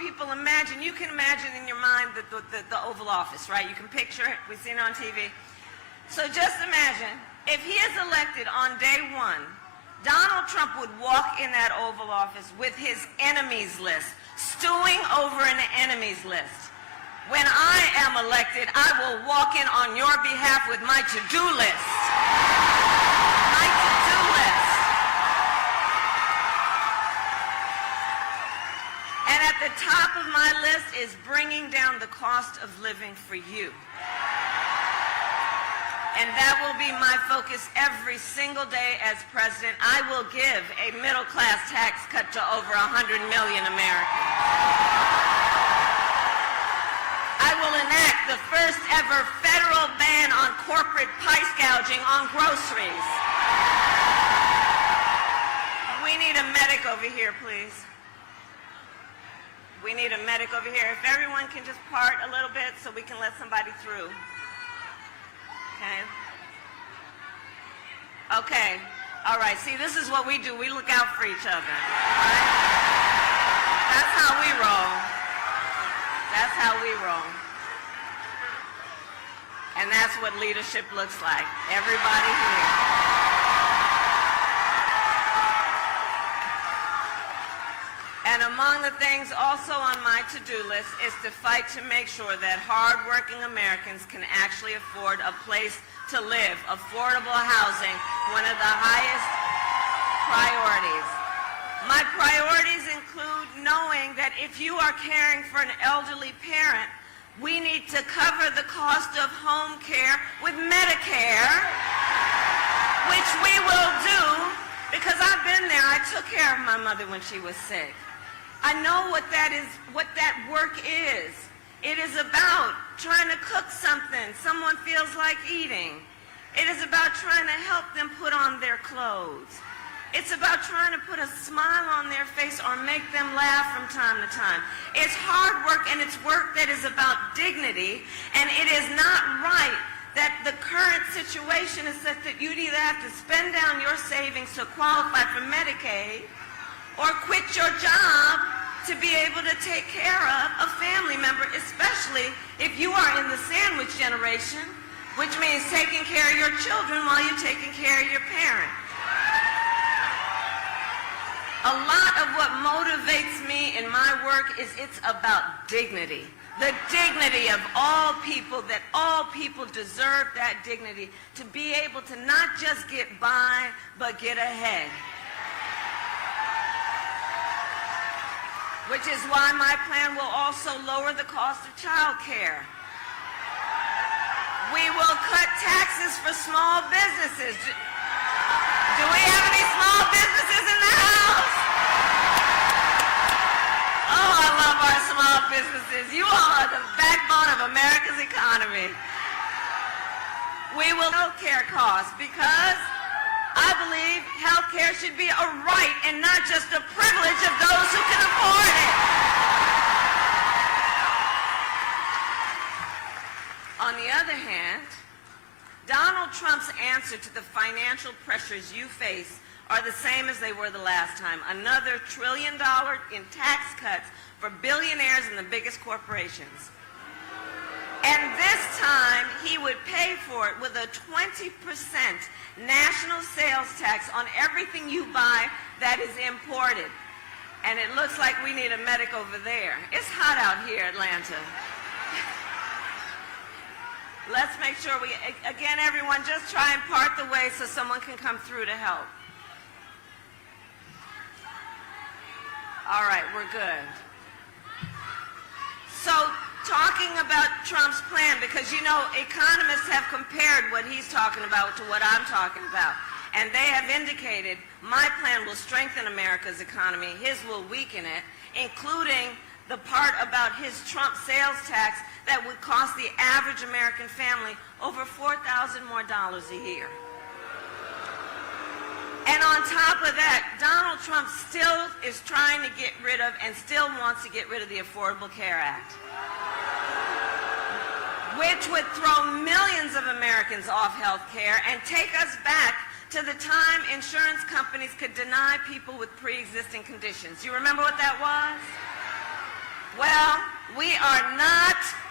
people imagine, you can imagine in your mind the Oval Office, right? You can picture it. We've seen it on TV. So just imagine, if he is elected on day one, Donald Trump would walk in that Oval Office with his enemies list, stewing over an enemies list. When I am elected, I will walk in on your behalf with my to-do list. My to-do list. And at the top of my list is bringing down the cost of living for you. And that will be my focus every single day as president. I will give a middle-class tax cut to over 100 million Americans. I will enact the first ever federal ban on corporate price gouging on groceries. We need a medic over here, please. We need a medic over here. If everyone can just part a little bit so we can let somebody through. Okay. Okay. All right. See, this is what we do. We look out for each other. All right? That's how we roll. That's how we roll. And that's what leadership looks like. Everybody here. And among the things also on my to-do list is to fight to make sure that hard-working Americans can actually afford a place to live. Affordable housing, one of the highest priorities. My priorities include knowing that if you are caring for an elderly parent, we need to cover the cost of home care with Medicare, which we will do because I've been there. I took care of my mother when she was sick. I know what that is, what that work is. It is about trying to cook something someone feels like eating. It is about trying to help them put on their clothes. It's about trying to put a smile on their face or make them laugh from time to time. It's hard work, and it's work that is about dignity, and it is not right that the current situation is such that you'd either have to spend down your savings to qualify for Medicaid or quit your job to be able to take care of a family member, especially if you are in the sandwich generation, which means taking care of your children while you're taking care of your parent. A lot of what motivates me in my work is it's about dignity. The dignity of all people, that all people deserve that dignity to be able to not just get by, but get ahead. Which is why my plan will also lower the cost of child care. We will cut taxes for small businesses. Do we have any small businesses in the house? Oh, I love our small businesses. You all are the backbone of America's economy. We will health care costs because I believe health care should be a right and not just a privilege of those who can afford it. On the other hand, Donald Trump's answer to the financial pressures you face are the same as they were the last time. Another $1 trillion in tax cuts for billionaires and the biggest corporations. And this time, he would pay for it with a 20% national sales tax on everything you buy that is imported. And it looks like we need a medic over there. It's hot out here, Atlanta. Let's make sure we, again, everyone, just try and part the way so someone can come through to help. All right, we're good. So, talking about Trump's plan, because, you know, economists have compared what he's talking about to what I'm talking about. And they have indicated my plan will strengthen America's economy, his will weaken it, including the part about his Trump sales tax that would cost the average American family over $4,000 more a year. And on top of that, Donald Trump still is trying to get rid of and still wants to get rid of the Affordable Care Act, which would throw millions of Americans off health care and take us back to the time insurance companies could deny people with pre-existing conditions. You remember what that was?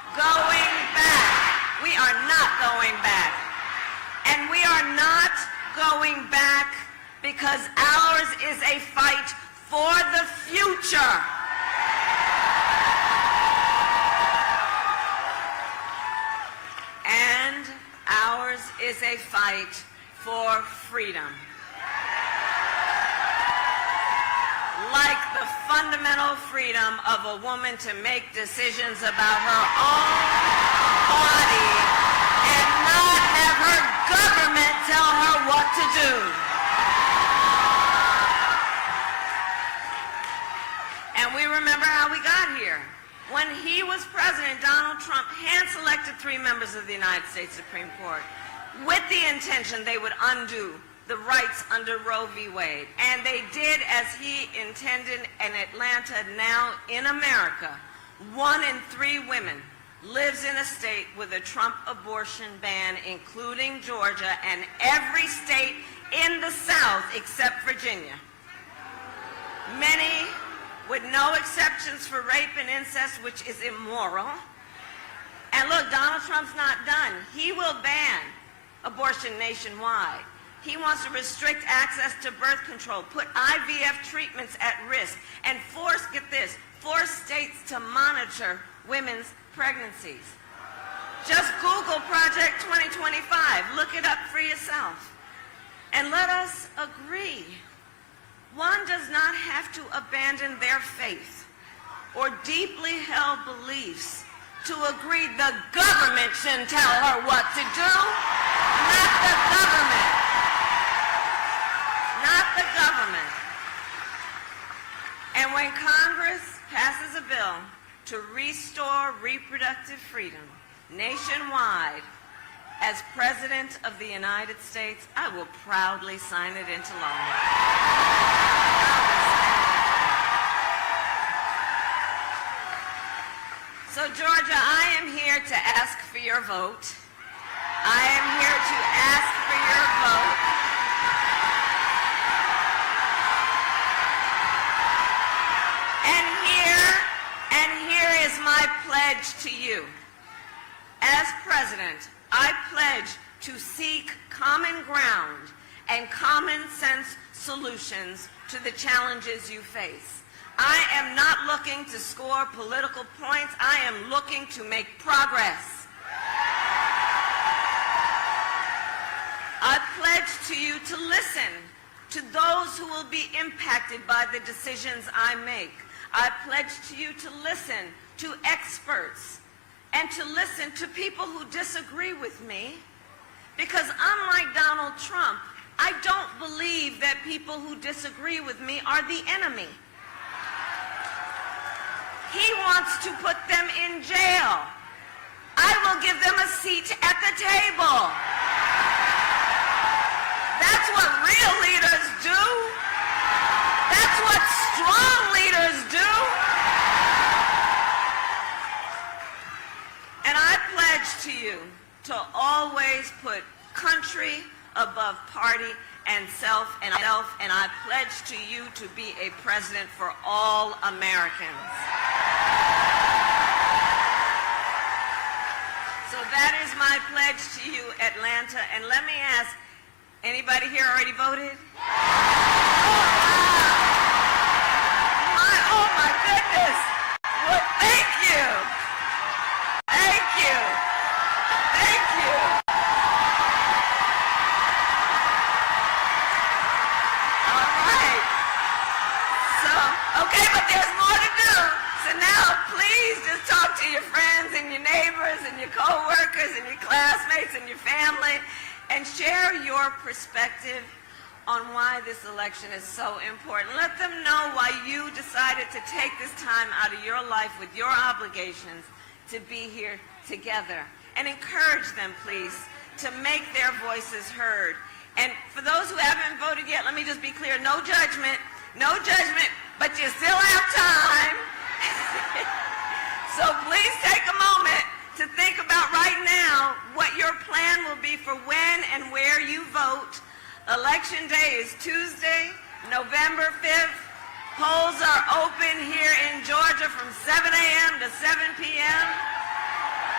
going back. We are not going back. And we are not going back because ours is a fight for the future. And ours is a fight for freedom. Like the fundamental freedom of a woman to make decisions about her own body and not have her government tell her what to do. And we remember how we got here. When he was president, Donald Trump hand-selected 3 members of the United States Supreme Court with the intention they would undo the rights under Roe v. Wade. And they did as he intended in Atlanta. Now in America, 1 in 3 women lives in a state with a Trump abortion ban, including Georgia and every state in the South except Virginia. Many with no exceptions for rape and incest, which is immoral. And look, Donald Trump's not done. He will ban abortion nationwide. He wants to restrict access to birth control, put IVF treatments at risk, and force states to monitor women's pregnancies. Just Google Project 2025. Look it up for yourself. And let us agree. One does not have to abandon their faith or deeply held beliefs to agree the government shouldn't tell her what to do. Not the government. Not the government. And when Congress passes a bill to restore reproductive freedom nationwide, as President of the United States, I will proudly sign it into law. So, Georgia, I am here to ask for your vote. I am here to ask for your vote. And here is my pledge to you. As President, I pledge to seek common ground and common sense solutions to the challenges you face. I am not looking to score political points. I am looking to make progress. I pledge to you to listen to those who will be impacted by the decisions I make. I pledge to you to listen to experts and to listen to people who disagree with me, because unlike Donald Trump, I don't believe that people who disagree with me are the enemy. He wants to put them in jail. I will give them a seat at the table. That's what real leaders do. That's what strong leaders do. And I pledge to you to always put country above party and self, and I pledge to you to be a president for all Americans. So that is my pledge to you, Atlanta. And let me ask, anybody here already voted? Oh my goodness. Well, thank you. Thank you. Thank you. All right. So, okay, but there's more to do. So now, please just talk to your friends and your neighbors and your co-workers and your classmates and your family and share your perspective on why this election is so important. Let them know why you decided to take this time out of your life with your obligations to be here together. And encourage them, please, to make their voices heard. And for those who haven't voted yet, let me just be clear, no judgment, but you still have time. So please take a moment to think about right now what your plan will be for when and where you vote. Election day is Tuesday, November 5th. Polls are open here in Georgia from 7 a.m. to 7 p.m.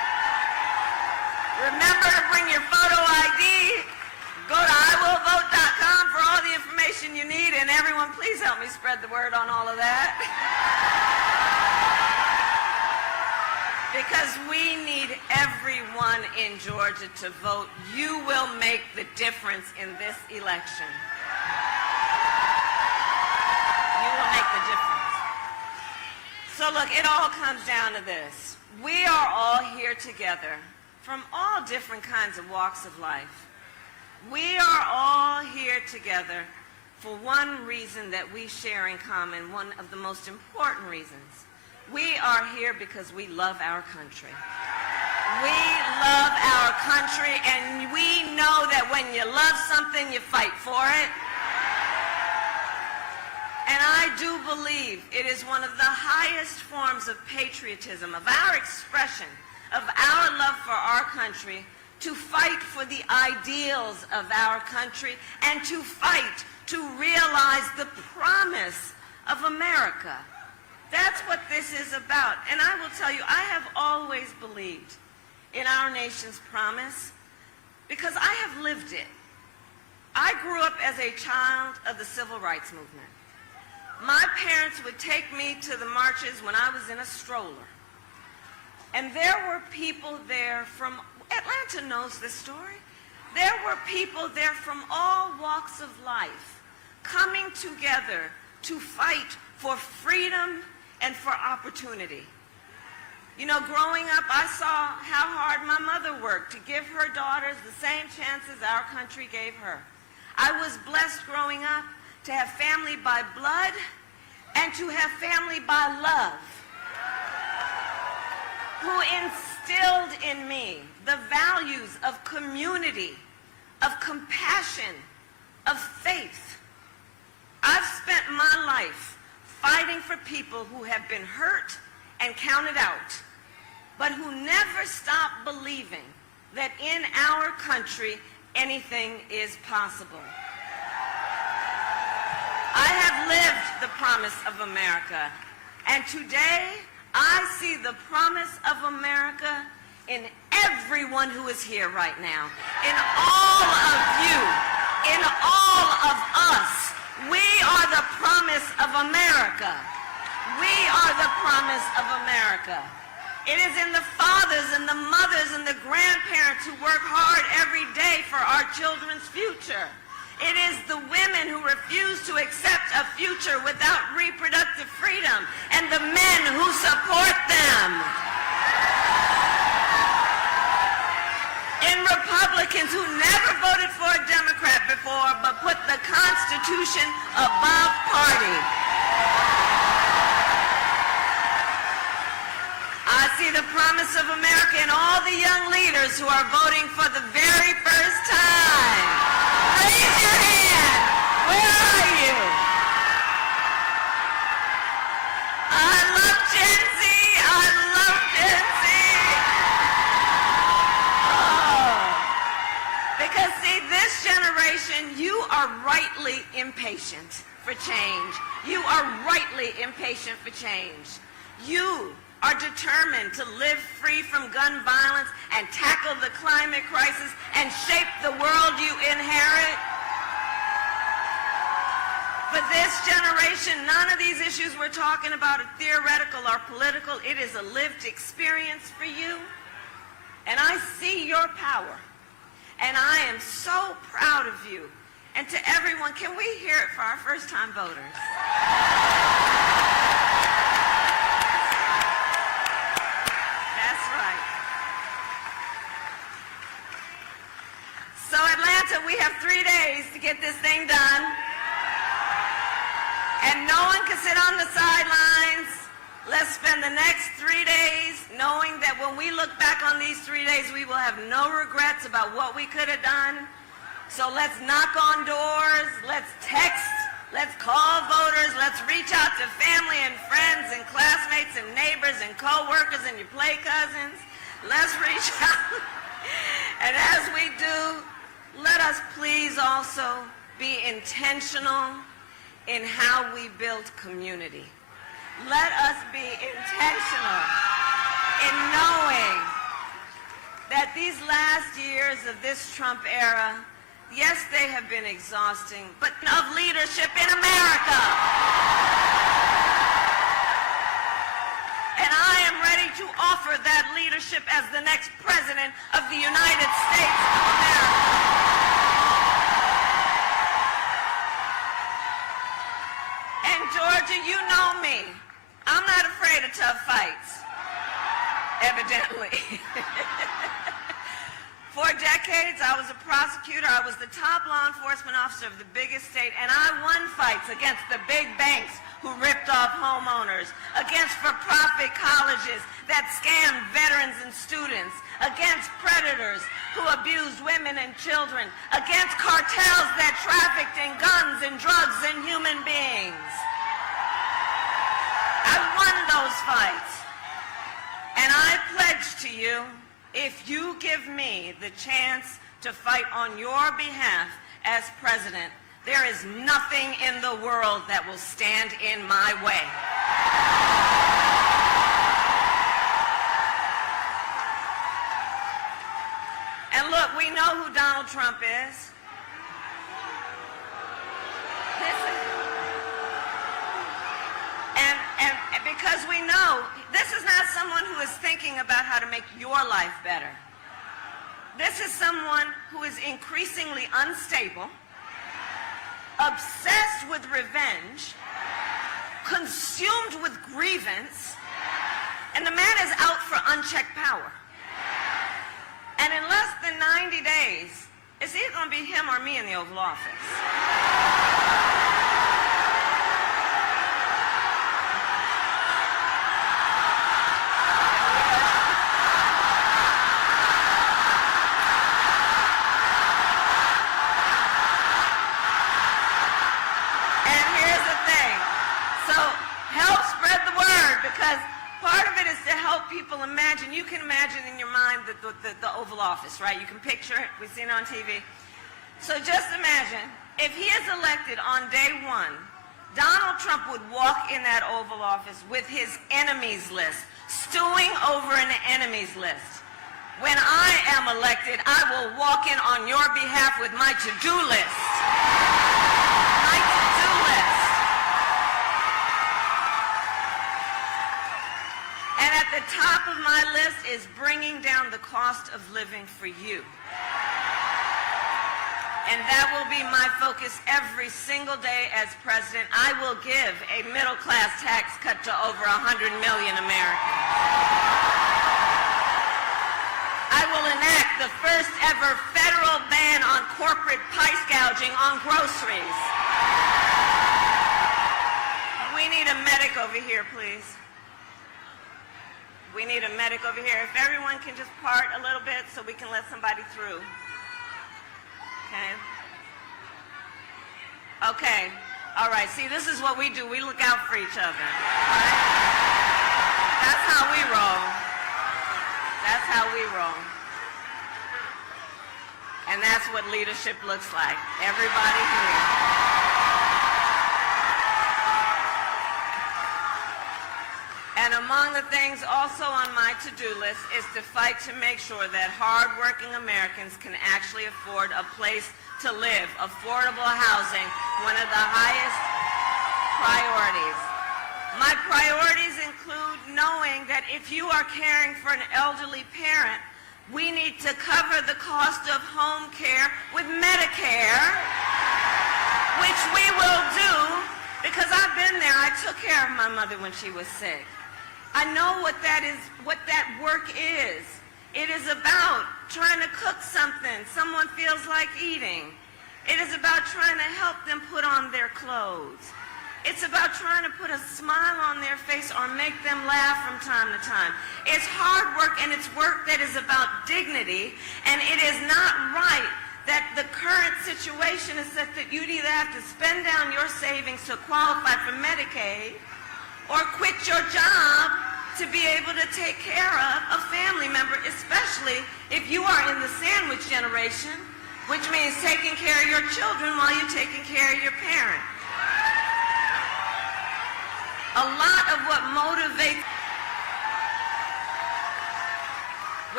Remember to bring your photo ID. Go to iwillvote.com for all the information you need, and everyone, please help me spread the word on all of that. Because we need everyone in Georgia to vote. You will make the difference in this election. You will make the difference. So look, it all comes down to this. We are all here together from all different kinds of walks of life. We are all here together for one reason that we share in common, one of the most important reasons. We are here because we love our country. We love our country, and we know that when you love something, you fight for it. And I do believe it is one of the highest forms of patriotism, of our expression, of our love for our country, to fight for the ideals of our country and to fight to realize the promise of America. That's what this is about. And I will tell you, I have always believed in our nation's promise because I have lived it. I grew up as a child of the civil rights movement. My parents would take me to the marches when I was in a stroller. And there were people there from, Atlanta knows this story. There were people there from all walks of life coming together to fight for freedom and for opportunity. You know, growing up, I saw how hard my mother worked to give her daughters the same chances our country gave her. I was blessed growing up to have family by blood and to have family by love, who instilled in me the values of community, of compassion, of faith. I've spent my life fighting for people who have been hurt and counted out, but who never stop believing that in our country anything is possible. I have lived the promise of America, and today I see the promise of America in everyone who is here right now, in all of you, in all of us. We are the promise of America. We are the promise of America. It is in the fathers and the mothers and the grandparents who work hard every day for our children's future. It is the women who refuse to accept a future without reproductive freedom and the men who support them. In Republicans who never voted for a Democrat before but put the Constitution above party. I see the promise of America in all the young leaders who are voting for the very first time. Raise your hand. Where are you? I love Gen Z. I love Gen Z. Oh. Because see, this generation, you are rightly impatient for change. You are rightly impatient for change. You are determined to live free from gun violence and tackle the climate crisis and shape the world you inherit. For this generation, none of these issues we're talking about are theoretical or political. It is a lived experience for you. And I see your power. And I am so proud of you. And to everyone, can we hear it for our first-time voters? So Atlanta, we have 3 days to get this thing done. And no one can sit on the sidelines. Let's spend the next 3 days knowing that when we look back on these 3 days, we will have no regrets about what we could have done. So let's knock on doors, let's text, let's call voters, let's reach out to family and friends and classmates and neighbors and co-workers and your play cousins. Let's reach out. And as we do, let us please also be intentional in how we build community. Let us be intentional in knowing that these last years of this Trump era, yes, they have been exhausting, but of leadership in America. And I am ready to offer that leadership as the next president of the United States of America. And Georgia, you know me. I'm not afraid of tough fights, evidently. For decades, I was a prosecutor. I was the top law enforcement officer of the biggest state, and I won fights against the big banks who ripped off homeowners, against for-profit colleges that scammed veterans and students, against predators who abused women and children, against cartels that trafficked in guns and drugs and human beings. I won those fights. And I pledge to you, if you give me the chance to fight on your behalf as president, there is nothing in the world that will stand in my way. And look, we know who Donald Trump is. Listen. And because we know this is not someone who is thinking about how to make your life better. This is someone who is increasingly unstable, obsessed with revenge, consumed with grievance, and the man is out for unchecked power. And in less than 90 days, it's either going to be him or me in the Oval Office. Imagine, you can imagine in your mind the Oval Office, right? You can picture it. We've seen it on TV. So just imagine, if he is elected on day one, Donald Trump would walk in that Oval Office with his enemies list, stewing over an enemies list. When I am elected, I will walk in on your behalf with my to-do list. My to-do list. And at the top of my list is bringing down the cost of living for you. And that will be my focus every single day as president. I will give a middle-class tax cut to over 100 million Americans. I will enact the first ever federal ban on corporate price gouging on groceries. We need a medic over here, please. We need a medic over here. If everyone can just part a little bit so we can let somebody through. Okay? Okay. All right. See, this is what we do. We look out for each other. Right? That's how we roll. That's how we roll. And that's what leadership looks like. Everybody here. And among the things also on my to-do list is to fight to make sure that hard-working Americans can actually afford a place to live. Affordable housing, one of the highest priorities. My priorities include knowing that if you are caring for an elderly parent, we need to cover the cost of home care with Medicare, which we will do because I've been there. I took care of my mother when she was sick. I know what that is, what that work is. It is about trying to cook something someone feels like eating. It is about trying to help them put on their clothes. It's about trying to put a smile on their face or make them laugh from time to time. It's hard work, and it's work that is about dignity, and it is not right that the current situation is such that you'd either have to spend down your savings to qualify for Medicaid or quit your job to be able to take care of a family member, especially if you are in the sandwich generation, which means taking care of your children while you're taking care of your parent. A lot of what motivates,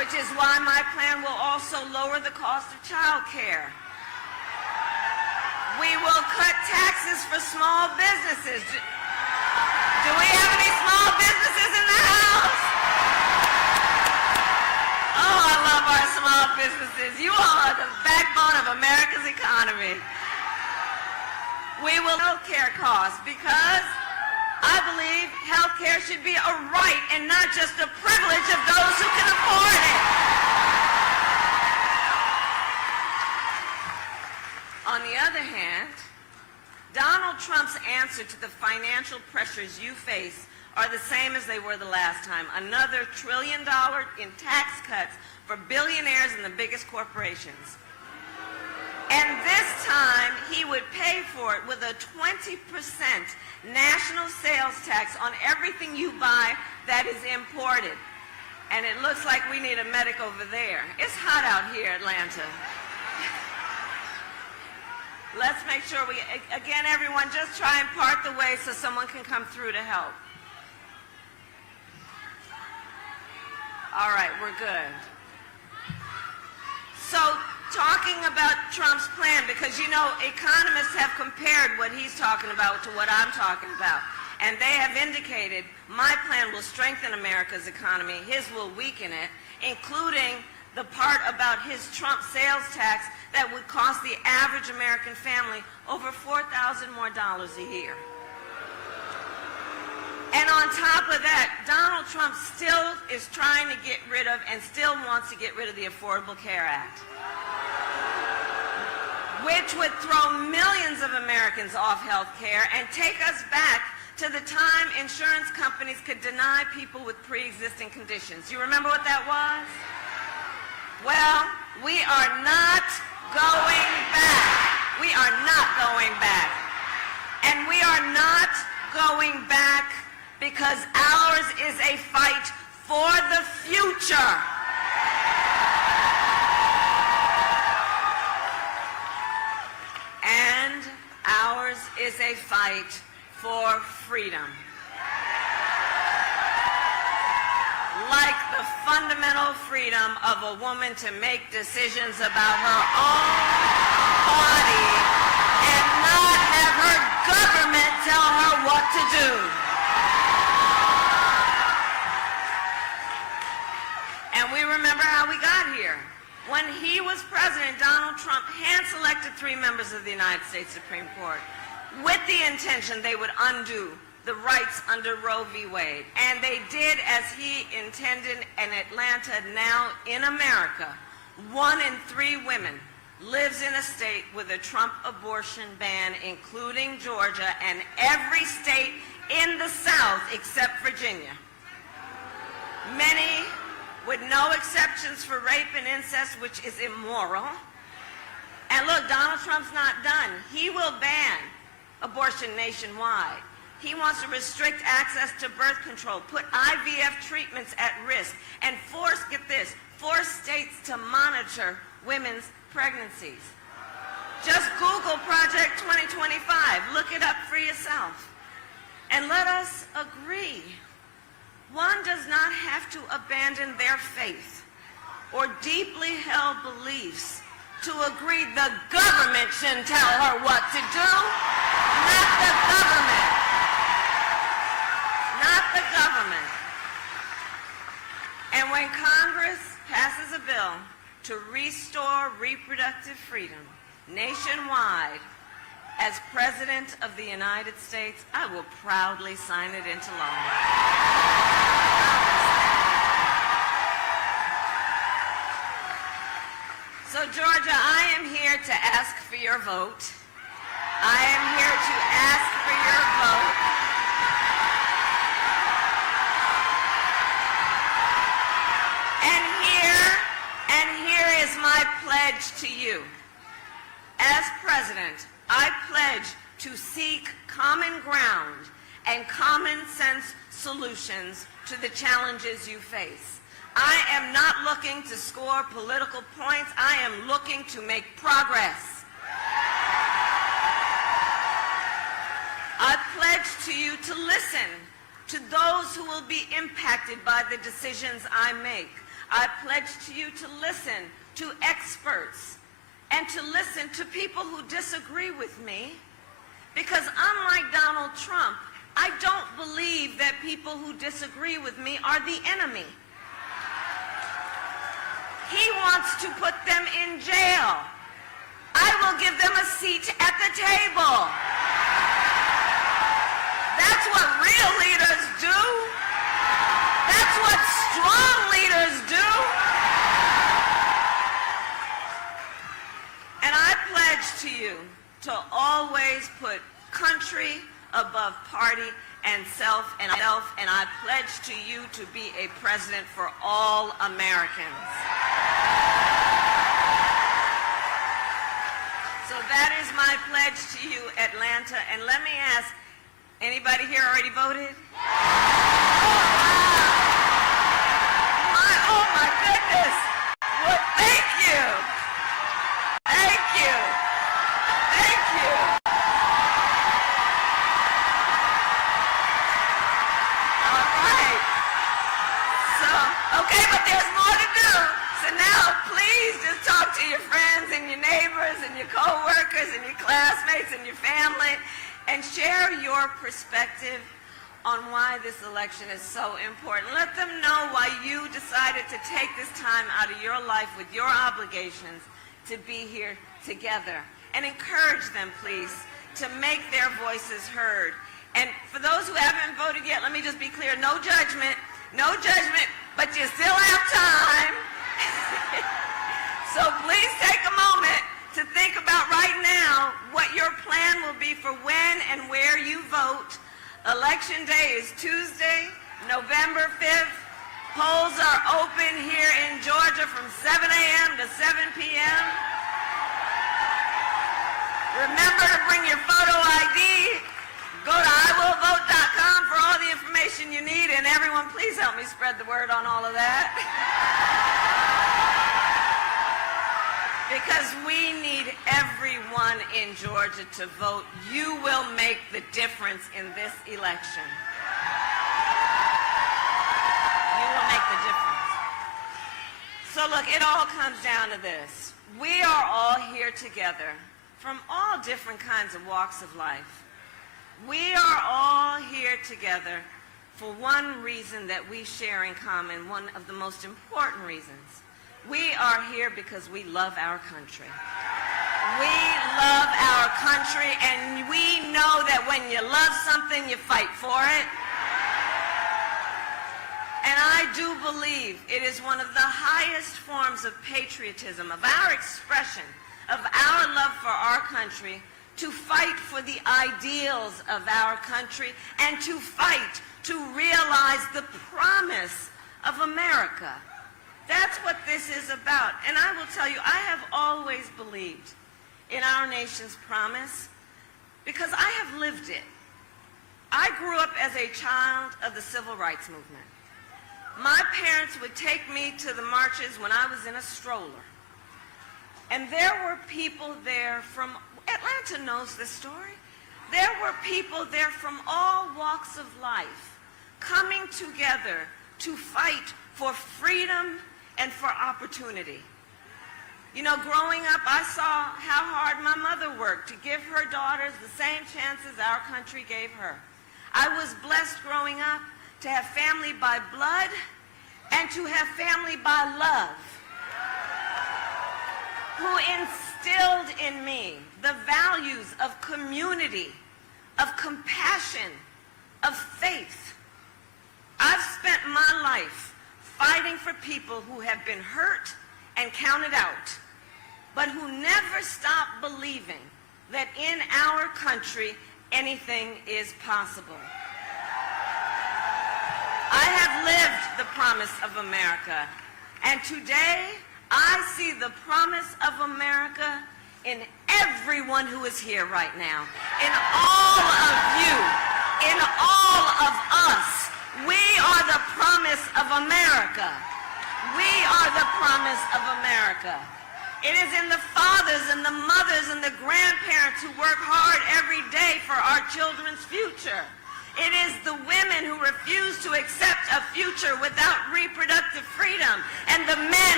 which is why my plan will also lower the cost of child care. We will cut taxes for small businesses. Do we have any small businesses in the house? Oh, I love our small businesses. You all are the backbone of America's economy. We will health care costs because I believe health care should be a right and not just a privilege of those who can afford it. On the other hand, Donald Trump's answer to the financial pressures you face are the same as they were the last time. Another $1 trillion in tax cuts for billionaires and the biggest corporations. And this time, he would pay for it with a 20% national sales tax on everything you buy that is imported. And it looks like we need a medic over there. It's hot out here, Atlanta. Let's make sure we, again, everyone, just try and part the way so someone can come through to help. All right, we're good. So, talking about Trump's plan, because you know, economists have compared what he's talking about to what I'm talking about. And they have indicated my plan will strengthen America's economy, his will weaken it, including the part about his Trump sales tax that would cost the average American family over $4,000 more a year. And on top of that, Donald Trump still is trying to get rid of and still wants to get rid of the Affordable Care Act, which would throw millions of Americans off health care and take us back to the time insurance companies could deny people with pre-existing conditions. You remember what that was? Well, we are not going back. We are not going back. And we are not going back because ours is a fight for the future. And ours is a fight for freedom. Like the fundamental freedom of a woman to make decisions about her own body and not have her government tell her what to do. And we remember how we got here. When he was president, Donald Trump hand-selected 3 members of the United States Supreme Court with the intention they would undo the rights under Roe v. Wade. And they did as he intended in Atlanta. Now in America, 1 in 3 women lives in a state with a Trump abortion ban, including Georgia and every state in the South except Virginia. Many with no exceptions for rape and incest, which is immoral. And look, Donald Trump's not done. He will ban abortion nationwide. He wants to restrict access to birth control, put IVF treatments at risk, and force states to monitor women's pregnancies. Just Google Project 2025. Look it up for yourself. And let us agree. One does not have to abandon their faith or deeply held beliefs to agree the government shouldn't tell her what to do. Not the government. Not the government. And when Congress passes a bill to restore reproductive freedom nationwide, as President of the United States, I will proudly sign it into law. So, Georgia, I am here to ask for your vote. I am here to ask for your vote. And here is my pledge to you. As President, I pledge to seek common ground and common sense solutions to the challenges you face. I am not looking to score political points. I am looking to make progress. I pledge to you to listen to those who will be impacted by the decisions I make. I pledge to you to listen to experts and to listen to people who disagree with me, because unlike Donald Trump, I don't believe that people who disagree with me are the enemy. He wants to put them in jail. I will give them a seat at the table. That's what real leaders do. That's what strong leaders do. And I pledge to you to always put country above party and self, and I pledge to you to be a president for all Americans. So that is my pledge to you, Atlanta. And let me ask, anybody here already voted? Oh my goodness. Well, thank you. Thank you. Thank you. All right. So, okay, but there's more to do. So now, please just talk to your friends and your neighbors and your co-workers and your classmates and your family and share your perspective on why this election is so important. Let them know why you decided to take this time out of your life with your obligations to be here together. And encourage them, please, to make their voices heard. And for those who haven't voted yet, let me just be clear, no judgment, but you still have time. So please take a moment to think about right now what your plan will be for when and where you vote. Election day is Tuesday, November 5th. Polls are open here in Georgia from 7 a.m. to 7 p.m. Remember to bring your photo ID. Go to iwillvote.com for all the information you need. And everyone, please help me spread the word on all of that. Because we need everyone in Georgia to vote. You will make the difference in this election. You will make the difference. So look, it all comes down to this. We are all here together from all different kinds of walks of life. We are all here together for one reason that we share in common, one of the most important reasons. We are here because we love our country. We love our country, and we know that when you love something, you fight for it. And I do believe it is one of the highest forms of patriotism, of our expression, of our love for our country, to fight for the ideals of our country and to fight to realize the promise of America. That's what this is about. And I will tell you, I have always believed in our nation's promise because I have lived it. I grew up as a child of the civil rights movement. My parents would take me to the marches when I was in a stroller. And there were people there from, Atlanta knows this story, there were people there from all walks of life coming together to fight for freedom and for opportunity. You know, growing up, I saw how hard my mother worked to give her daughters the same chances our country gave her. I was blessed growing up to have family by blood and to have family by love, who instilled in me the values of community, of compassion, of faith. I've spent my life fighting for people who have been hurt and counted out, but who never stop believing that in our country anything is possible. I have lived the promise of America, and today I see the promise of America in everyone who is here right now, in all of you, in all of us. We are the promise of America. We are the promise of America. It is in the fathers and the mothers and the grandparents who work hard every day for our children's future. It is the women who refuse to accept a future without reproductive freedom and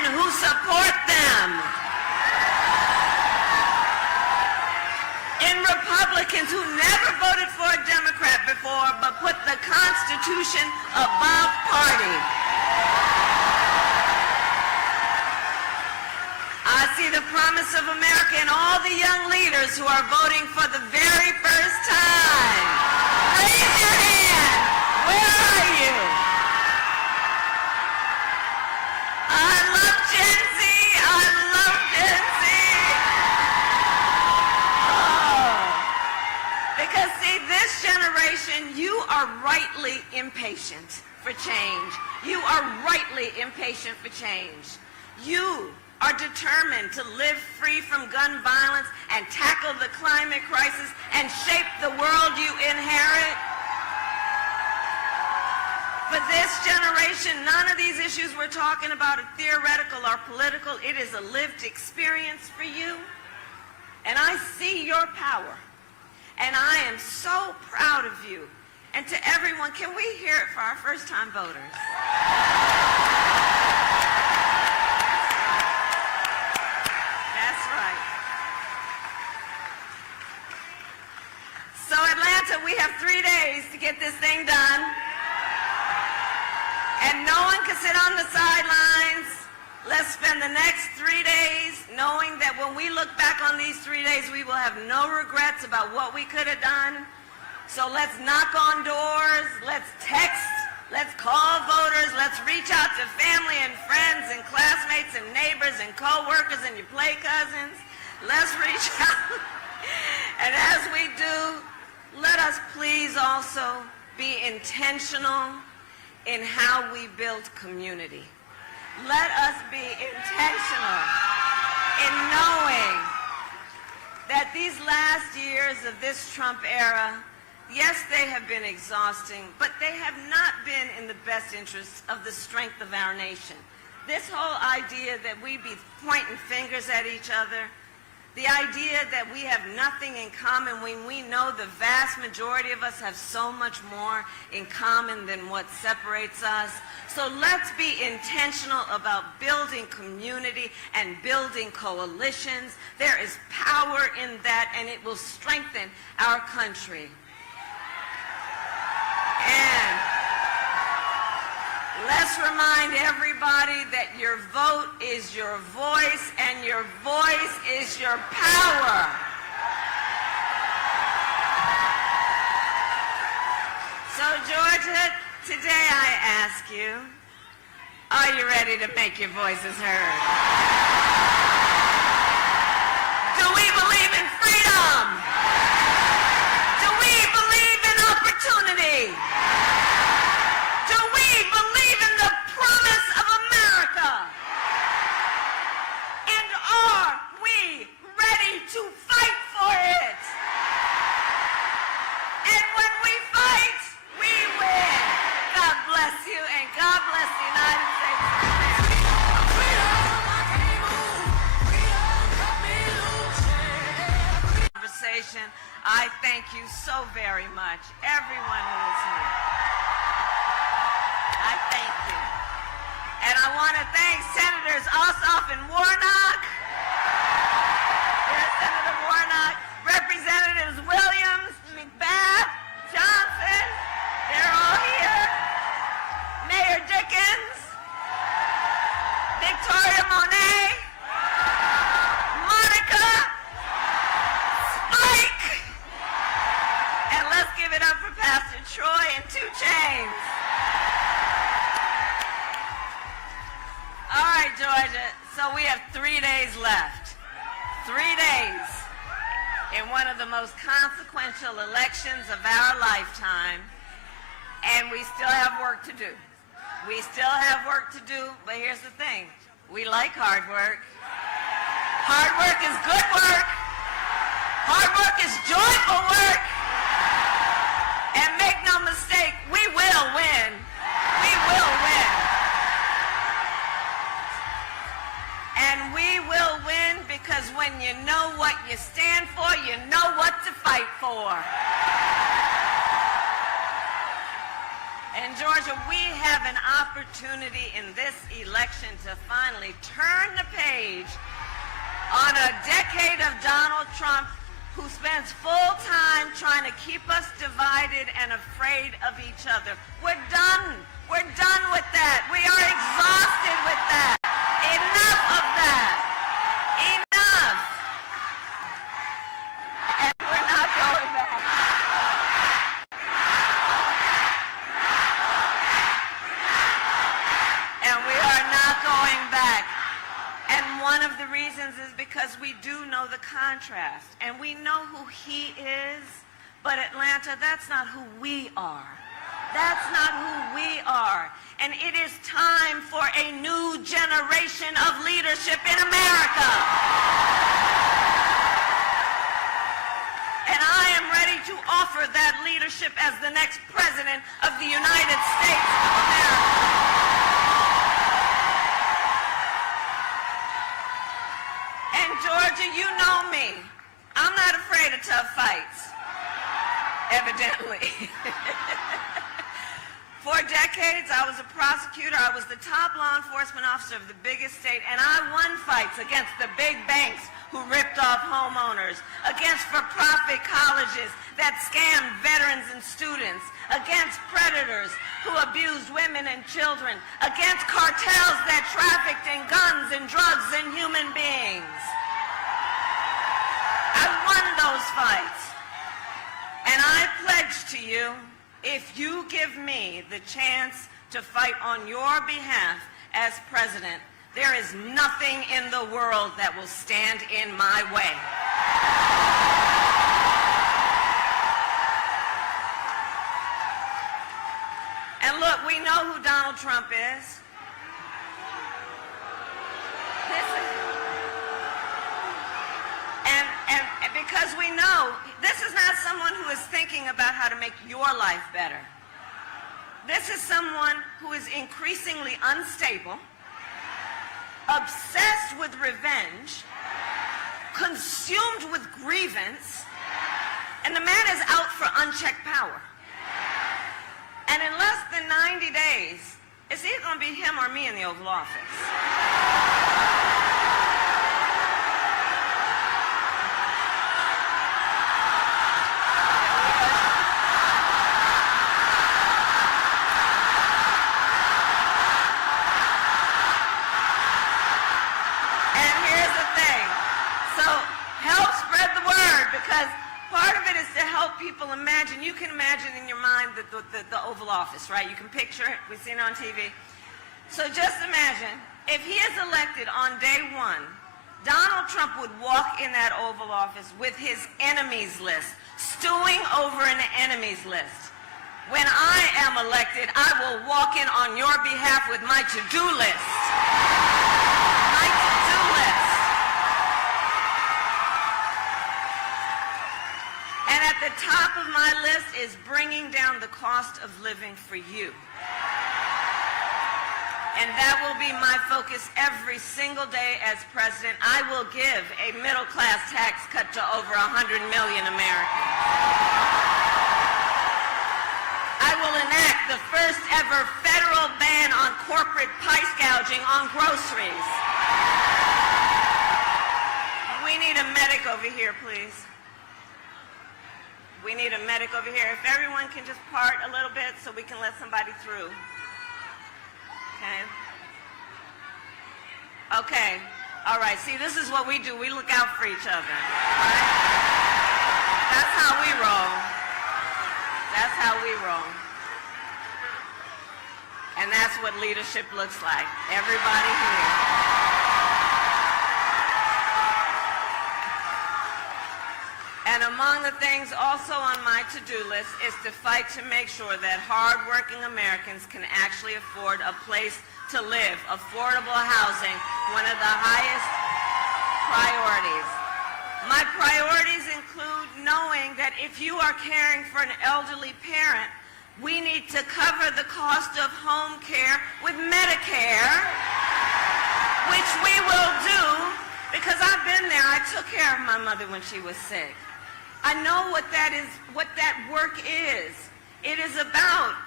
men who support them. In Republicans who never voted for a Democrat before but put the Constitution above party. I see the promise of America in all the young leaders who are voting for the very first time. Raise your hand. Where are you? I love Gen Z. I love Gen Z. Oh. Because see, this generation, you are rightly impatient for change. You are rightly impatient for change. You are determined to live free from gun violence and tackle the climate crisis and shape the world you inherit. For this generation, none of these issues we're talking about are theoretical or political. It is a lived experience for you. And I see your power. And I am so proud of you. And to everyone, can we hear it for our first-time voters? So Atlanta, we have 3 days to get this thing done. And no one can sit on the sidelines. Let's spend the next 3 days knowing that when we look back on these 3 days, we will have no regrets about what we could have done. So let's knock on doors, let's text, let's call voters, let's reach out to family and friends and classmates and neighbors and co-workers and your play cousins. Let's reach out. And as we do, let us please also be intentional in how we build community. Let us be intentional in knowing that these last years of this Trump era, yes, they have been exhausting, but they have not been in the best interest of the strength of our nation. This whole idea that we be pointing fingers at each other, the idea that we have nothing in common when we know the vast majority of us have so much more in common than what separates us. So let's be intentional about building community and building coalitions. There is power in that, and it will strengthen our country. And let's remind everybody that your vote is your voice, and your voice is your power. So, Georgia, today I ask you, are you ready to make your voices heard? Do we believe in freedom? Do we believe in opportunity? Do we believe in the promise of America? And are we ready to fight for it? And when we fight, we win. God bless you, and God bless the United States of America. Conversation. I thank you so very much, everyone who is here. I thank you. And I want to thank Senators Ossoff and Warnock. Yes, Senator Warnock. Representatives Williams, McBath, Johnson. They're all here. Mayor Dickens. Victoria Monet. Monica. Spike. And let's give it up for Pastor Troy and 2 Chainz. All right, Georgia, so we have 3 days left. 3 days in one of the most consequential elections of our lifetime, and we still have work to do. We still have work to do, but here's the thing. We like hard work. Hard work is good work. Hard work is joyful work. And make no mistake, we will win. We will win. And we will win because when you know what you stand for, you know what to fight for. And Georgia, we have an opportunity opportunity in this election to finally turn the page on a decade of Donald Trump, who spends full time trying to keep us divided and afraid of each other. We're done. We're done with that. We are exhausted with that. Enough of that. Enough. And we're not going back. And we are not going back. And one of the reasons is because we do know the contrast. And we know who he is. But Atlanta, that's not who we are. That's not who we are. And it is time for a new generation of leadership in America. And I am ready to offer that leadership as the next president of the United States of America. And Georgia, you know me. I'm not afraid of tough fights, evidently. For decades, I was a prosecutor. I was the top law enforcement officer of the biggest state, and I won fights against the big banks who ripped off homeowners, against for-profit colleges that scammed veterans and students, against predators who abused women and children, against cartels that trafficked in guns and drugs and human beings. I won those fights. And I pledge to you, if you give me the chance to fight on your behalf as president, there is nothing in the world that will stand in my way. And look, we know who Donald Trump is. And because we know this is not someone who is thinking about how to make your life better. This is someone who is increasingly unstable, obsessed with revenge, consumed with grievance, and the man is out for unchecked power. And in less than 90 days, it's either going to be him or me in the Oval Office. People imagine, you can imagine in your mind the Oval Office, right? You can picture it. We've seen it on TV. So just imagine, if he is elected on day one, Donald Trump would walk in that Oval Office with his enemies list, stewing over an enemies list. When I am elected, I will walk in on your behalf with my to-do list. My to-do list. And at the top of my list is bringing down the cost of living for you. And that will be my focus every single day as president. I will give a middle-class tax cut to over 100 million Americans. I will enact the first ever federal ban on corporate price gouging on groceries. We need a medic over here, please. We need a medic over here. If everyone can just part a little bit so we can let somebody through. Okay. Okay. All right. See, this is what we do. We look out for each other. All right? That's how we roll. That's how we roll. And that's what leadership looks like. Everybody here. And among the things also on my to-do list is to fight to make sure that hard-working Americans can actually afford a place to live. Affordable housing, one of the highest priorities. My priorities include knowing that if you are caring for an elderly parent, we need to cover the cost of home care with Medicare, which we will do because I've been there. I took care of my mother when she was sick. I know what that is, what that work is. It is about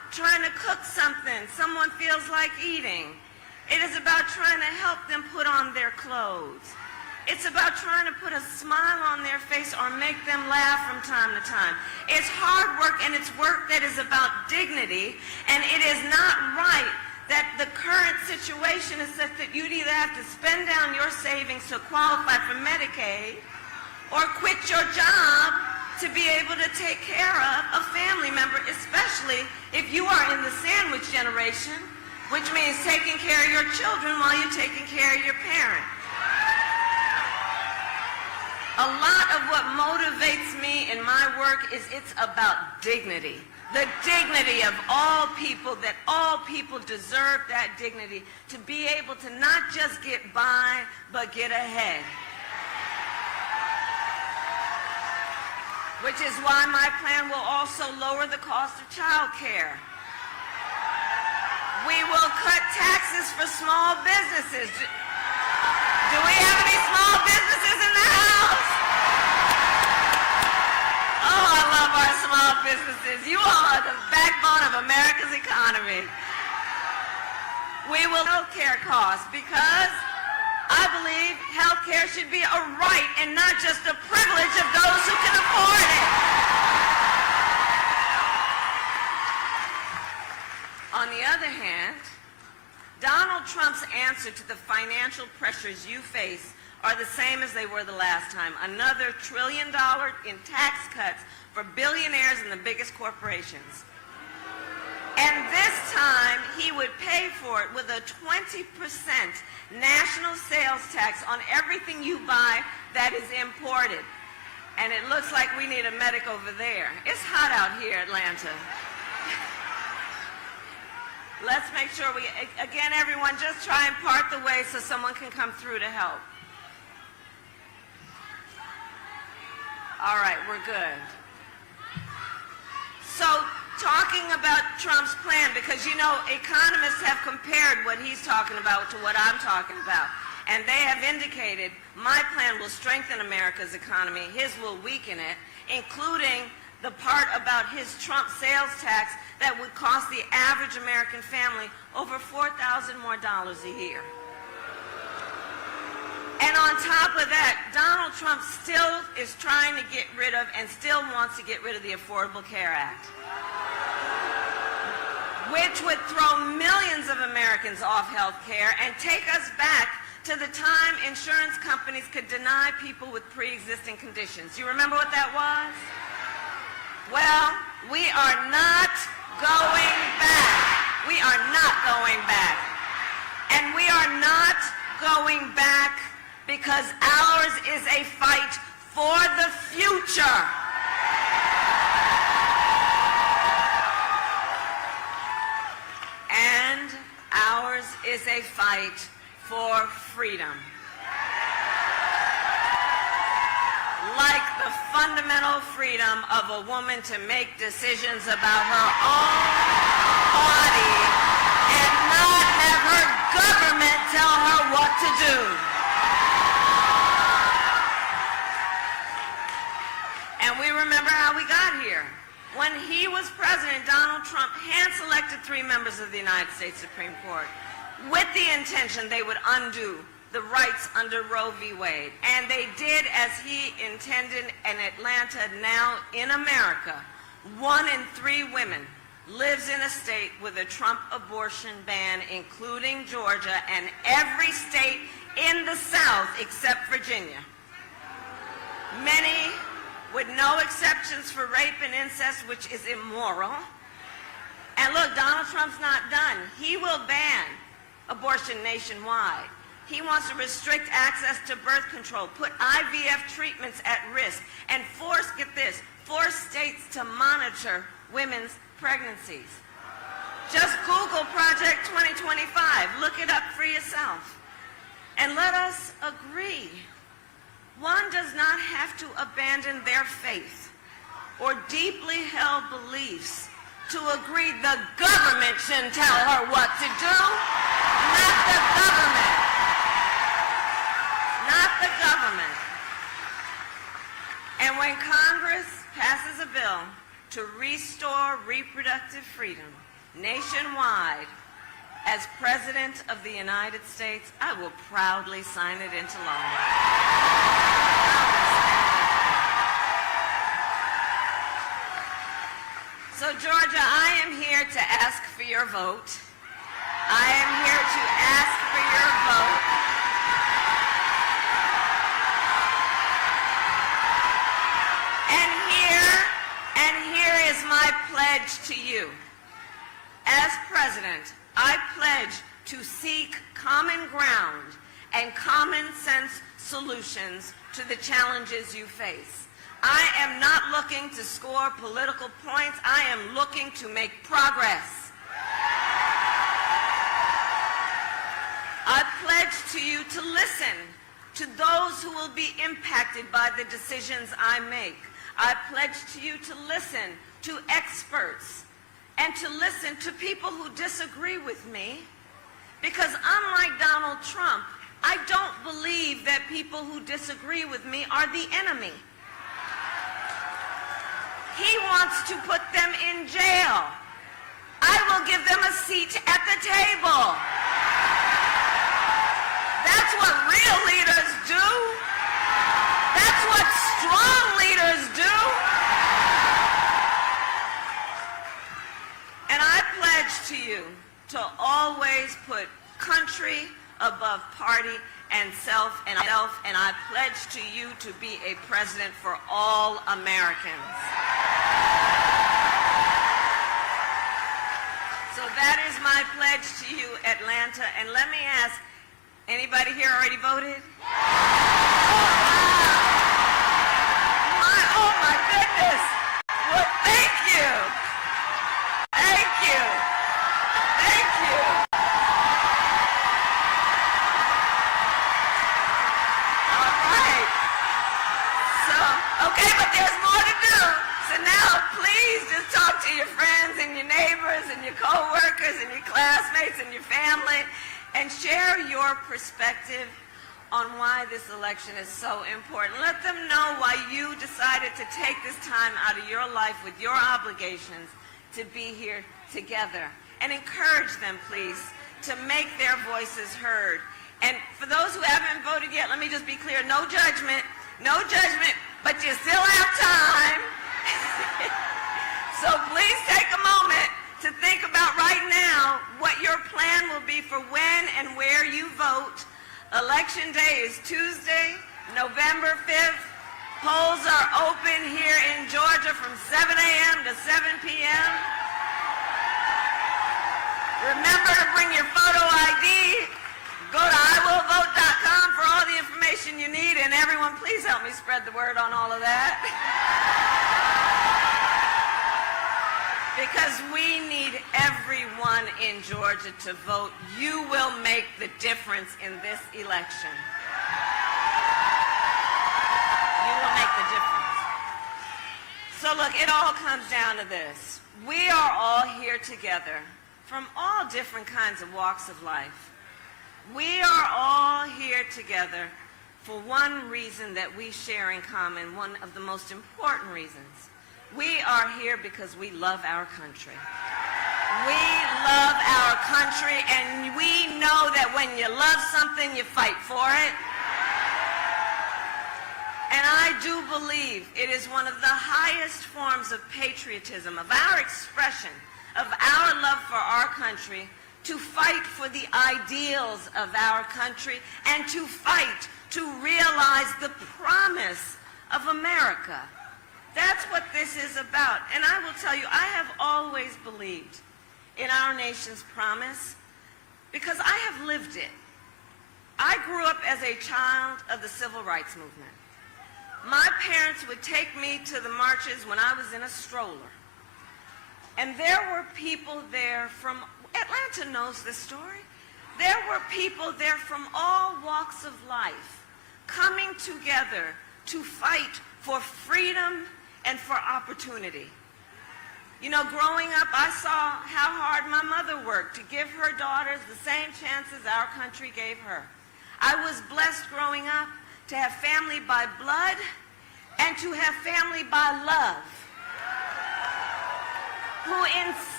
trying to cook something someone feels like eating. It is about trying to help them put on their clothes. It's about trying to put a smile on their face or make them laugh from time to time. It's hard work, and it's work that is about dignity, and it is not right that the current situation is such that you'd either have to spend down your savings to qualify for Medicaid or quit your job to be able to take care of a family member, especially if you are in the sandwich generation, which means taking care of your children while you're taking care of your parent. A lot of what motivates me in my work is it's about dignity. The dignity of all people, that all people deserve that dignity to be able to not just get by, but get ahead. Which is why my plan will also lower the cost of child care. We will cut taxes for small businesses. Do we have any small businesses in the house? Oh, I love our small businesses. You all are the backbone of America's economy. We will health care costs because I believe health care should be a right and not just a privilege of those who can afford it. On the other hand, Donald Trump's answer to the financial pressures you face are the same as they were the last time. Another $1 trillion in tax cuts for billionaires and the biggest corporations. And this time, he would pay for it with a 20% national sales tax on everything you buy that is imported. And it looks like we need a medic over there. It's hot out here, Atlanta. Let's make sure we, again, everyone, just try and part the way so someone can come through to help. All right, we're good. So, talking about Trump's plan, because, you know, economists have compared what he's talking about to what I'm talking about. And they have indicated my plan will strengthen America's economy, his will weaken it, including the part about his Trump sales tax that would cost the average American family over $4,000 more a year. And on top of that, Donald Trump still is trying to get rid of and still wants to get rid of the Affordable Care Act, which would throw millions of Americans off health care and take us back to the time insurance companies could deny people with pre-existing conditions. You remember what that was? Well, we are not going back. We are not going back. And we are not going back because ours is a fight for the future. And ours is a fight for freedom. Like the fundamental freedom of a woman to make decisions about her own body and not have her government tell her what to do. And we remember how we got here. When he was president, Donald Trump hand-selected 3 members of the United States Supreme Court with the intention they would undo the rights under Roe v. Wade. And they did as he intended in Atlanta. Now in America, 1 in 3 women lives in a state with a Trump abortion ban, including Georgia and every state in the South except Virginia. Many with no exceptions for rape and incest, which is immoral. And look, Donald Trump's not done. He will ban abortion nationwide. He wants to restrict access to birth control, put IVF treatments at risk, and force states to monitor women's pregnancies. Just Google Project 2025. Look it up for yourself. And let us agree. One does not have to abandon their faith or deeply held beliefs to agree the government shouldn't tell her what to do, not the government. Not the government. And when Congress passes a bill to restore reproductive freedom, nationwide, as President of the United States, I will proudly sign it into law. So, Georgia, I am here to ask for your vote. I am here to ask for your vote. And here is my pledge to you. As President, I pledge to seek common ground and common sense solutions to the challenges you face. I am not looking to score political points. I am looking to make progress. I pledge to you to listen to those who will be impacted by the decisions I make. I pledge to you to listen to experts and to listen to people who disagree with me, because unlike Donald Trump, I don't believe that people who disagree with me are the enemy. He wants to put them in jail. I will give them a seat at the table. That's what real leaders do. That's what strong leaders do. And I pledge to you to always put country above party and self, and I pledge to you to be a president for all Americans. So that is my pledge to you, Atlanta. And let me ask, anybody here already voted? Oh my goodness. Well, thank you. Thank you. Thank you. All right. So, okay, but there's more to do. So now, please just talk to your friends and your neighbors and your co-workers and your classmates and your family and share your perspective on why this election is so important. Let them know why you decided to take this time out of your life with your obligations to be here together. And encourage them, please, to make their voices heard. And for those who haven't voted yet, let me just be clear, no judgment, but you still have time. So please take a moment to think about right now what your plan will be for when and where you vote. Election day is Tuesday, November 5th. Polls are open here in Georgia from 7 a.m. to 7 p.m. Remember to bring your photo ID. Go to iwillvote.com for all the information you need. And everyone, please help me spread the word on all of that. Because we need everyone in Georgia to vote. You will make the difference in this election. You will make the difference. So look, it all comes down to this. We are all here together from all different kinds of walks of life. We are all here together for one reason that we share in common, one of the most important reasons. We are here because we love our country. We love our country, and we know that when you love something, you fight for it. And I do believe it is one of the highest forms of patriotism, of our expression, of our love for our country, to fight for the ideals of our country and to fight to realize the promise of America. That's what this is about. And I will tell you, I have always believed in our nation's promise because I have lived it. I grew up as a child of the civil rights movement. My parents would take me to the marches when I was in a stroller. And there were people there from, Atlanta knows this story, there were people there from all walks of life coming together to fight for freedom and for opportunity. You know, growing up, I saw how hard my mother worked to give her daughters the same chances our country gave her. I was blessed growing up to have family by blood and to have family by love, who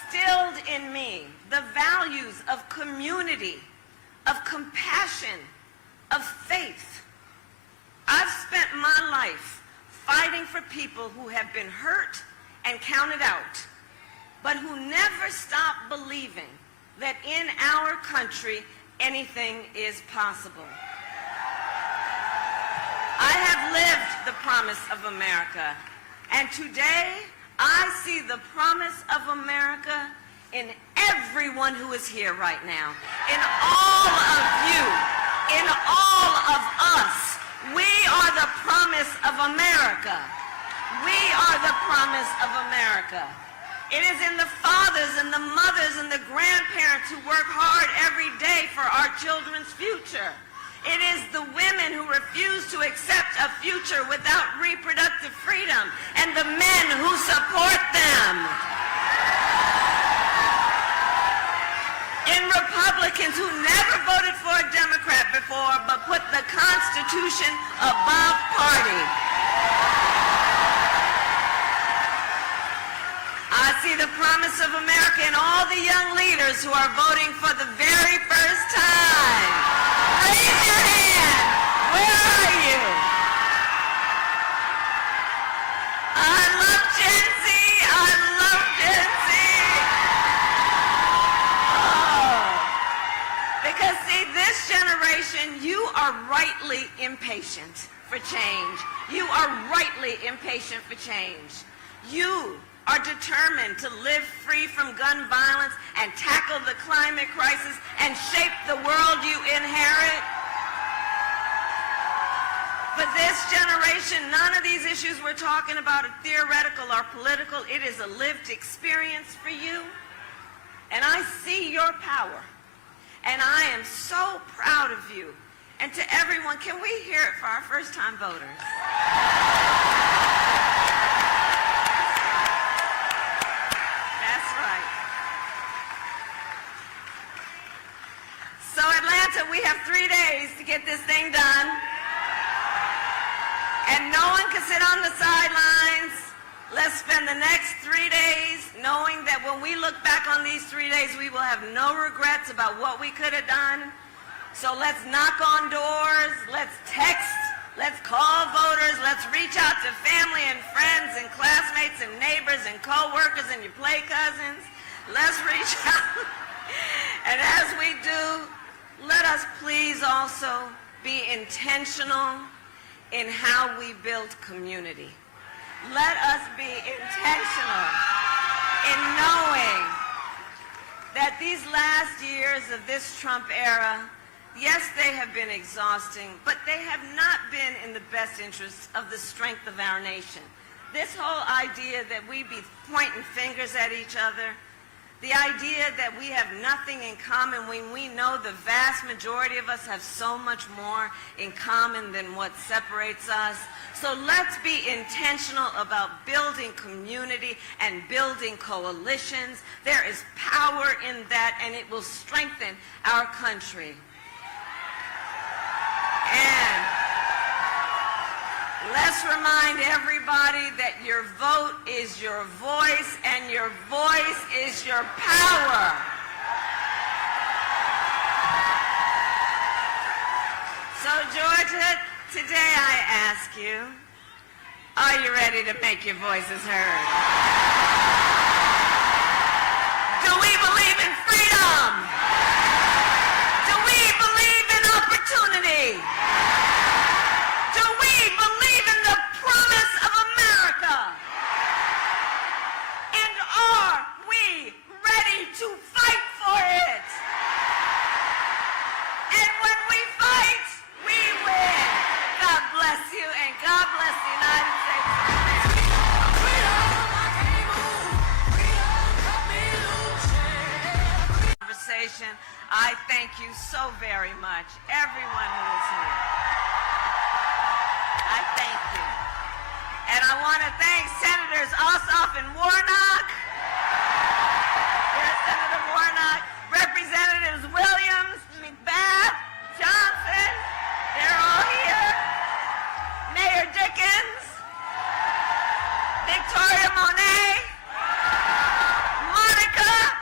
instilled in me the values of community, of compassion, of faith. I've spent my life fighting for people who have been hurt and counted out, but who never stop believing that in our country anything is possible. I have lived the promise of America, and today I see the promise of America in everyone who is here right now, in all of you, in all of us. We are the promise of America. We are the promise of America. It is in the fathers and the mothers and the grandparents who work hard every day for our children's future. It is the women who refuse to accept a future without reproductive freedom and the men who support them. In Republicans who never voted for a Democrat before but put the Constitution above party. I see the promise of America in all the young leaders who are voting for the very first time. Raise your hand. Where are you? I love Gen Z. I love Gen Z. Oh. Because see, this generation, you are rightly impatient for change. You are rightly impatient for change. You are determined to live free from gun violence and tackle the climate crisis and shape the world you inherit. For this generation, none of these issues we're talking about are theoretical or political. It is a lived experience for you. And I see your power. And I am so proud of you. And to everyone, can we hear it for our first-time voters? So Atlanta, we have 3 days to get this thing done. And no one can sit on the sidelines. Let's spend the next 3 days knowing that when we look back on these 3 days, we will have no regrets about what we could have done. So let's knock on doors, let's text, let's call voters, let's reach out to family and friends and classmates and neighbors and co-workers and your play cousins. Let's reach out. And as we do, let us please also be intentional in how we build community. Let us be intentional in knowing that these last years of this Trump era, yes, they have been exhausting, but they have not been in the best interest of the strength of our nation. This whole idea that we be pointing fingers at each other, the idea that we have nothing in common when we know the vast majority of us have so much more in common than what separates us. So let's be intentional about building community and building coalitions. There is power in that, and it will strengthen our country. And let's remind everybody that your vote is your voice, and your voice is your power. So, Georgia, today I ask you, are you ready to make your voices heard? Do we believe in freedom? Do we believe in opportunity? Do we believe in the promise of America? And are we ready to fight for it? And when we fight, we win. God bless you, and God bless the United States of America. Conversation. I thank you so very much, everyone who is here. I thank you. And I want to thank Senators Ossoff and Warnock. Yes, Senator Warnock. Representatives Williams, McBath, Johnson. They're all here. Mayor Dickens. Victoria Monet. Monica.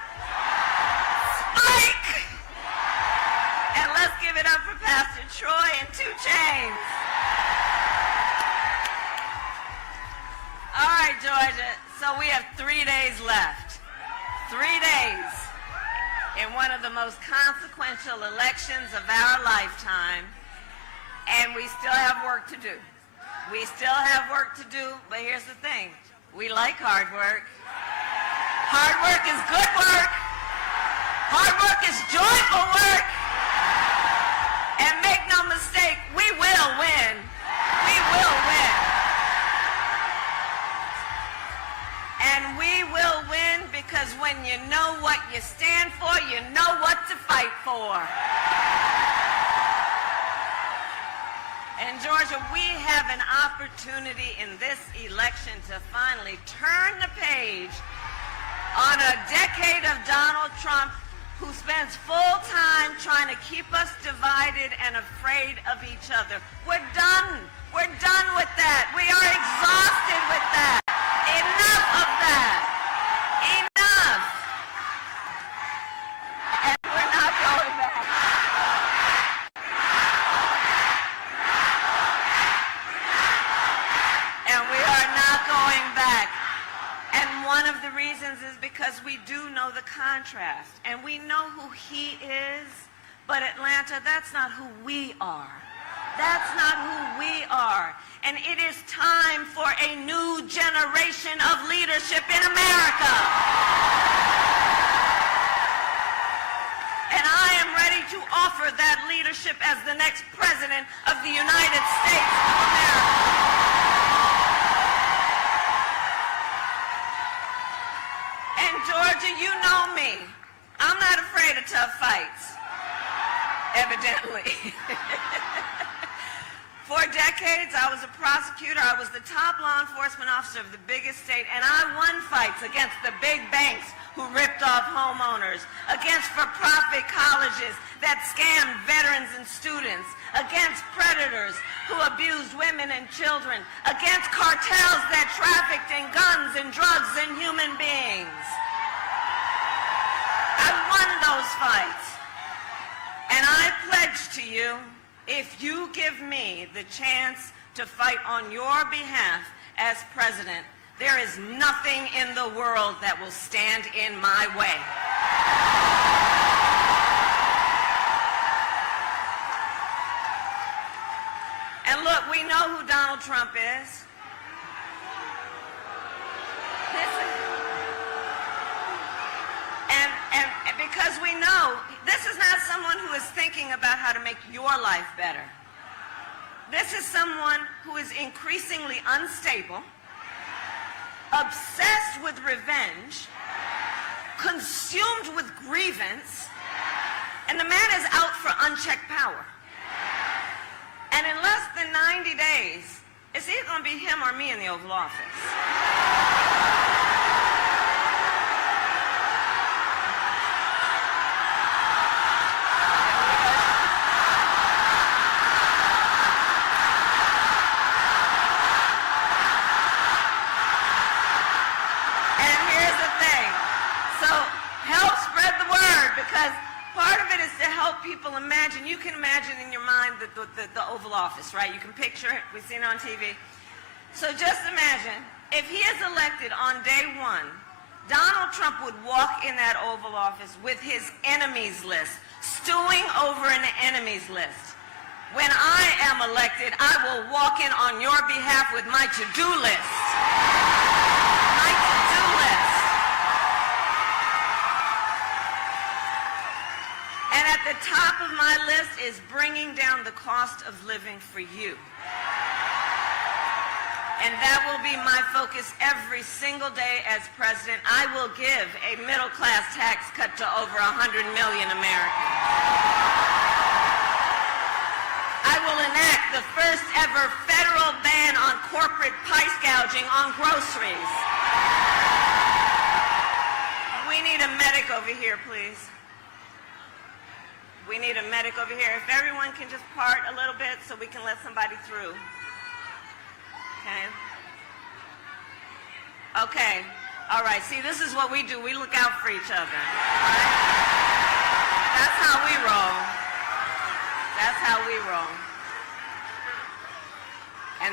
give it up for Pastor Troy and 2 Chainz. All right, Georgia, so we have 3 days left. 3 days in one of the most consequential elections of our lifetime, and we still have work to do. We still have work to do, but here's the thing. We like hard work. Hard work is good work. Hard work is joyful work. And make no mistake, we will win. We will win. And we will win because when you know what you stand for, you know what to fight for. And Georgia, we have an opportunity in this election to finally turn the page on a decade of Donald Trump who spends full time trying to keep us divided and afraid of each other. We're done. We're done with that. We are exhausted with that. Enough of that. Enough. And we're not going back. And we are not going back. And one of the reasons is because we do know the contrast. And we know who he is. But Atlanta, that's not who we are. That's not who we are. And it is time for a new generation of leadership in America. And I am ready to offer that leadership as the next president of the United States of America. And Georgia, you know me. I'm not afraid of tough fights. Evidently. For decades, I was a prosecutor. I was the top law enforcement officer of the biggest state, and I won fights against the big banks who ripped off homeowners, against for-profit colleges that scammed veterans and students, against predators who abused women and children, against cartels that trafficked in guns and drugs and human beings. I won those fights. And I pledge to you, if you give me the chance to fight on your behalf as president, there is nothing in the world that will stand in my way. And look, we know who Donald Trump is. Listen. And because we know this is not someone who is thinking about how to make your life better. This is someone who is increasingly unstable, obsessed with revenge, consumed with grievance, and the man is out for unchecked power. And in less than 90 days, it's either going to be him or me in the Oval Office. People imagine, you can imagine in your mind the Oval Office, right? You can picture it. We've seen it on TV. So just imagine, if he is elected on day one, Donald Trump would walk in that Oval Office with his enemies list, stewing over an enemies list. When I am elected, I will walk in on your behalf with my to-do list. My to-do list. And at the top of my list is bringing down the cost of living for you. And that will be my focus every single day as president. I will give a middle-class tax cut to over 100 million Americans. I will enact the first ever federal ban on corporate price gouging on groceries. We need a medic over here, please. We need a medic over here. If everyone can just part a little bit so we can let somebody through. Okay? Okay. All right. See, this is what we do. We look out for each other. All right? That's how we roll.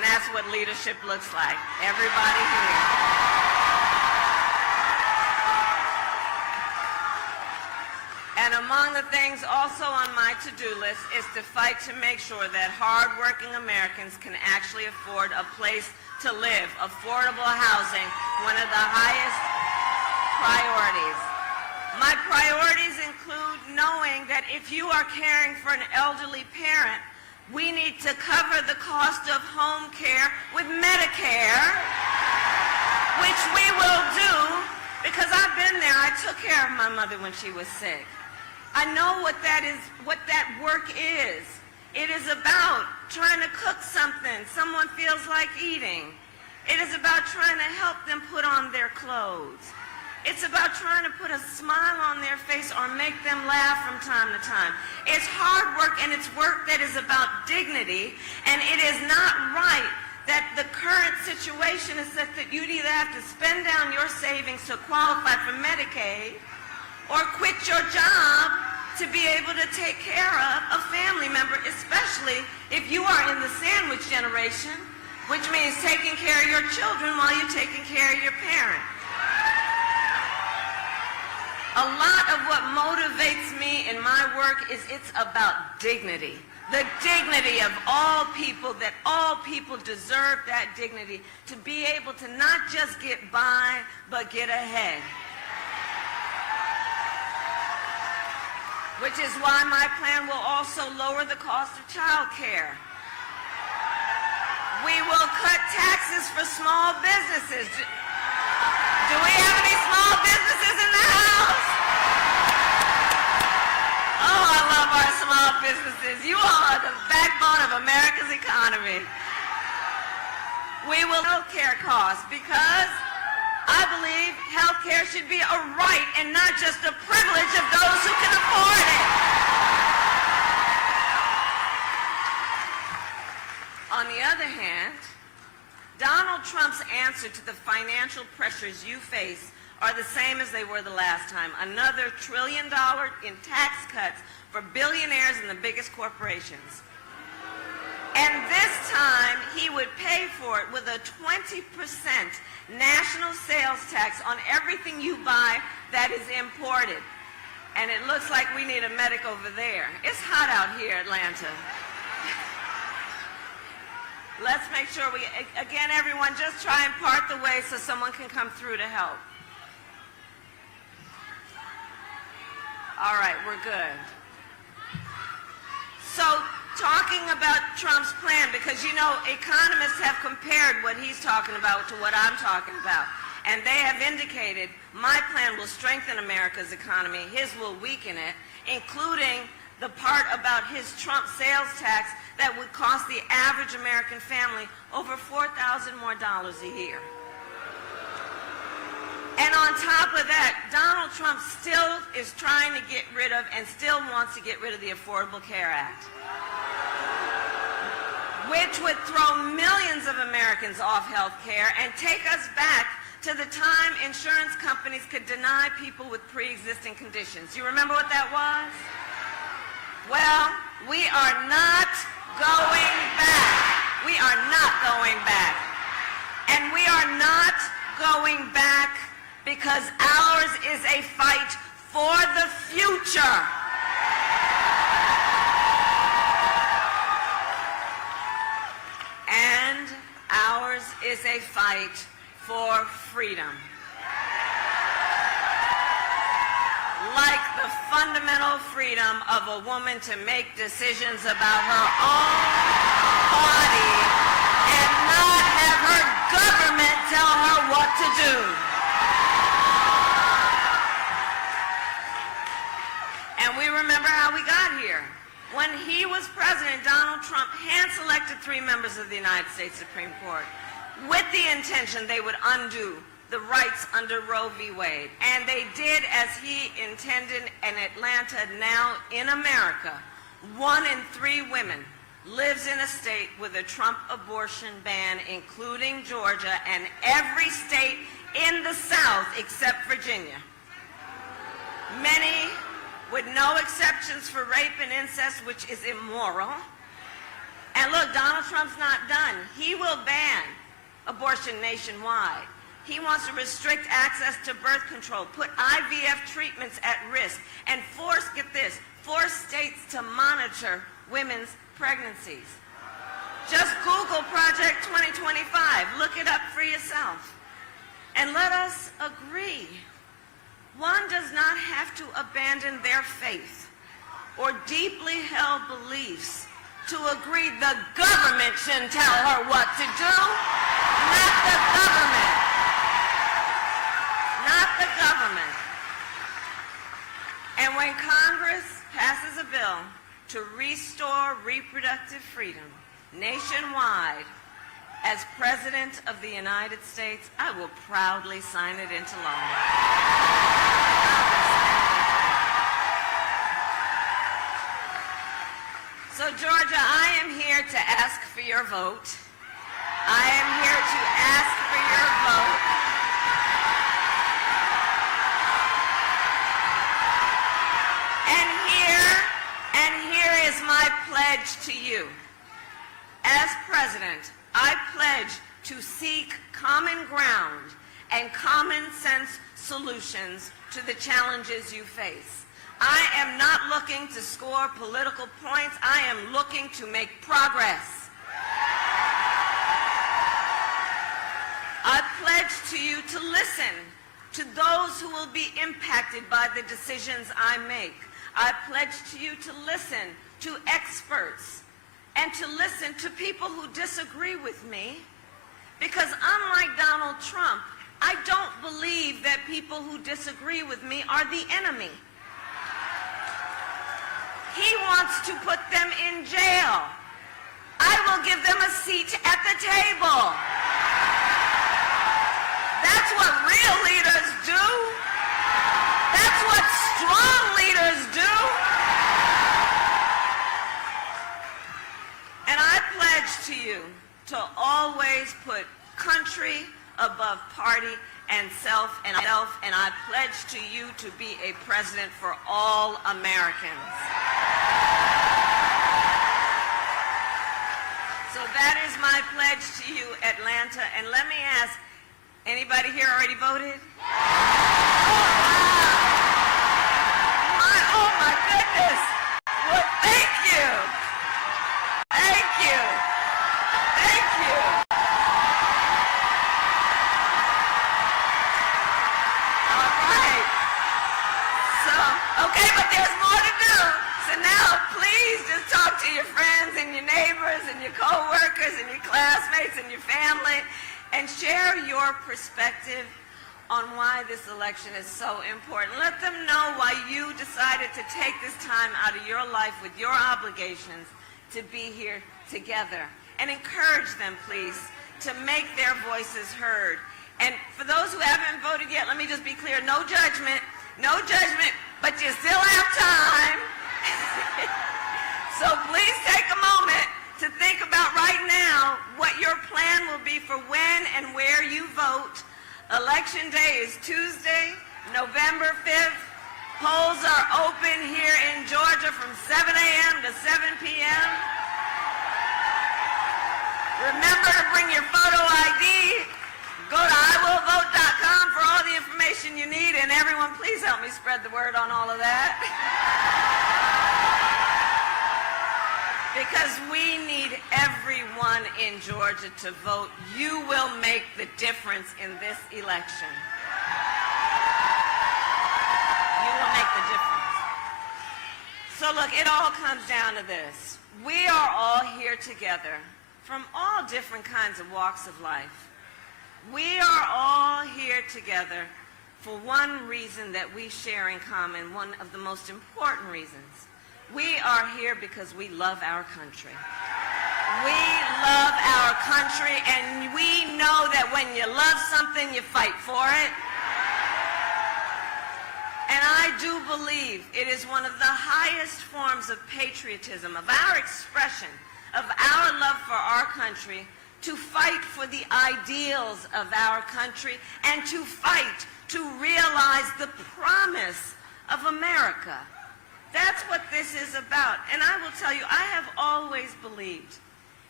that's what leadership looks like. Everybody here. And among the things also on my to-do list is to fight to make sure that hard-working Americans can actually afford a place to live. Affordable housing, one of the highest priorities. My priorities include knowing that if you are caring for an elderly parent, we need to cover the cost of home care with Medicare, which we will do because I've been there. I took care of my mother when she was sick. I know what that is, what that work is. It is about trying to cook something someone feels like eating. It is about trying to help them put on their clothes. It's about trying to put a smile on their face or make them laugh from time to time. It's hard work, and it's work that is about dignity, and it is not right that the current situation is such that you'd either have to spend down your savings to qualify for Medicaid or quit your job to be able to take care of a family member, especially if you are in the sandwich generation, which means taking care of your children while you're taking care of your parent. A lot of what motivates me in my work is it's about dignity. The dignity of all people, that all people deserve that dignity to be able to not just get by, but get ahead. Which is why my plan will also lower the cost of child care. We will cut taxes for small businesses. Do we have any small businesses in the house? Oh, I love our small businesses. You all are the backbone of America's economy. We will health care costs because I believe health care should be a right and not just a privilege of those who can afford it. On the other hand, Donald Trump's answer to the financial pressures you face are the same as they were the last time. Another $1 trillion in tax cuts for billionaires and the biggest corporations. And this time, he would pay for it with a 20% national sales tax on everything you buy that is imported. And it looks like we need a medic over there. It's hot out here, Atlanta. Let's make sure we, again, everyone, just try and part the way so someone can come through to help. All right, we're good. So, talking about Trump's plan, because you know economists have compared what he's talking about to what I'm talking about, and they have indicated my plan will strengthen America's economy, his will weaken it, including the part about his Trump sales tax that would cost the average American family over $4,000 more a year. And on top of that, Donald Trump still is trying to get rid of and still wants to get rid of the Affordable Care Act, which would throw millions of Americans off health care and take us back to the time insurance companies could deny people with pre-existing conditions. You remember what that was? Well, we are not going back. We are not going back. And we are not going back because ours is a fight for the future. And ours is a fight for freedom. Like the fundamental freedom of a woman to make decisions about her own body and not have her government tell her what to do. And we remember how we got here. When he was president, Donald Trump hand-selected 3 members of the United States Supreme Court with the intention they would undo the rights under Roe v. Wade. And they did as he intended in Atlanta. Now in America, 1 in 3 women lives in a state with a Trump abortion ban, including Georgia and every state in the South except Virginia. Many, with no exceptions for rape and incest, which is immoral, And look, Donald Trump's not done. He will ban abortion nationwide. He wants to restrict access to birth control, put IVF treatments at risk, and force states to monitor women's pregnancies. Just Google Project 2025. Look it up for yourself. And let us agree. One does not have to abandon their faith or deeply held beliefs to agree the government shouldn't tell her what to do. Not the government. Not the government. And when Congress passes a bill to restore reproductive freedom nationwide, as President of the United States, I will proudly sign it into law. So, Georgia, I am here to ask for your vote. I am here to ask for your vote. And here is my pledge to you. As President, I pledge to seek common ground and common sense solutions to the challenges you face. I am not looking to score political points. I am looking to make progress. I pledge to you to listen to those who will be impacted by the decisions I make. I pledge to you to listen to experts and to listen to people who disagree with me, because unlike Donald Trump, I don't believe that people who disagree with me are the enemy. He wants to put them in jail. I will give them a seat at the table. That's what real leaders do. That's what strong leaders do. And I pledge to you to always put country above party and self, and I pledge to you to be a president for all Americans. So that is my pledge to you, Atlanta. And let me ask, anybody here already voted? Oh my goodness. Well, thank you. Thank you. Thank you. All right. So, okay, but there's more to do. So now, please just talk to your friends and your neighbors and your co-workers and your classmates and your family and share your perspective on why this election is so important. Let them know why you decided to take this time out of your life with your obligations to be here together. And encourage them, please, to make their voices heard. And for those who haven't voted yet, let me just be clear, no judgment, but you still have time. So please take a moment to think about right now what your plan will be for when and where you vote. Election day is Tuesday, November 5th. Polls are open here in Georgia from 7 a.m. to 7 p.m. Remember to bring your photo ID. Go to iwillvote.com for all the information you need. And everyone, please help me spread the word on all of that. Because we need everyone in Georgia to vote. You will make the difference in this election. You will make the difference. So look, it all comes down to this. We are all here together from all different kinds of walks of life. We are all here together for one reason that we share in common, one of the most important reasons. We are here because we love our country. We love our country, and we know that when you love something, you fight for it. And I do believe it is one of the highest forms of patriotism, of our expression, of our love for our country, to fight for the ideals of our country and to fight to realize the promise of America. That's what this is about. And I will tell you, I have always believed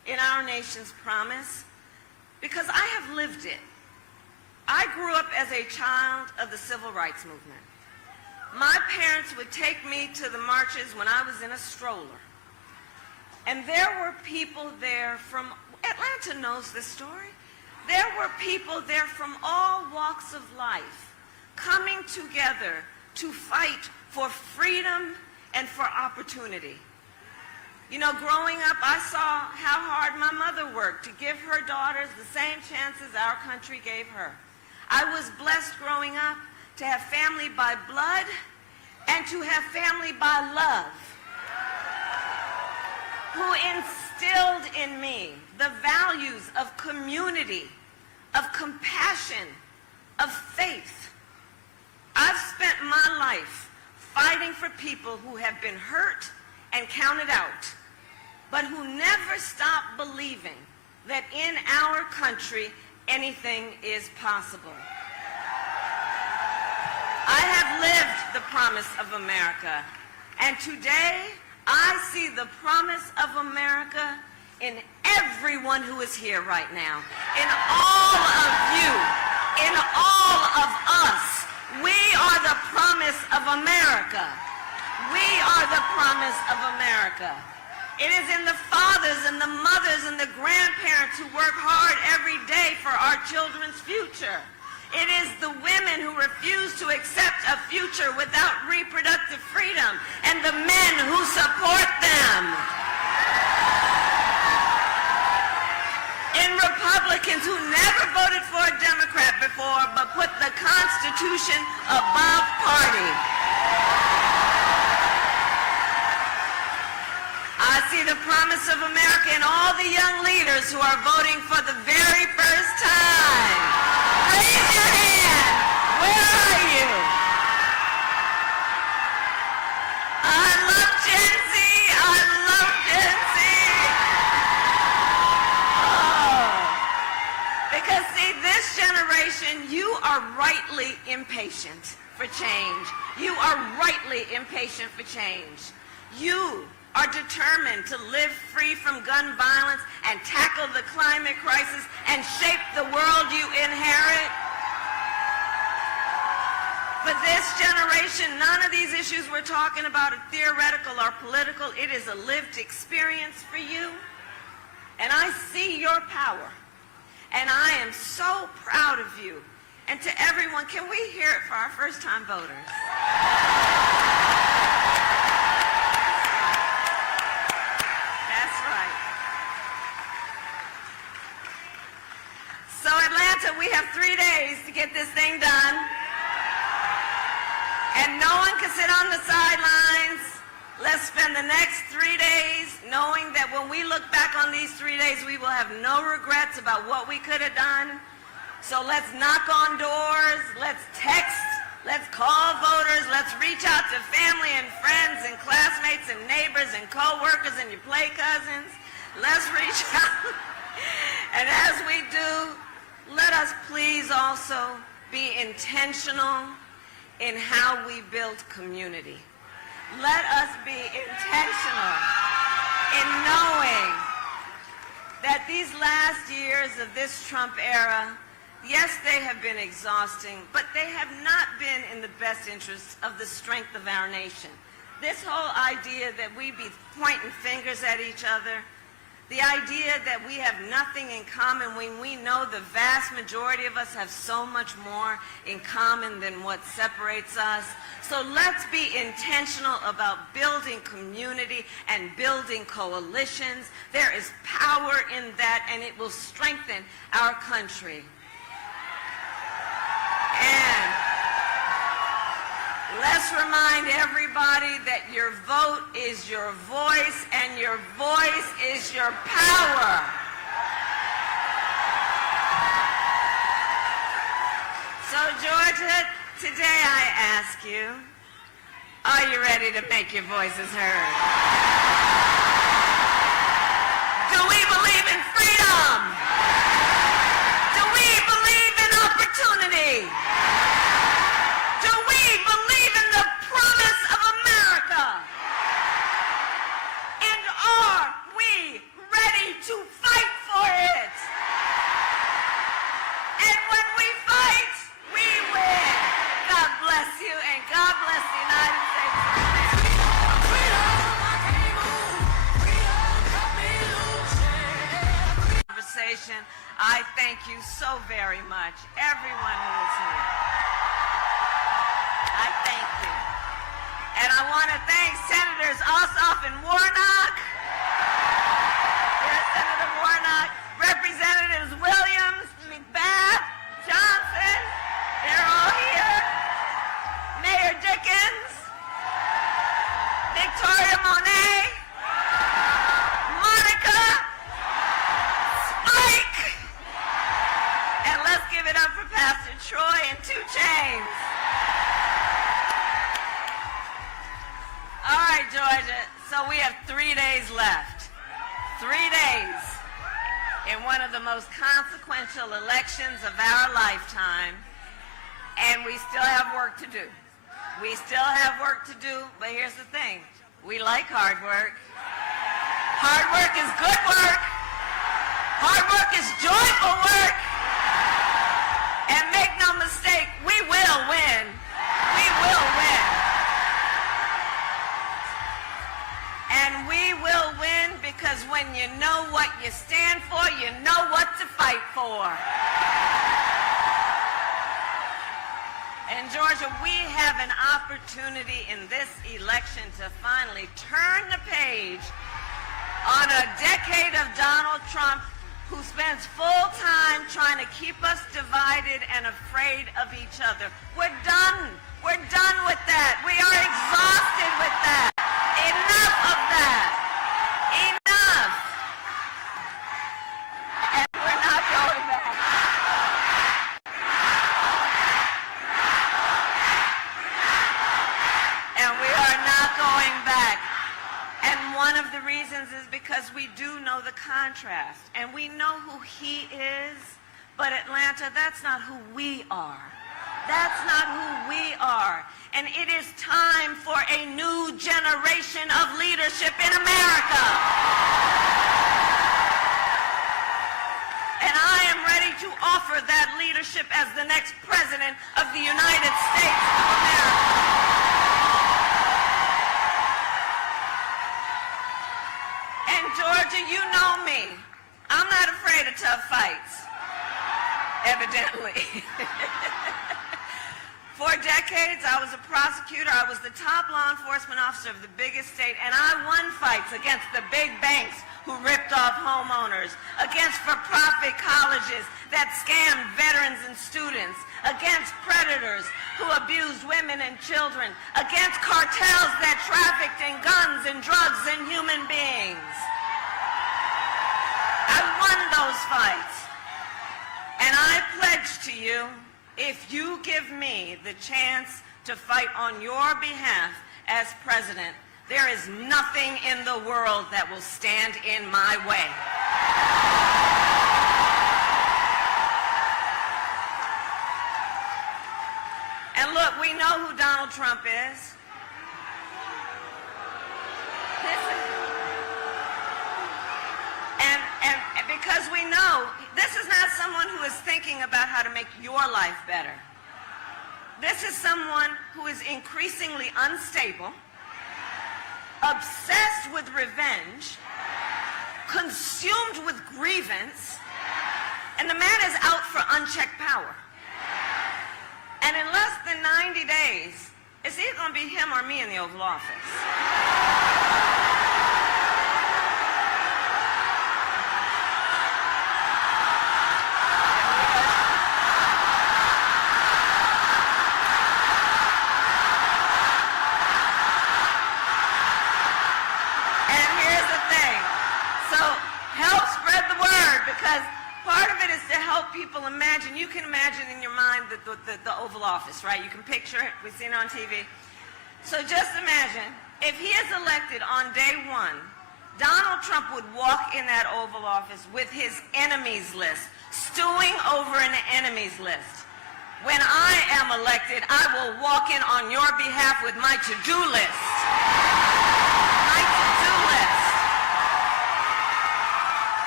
in our nation's promise because I have lived it. I grew up as a child of the civil rights movement. My parents would take me to the marches when I was in a stroller. And there were people there from, Atlanta knows this story, there were people there from all walks of life coming together to fight for freedom and for opportunity. You know, growing up, I saw how hard my mother worked to give her daughters the same chances our country gave her. I was blessed growing up to have family by blood and to have family by love, who instilled in me the values of community, of compassion, of faith. I've spent my life fighting for people who have been hurt and counted out, but who never stop believing that in our country anything is possible. I have lived the promise of America, and today I see the promise of America in everyone who is here right now, in all of you, in all of us. We are the promise of America. We are the promise of America. It is in the fathers and the mothers and the grandparents who work hard every day for our children's future. It is the women who refuse to accept a future without reproductive freedom and the men who support them. In Republicans who never voted for a Democrat before but put the Constitution above party. I see the promise of America in all the young leaders who are voting for the very first time. Raise your hand. Where are you? I love Gen Z. I love Gen Z. Oh. Because see, this generation, you are rightly impatient for change. You are rightly impatient for change. You are determined to live free from gun violence and tackle the climate crisis and shape the world you inherit. For this generation, none of these issues we're talking about are theoretical or political. It is a lived experience for you. And I see your power. And I am so proud of you. And to everyone, can we hear it for our first-time voters? So Atlanta, we have 3 days to get this thing done. And no one can sit on the sidelines. Let's spend the next 3 days knowing that when we look back on these 3 days, we will have no regrets about what we could have done. So let's knock on doors, let's text, let's call voters, let's reach out to family and friends and classmates and neighbors and co-workers and your play cousins. Let's reach out. And as we do, let us please also be intentional in how we build community. Let us be intentional in knowing that these last years of this Trump era, yes, they have been exhausting, but they have not been in the best interest of the strength of our nation. This whole idea that we be pointing fingers at each other, the idea that we have nothing in common when we know the vast majority of us have so much more in common than what separates us. So let's be intentional about building community and building coalitions. There is power in that, and it will strengthen our country. And let's remind everybody that your vote is your voice, and your voice is your power. So, Georgia, today I ask you, are you ready to make your voices heard? Do we believe in freedom? Do we believe in opportunity? Do we believe in the promise of America? And are we ready ready to fight for it. And when we fight, we win. God bless you, and God bless the United States of America. Conversation. I thank you so very much, everyone who is here. I thank you. And I want to thank Senators Ossoff and Warnock. Yes, Senator Warnock. Representatives Williams, McBath, Johnson. They're all here. Mayor Dickens. Victoria Monet. Monica. Spike. And let's give it up for Pastor Troy and 2 Chainz. All right, Georgia, so we have 3 days left. 3 days in one of the most consequential elections of our lifetime, and we still have work to do. We still have work to do, but here's the thing. We like hard work. Hard work is good work. Hard work is joyful work. And make no mistake, we will win. We will win. And we will win because when you know what you stand for, you know what to fight for. And Georgia, we have an opportunity in this election to finally turn the page on a decade of Donald Trump, who spends full time trying to keep us divided and afraid of each other. We're done. We're done with that. We are exhausted with that. Enough of that. Enough. And we're not going back. And we are not going back. And one of the reasons is because we do know the contrast. And we know who he is. But Atlanta, that's not who we are. That's not who we are. And it is time for a new generation of leadership in America. And I am ready to offer that leadership as the next president of the United States of America. And Georgia, you know me. I'm not afraid of tough fights. Evidently. For decades, I was a prosecutor. I was the top law enforcement officer of the biggest state, and I won fights against the big banks who ripped off homeowners, against for-profit colleges that scammed veterans and students, against predators who abused women and children, against cartels that trafficked in guns and drugs and human beings. I won those fights. And I pledge to you, if you give me the chance to fight on your behalf as president, there is nothing in the world that will stand in my way. And look, we know who Donald Trump is. And because we know this is not someone who is thinking about how to make your life better. This is someone who is increasingly unstable, obsessed with revenge, consumed with grievance, and the man is out for unchecked power. And in less than 90 days, it's either going to be him or me in the Oval Office. People imagine, you can imagine in your mind the Oval Office, right? You can picture it. We've seen it on TV. So just imagine, if he is elected on day one, Donald Trump would walk in that Oval Office with his enemies list, stewing over an enemies list. When I am elected, I will walk in on your behalf with my to-do list. My to-do list.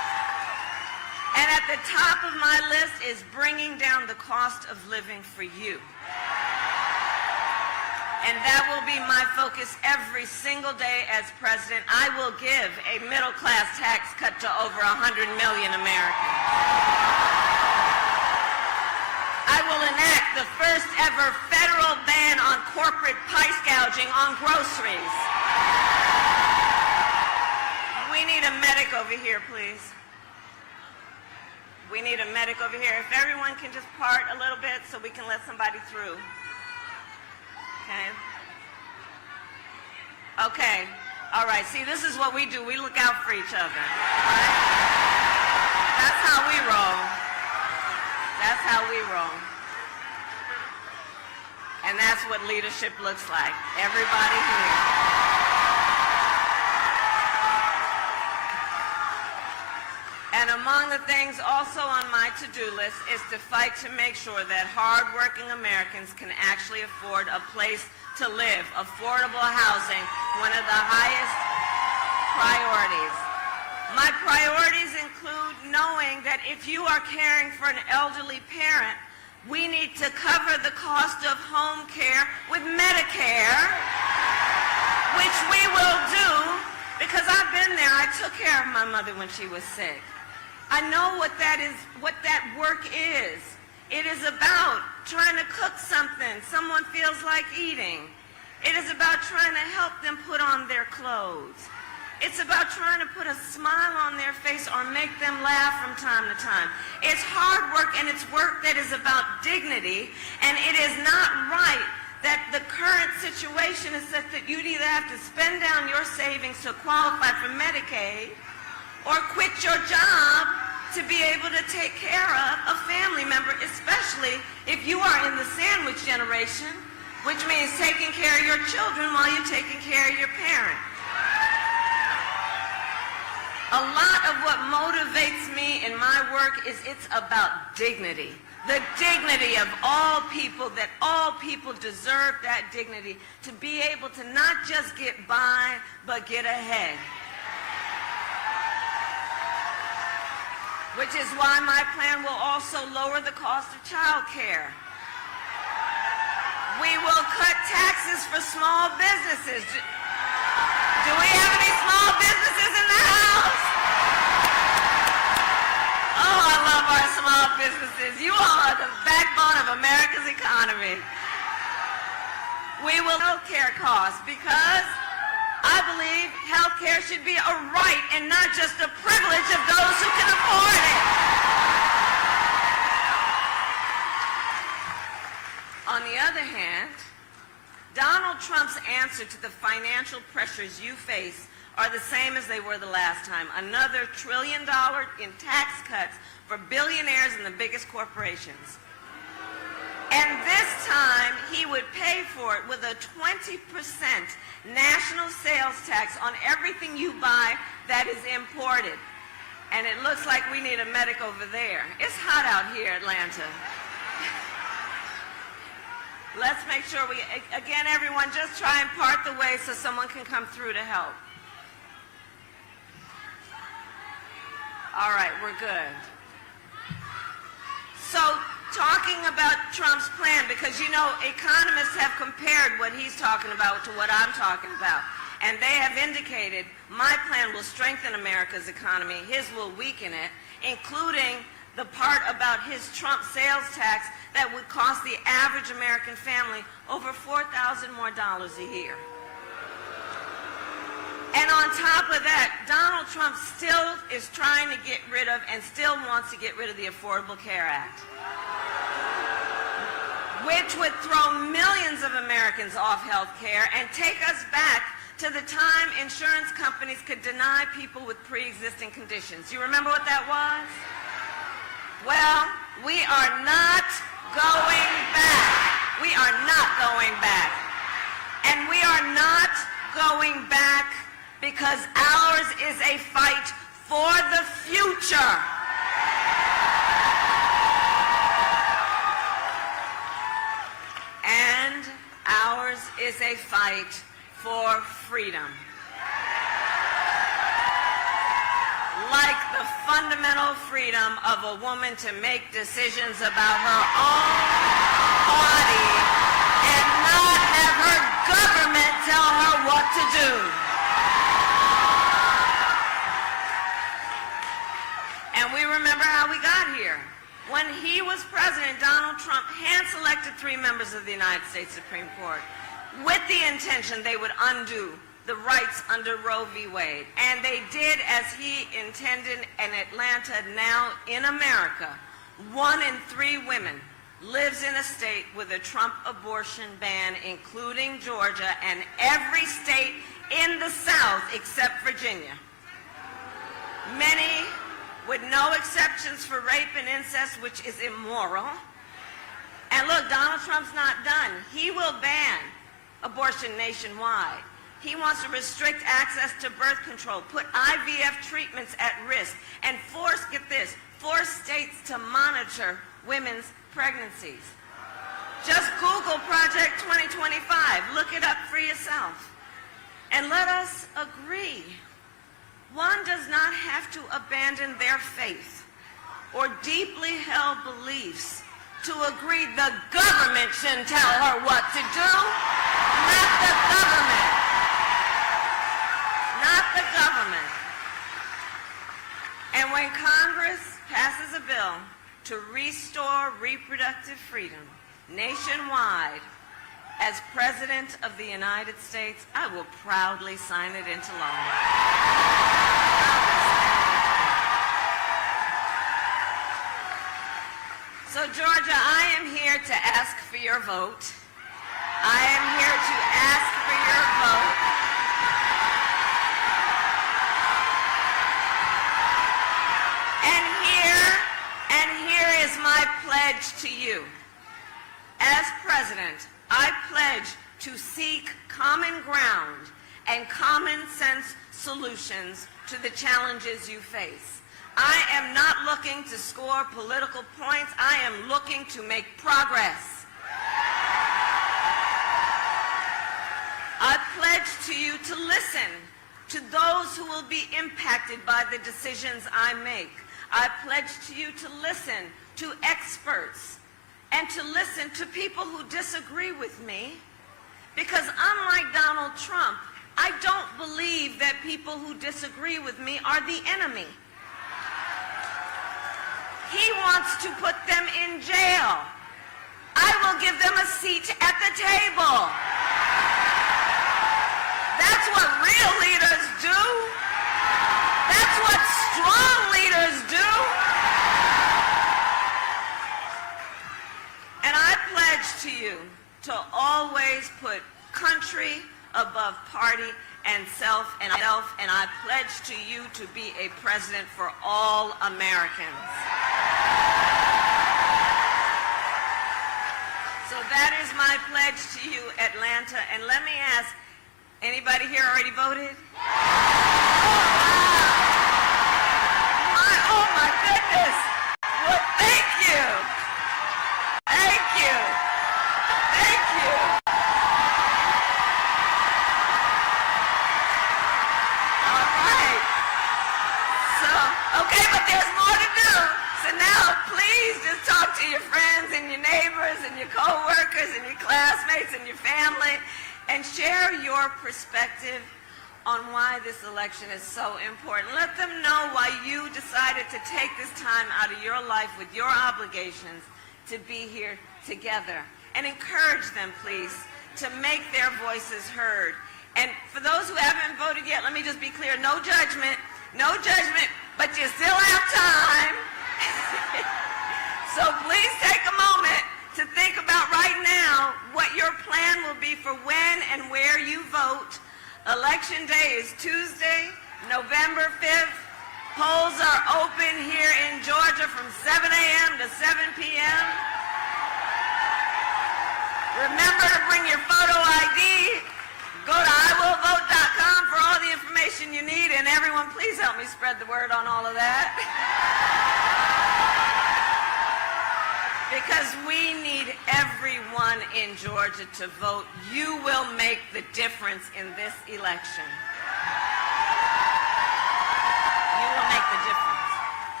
the top of my list is bringing down the cost of living for you. And that will be my focus every single day as president. I will give a middle-class tax cut to over 100 million Americans. I will enact the first ever federal ban on corporate price gouging on groceries. We need a medic over here, please. We need a medic over here. If everyone can just part a little bit so we can let somebody through. Okay. Okay. All right. See, this is what we do. We look out for each other. Right? That's how we roll. That's how we roll. And that's what leadership looks like. Everybody here. And among the things also on my to-do list is to fight to make sure that hard-working Americans can actually afford a place to live, affordable housing, one of the highest priorities. My priorities include knowing that if you are caring for an elderly parent, we need to cover the cost of home care with Medicare, which we will do because I've been there. I took care of my mother when she was sick. I know what that is, what that work is. It is about trying to cook something someone feels like eating. It is about trying to help them put on their clothes. It's about trying to put a smile on their face or make them laugh from time to time. It's hard work, and it's work that is about dignity, and it is not right that the current situation is such that you'd either have to spend down your savings to qualify for Medicaid or quit your job to be able to take care of a family member, especially if you are in the sandwich generation, which means taking care of your children while you're taking care of your parent. A lot of what motivates me in my work is it's about dignity. The dignity of all people, that all people deserve that dignity to be able to not just get by, but get ahead. Which is why my plan will also lower the cost of child care. We will cut taxes for small businesses. Do we have any small businesses in the house? Oh, I love our small businesses. You all are the backbone of America's economy. We will health care costs because I believe health care should be a right and not just a privilege of those who can afford it. On the other hand, Donald Trump's answer to the financial pressures you face are the same as they were the last time. Another $1 trillion in tax cuts for billionaires and the biggest corporations. And this time, he would pay for it with a 20% national sales tax on everything you buy that is imported. And it looks like we need a medic over there. It's hot out here, Atlanta. Let's make sure we, again, everyone, just try and part the way so someone can come through to help. All right, we're good. So, talking about Trump's plan, because you know economists have compared what he's talking about to what I'm talking about, and they have indicated my plan will strengthen America's economy, his will weaken it, including the part about his Trump sales tax that would cost the average American family over $4,000 more a year. And on top of that, Donald Trump still is trying to get rid of and still wants to get rid of the Affordable Care Act, which would throw millions of Americans off health care and take us back to the time insurance companies could deny people with pre-existing conditions. You remember what that was? Well, we are not going back. We are not going back. And we are not going back because ours is a fight for the future. And ours is a fight for freedom. Like the fundamental freedom of a woman to make decisions about her own body and not have her government tell her what to do. And we remember how we got here. When he was president, Donald Trump hand-selected 3 members of the United States Supreme Court with the intention they would undo the rights under Roe v. Wade. And they did as he intended in Atlanta. Now in America, 1 in 3 women lives in a state with a Trump abortion ban, including Georgia and every state in the South except Virginia. Many with no exceptions for rape and incest, which is immoral. And look, Donald Trump's not done. He will ban abortion nationwide. He wants to restrict access to birth control, put IVF treatments at risk, and force states to monitor women's pregnancies. Just Google Project 2025. Look it up for yourself. And let us agree. One does not have to abandon their faith or deeply held beliefs to agree the government shouldn't tell her what to do. Not the government. Not the government. And when Congress passes a bill to restore reproductive freedom nationwide, as President of the United States, I will proudly sign it into law. So, Georgia, I am here to ask for your vote. I am here to ask for your vote. And here is my pledge to you. As president, I pledge to seek common ground and common sense solutions to the challenges you face. I am not looking to score political points. I am looking to make progress. I pledge to you to listen to those who will be impacted by the decisions I make. I pledge to you to listen to experts and to listen to people who disagree with me, because unlike Donald Trump, I don't believe that people who disagree with me are the enemy. He wants to put them in jail. I will give them a seat at the table. That's what real leaders do. That's what strong leaders do. And I pledge to you to always put country above party and self, and I pledge to you to be a president for all Americans. So that is my pledge to you, Atlanta. And let me ask, anybody here already voted? Oh my goodness. Well, thank you. Thank you. Thank you. All right. So, okay, but there's more to do. So now, please just talk to your friends and your neighbors and your co-workers and your classmates and your family and share your perspective on why this election is so important. Let them know why you decided to take this time out of your life with your obligations to be here together. And encourage them, please, to make their voices heard. And for those who haven't voted yet, let me just be clear, no judgment, but you still have time. So please take a moment to think about right now what your plan will be for when and where you vote. Election day is Tuesday, November 5th. Polls are open here in Georgia from 7 a.m. to 7 p.m. Remember to bring your photo ID. Go to iwillvote.com for all the information you need. And everyone, please help me spread the word on all of that. Because we need everyone in Georgia to vote. You will make the difference in this election. You will make the difference.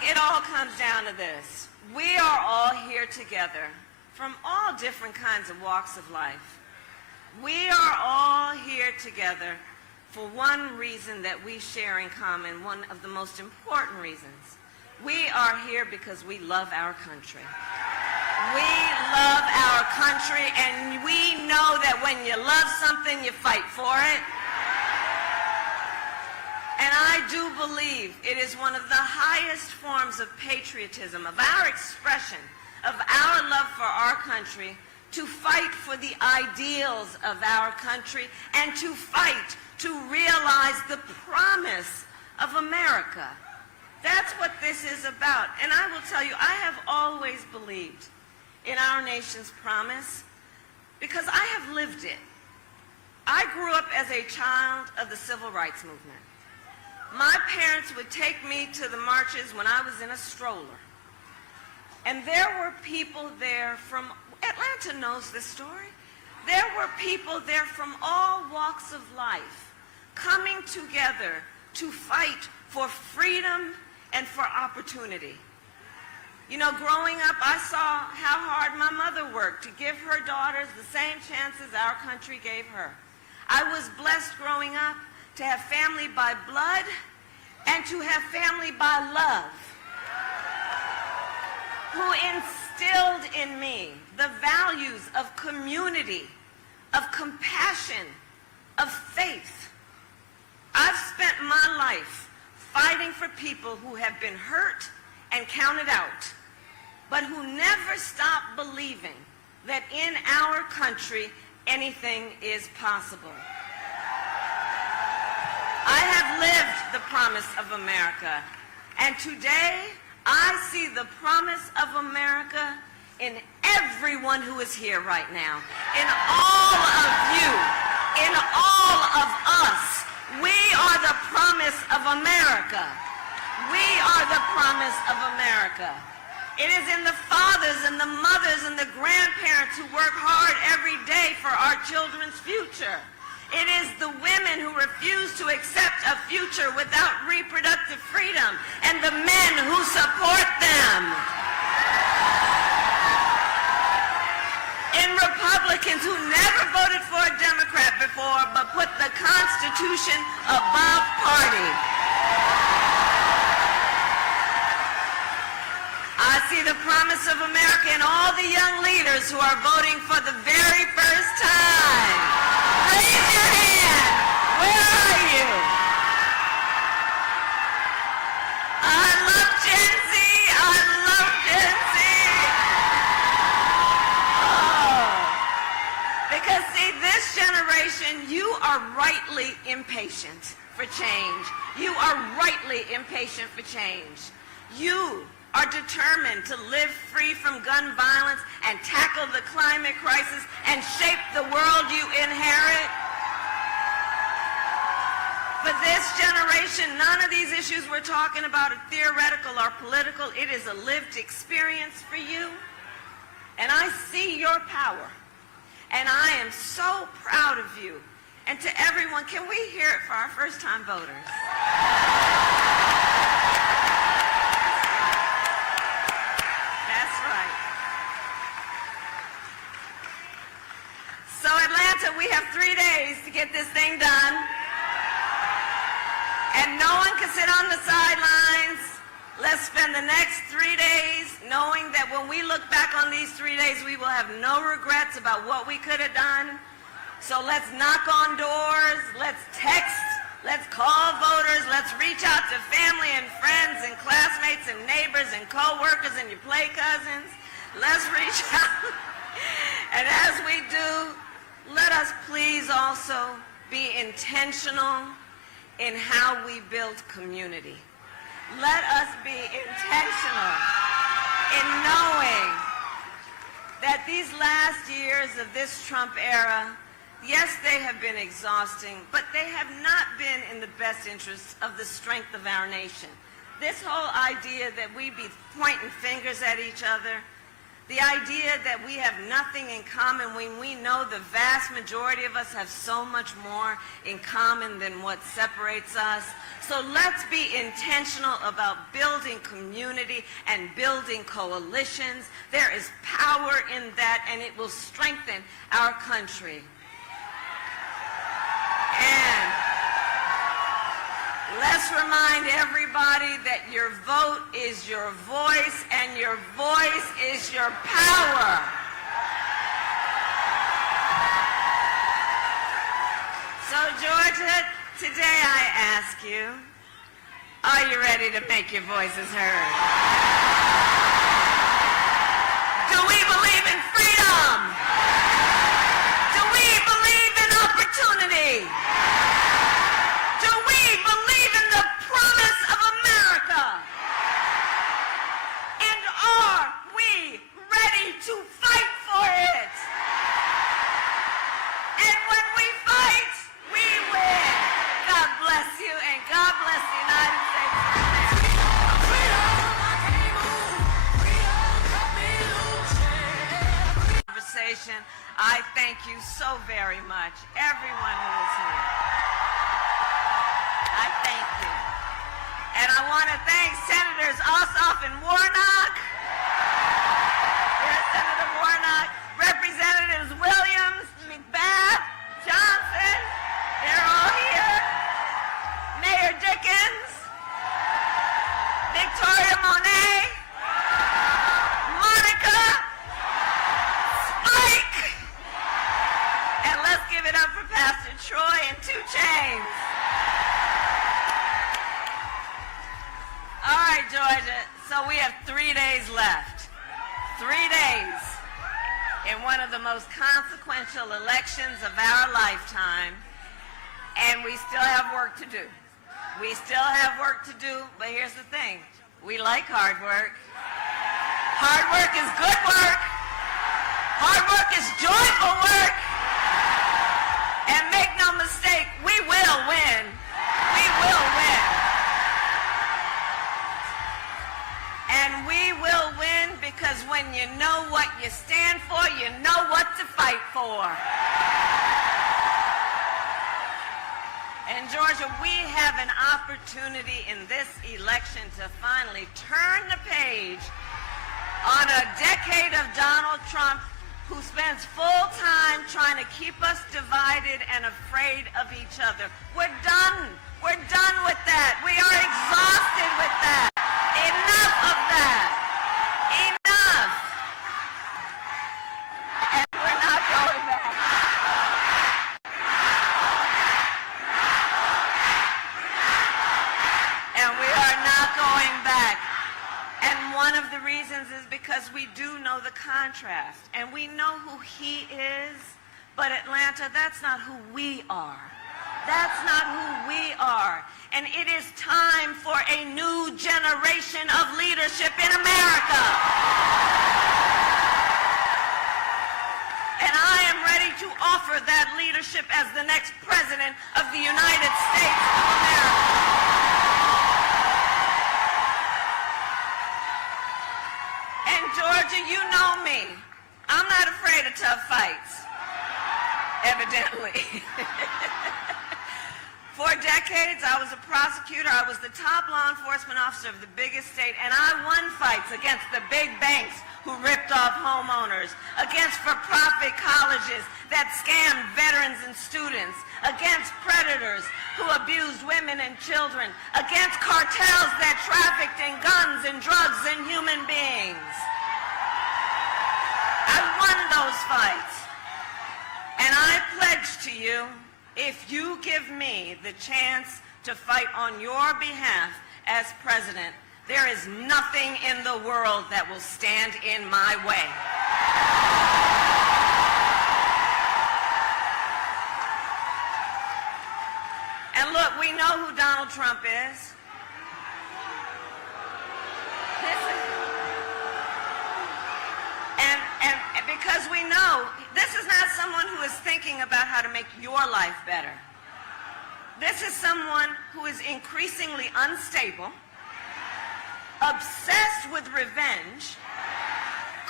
Look, it all comes down to this. We are all here together from all different kinds of walks of life. We are all here together for one reason that we share in common, one of the most important reasons. We are here because we love our country. We love our country, and we know that when you love something, you fight for it. And I do believe it is one of the highest forms of patriotism, of our expression, of our love for our country, to fight for the ideals of our country and to fight to realize the promise of America. That's what this is about. And I will tell you, I have always believed in our nation's promise because I have lived it. I grew up as a child of the Civil Rights Movement. My parents would take me to the marches when I was in a stroller. And there were people there from, Atlanta knows this story, there were people there from all walks of life coming together to fight for freedom and for opportunity. You know, growing up, I saw how hard my mother worked to give her daughters the same chances our country gave her. I was blessed growing up to have family by blood and to have family by love, who instilled in me the values of community, of compassion, of faith. I've spent my life fighting for people who have been hurt and counted out, but who never stop believing that in our country anything is possible. I have lived the promise of America, and today I see the promise of America in everyone who is here right now, in all of you, in all of us. We are the promise of America. We are the promise of America. It is in the fathers and the mothers and the grandparents who work hard every day for our children's future. It is the women who refuse to accept a future without reproductive freedom and the men who support them. In Republicans who never voted for a Democrat before but put the Constitution above party. I see the promise of America in all the young leaders who are voting for the very first time. Raise your hand. Where are you? I love Gen Z. I love Gen Z. Oh. Because see, this generation, you are rightly impatient for change. You are rightly impatient for change. You are determined to live free from gun violence and tackle the climate crisis and shape the world you inherit. For this generation, none of these issues we're talking about are theoretical or political. It is a lived experience for you. And I see your power. And I am so proud of you. And to everyone, can we hear it for our first-time voters? So Atlanta, we have 3 days to get this thing done. And no one can sit on the sidelines. Let's spend the next 3 days knowing that when we look back on these 3 days, we will have no regrets about what we could have done. So let's knock on doors, let's text, let's call voters, let's reach out to family and friends and classmates and neighbors and co-workers and your play cousins. Let's reach out. And as we do, let us please also be intentional in how we build community. Let us be intentional in knowing that these last years of this Trump era, yes, they have been exhausting, but they have not been in the best interest of the strength of our nation. This whole idea that we be pointing fingers at each other, The idea that we have nothing in common when we know the vast majority of us have so much more in common than what separates us. So let's be intentional about building community and building coalitions. There is power in that, and it will strengthen our country. And let's remind everybody that your vote is your voice, and your voice is your power. So, Georgia, today I ask you, are you ready to make your voices heard? Do we believe in freedom? Do we believe in opportunity? Do we believe in the promise of America? And are we ready to fight for it? And when we fight, we win. God bless you, and God bless the United States of America. Conversation. I thank you so very much, everyone who is here. I thank you. And I want to thank Senators Ossoff and Warnock. Yes, Senator Warnock. Representatives Williams, McBath, Johnson. They're all here. Mayor Dickens. Victoria Monet. Monica. Spike. And let's give it up for Pastor Troy and 2 Chainz. All right, Georgia, so we have 3 days left. 3 days in one of the most consequential elections of our lifetime, and we still have work to do. We still have work to do, but here's the thing. We like hard work. Hard work is good work. Hard work is joyful work. And make no mistake, we will win. We will win. And we will win because when you know what you stand for, you know what to fight for. And Georgia, we have an opportunity in this election to finally turn the page on a decade of Donald Trump, who spends full time trying to keep us divided and afraid of each other. We're done. We're done with that. We are exhausted with that. Enough of that. Enough. And we're not going back. And we are not going back. And one of the reasons is because we do know the contrast. And we know who he is. But Atlanta, that's not who we are. That's not who we are. And it is time for a new generation of leadership in America. And I am ready to offer that leadership as the next president of the United States of America. And Georgia, you know me. I'm not afraid of tough fights. Evidently. For decades, I was a prosecutor. I was the top law enforcement officer of the biggest state, and I won fights against the big banks who ripped off homeowners, against for-profit colleges that scammed veterans and students, against predators who abused women and children, against cartels that trafficked in guns and drugs and human beings. I won those fights. And I pledge to you, if you give me the chance to fight on your behalf as president, there is nothing in the world that will stand in my way. And look, we know who Donald Trump is. And because we know this is not someone who is thinking about how to make your life better. This is someone who is increasingly unstable, obsessed with revenge,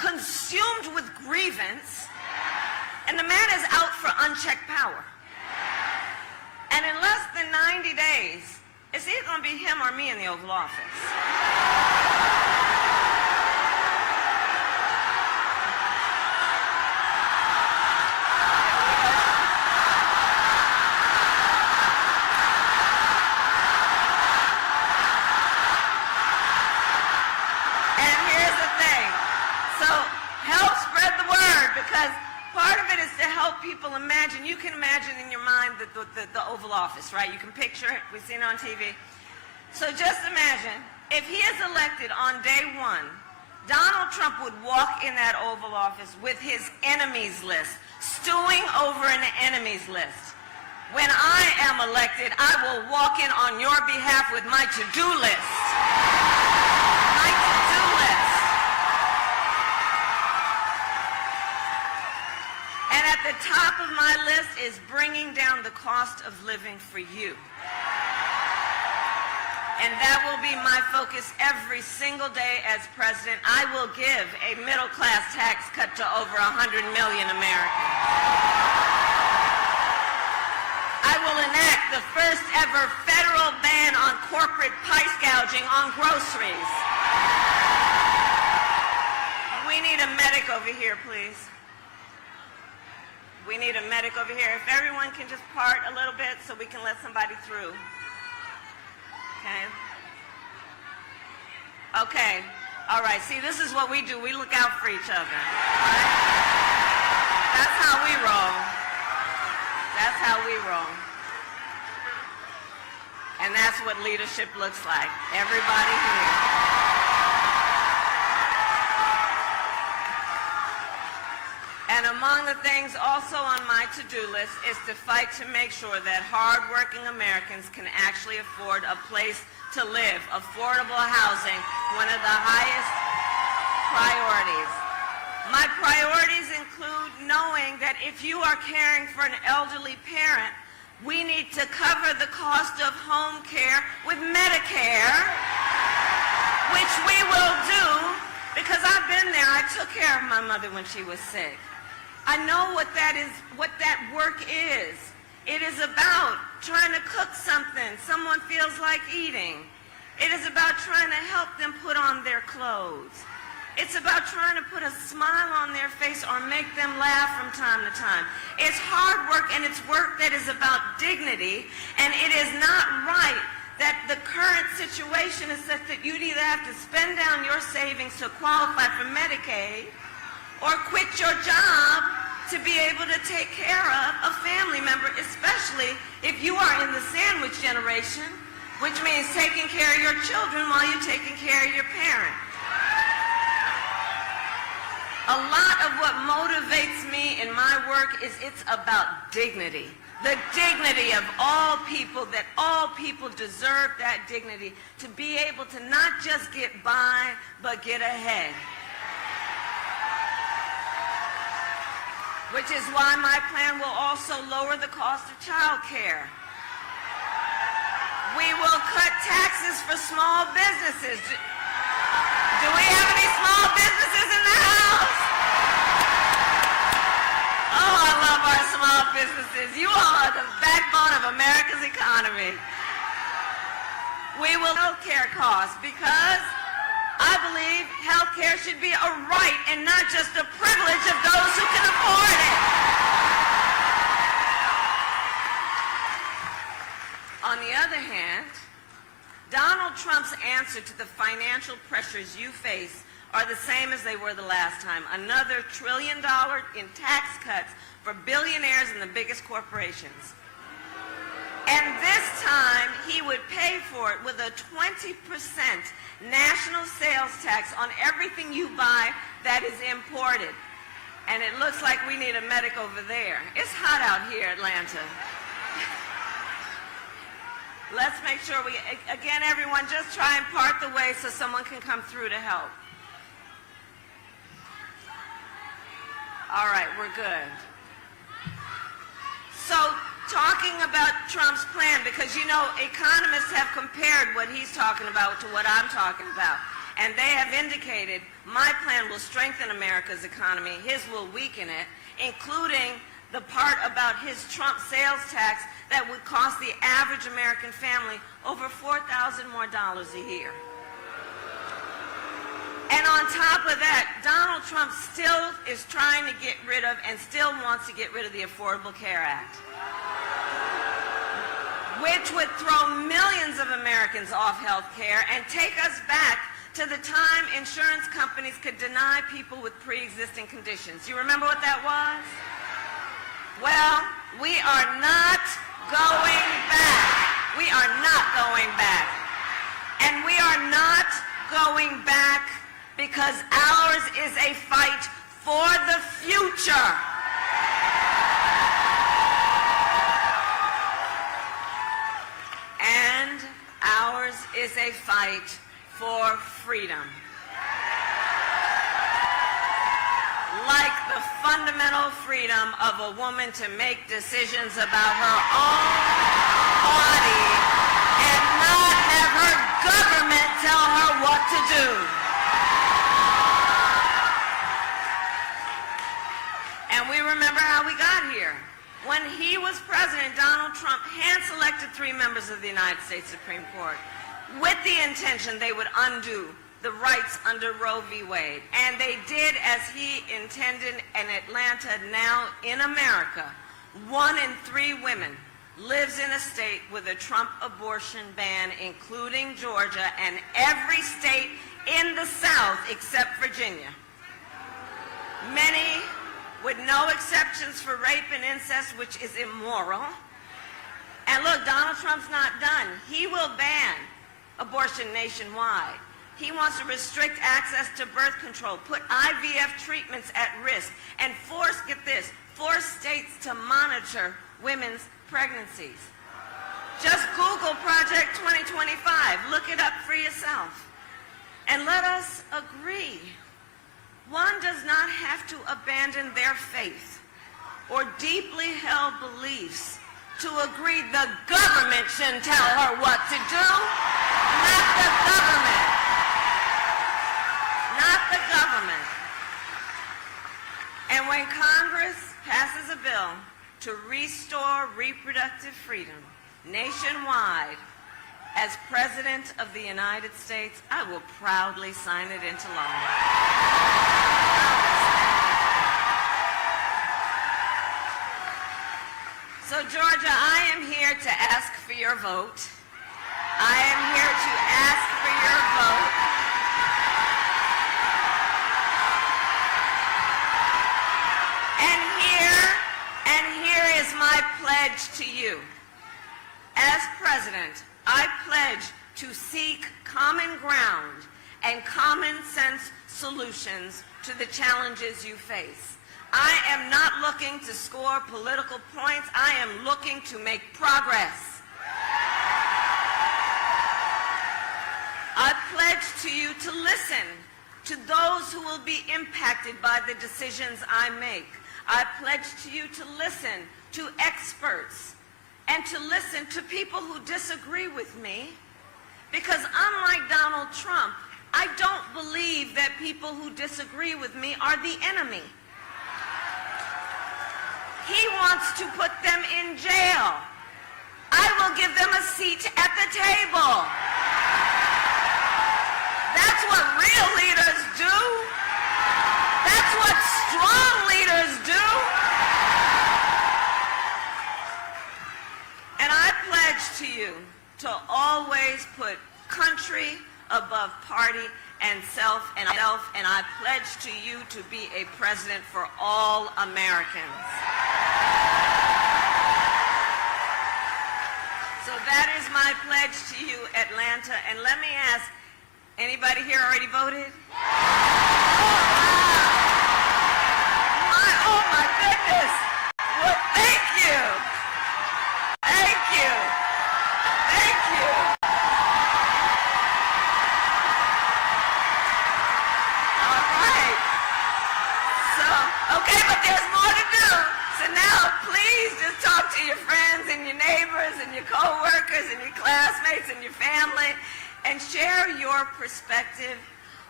consumed with grievance, and the man is out for unchecked power. And in less than 90 days, it's either going to be him or me in the Oval Office. And here's the thing. So help spread the word, because part of it is to help people imagine. You can imagine in your mind the Oval Office, right? You can picture it. We've seen it on TV. So just imagine, if he is elected on day one, Donald Trump would walk in that Oval Office with his enemies list, stewing over an enemies list. When I am elected, I will walk in on your behalf with my to-do list. My to-do list. And at the top of my list is bringing down the cost of living for you. And that will be my focus every single day as president. I will give a middle-class tax cut to over 100 million Americans. I will enact the first ever federal ban on corporate price gouging on groceries. We need a medic over here, please. We need a medic over here. If everyone can just part a little bit so we can let somebody through. Okay. Okay. All right. See, this is what we do. We look out for each other. Right? That's how we roll. That's how we roll. And that's what leadership looks like. Everybody here. And among the things also on my to-do list is to fight to make sure that hard-working Americans can actually afford a place to live. Affordable housing, one of the highest priorities. My priorities include knowing that if you are caring for an elderly parent, we need to cover the cost of home care with Medicare, which we will do because I've been there. I took care of my mother when she was sick. I know what that is, what that work is. It is about trying to cook something someone feels like eating. It is about trying to help them put on their clothes. It's about trying to put a smile on their face or make them laugh from time to time. It's hard work, and it's work that is about dignity, and it is not right that the current situation is such that you'd either have to spend down your savings to qualify for Medicaid or quit your job to be able to take care of a family member, especially if you are in the sandwich generation, which means taking care of your children while you're taking care of your parent. A lot of what motivates me in my work is it's about dignity. The dignity of all people, that all people deserve that dignity to be able to not just get by, but get ahead. Which is why my plan will also lower the cost of child care. We will cut taxes for small businesses. Do we have any small businesses in the house? Oh, I love our small businesses. You all are the backbone of America's economy. We will health care costs because I believe health care should be a right and not just a privilege of those who can afford it. On the other hand, Donald Trump's answer to the financial pressures you face are the same as they were the last time. Another $1 trillion in tax cuts for billionaires and the biggest corporations. And this time, he would pay for it with a 20% national sales tax on everything you buy that is imported. And it looks like we need a medic over there. It's hot out here, Atlanta. Let's make sure we, again, everyone, just try and part the way so someone can come through to help. All right, we're good. So, talking about Trump's plan, because, you know, economists have compared what he's talking about to what I'm talking about. and they have indicated my plan will strengthen America's economy, his will weaken it, including the part about his Trump sales tax that would cost the average American family over $4,000 more a year. And on top of that, Donald Trump still is trying to get rid of and still wants to get rid of the Affordable Care Act, which would throw millions of Americans off health care and take us back to the time insurance companies could deny people with pre-existing conditions. You remember what that was? Well, we are not going back. We are not going back. And we are not going back because ours is a fight for the future. And ours is a fight for freedom. Like the fundamental freedom of a woman to make decisions about her own body and not have her government tell her what to do. And we remember how we got here. When he was president, Donald Trump hand-selected 3 members of the United States Supreme Court with the intention they would undo the rights under Roe v. Wade. And they did as he intended in Atlanta. Now in America, 1 in 3 women lives in a state with a Trump abortion ban, including Georgia and every state in the South except Virginia. Many with no exceptions for rape and incest, which is immoral. And look, Donald Trump's not done. He will ban abortion nationwide. He wants to restrict access to birth control, put IVF treatments at risk, and force states to monitor women's pregnancies. Just Google Project 2025. Look it up for yourself. And let us agree. One does not have to abandon their faith or deeply held beliefs to agree the government shouldn't tell her what to do. Not the government. Not the government. And when Congress passes a bill to restore reproductive freedom nationwide, as President of the United States, I will proudly sign it into law. So, Georgia, I am here to ask for your vote. I am here to ask for your vote. And here is my pledge to you. As president, I pledge to seek common ground and common sense solutions to the challenges you face. I am not looking to score political points. I am looking to make progress. I pledge to you to listen to those who will be impacted by the decisions I make. I pledge to you to listen to experts and to listen to people who disagree with me, because unlike Donald Trump, I don't believe that people who disagree with me are the enemy. He wants to put them in jail. I will give them a seat at the table. That's what real leaders do. That's what strong leaders do. And I pledge to you to always put country above party and self, and I pledge to you to be a president for all Americans. So that is my pledge to you, Atlanta. And let me ask, anybody here already voted? Oh my goodness. Well, thank you. Thank you. Thank you. All right. So, okay, but there's more to do. So now, please just talk to your friends and your neighbors and your co-workers and your classmates and your family and share your perspective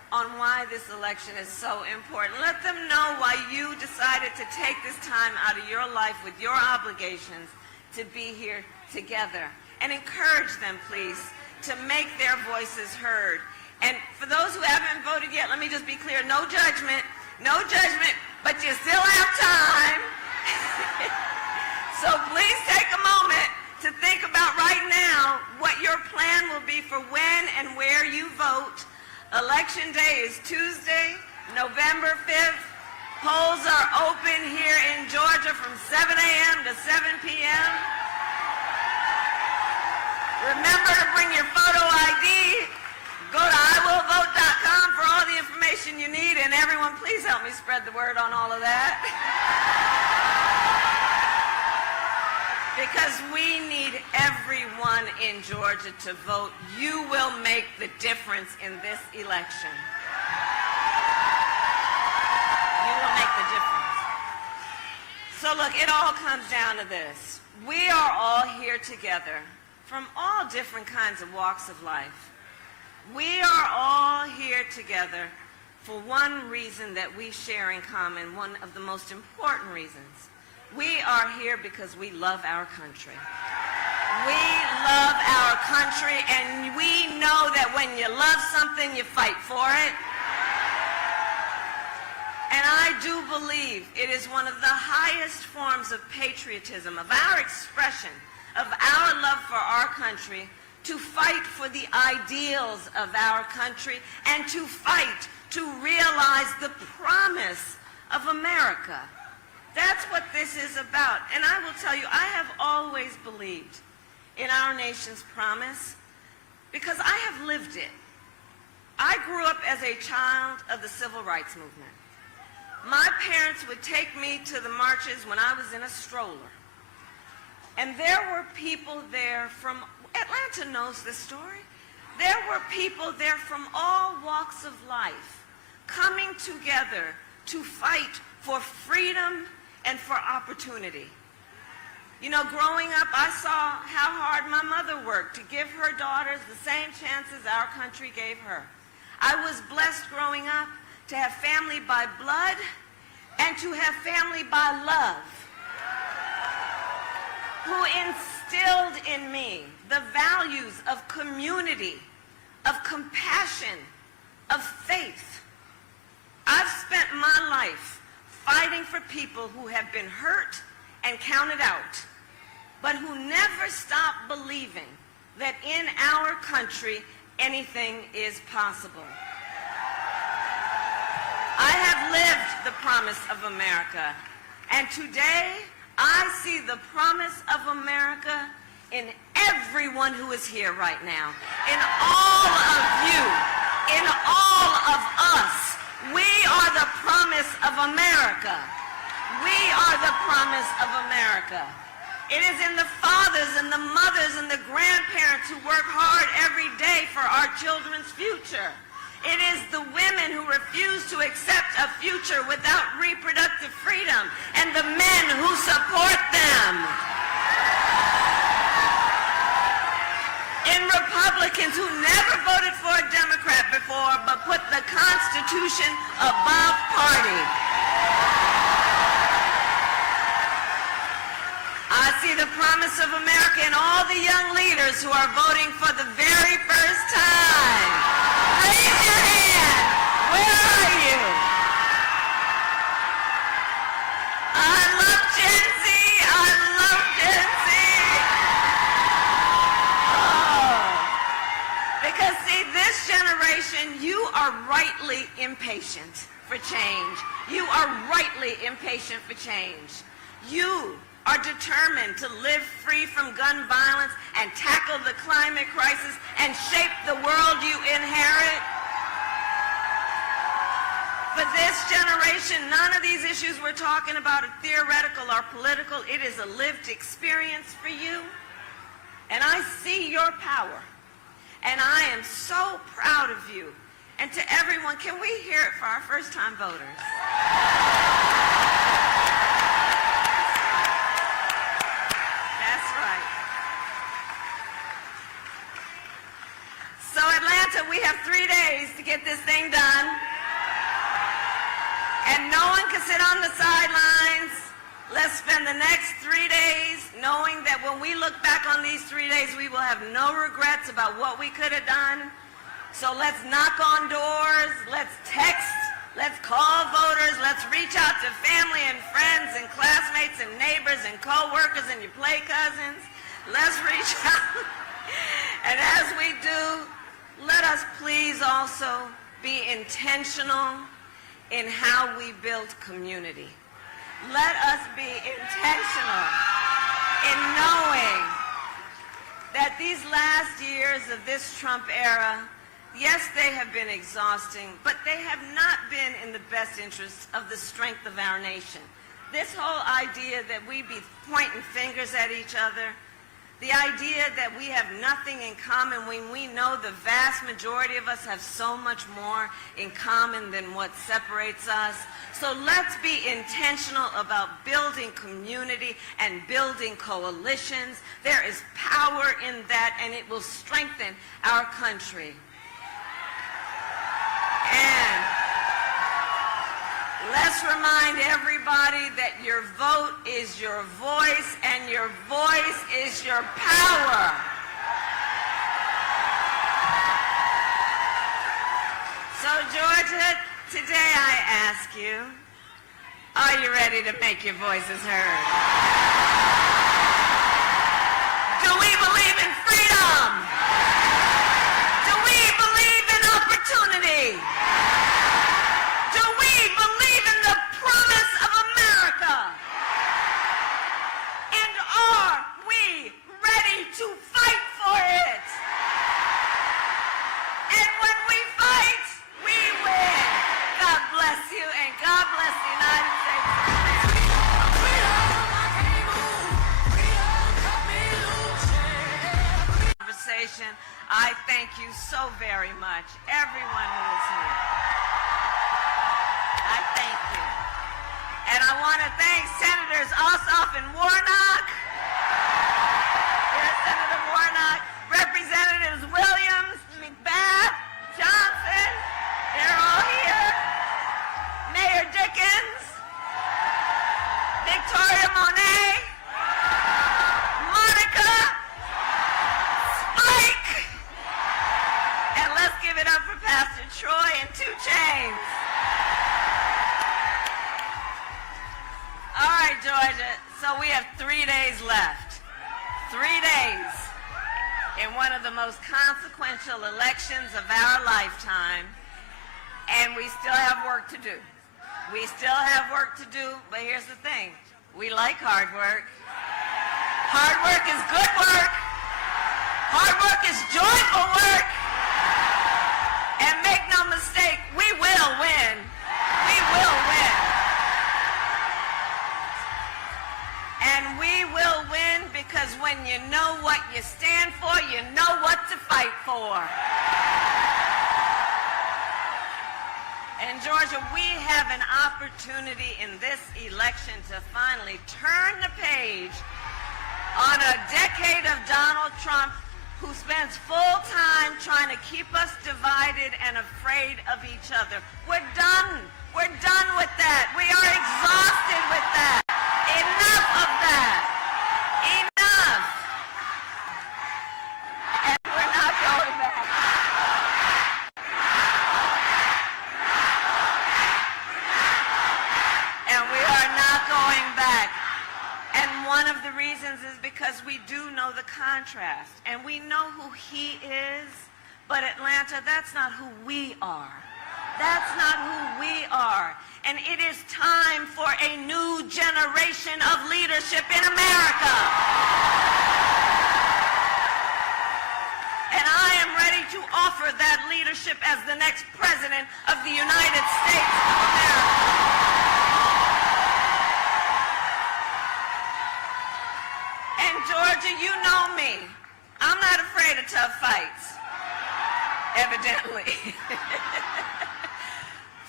on why this election is so important. Let them know why you decided to take this time out of your life with your obligations to be here together. And encourage them, please, to make their voices heard. And for those who haven't voted yet, let me just be clear, no judgment, but you still have time. So please take a moment to think about right now what your plan will be for when and where you vote. Election day is Tuesday, November 5th. Polls are open here in Georgia from 7 a.m. to 7 p.m. Remember to bring your photo ID. Go to iwillvote.com for all the information you need. And everyone, please help me spread the word on all of that. Because we need everyone in Georgia to vote. You will make the difference in this election. You will make the difference. So look, it all comes down to this. We are all here together from all different kinds of walks of life. We are all here together for one reason that we share in common, one of the most important reasons. We are here because we love our country. We love our country, and we know that when you love something, you fight for it. And I do believe it is one of the highest forms of patriotism, of our expression, of our love for our country, to fight for the ideals of our country and to fight to realize the promise of America. That's what this is about. And I will tell you, I have always believed in our nation's promise because I have lived it. I grew up as a child of the civil rights movement. My parents would take me to the marches when I was in a stroller. And there were people there from, Atlanta knows this story. There were people there from all walks of life coming together to fight for freedom and for opportunity. You know, growing up, I saw how hard my mother worked to give her daughters the same chances our country gave her. I was blessed growing up to have family by blood and to have family by love, who instilled in me the values of community, of compassion, of faith. I've spent my life fighting for people who have been hurt and counted out, but who never stop believing that in our country anything is possible. I have lived the promise of America, and today I see the promise of America in everyone who is here right now, in all of you, in all of us. We are the promise of America. We are the promise of America. It is in the fathers and the mothers and the grandparents who work hard every day for our children's future. It is the women who refuse to accept a future without reproductive freedom and the men who support them. In Republicans who never voted for a Democrat before but put the Constitution above party. I see the promise of America in all the young leaders who are voting for the very first time. Raise your hand. Where are you? I love Gen Z. I love Gen Z. Because see, this generation, you are rightly impatient for change. You are rightly impatient for change. You are determined to live free from gun violence and tackle the climate crisis and shape the world you inherit. For this generation, none of these issues we're talking about are theoretical or political. It is a lived experience for you. And I see your power. And I am so proud of you. And to everyone, can we hear it for our first-time voters? That's right. So Atlanta, Atlanta, we have 3 days to get this thing done. And no one can sit on the sidelines. Let's spend the next 3 days knowing that when we look back on these 3 days, we will have no regrets about what we could have done. So let's knock on doors, let's text, let's call voters, let's reach out to family and friends and classmates and neighbors and co-workers and your play cousins. Let's reach out. And as we do, let us please also be intentional in how we build community. Let us be intentional in knowing that these last years of this Trump era, yes, they have been exhausting, but they have not been in the best interest of the strength of our nation. This whole idea that we be pointing fingers at each other, the idea that we have nothing in common when we know the vast majority of us have so much more in common than what separates us. So let's be intentional about building community and building coalitions. There is power in that, and it will strengthen our country. And let's remind everybody that your vote is your voice, and your voice is your power. So, Georgia, today I ask you, are you ready to make your voices heard? Do we believe in freedom? Do we believe in opportunity? Do we believe in the promise of America? And are we ready to fight for it? And when we fight, we win. God bless you, and God bless the United States of America. Conversation. I thank you so very much, everyone who is here. I thank you. And I want to thank Senators Ossoff and Warnock. Yes, Senator Warnock. Representatives Williams, McBath, Johnson. They're all here. Mayor Dickens. Victoria Monet. Monica. Spike. And let's give it up for Pastor Troy and 2 Chainz. All right, Georgia, so we have 3 days left. 3 days in one of the most consequential elections of our lifetime, and we still have work to do. We still have work to do, but here's the thing. We like hard work. Hard work is good work. Hard work is joyful work. And make no mistake, we will win. We will win. And we will win because when you know what you stand for, you know what to fight for. And Georgia, we have an opportunity in this election to finally turn the page on a decade of Donald Trump, who spends full time trying to keep us divided and afraid of each other. We're done. We're done with that. We are exhausted with that. Enough of that. Enough. And we're not going back. And we are not going back. And one of the reasons is because we do know the contrast. And we know who he is, but Atlanta, that's not who we are. That's not who we are. And it is time for a new generation of leadership in America. And I am ready to offer that leadership as the next president of the United States of America. And Georgia, you know me. I'm not afraid of tough fights, evidently.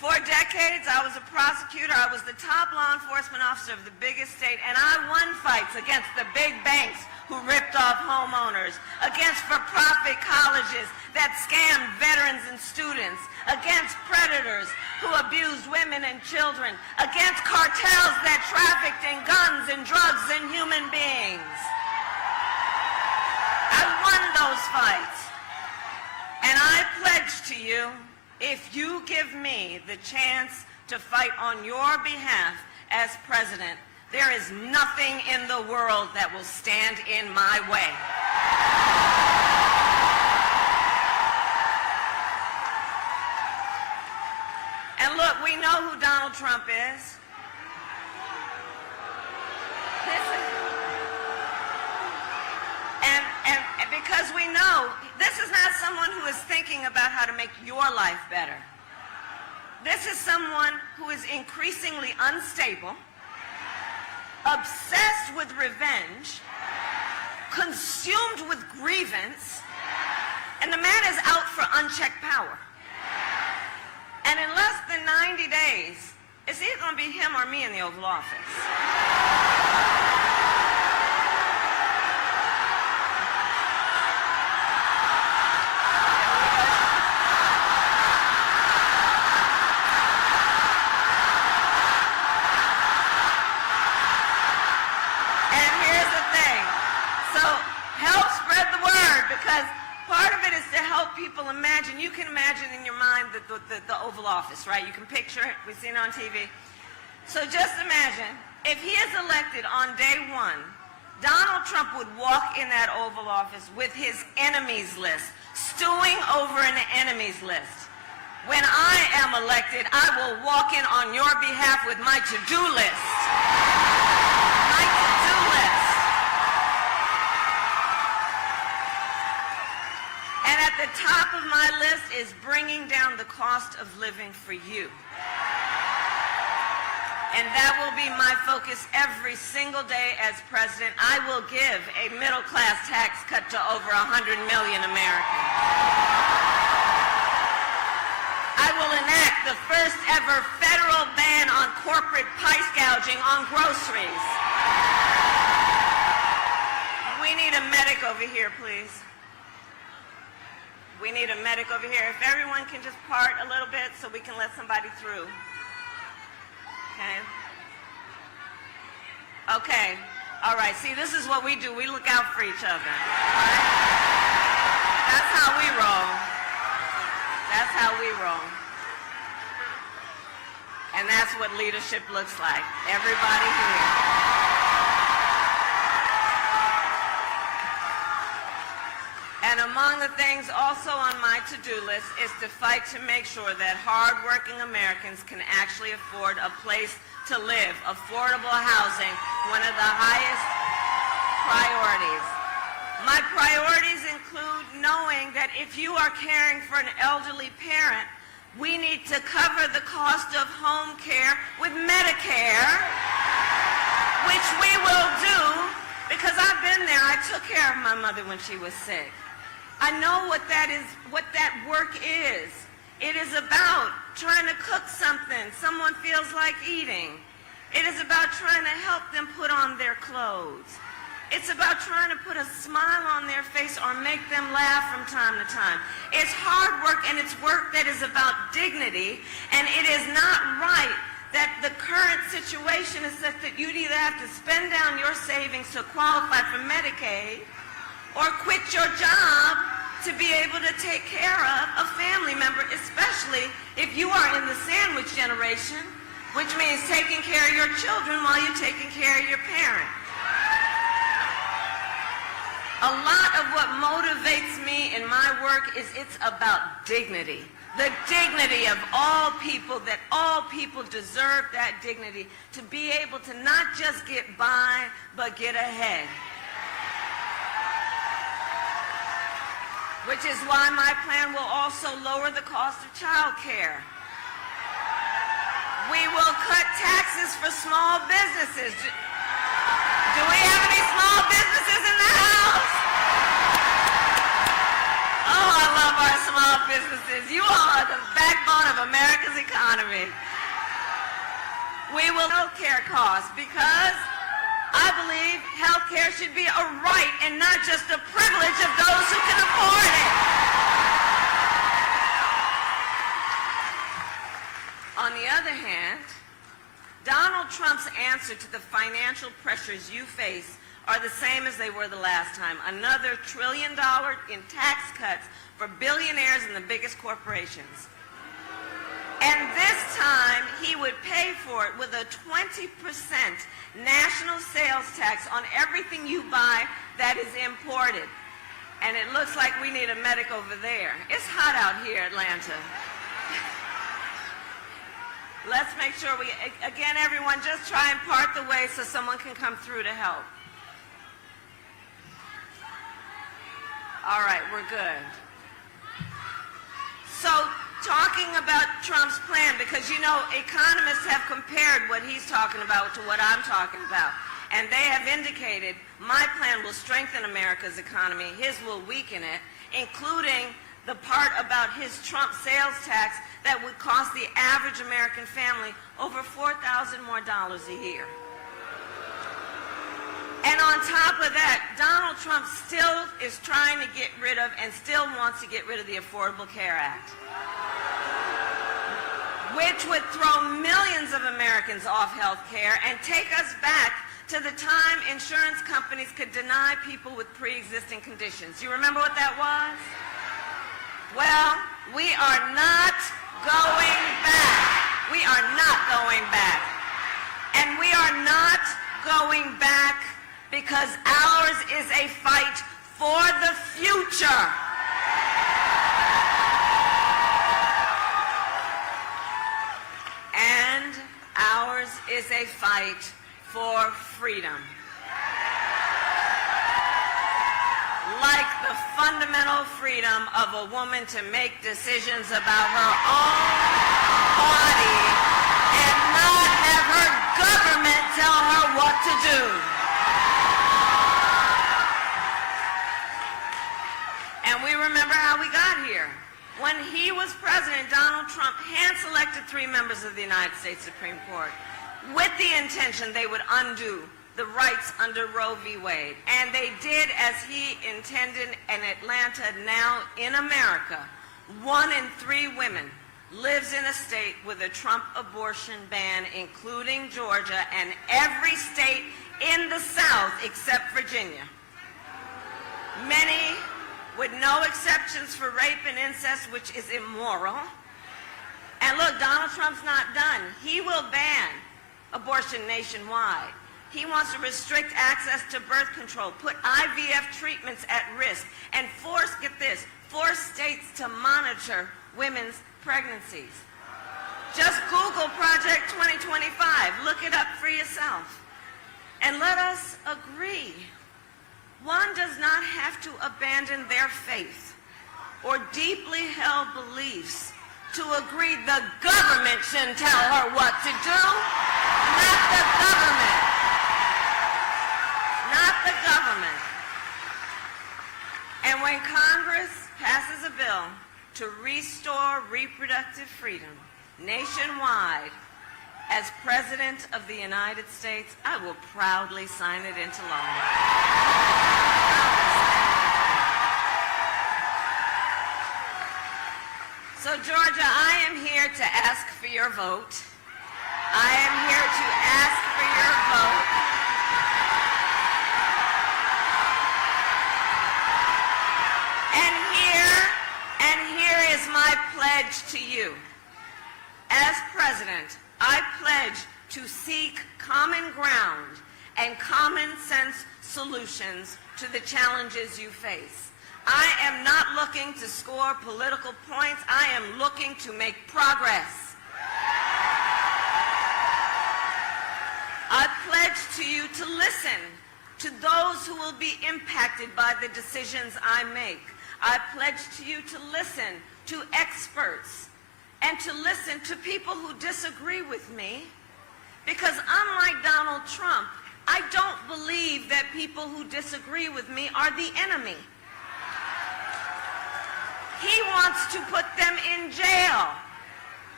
For decades, I was a prosecutor. I was the top law enforcement officer of the biggest state, and I won fights against the big banks who ripped off homeowners, against for-profit colleges that scammed veterans and students, against predators who abused women and children, against cartels that trafficked in guns and drugs and human beings. I won those fights. And I pledge to you, if you give me the chance to fight on your behalf as president, there is nothing in the world that will stand in my way. And look, we know who Donald Trump is. And because we know this is not someone who is thinking about how to make your life better. This is someone who is increasingly unstable, obsessed with revenge, consumed with grievance, and the man is out for unchecked power. And in less than 90 days, it's either going to be him or me in the Oval Office. People imagine, you can imagine in your mind the Oval Office, right? You can picture it, we've seen it on TV. So just imagine, if he is elected on day one, Donald Trump would walk in that Oval Office with his enemies list, stewing over an enemies list. When I am elected, I will walk in on your behalf with my to-do list. My to-do list. And at the top of my list is bringing down the cost of living for you. And that will be my focus every single day as president. I will give a middle-class tax cut to over 100 million Americans. I will enact the first ever federal ban on corporate price gouging on groceries. We need a medic over here, please. We need a medic over here. If everyone can just part a little bit so we can let somebody through. Okay? Okay. All right. See, this is what we do. We look out for each other. All right? That's how we roll. That's how we roll. And that's what leadership looks like. Everybody here. And among the things also on my to-do list is to fight to make sure that hard-working Americans can actually afford a place to live. Affordable housing, one of the highest priorities. My priorities include knowing that if you are caring for an elderly parent, we need to cover the cost of home care with Medicare, which we will do because I've been there. I took care of my mother when she was sick. I know what that is, what that work is. It is about trying to cook something someone feels like eating. It is about trying to help them put on their clothes. It's about trying to put a smile on their face or make them laugh from time to time. It's hard work, and it's work that is about dignity, and it is not right that the current situation is such that you'd either have to spend down your savings to qualify for Medicaid or quit your job to be able to take care of a family member, especially if you are in the sandwich generation, which means taking care of your children while you're taking care of your parent. A lot of what motivates me in my work is it's about dignity. The dignity of all people, that all people deserve that dignity, to be able to not just get by, but get ahead. Which is why my plan will also lower the cost of child care. We will cut taxes for small businesses. Do we have any small businesses in the house? Oh, I love our small businesses. You all are the backbone of America's economy. We will health care costs because I believe health care should be a right and not just a privilege of those who can afford it. On the other hand, Donald Trump's answer to the financial pressures you face are the same as they were the last time. Another $1 trillion in tax cuts for billionaires and the biggest corporations. And this time, he would pay for it with a 20% national sales tax on everything you buy that is imported. And it looks like we need a medic over there. It's hot out here, Atlanta. Let's make sure we, again, everyone, just try and part the way so someone can come through to help. All right, we're good. So, talking about Trump's plan, because you know, economists have compared what he's talking about to what I'm talking about. And they have indicated my plan will strengthen America's economy, his will weaken it, including the part about his Trump sales tax that would cost the average American family over $4,000 more a year. And on top of that, Donald Trump still is trying to get rid of and still wants to get rid of the Affordable Care Act, which would throw millions of Americans off health care and take us back to the time insurance companies could deny people with pre-existing conditions. You remember what that was? Well, we are not going back. We are not going back. And we are not going back because ours is a fight for the future. And ours is a fight for freedom. Like the fundamental freedom of a woman to make decisions about her own body and not have her government tell her what to do. And we remember how we got here. When he was president, Donald Trump hand-selected 3 members of the United States Supreme Court with the intention they would undo the rights under Roe v. Wade. And they did as he intended in Atlanta. Now in America, 1 in 3 women lives in a state with a Trump abortion ban, including Georgia and every state in the South except Virginia. Many with no exceptions for rape and incest, which is immoral. And look, Donald Trump's not done. He will ban abortion nationwide. He wants to restrict access to birth control, put IVF treatments at risk, and force states to monitor women's pregnancies. Just Google Project 2025. Look it up for yourself. And let us agree. One does not have to abandon their faith or deeply held beliefs to agree the government shouldn't tell her what to do. Not the government. Not the government. And when Congress passes a bill to restore reproductive freedom nationwide, as President of the United States, I will proudly sign it into law. So, Georgia, I am here to ask for your vote. I am here to ask for your vote. And here is my pledge to you. As President, I pledge to seek common ground and common sense solutions to the challenges you face. I am not looking to score political points. I am looking to make progress. I pledge to you to listen to those who will be impacted by the decisions I make. I pledge to you to listen to experts and to listen to people who disagree with me, because unlike Donald Trump, I don't believe that people who disagree with me are the enemy. He wants to put them in jail.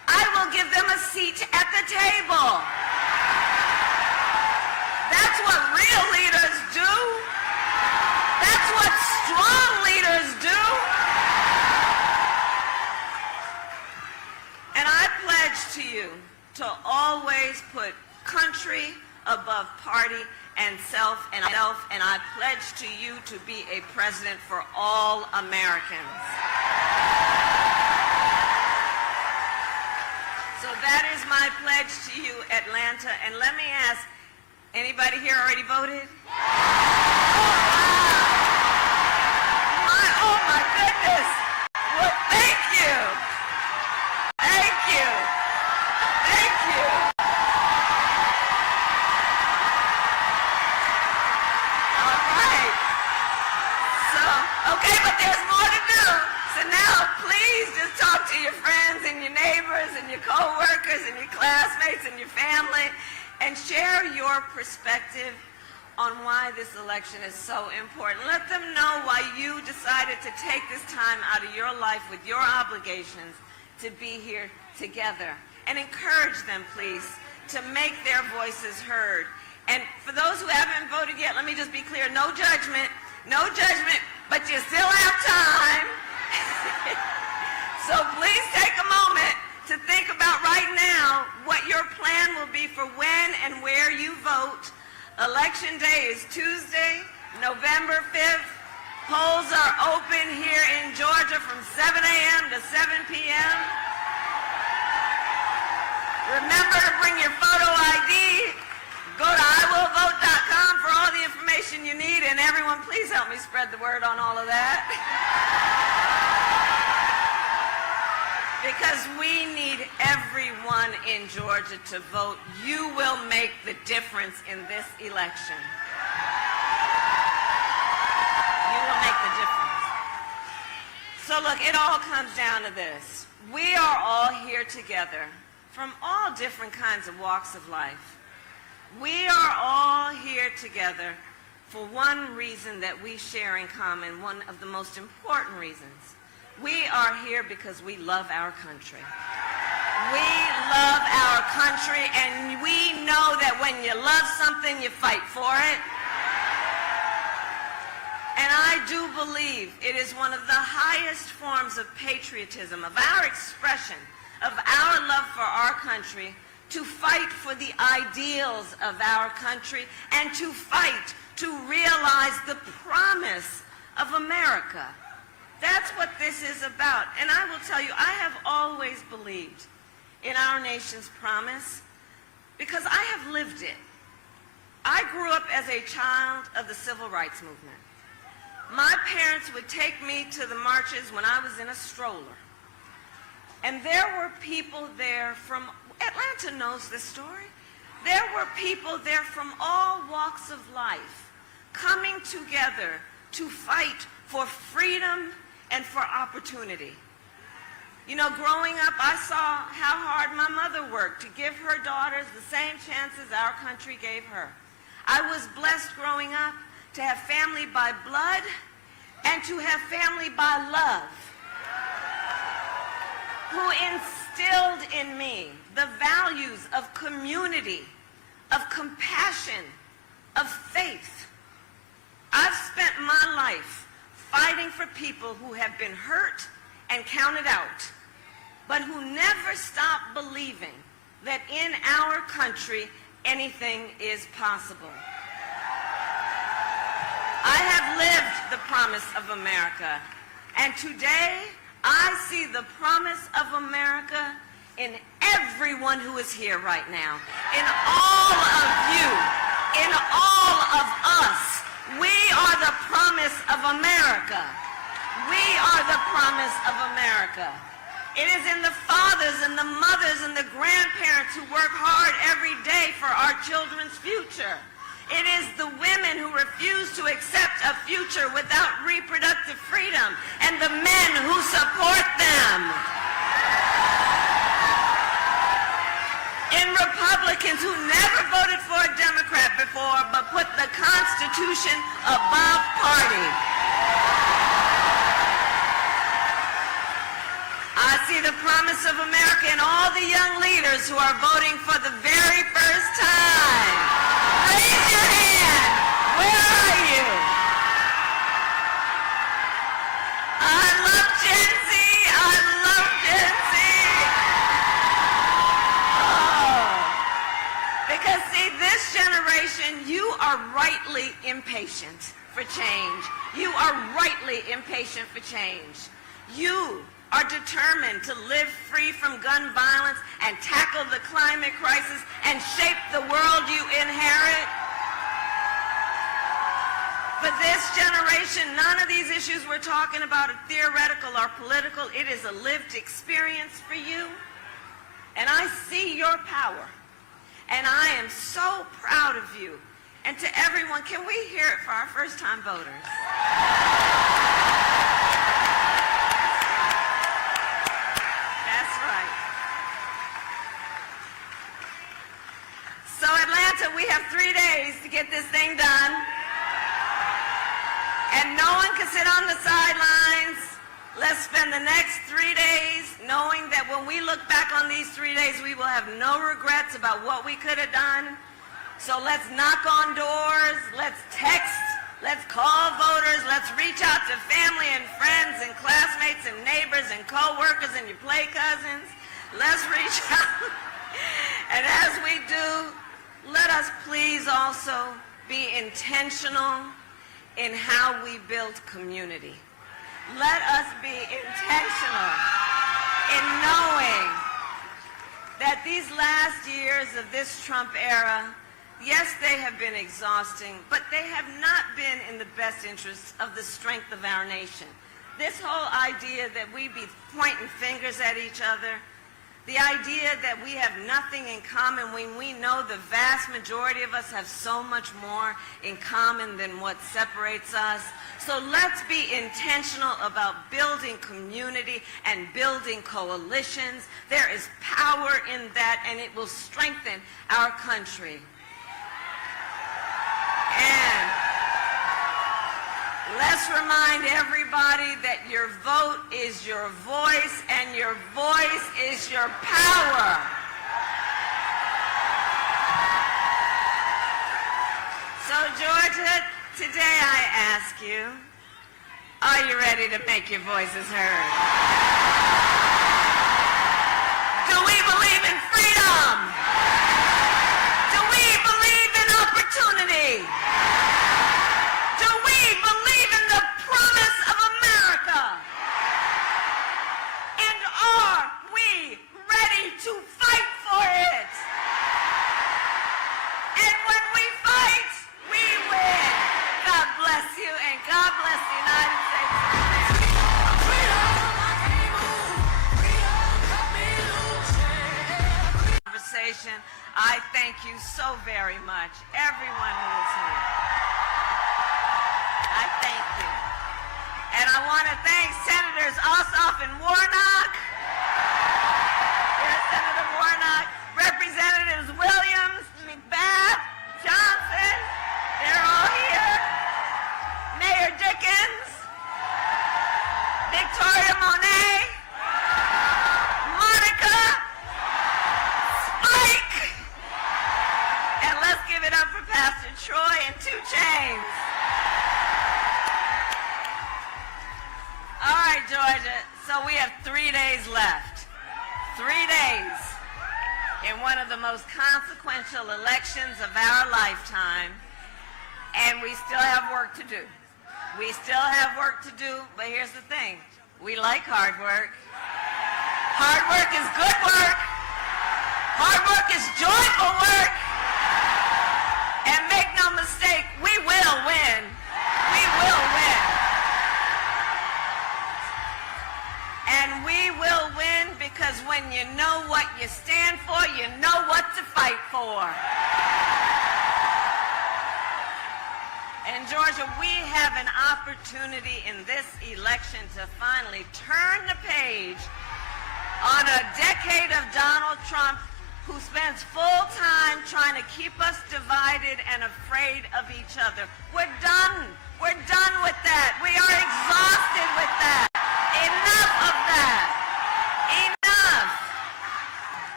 I will give them a seat at the table. That's what real leaders do. That's what strong leaders do. And I pledge to you to always put country above party and self, and I pledge to you to be a president for all Americans. So that is my pledge to you, Atlanta. And let me ask, anybody here already voted? Oh my goodness. Well, thank you. Thank you. Thank you. All right. So, okay, but there's more to do. So now, please just talk to your friends and your neighbors and your co-workers and your classmates and your family and share your perspective on why this election is so important. Let them know why you decided to take this time out of your life with your obligations to be here together. And encourage them, please, to make their voices heard. And for those who haven't voted yet, let me just be clear, no judgment, but you still have time. So please take a moment to think about right now what your plan will be for when and where you vote. Election day is Tuesday, November 5th. Polls are open here in Georgia from 7 a.m. to 7 p.m. Remember to bring your photo ID. Go to iwillvote.com for all the information you need. And everyone, please help me spread the word on all of that. Because we need everyone in Georgia to vote. You will make the difference in this election. You will make the difference. So look, it all comes down to this. We are all here together from all different kinds of walks of life. We are all here together for one reason that we share in common, one of the most important reasons. We are here because we love our country. We love our country, and we know that when you love something, you fight for it. And I do believe it is one of the highest forms of patriotism, of our expression, of our love for our country, to fight for the ideals of our country and to fight to realize the promise of America. That's what this is about. And I will tell you, I have always believed in our nation's promise because I have lived it. I grew up as a child of the civil rights movement. My parents would take me to the marches when I was in a stroller. And there were people there from, Atlanta knows this story, there were people there from all walks of life coming together to fight for freedom and for opportunity. You know, growing up, I saw how hard my mother worked to give her daughters the same chances our country gave her. I was blessed growing up to have family by blood and to have family by love, who instilled in me the values of community, of compassion, of faith. I've spent my life fighting for people who have been hurt and counted out, but who never stop believing that in our country anything is possible. I have lived the promise of America, and today I see the promise of America in everyone who is here right now, in all of you, in all of us. We are the promise of America. We are the promise of America. It is in the fathers and the mothers and the grandparents who work hard every day for our children's future. It is the women who refuse to accept a future without reproductive freedom and the men who support them. In Republicans who never voted for a Democrat before but put the Constitution above party. I see the promise of America in all the young leaders who are voting for the very first time. Raise your hand. Where are you? I love Gen Z. I love Gen Z. Oh. Because see, this generation, you are rightly impatient for change. You are rightly impatient for change. You are determined to live free from gun violence and tackle the climate crisis and shape the world you inherit. For this generation, none of these issues we're talking about are theoretical or political. It is a lived experience for you. And I see your power. And I am so proud of you. And to everyone, can we hear it for our first-time voters? That's right. So Atlanta, we have 3 days to get this thing done. And no one can sit on the sidelines. Let's spend the next 3 days knowing that when we look back on these 3 days, we will have no regrets about what we could have done. So let's knock on doors, let's text, let's call voters, let's reach out to family and friends and classmates and neighbors and co-workers and your play cousins. Let's reach out. And as we do, let us please also be intentional in how we build community. Let us be intentional in knowing that these last years of this Trump era, yes, they have been exhausting, but they have not been in the best interest of the strength of our nation. This whole idea that we be pointing fingers at each other, the idea that we have nothing in common when we know the vast majority of us have so much more in common than what separates us. So let's be intentional about building community and building coalitions. There is power in that, and it will strengthen our country. And let's remind everybody that your vote is your voice, and your voice is your power. So, Georgia, today I ask you, are you ready to make your voices heard? Do we believe in freedom? Do we believe in opportunity? Do we believe in the promise of America? And are we ready to fight for it? And when we fight, we win. God bless you, and God bless the United States of America. Conversation. I thank you so very much, everyone who is here. I thank you. And I want to thank Senators Ossoff and Warnock. Yes, Senator Warnock. Representatives Williams, McBath, Johnson. They're all here. Mayor Dickens. Victoria Monet. Monica. Spike. And let's give it up for Pastor Troy and 2 Chainz. All right, Georgia, so we have 3 days left. 3 days in one of the most consequential elections of our lifetime, and we still have work to do. We still have work to do, but here's the thing. We like hard work. Hard work is good work. Hard work is joyful work. And make no mistake, we will win. We will win. And we will win because when you know what you stand for, you know what to fight for. And Georgia, we have an opportunity in this election to finally turn the page on a decade of Donald Trump, who spends full time trying to keep us divided and afraid of each other. We're done. We're done with that. We are exhausted with that. Enough of that.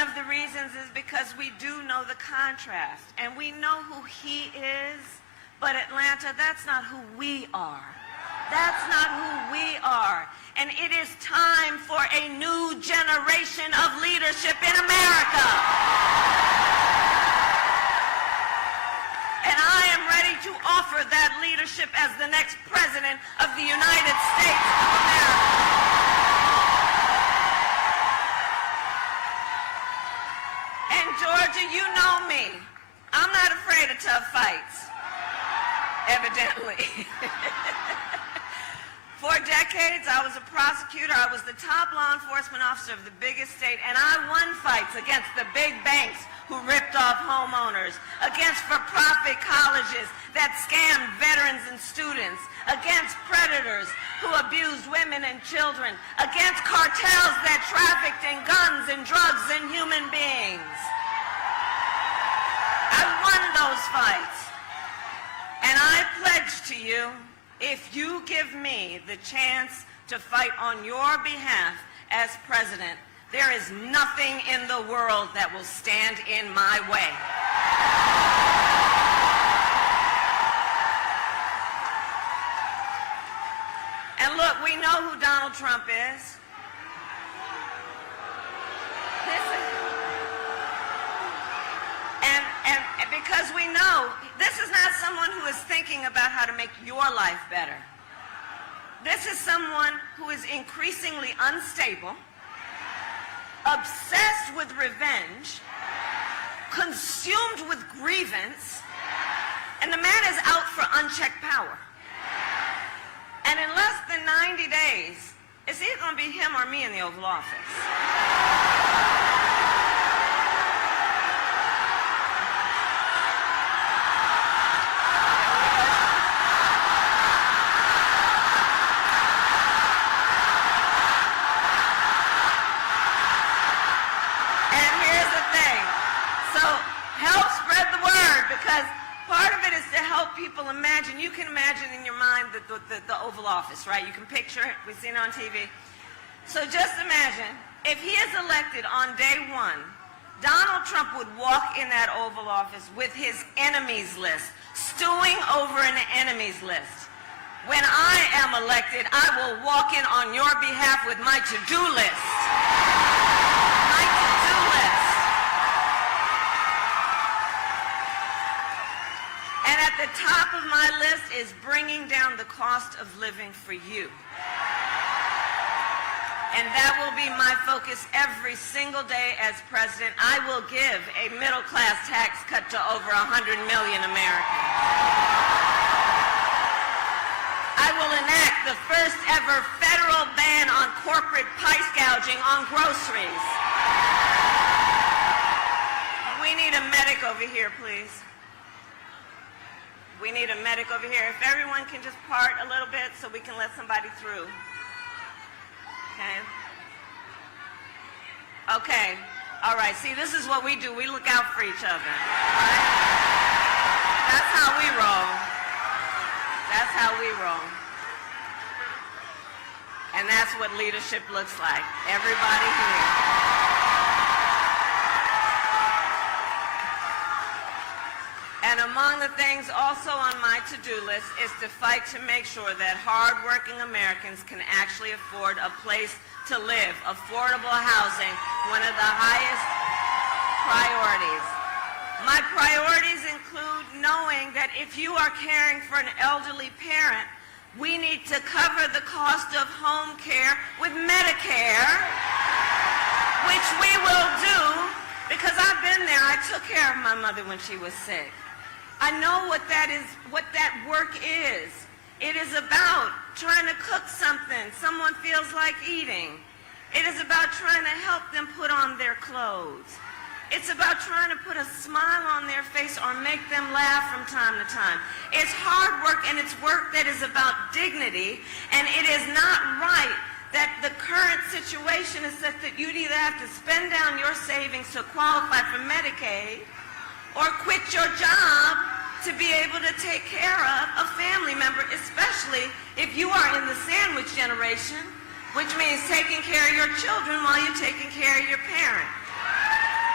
one of the reasons is because we do know the contrast, and we know who he is, but Atlanta, that's not who we are. That's not who we are. And it is time for a new generation of leadership in America. And I am ready to offer that leadership as the next president of the United States of America. And Georgia, you know me. I'm not afraid of tough fights, evidently. For decades, I was a prosecutor. I was the top law enforcement officer of the biggest state, and I won fights against the big banks who ripped off homeowners, against for-profit colleges that scammed veterans and students, against predators who abused women and children, against cartels that trafficked in guns and drugs and human beings. I won those fights. And I pledge to you, if you give me the chance to fight on your behalf as president, there is nothing in the world that will stand in my way. And look, we know who Donald Trump is. And because we know this is not someone who is thinking about how to make your life better. This is someone who is increasingly unstable, obsessed with revenge, consumed with grievance, and the man is out for unchecked power. And in less than 90 days, it's either going to be him or me in the Oval Office. People imagine, you can imagine in your mind the Oval Office, right? You can picture it. We've seen it on TV. So just imagine, if he is elected on day one, Donald Trump would walk in that Oval Office with his enemies list, stewing over an enemies list. When I am elected, I will walk in on your behalf with my to-do list. My to-do list. And at the top of my list is bringing down the cost of living for you. And that will be my focus every single day as president. I will give a middle-class tax cut to over 100 million Americans. I will enact the first ever federal ban on corporate price gouging on groceries. We need a medic over here, please. We need a medic over here. If everyone can just part a little bit so we can let somebody through. Okay? Okay. All right. See, this is what we do. We look out for each other. All right? That's how we roll. That's how we roll. And that's what leadership looks like. Everybody here. And among the things also on my to-do list is to fight to make sure that hard-working Americans can actually afford a place to live, affordable housing, one of the highest priorities. My priorities include knowing that if you are caring for an elderly parent, we need to cover the cost of home care with Medicare, which we will do because I've been there. I took care of my mother when she was sick. I know what that is, what that work is. It is about trying to cook something someone feels like eating. It is about trying to help them put on their clothes. It's about trying to put a smile on their face or make them laugh from time to time. It's hard work, and it's work that is about dignity, and it is not right that the current situation is such that you'd either have to spend down your savings to qualify for Medicaid or quit your job to be able to take care of a family member, especially if you are in the sandwich generation, which means taking care of your children while you're taking care of your parent.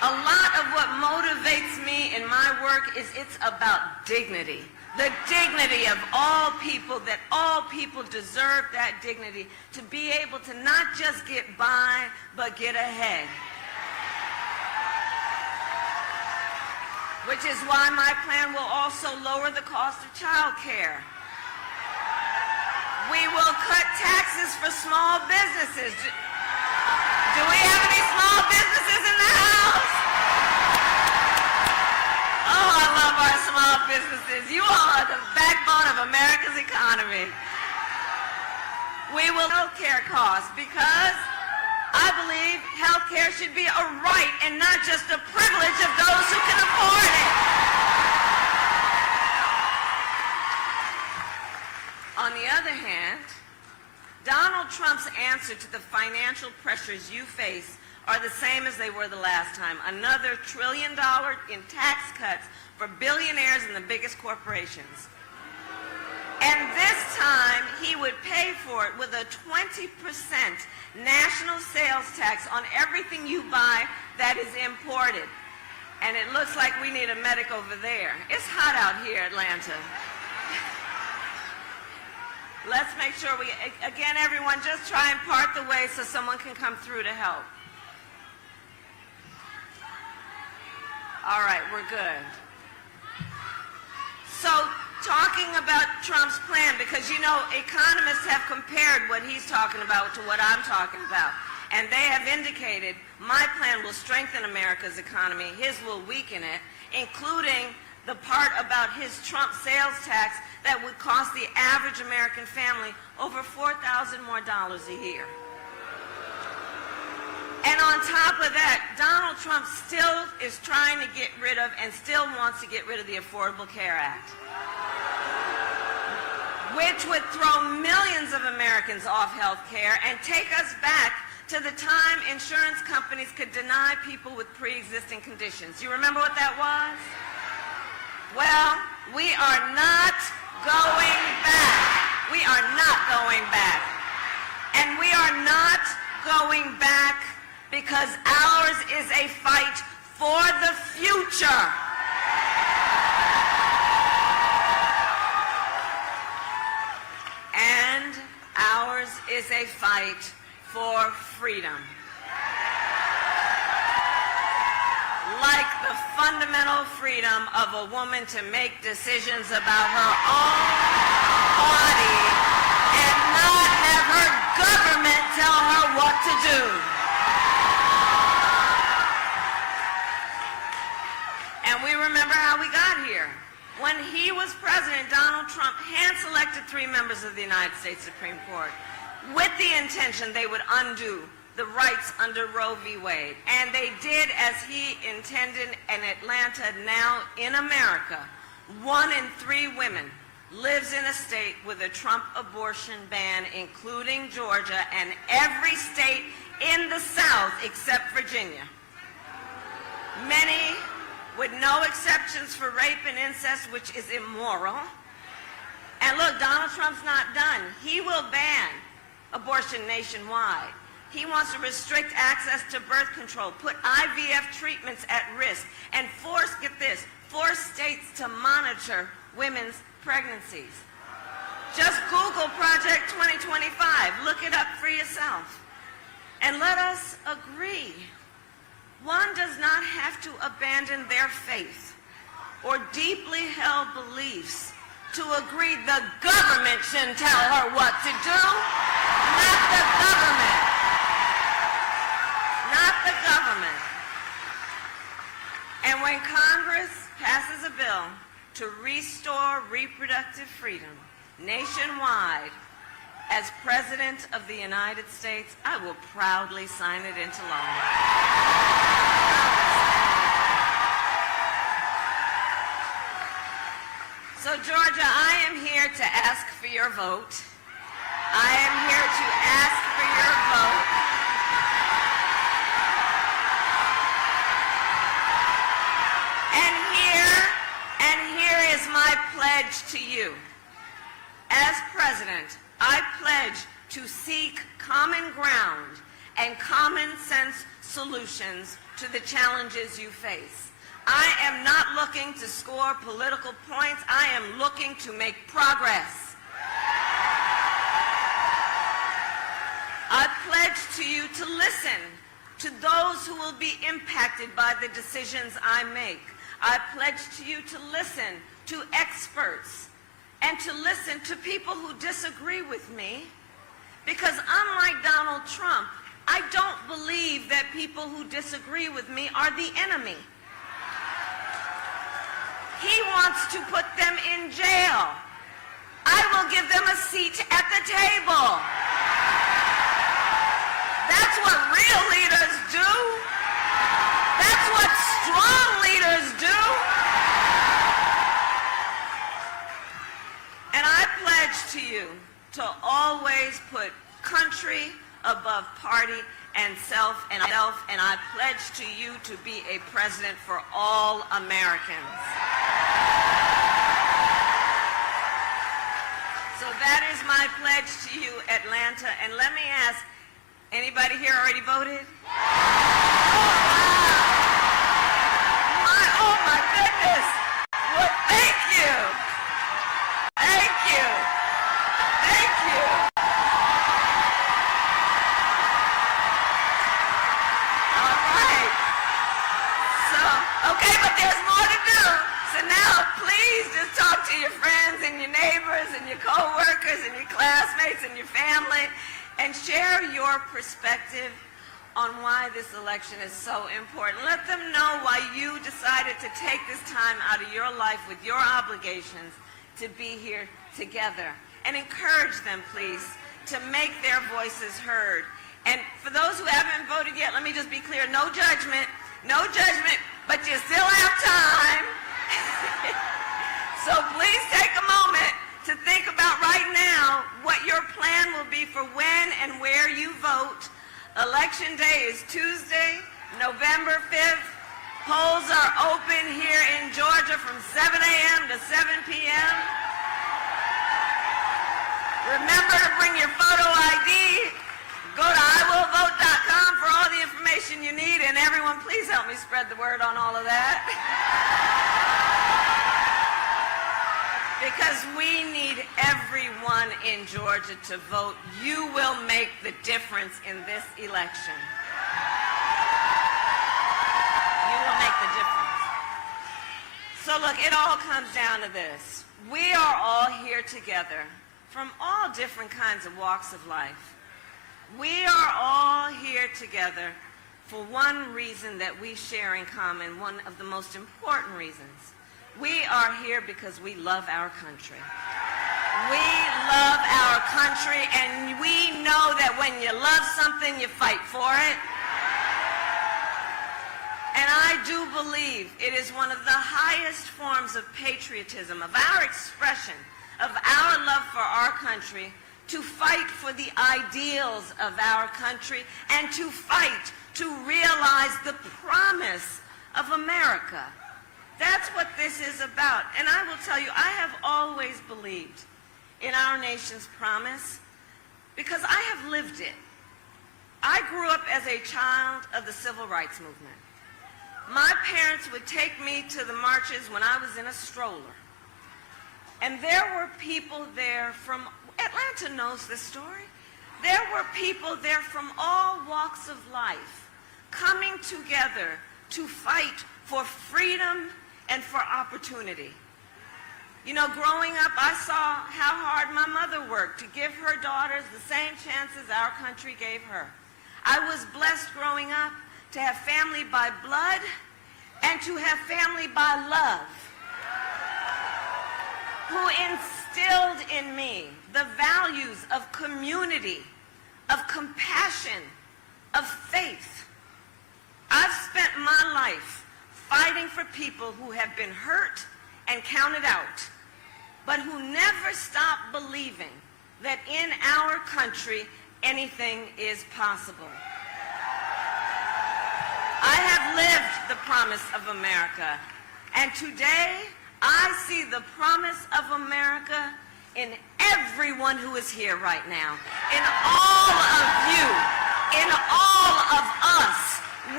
A lot of what motivates me in my work is it's about dignity. The dignity of all people, that all people deserve that dignity to be able to not just get by, but get ahead. Which is why my plan will also lower the cost of child care. We will cut taxes for small businesses. Do we have any small businesses in the house? Oh, I love our small businesses. You all are the backbone of America's economy. We will health care costs because I believe health care should be a right and not just a privilege of those who can afford it. On the other hand, Donald Trump's answer to the financial pressures you face are the same as they were the last time. Another $1 trillion in tax cuts for billionaires and the biggest corporations. And this time, he would pay for it with a 20% national sales tax on everything you buy that is imported. And it looks like we need a medic over there. It's hot out here, Atlanta. Let's make sure we, again, everyone, just try and part the way so someone can come through to help. All right, we're good. So, talking about Trump's plan, because, you know, economists have compared what he's talking about to what I'm talking about. And they have indicated my plan will strengthen America's economy, his will weaken it, including the part about his Trump sales tax that would cost the average American family over $4,000 more a year. And on top of that, Donald Trump still is trying to get rid of and still wants to get rid of the Affordable Care Act, which would throw millions of Americans off health care and take us back to the time insurance companies could deny people with pre-existing conditions. You remember what that was? Well, we are not going back. We are not going back. And we are not going back because ours is a fight for the future. And ours is a fight for freedom. Like the fundamental freedom of a woman to make decisions about her own body and not have her government tell her what to do. And we remember how we got here. When he was president, Donald Trump hand-selected 3 members of the United States Supreme Court with the intention they would undo the rights under Roe v. Wade. And they did as he intended in Atlanta. Now in America, 1 in 3 women lives in a state with a Trump abortion ban, including Georgia and every state in the South except Virginia. Many with no exceptions for rape and incest, which is immoral. And look, Donald Trump's not done. He will ban abortion nationwide. He wants to restrict access to birth control, put IVF treatments at risk, and force states to monitor women's pregnancies. Just Google Project 2025. Look it up for yourself. And let us agree. One does not have to abandon their faith or deeply held beliefs to agree the government shouldn't tell her what to do. Not the government. Not the government. And when Congress passes a bill to restore reproductive freedom nationwide, as President of the United States, I will proudly sign it into law. So, Georgia, I am here to ask for your vote. I am here to ask for your vote. And here is my pledge to you. As President, I pledge to seek common ground and common sense solutions to the challenges you face. I am not looking to score political points. I am looking to make progress. I pledge to you to listen to those who will be impacted by the decisions I make. I pledge to you to listen to experts and to listen to people who disagree with me, because unlike Donald Trump, I don't believe that people who disagree with me are the enemy. He wants to put them in jail. I will give them a seat at the table. That's what real leaders do. That's what strong leaders do. And I pledge to you to always put country above party and self, and I pledge to you to be a president for all Americans. So that is my pledge to you, Atlanta. And let me ask, anybody here already voted? Oh my goodness. Well, thank you. Thank you. Thank you. All right. So, okay, but there's more to do. So now, please just talk to your friends and your neighbors and your co-workers and your classmates and your family and share your perspective on why this election is so important. Let them know why you decided to take this time out of your life with your obligations to be here together. And encourage them, please, to make their voices heard. And for those who haven't voted yet, let me just be clear, no judgment, but you still have time. So please take a moment to think about right now what your plan will be for when and where you vote. Election day is Tuesday, November 5th. Polls are open here in Georgia from 7 a.m. to 7 p.m. Remember to bring your photo ID. Go to iwillvote.com for all the information you need. And everyone, please help me spread the word on all of that. Because we need everyone in Georgia to vote. You will make the difference in this election. You will make the difference. So look, it all comes down to this. We are all here together from all different kinds of walks of life. We are all here together for one reason that we share in common, one of the most important reasons. We are here because we love our country. We love our country, and we know that when you love something, you fight for it. And I do believe it is one of the highest forms of patriotism, of our expression, of our love for our country, to fight for the ideals of our country and to fight to realize the promise of America. That's what this is about. And I will tell you, I have always believed in our nation's promise because I have lived it. I grew up as a child of the civil rights movement. My parents would take me to the marches when I was in a stroller. And there were people there from, Atlanta knows this story, there were people there from all walks of life coming together to fight for freedom and for opportunity. You know, growing up, I saw how hard my mother worked to give her daughters the same chances our country gave her. I was blessed growing up to have family by blood and to have family by love, who instilled in me the values of community, of compassion, of faith. I've spent my life fighting for people who have been hurt and counted out, but who never stop believing that in our country anything is possible. I have lived the promise of America, and today I see the promise of America in everyone who is here right now, in all of you, in all of us.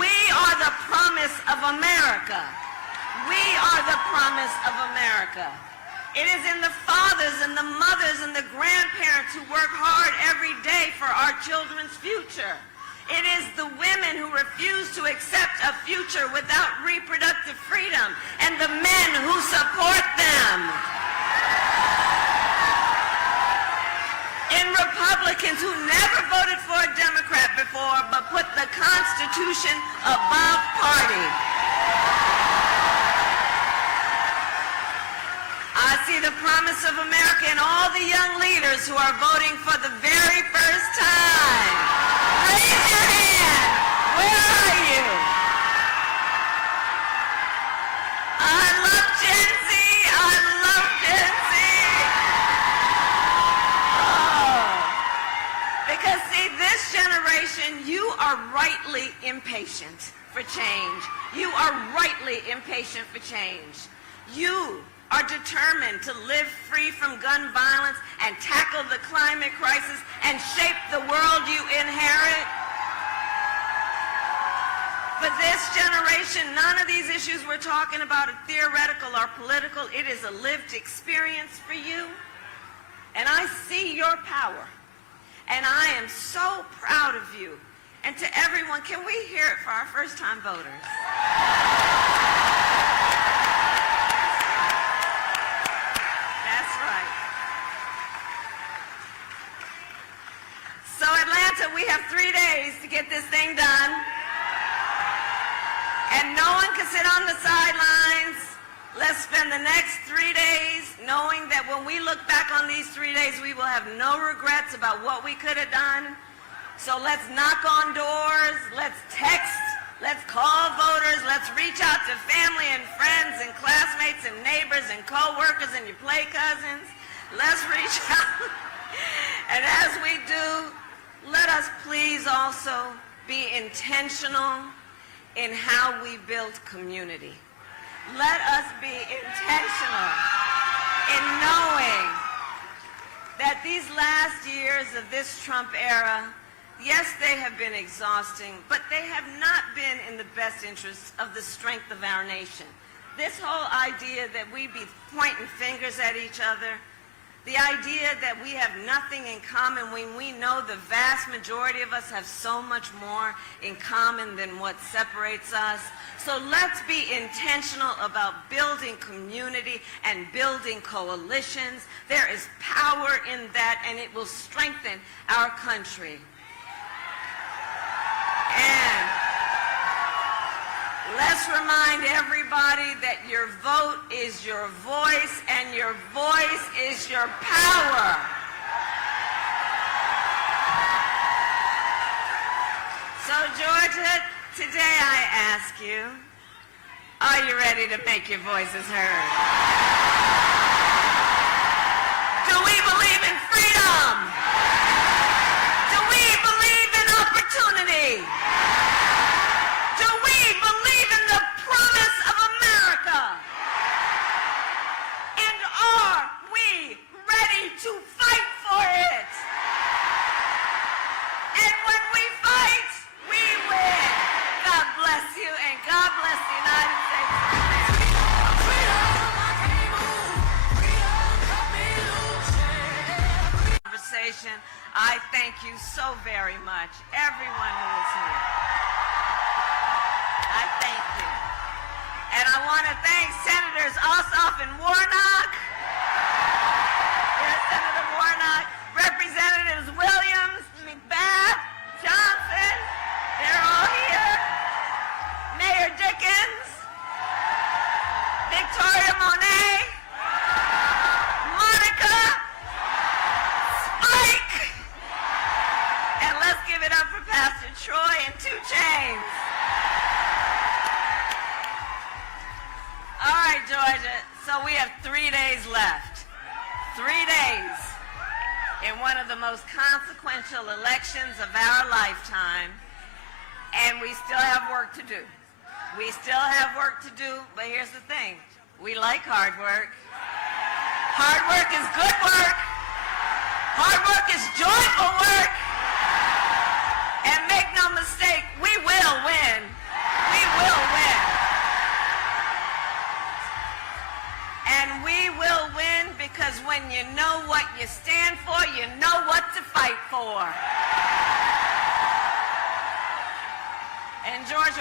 We are the promise of America. It is in the fathers and the mothers and the grandparents who work hard every day for our children's future. It is the women who refuse to accept a future without reproductive freedom and the men who support them. In Republicans who never voted for a Democrat before but put the Constitution above party. I see the promise of America in all the young leaders who are voting for the very first time. Raise your hand. Where are you? I love Gen Z. I love Gen Z. Oh. Because see, this generation, you are rightly impatient for change. You are rightly impatient for change. You are determined to live free from gun violence and tackle the climate crisis and shape the world you inherit. For this generation, none of these issues we're talking about are theoretical or political. It is a lived experience for you. And I see your power. And I am so proud of you. And to everyone, can we hear it for our first-time voters? So Atlanta, we have 3 days to get this thing done. And no one can sit on the sidelines. Let's spend the next 3 days knowing that when we look back on these 3 days, we will have no regrets about what we could have done. So let's knock on doors, let's text, let's call voters, let's reach out to family and friends and classmates and neighbors and co-workers and your play cousins. Let's reach out. And as we do, let us please also be intentional in how we build community. Let us be intentional in knowing that these last years of this Trump era, yes, they have been exhausting, but they have not been in the best interest of the strength of our nation. This whole idea that we be pointing fingers at each other, the idea that we have nothing in common when we know the vast majority of us have so much more in common than what separates us. So let's be intentional about building community and building coalitions. There is power in that, and it will strengthen our country. And let's remind everybody that your vote is your voice and your voice is your power. So Georgia, today I ask you, are you ready to make your voices heard? Do we believe in freedom? Do we believe in opportunity? Do we believe in the promise of America? And are we ready to fight for it? And when we fight, we win. God bless you, and God bless the United States of America. Conversation. I thank you so very much, everyone who is here. I thank you. And I want to thank Senators Ossoff and Warnock. Yes, Senator Warnock. Representatives Williams, McBath, Johnson. They're all here. Mayor Dickens. Victoria Monet. Monica. Spike. And let's give it up for Pastor Troy and 2 Chainz. All right, Georgia, so we have 3 days left. 3 days in one of the most consequential elections of our lifetime, and we still have work to do. We still have work to do, but here's the thing. We like hard work. Hard work is good work. Hard work is joyful work. And make no mistake, we will win. We will win.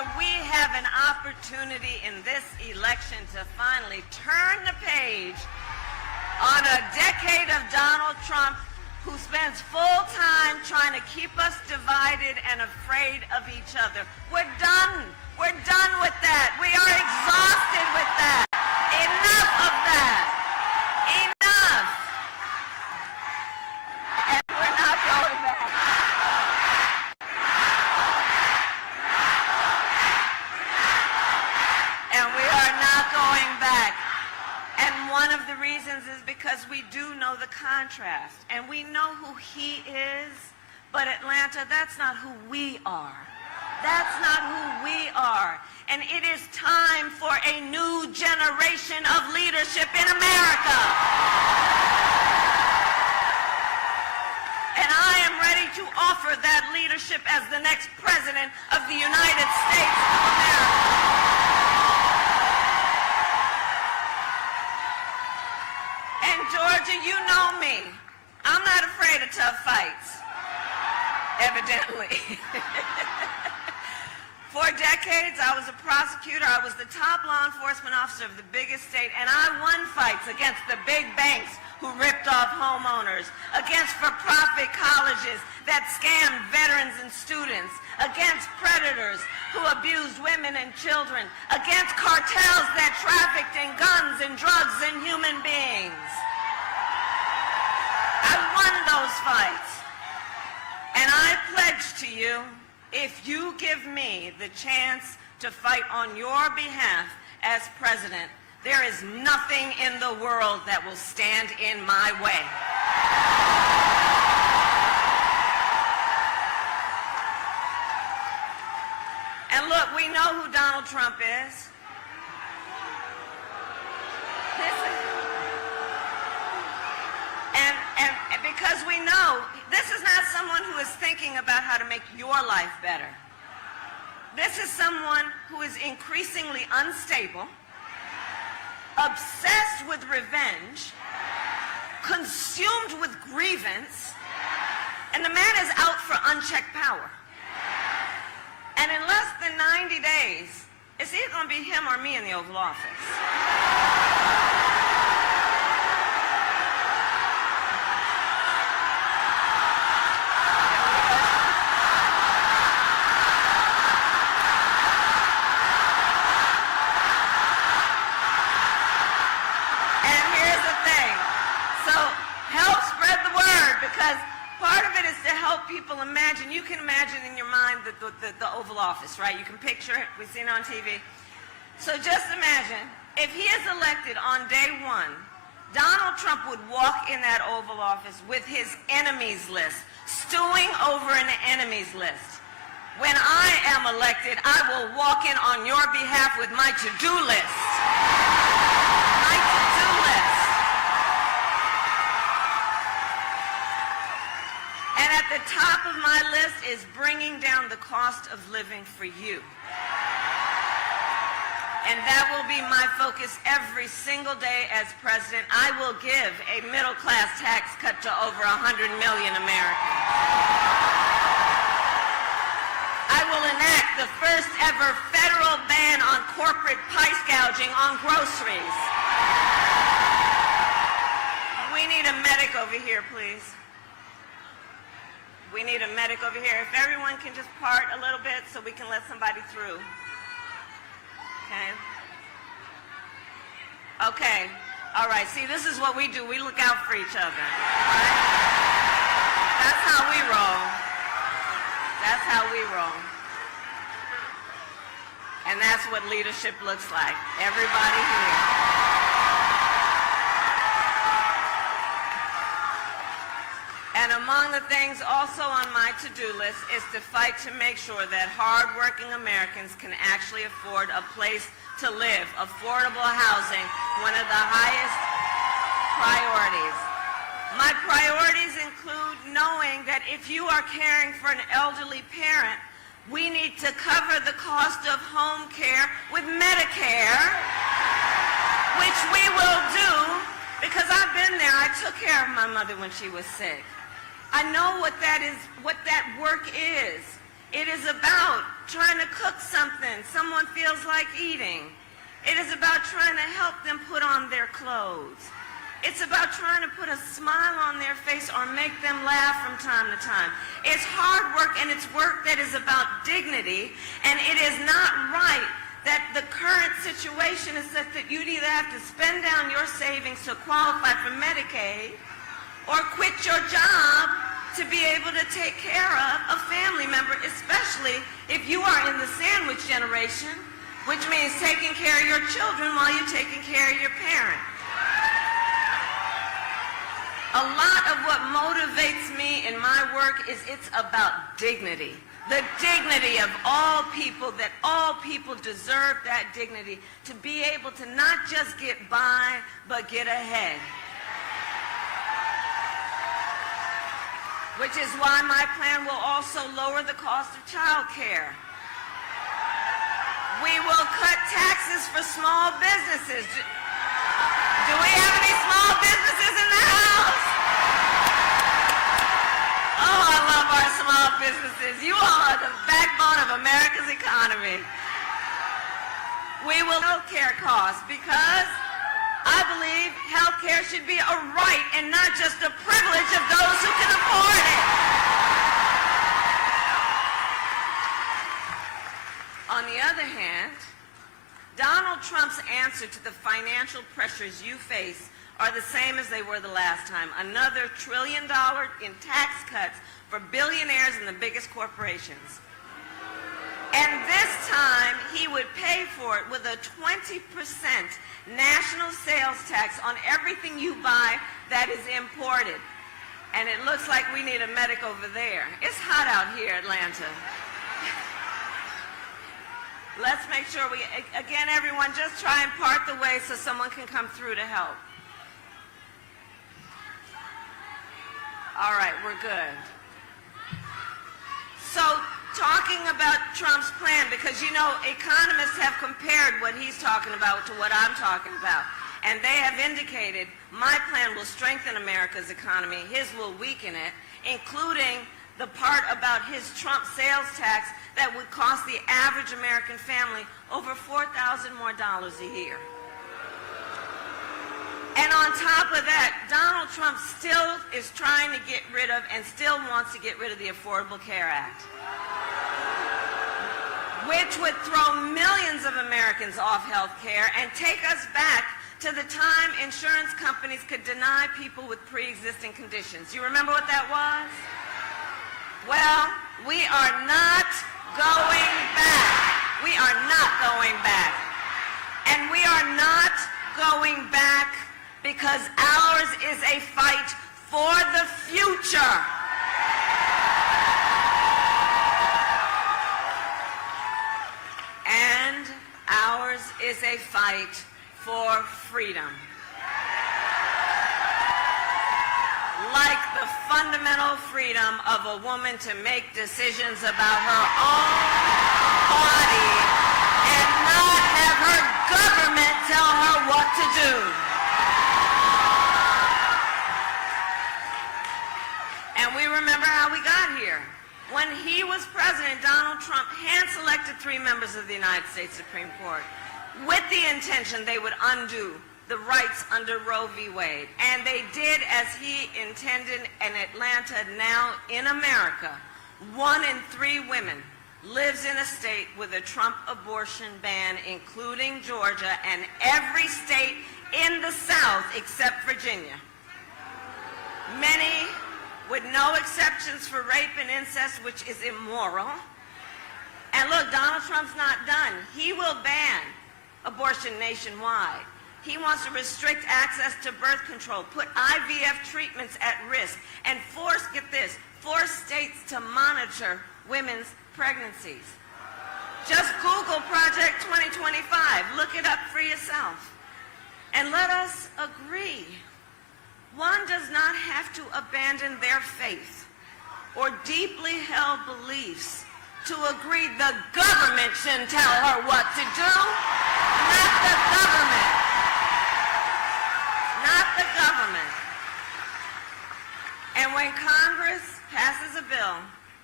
America, we have an opportunity in this election to finally turn the page on a decade of Donald Trump, who spends full time trying to keep us divided and afraid of each other. We're done. We're done with that. We are exhausted with that. Enough of that. Enough. And we're not going back. And we are not going back. And one of the reasons is because we do know the contrast. And we know who he is, but Atlanta, that's not who we are. That's not who we are. And it is time for a new generation of leadership in America. And I am ready to offer that leadership as the next president of the United States of America. And Georgia, you know me. I'm not afraid of tough fights, evidently. For decades, I was a prosecutor. I was the top law enforcement officer of the biggest state, and I won fights against the big banks who ripped off homeowners, against for-profit colleges that scammed veterans and students, against predators who abused women and children, against cartels that trafficked in guns and drugs and human beings. I won those fights. And I pledge to you, if you give me the chance to fight on your behalf as president, there is nothing in the world that will stand in my way. And look, we know who Donald Trump is. And because we know this is not someone who is thinking about how to make your life better. This is someone who is increasingly unstable, obsessed with revenge, consumed with grievance, and the man is out for unchecked power. And in less than 90 days, it's either going to be him or me in the Oval Office. People imagine, you can imagine in your mind the Oval Office, right? You can picture it. We've seen it on TV. So just imagine, if he is elected on day one, Donald Trump would walk in that Oval Office with his enemies list, stewing over an enemies list. When I am elected, I will walk in on your behalf with my to-do list. My to-do list. And at the top of my list is bringing down the cost of living for you. And that will be my focus every single day as president. I will give a middle-class tax cut to over 100 million Americans. I will enact the first ever federal ban on corporate price gouging on groceries. We need a medic over here, please. We need a medic over here. If everyone can just part a little bit so we can let somebody through. Okay? Okay. All right. See, this is what we do. We look out for each other. All right? That's how we roll. That's how we roll. And that's what leadership looks like. Everybody here. And among the things also on my to-do list is to fight to make sure that hard-working Americans can actually afford a place to live. Affordable housing, one of the highest priorities. My priorities include knowing that if you are caring for an elderly parent, we need to cover the cost of home care with Medicare, which we will do because I've been there. I took care of my mother when she was sick. I know what that is, what that work is. It is about trying to cook something someone feels like eating. It is about trying to help them put on their clothes. It's about trying to put a smile on their face or make them laugh from time to time. It's hard work, and it's work that is about dignity, and it is not right that the current situation is such that you'd either have to spend down your savings to qualify for Medicaid or quit your job to be able to take care of a family member, especially if you are in the sandwich generation, which means taking care of your children while you're taking care of your parent. A lot of what motivates me in my work is it's about dignity. The dignity of all people, that all people deserve that dignity to be able to not just get by, but get ahead. Which is why my plan will also lower the cost of child care. We will cut taxes for small businesses. Do we have any small businesses in the house? Oh, I love our small businesses. You all are the backbone of America's economy. We will health care costs because I believe health care should be a right and not just a privilege of those who can afford it. On the other hand, Donald Trump's answer to the financial pressures you face are the same as they were the last time. Another $1 trillion in tax cuts for billionaires and the biggest corporations. And this time, he would pay for it with a 20% national sales tax on everything you buy that is imported. And it looks like we need a medic over there. It's hot out here, Atlanta. Let's make sure we, again, everyone, just try and part the way so someone can come through to help. All right, we're good. So, talking about Trump's plan, because, you know, economists have compared what he's talking about to what I'm talking about. And they have indicated my plan will strengthen America's economy, his will weaken it, including the part about his Trump sales tax that would cost the average American family over $4,000 more a year. And on top of that, Donald Trump still is trying to get rid of and still wants to get rid of the Affordable Care Act, which would throw millions of Americans off health care and take us back to the time insurance companies could deny people with pre-existing conditions. You remember what that was? Well, we are not going back. We are not going back. And we are not going back because ours is a fight for the future. And ours is a fight for freedom. Like the fundamental freedom of a woman to make decisions about her own body and not have her government tell her what to do. And we remember how we got here. When he was president, Donald Trump hand-selected 3 members of the United States Supreme Court with the intention they would undo the rights under Roe v. Wade. And they did as he intended in Atlanta. Now in America, 1 in 3 women lives in a state with a Trump abortion ban, including Georgia and every state in the South except Virginia. Many with no exceptions for rape and incest, which is immoral. And look, Donald Trump's not done. He will ban abortion nationwide. He wants to restrict access to birth control, put IVF treatments at risk, and force states to monitor women's pregnancies. Just Google Project 2025. Look it up for yourself. And let us agree. One does not have to abandon their faith or deeply held beliefs to agree the government shouldn't tell her what to do. Not the government. Not the government. And when Congress passes a bill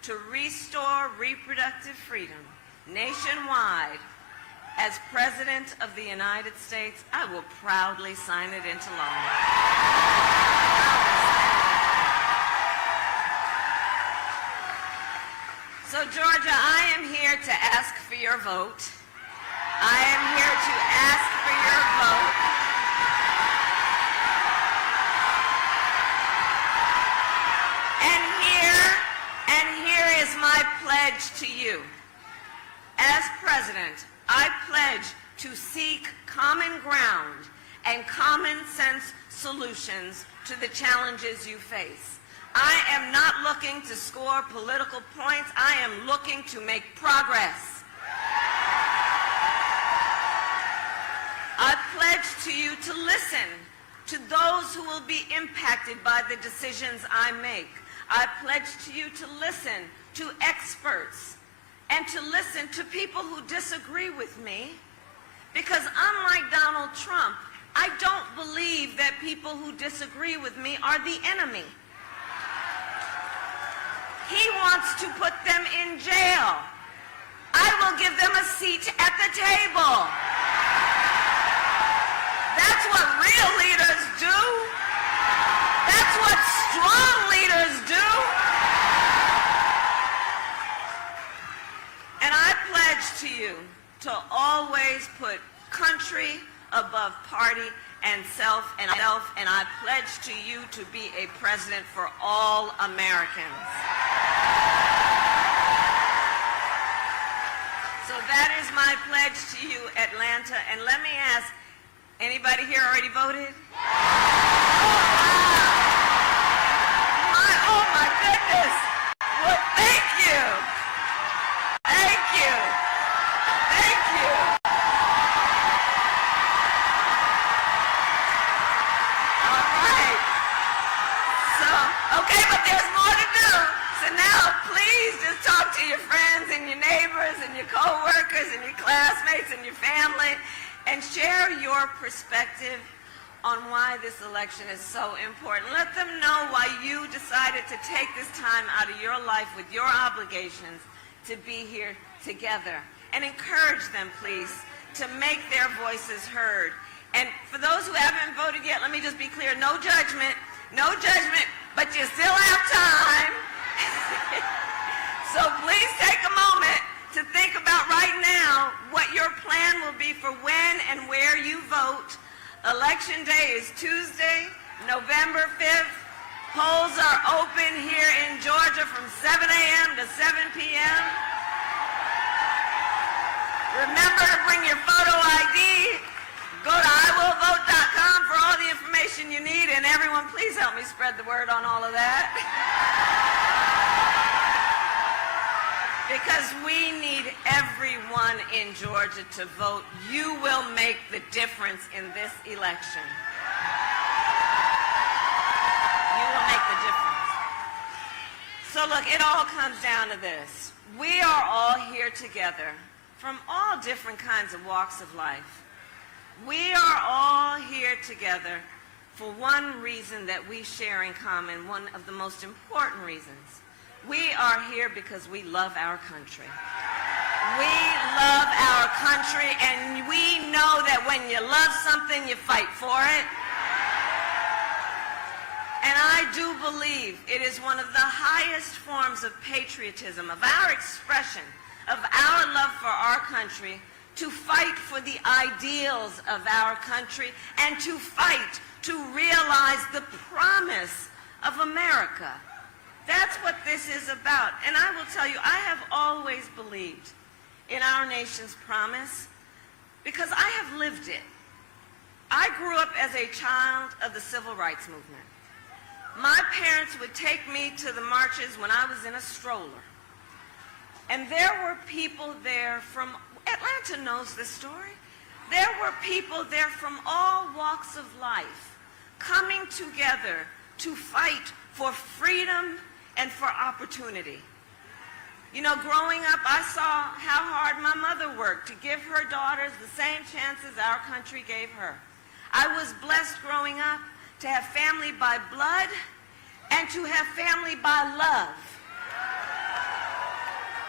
to restore reproductive freedom nationwide as President of the United States, I will proudly sign it into law. So, Georgia, I am here to ask for your vote. I am here to ask for your vote. And here is my pledge to you. As President, I pledge to seek common ground and common sense solutions to the challenges you face. I am not looking to score political points. I am looking to make progress. I pledge to you to listen to those who will be impacted by the decisions I make. I pledge to you to listen to experts and to listen to people who disagree with me, because unlike Donald Trump, I don't believe that people who disagree with me are the enemy. He wants to put them in jail. I will give them a seat at the table. That's what real leaders do. That's what strong leaders do. And I pledge to you to always put country above party and self, and I pledge to you to be a president for all Americans. So that is my pledge to you, Atlanta. And let me ask, anybody here already voted? Oh my goodness. Well, thank you. Thank you. Thank you. All right. So, okay, but there's more to do. So now, please just talk to your friends and your neighbors and your co-workers and your classmates and your family and share your perspective on why this election is so important. Let them know why you decided to take this time out of your life with your obligations to be here together. And encourage them, please, to make their voices heard. And for those who haven't voted yet, let me just be clear, no judgment, but you still have time. So please take a moment to think about right now what your plan will be for when and where you vote. Election day is Tuesday, November 5th. Polls are open here in Georgia from 7 a.m. to 7 p.m. Remember to bring your photo ID. Go to iwillvote.com for all the information you need. And everyone, please help me spread the word on all of that. Because we need everyone in Georgia to vote. You will make the difference in this election. You will make the difference. So look, it all comes down to this. We are all here together from all different kinds of walks of life. We are all here together for one reason that we share in common, one of the most important reasons. We are here because we love our country. We love our country, and we know that when you love something, you fight for it. And I do believe it is one of the highest forms of patriotism, of our expression, of our love for our country, to fight for the ideals of our country and to fight to realize the promise of America. That's what this is about. And I will tell you, I have always believed in our nation's promise because I have lived it. I grew up as a child of the civil rights movement. My parents would take me to the marches when I was in a stroller. And there were people there from, Atlanta knows this story, there were people there from all walks of life coming together to fight for freedom and for opportunity. You know, growing up, I saw how hard my mother worked to give her daughters the same chances our country gave her. I was blessed growing up to have family by blood and to have family by love.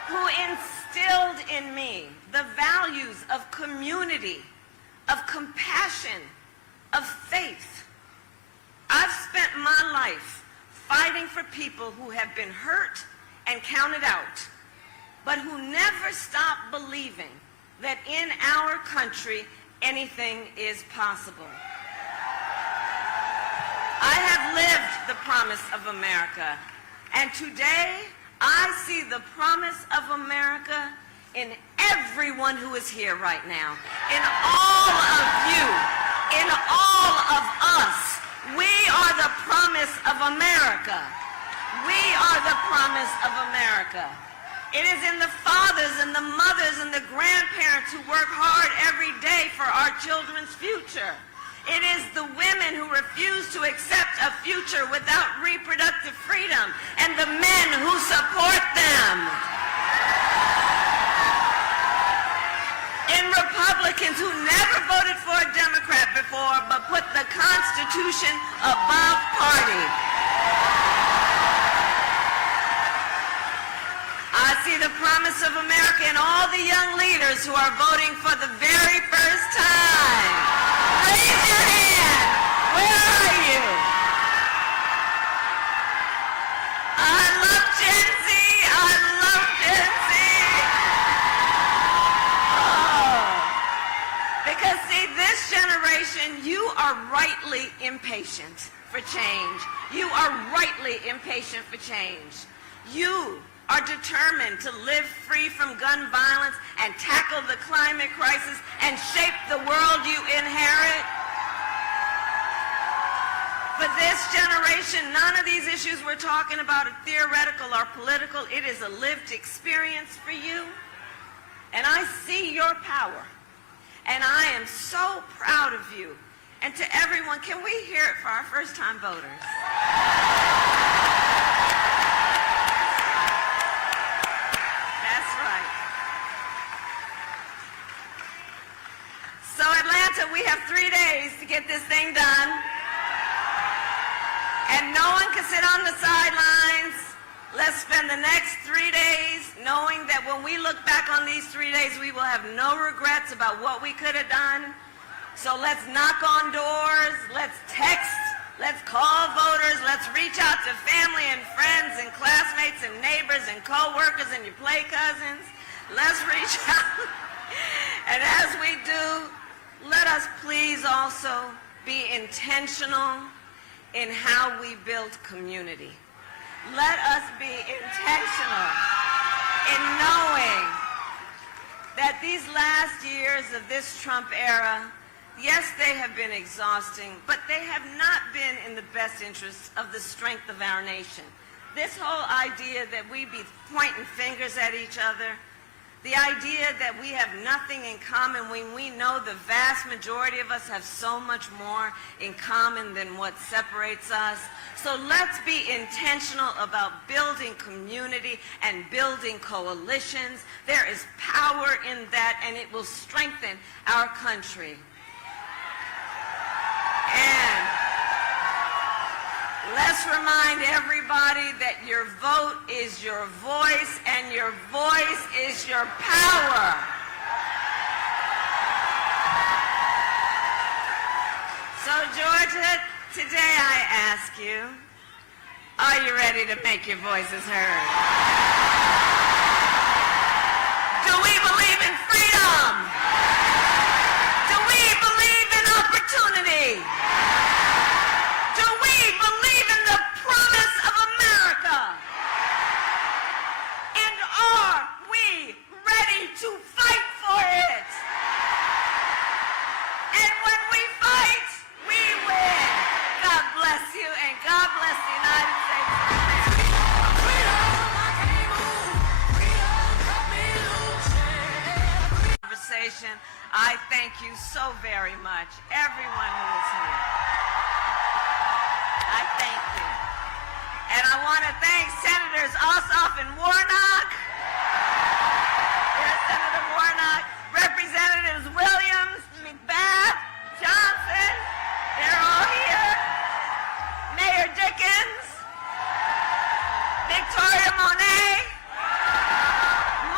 who instilled in me the values of community, of compassion, of faith. I've spent my life fighting for people who have been hurt and counted out, but who never stopped believing that in our country anything is possible. I have lived the promise of America, and today I see the promise of America in everyone who is here right now, in all of you, in all of us. We are the promise of America. We are the promise of America. It is in the fathers and the mothers and the grandparents who work hard every day for our children's future. It is the women who refuse to accept a future without reproductive freedom and the men who support them. In Republicans who never voted for a Democrat before but put the Constitution above party. I see the promise of America in all the young leaders who are voting for the very first time. Raise your hand. Where are you? I love Gen Z. I love Gen Z. Oh. Because see, this generation, you are rightly impatient for change. You are rightly impatient for change. You are determined to live free from gun violence and tackle the climate crisis and shape the world you inherit. For this generation, none of these issues we're talking about are theoretical or political. It is a lived experience for you. And I see your power. And I am so proud of you. And to everyone, can we hear it for our first-time voters? So Atlanta, we have 3 days to get this thing done. And no one can sit on the sidelines. Let's spend the next 3 days knowing that when we look back on these 3 days, we will have no regrets about what we could have done. So let's knock on doors, let's text, let's call voters, let's reach out to family and friends and classmates and neighbors and co-workers and your play cousins. Let's reach out. And as we do, let us please also be intentional in how we build community. Let us be intentional in knowing that these last years of this Trump era, yes, they have been exhausting, but they have not been in the best interest of the strength of our nation. This whole idea that we be pointing fingers at each other, the idea that we have nothing in common when we know the vast majority of us have so much more in common than what separates us. So let's be intentional about building community and building coalitions. There is power in that, and it will strengthen our country. And let's remind everybody that your vote is your voice, and your voice is your power. So, Georgia, today I ask you, are you ready to make your voices heard? Do we believe in freedom? Do we believe in opportunity? Do we believe in the promise of America? And are we ready to fight for it? And when we fight, we win. God bless you, and God bless the United States of America. Conversation. I thank you so very much, everyone who is here. I thank you. And I want to thank Senators Ossoff and Warnock. Yes, Senator Warnock. Representatives Williams, McBath, Johnson. They're all here. Mayor Dickens. Victoria Monet.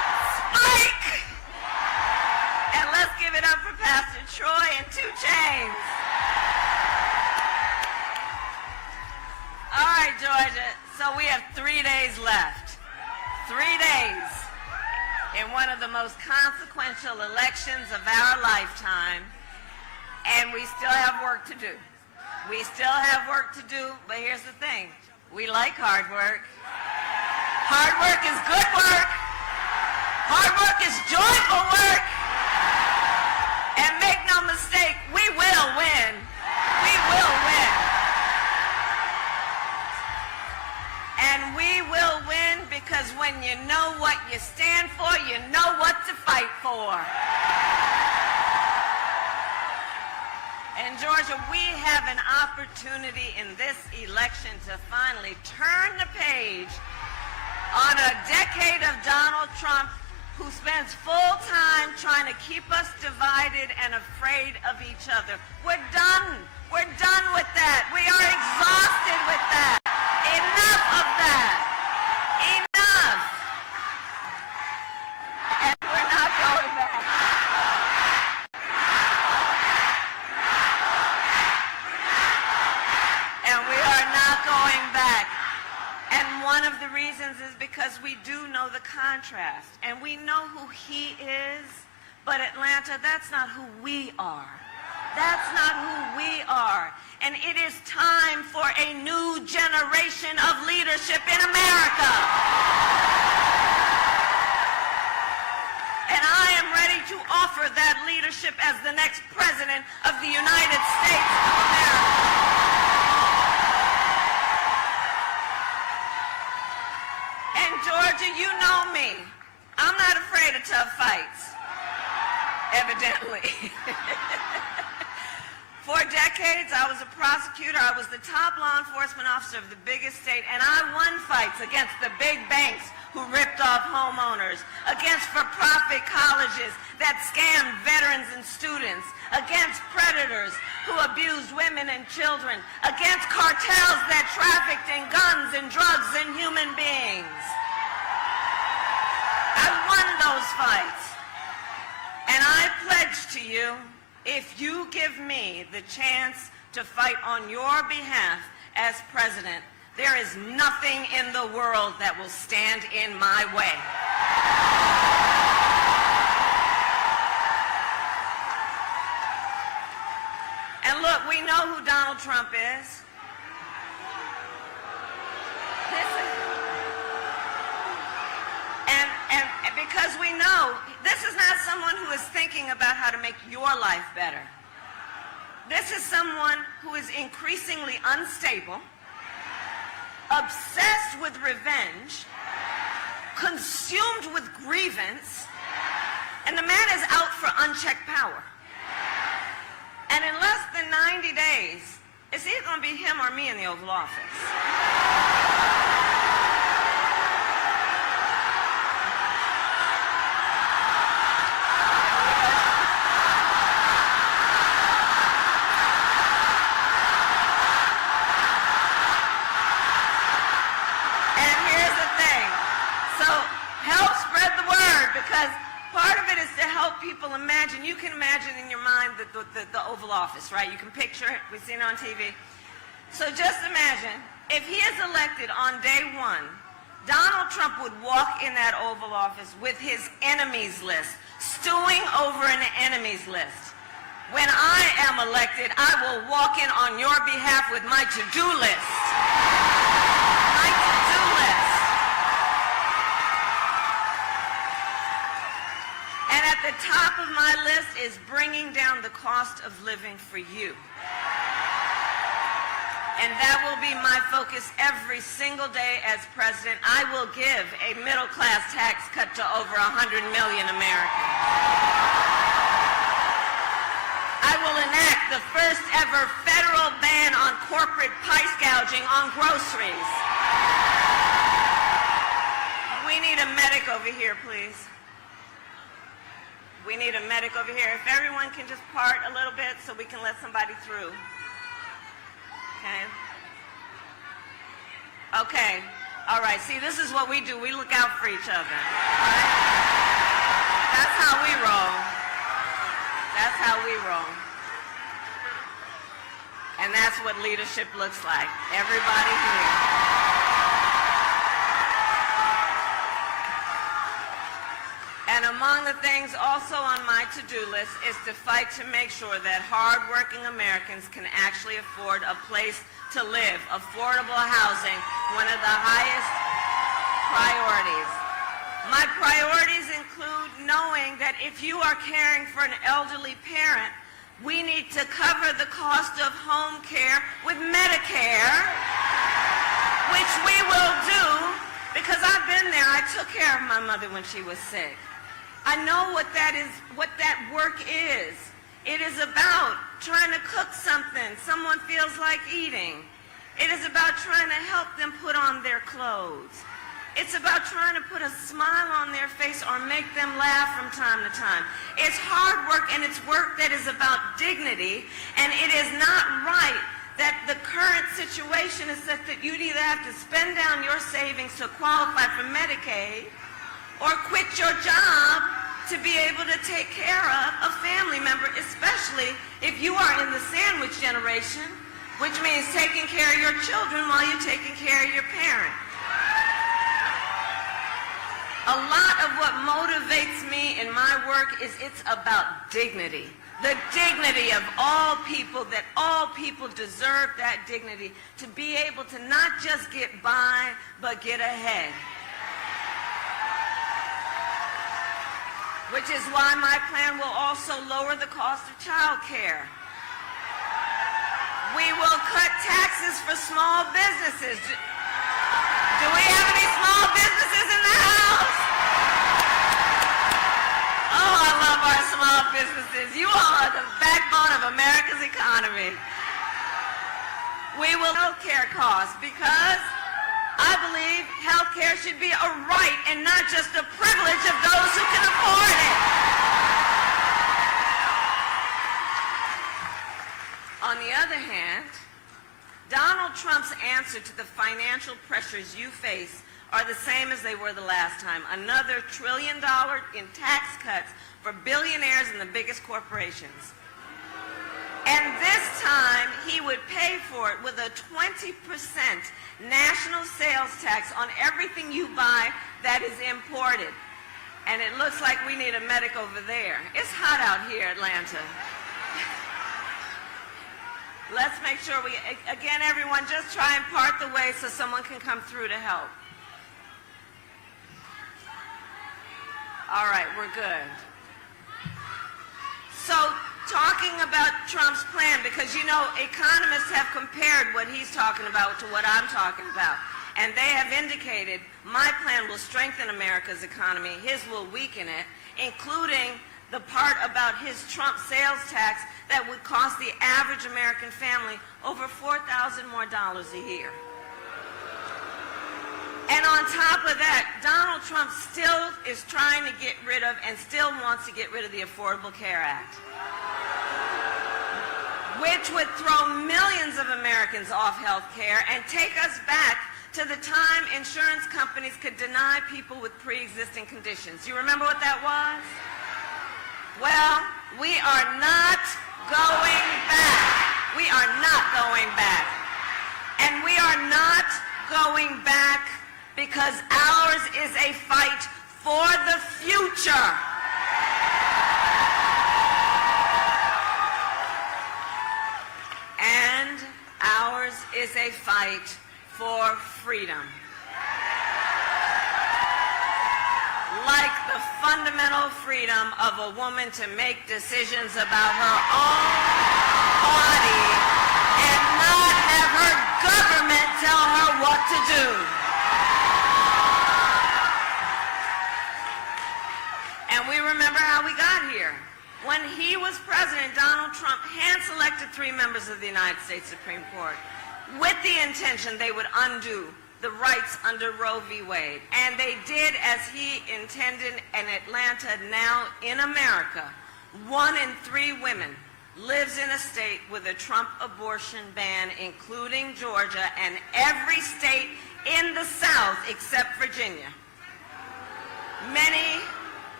Troy and 2 Chainz. All right, Georgia, so we have 3 days left. 3 days in one of the most consequential elections of our lifetime, and we still have work to do. We still have work to do, but here's the thing. We like hard work. Hard work is good work. Hard work is joyful work. And make no mistake, we will win. We will win. And we will win because when you know what you stand for, you know what to fight for. And Georgia, we have an opportunity in this election to finally turn the page on a decade of Donald Trump, who spends full time trying to keep us divided and afraid of each other. We're done. We're done with that. We are exhausted with that. Enough of that. Enough. And we're not going back. And we are not going back. And one of the reasons is because we do know the contrast. And we know who he is, but Atlanta, that's not who we are. That's not who we are. And it is time for a new generation of leadership in America. And I am ready to offer that leadership as the next president of the United States of America. And Georgia, you know me. I'm not afraid of tough fights, evidently. For decades, I was a prosecutor. I was the top law enforcement officer of the biggest state, and I won fights against the big banks who ripped off homeowners, against for-profit colleges that scammed veterans and students, against predators who abused women and children, against cartels that trafficked in guns and drugs and human beings. I won those fights. And I pledge to you, if you give me the chance to fight on your behalf as president, there is nothing in the world that will stand in my way. And look, we know who Donald Trump is. And because we know this is not someone who is thinking about how to make your life better. This is someone who is increasingly unstable, obsessed with revenge, consumed with grievance, and the man is out for unchecked power. And in less than 90 days, it's either going to be him or me in the Oval Office. People imagine, you can imagine in your mind the Oval Office, right? You can picture it. We've seen it on TV. So just imagine, if he is elected on day one, Donald Trump would walk in that Oval Office with his enemies list, stewing over an enemies list. When I am elected, I will walk in on your behalf with my to-do list. My to-do list. And at the top of my list is bringing down the cost of living for you. And that will be my focus every single day as president. I will give a middle-class tax cut to over 100 million Americans. I will enact the first ever federal ban on corporate price gouging on groceries. We need a medic over here, please. We need a medic over here. If everyone can just part a little bit so we can let somebody through. Okay? Okay. All right. See, this is what we do. We look out for each other. All right? That's how we roll. That's how we roll. And that's what leadership looks like. Everybody here. And among the things also on my to-do list is to fight to make sure that hard-working Americans can actually afford a place to live. Affordable housing, one of the highest priorities. My priorities include knowing that if you are caring for an elderly parent, we need to cover the cost of home care with Medicare, which we will do because I've been there. I took care of my mother when she was sick. I know what that is, what that work is. It is about trying to cook something someone feels like eating. It is about trying to help them put on their clothes. It's about trying to put a smile on their face or make them laugh from time to time. It's hard work, and it's work that is about dignity, and it is not right that the current situation is such that you'd either have to spend down your savings to qualify for Medicaid or quit your job to be able to take care of a family member, especially if you are in the sandwich generation, which means taking care of your children while you're taking care of your parent. A lot of what motivates me in my work is it's about dignity. The dignity of all people, that all people deserve that dignity to be able to not just get by, but get ahead. Which is why my plan will also lower the cost of child care. We will cut taxes for small businesses. Do we have any small businesses in the house? Oh, I love our small businesses. You all are the backbone of America's economy. We will health care costs because I believe health care should be a right and not just a privilege of those who can afford it. On the other hand, Donald Trump's answer to the financial pressures you face are the same as they were the last time. Another $1 trillion in tax cuts for billionaires and the biggest corporations. And this time, he would pay for it with a 20% national sales tax on everything you buy that is imported. And it looks like we need a medic over there. It's hot out here, Atlanta. Let's make sure we, again, everyone, just try and part the way so someone can come through to help. All right, we're good. So, talking about Trump's plan, because, you know, economists have compared what he's talking about to what I'm talking about. And they have indicated my plan will strengthen America's economy, his will weaken it, including the part about his Trump sales tax that would cost the average American family over $4,000 more a year. And on top of that, Donald Trump still is trying to get rid of and still wants to get rid of the Affordable Care Act, which would throw millions of Americans off health care and take us back to the time insurance companies could deny people with pre-existing conditions. You remember what that was? Well, we are not going back. We are not going back. And we are not going back because ours is a fight for the future. And ours is a fight for freedom. Like the fundamental freedom of a woman to make decisions about her own body and not have her government tell her what to do. And we remember how we got here. When he was president, Donald Trump hand-selected 3 members of the United States Supreme Court with the intention they would undo the rights under Roe v. Wade. And they did as he intended in Atlanta. Now in America, 1 in 3 women lives in a state with a Trump abortion ban, including Georgia and every state in the South except Virginia. Many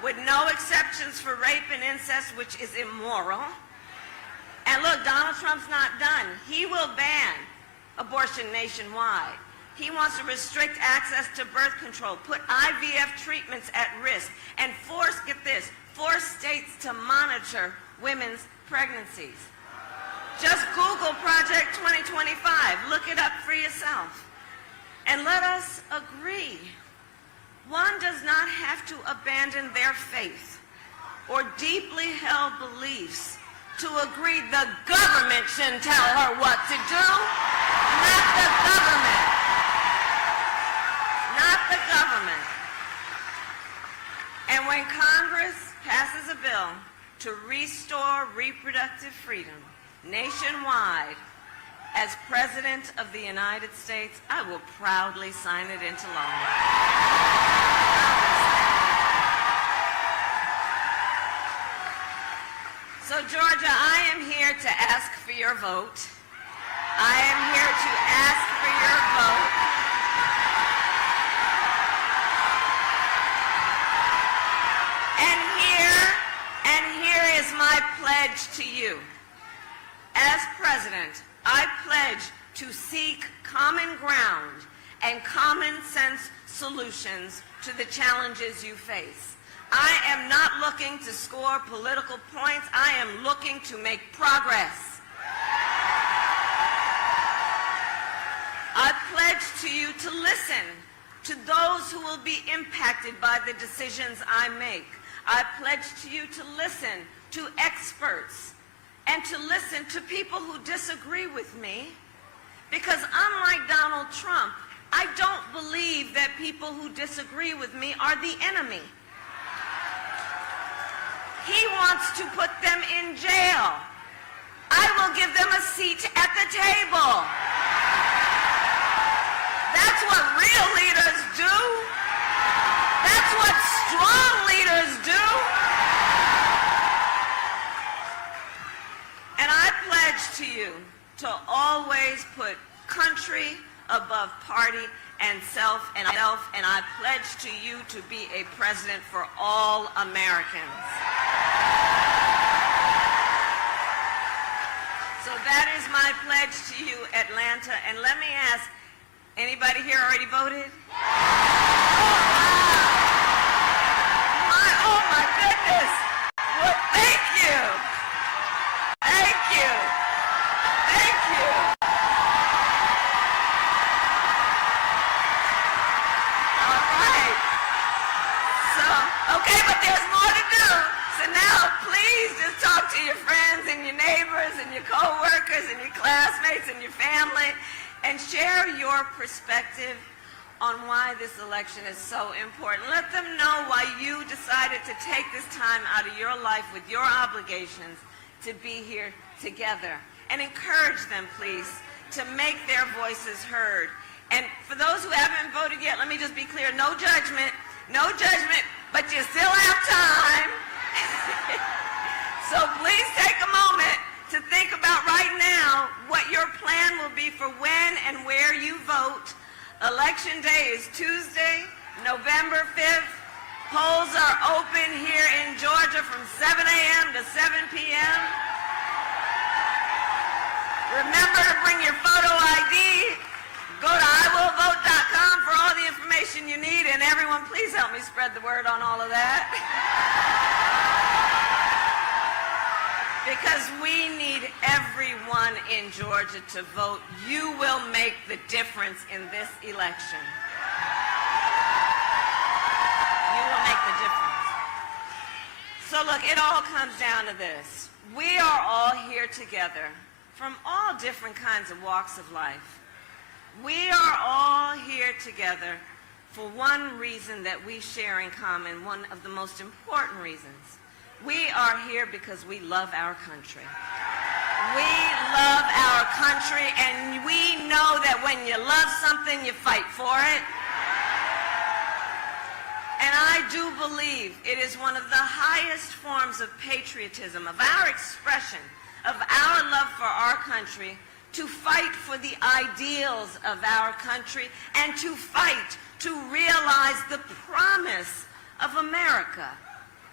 with no exceptions for rape and incest, which is immoral. And look, Donald Trump's not done. He will ban abortion nationwide. He wants to restrict access to birth control, put IVF treatments at risk, and force, get this, force states to monitor women's pregnancies. Just Google Project 2025. Look it up for yourself. And let us agree. One does not have to abandon their faith or deeply held beliefs to agree the government shouldn't tell her what to do. Not the government. Not the government. And when Congress passes a bill to restore reproductive freedom nationwide, as President of the United States, I will proudly sign it into law. So, Georgia, I am here to ask for your vote. I am here to ask for your vote. And here is my pledge to you. As President, I pledge to seek common ground and common sense solutions to the challenges you face. I am not looking to score political points. I am looking to make progress. I pledge to you to listen to those who will be impacted by the decisions I make. I pledge to you to listen to experts and to listen to people who disagree with me, because unlike Donald Trump, I don't believe that people who disagree with me are the enemy. He wants to put them in jail. I will give them a seat at the table. That's what real leaders do. That's what strong leaders do. And I pledge to you to always put country above party and self, and I pledge to you to be a president for all Americans. So that is my pledge to you, Atlanta. And let me ask, anybody here already voted? Oh my goodness. Well, thank you. Thank you. Thank you. All right. So, okay, but there's more to do. So now, please just talk to your friends and your neighbors and your co-workers and your classmates and your family and share your perspective on why this election is so important. Let them know why you decided to take this time out of your life with your obligations to be here together. And encourage them, please, to make their voices heard. And for those who haven't voted yet, let me just be clear, no judgment, but you still have time. So please take a moment to think about right now what your plan will be for when and where you vote. Election day is Tuesday, November 5th. Polls are open here in Georgia from 7 a.m. to 7 p.m. Remember to bring your photo ID. Go to iwillvote.com for all the information you need. And everyone, please help me spread the word on all of that. Because we need everyone in Georgia to vote. You will make the difference in this election. You will make the difference. So look, it all comes down to this. We are all here together from all different kinds of walks of life. We are all here together for one reason that we share in common, one of the most important reasons. We are here because we love our country. We love our country, and we know that when you love something, you fight for it. And I do believe it is one of the highest forms of patriotism, of our expression, of our love for our country, to fight for the ideals of our country and to fight to realize the promise of America.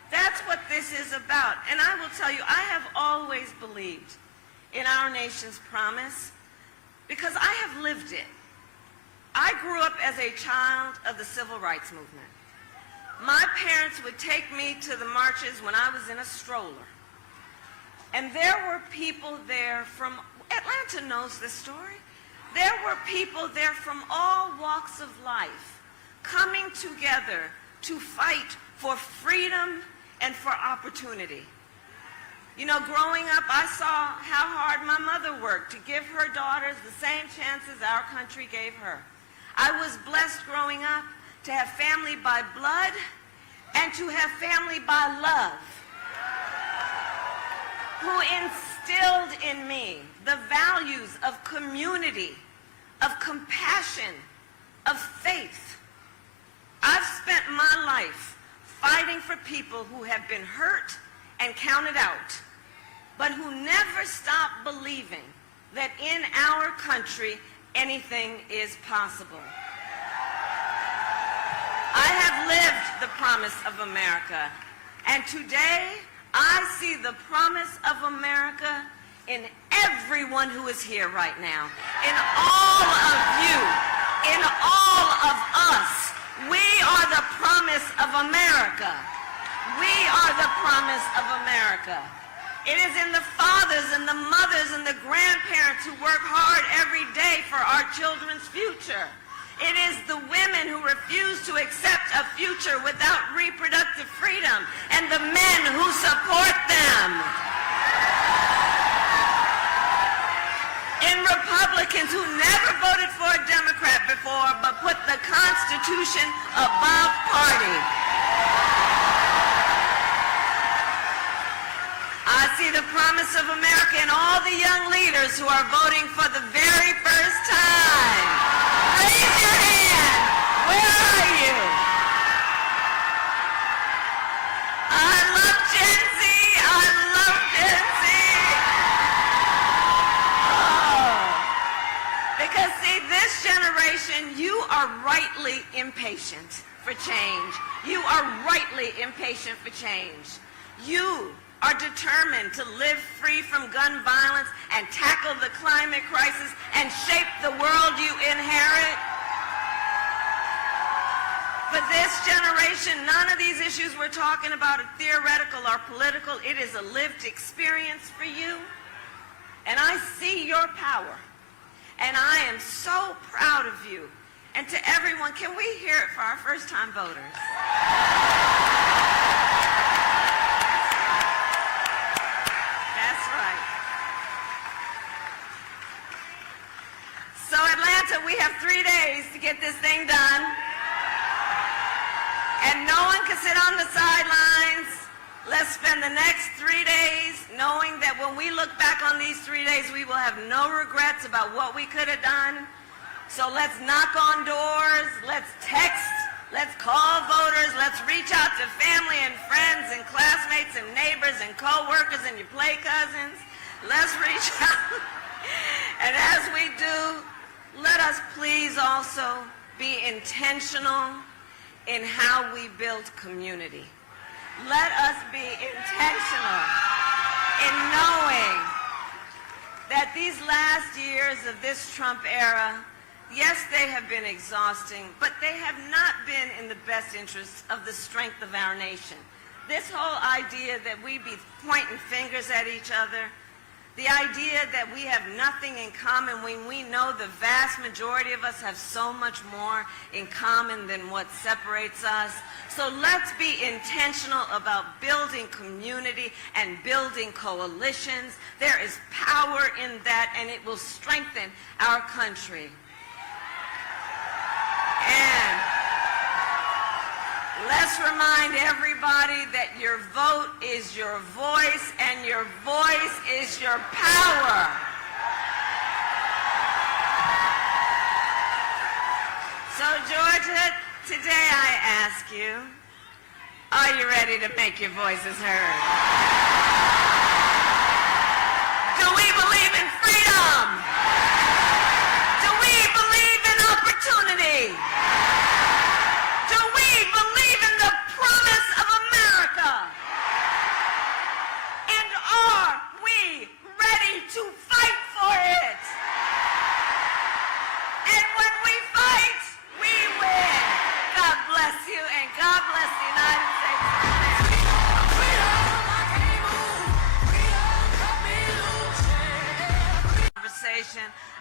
That's what this is about. And I will tell you, I have always believed in our nation's promise because I have lived it. I grew up as a child of the civil rights movement. My parents would take me to the marches when I was in a stroller. And there were people there from, Atlanta knows this story. There were people there from all walks of life coming together to fight for freedom and for opportunity. You know, growing up, I saw how hard my mother worked to give her daughters the same chances our country gave her. I was blessed growing up to have family by blood and to have family by love, who instilled in me the values of community, of compassion, of faith. I've spent my life fighting for people who have been hurt and counted out, but who never stop believing that in our country anything is possible. I have lived the promise of America, and today I see the promise of America in everyone who is here right now, in all of you, in all of us. We are the promise of America. We are the promise of America. It is in the fathers and the mothers and the grandparents who work hard every day for our children's future. It is the women who refuse to accept a future without reproductive freedom and the men who support them. In Republicans who never voted for a Democrat before but put the Constitution above party. I see the promise of America in all the young leaders who are voting for the very first time. Raise your hand. Where are you? I love Gen Z. I love Gen Z. Oh. Because see, this generation, you are rightly impatient for change. You are rightly impatient for change. You are determined to live free from gun violence and tackle the climate crisis and shape the world you inherit. For this generation, none of these issues we're talking about are theoretical or political. It is a lived experience for you. And I see your power. And I am so proud of you. And to everyone, can we hear it for our first-time voters? So Atlanta, we have 3 days to get this thing done. And no one can sit on the sidelines. Let's spend the next 3 days knowing that when we look back on these 3 days, we will have no regrets about what we could have done. So let's knock on doors, let's text, let's call voters, let's reach out to family and friends and classmates and neighbors and co-workers and your play cousins. Let's reach out. And as we do, let us please also be intentional in how we build community. Let us be intentional in knowing that these last years of this Trump era, yes, they have been exhausting, but they have not been in the best interest of the strength of our nation. This whole idea that we be pointing fingers at each other, the idea that we have nothing in common when we know the vast majority of us have so much more in common than what separates us. So let's be intentional about building community and building coalitions. There is power in that, and it will strengthen our country. And let's remind everybody that your vote is your voice and your voice is your power. So Georgia, today I ask you, are you ready to make your voices heard? Do we believe in freedom? Do we believe in opportunity? Do we believe in the promise of America?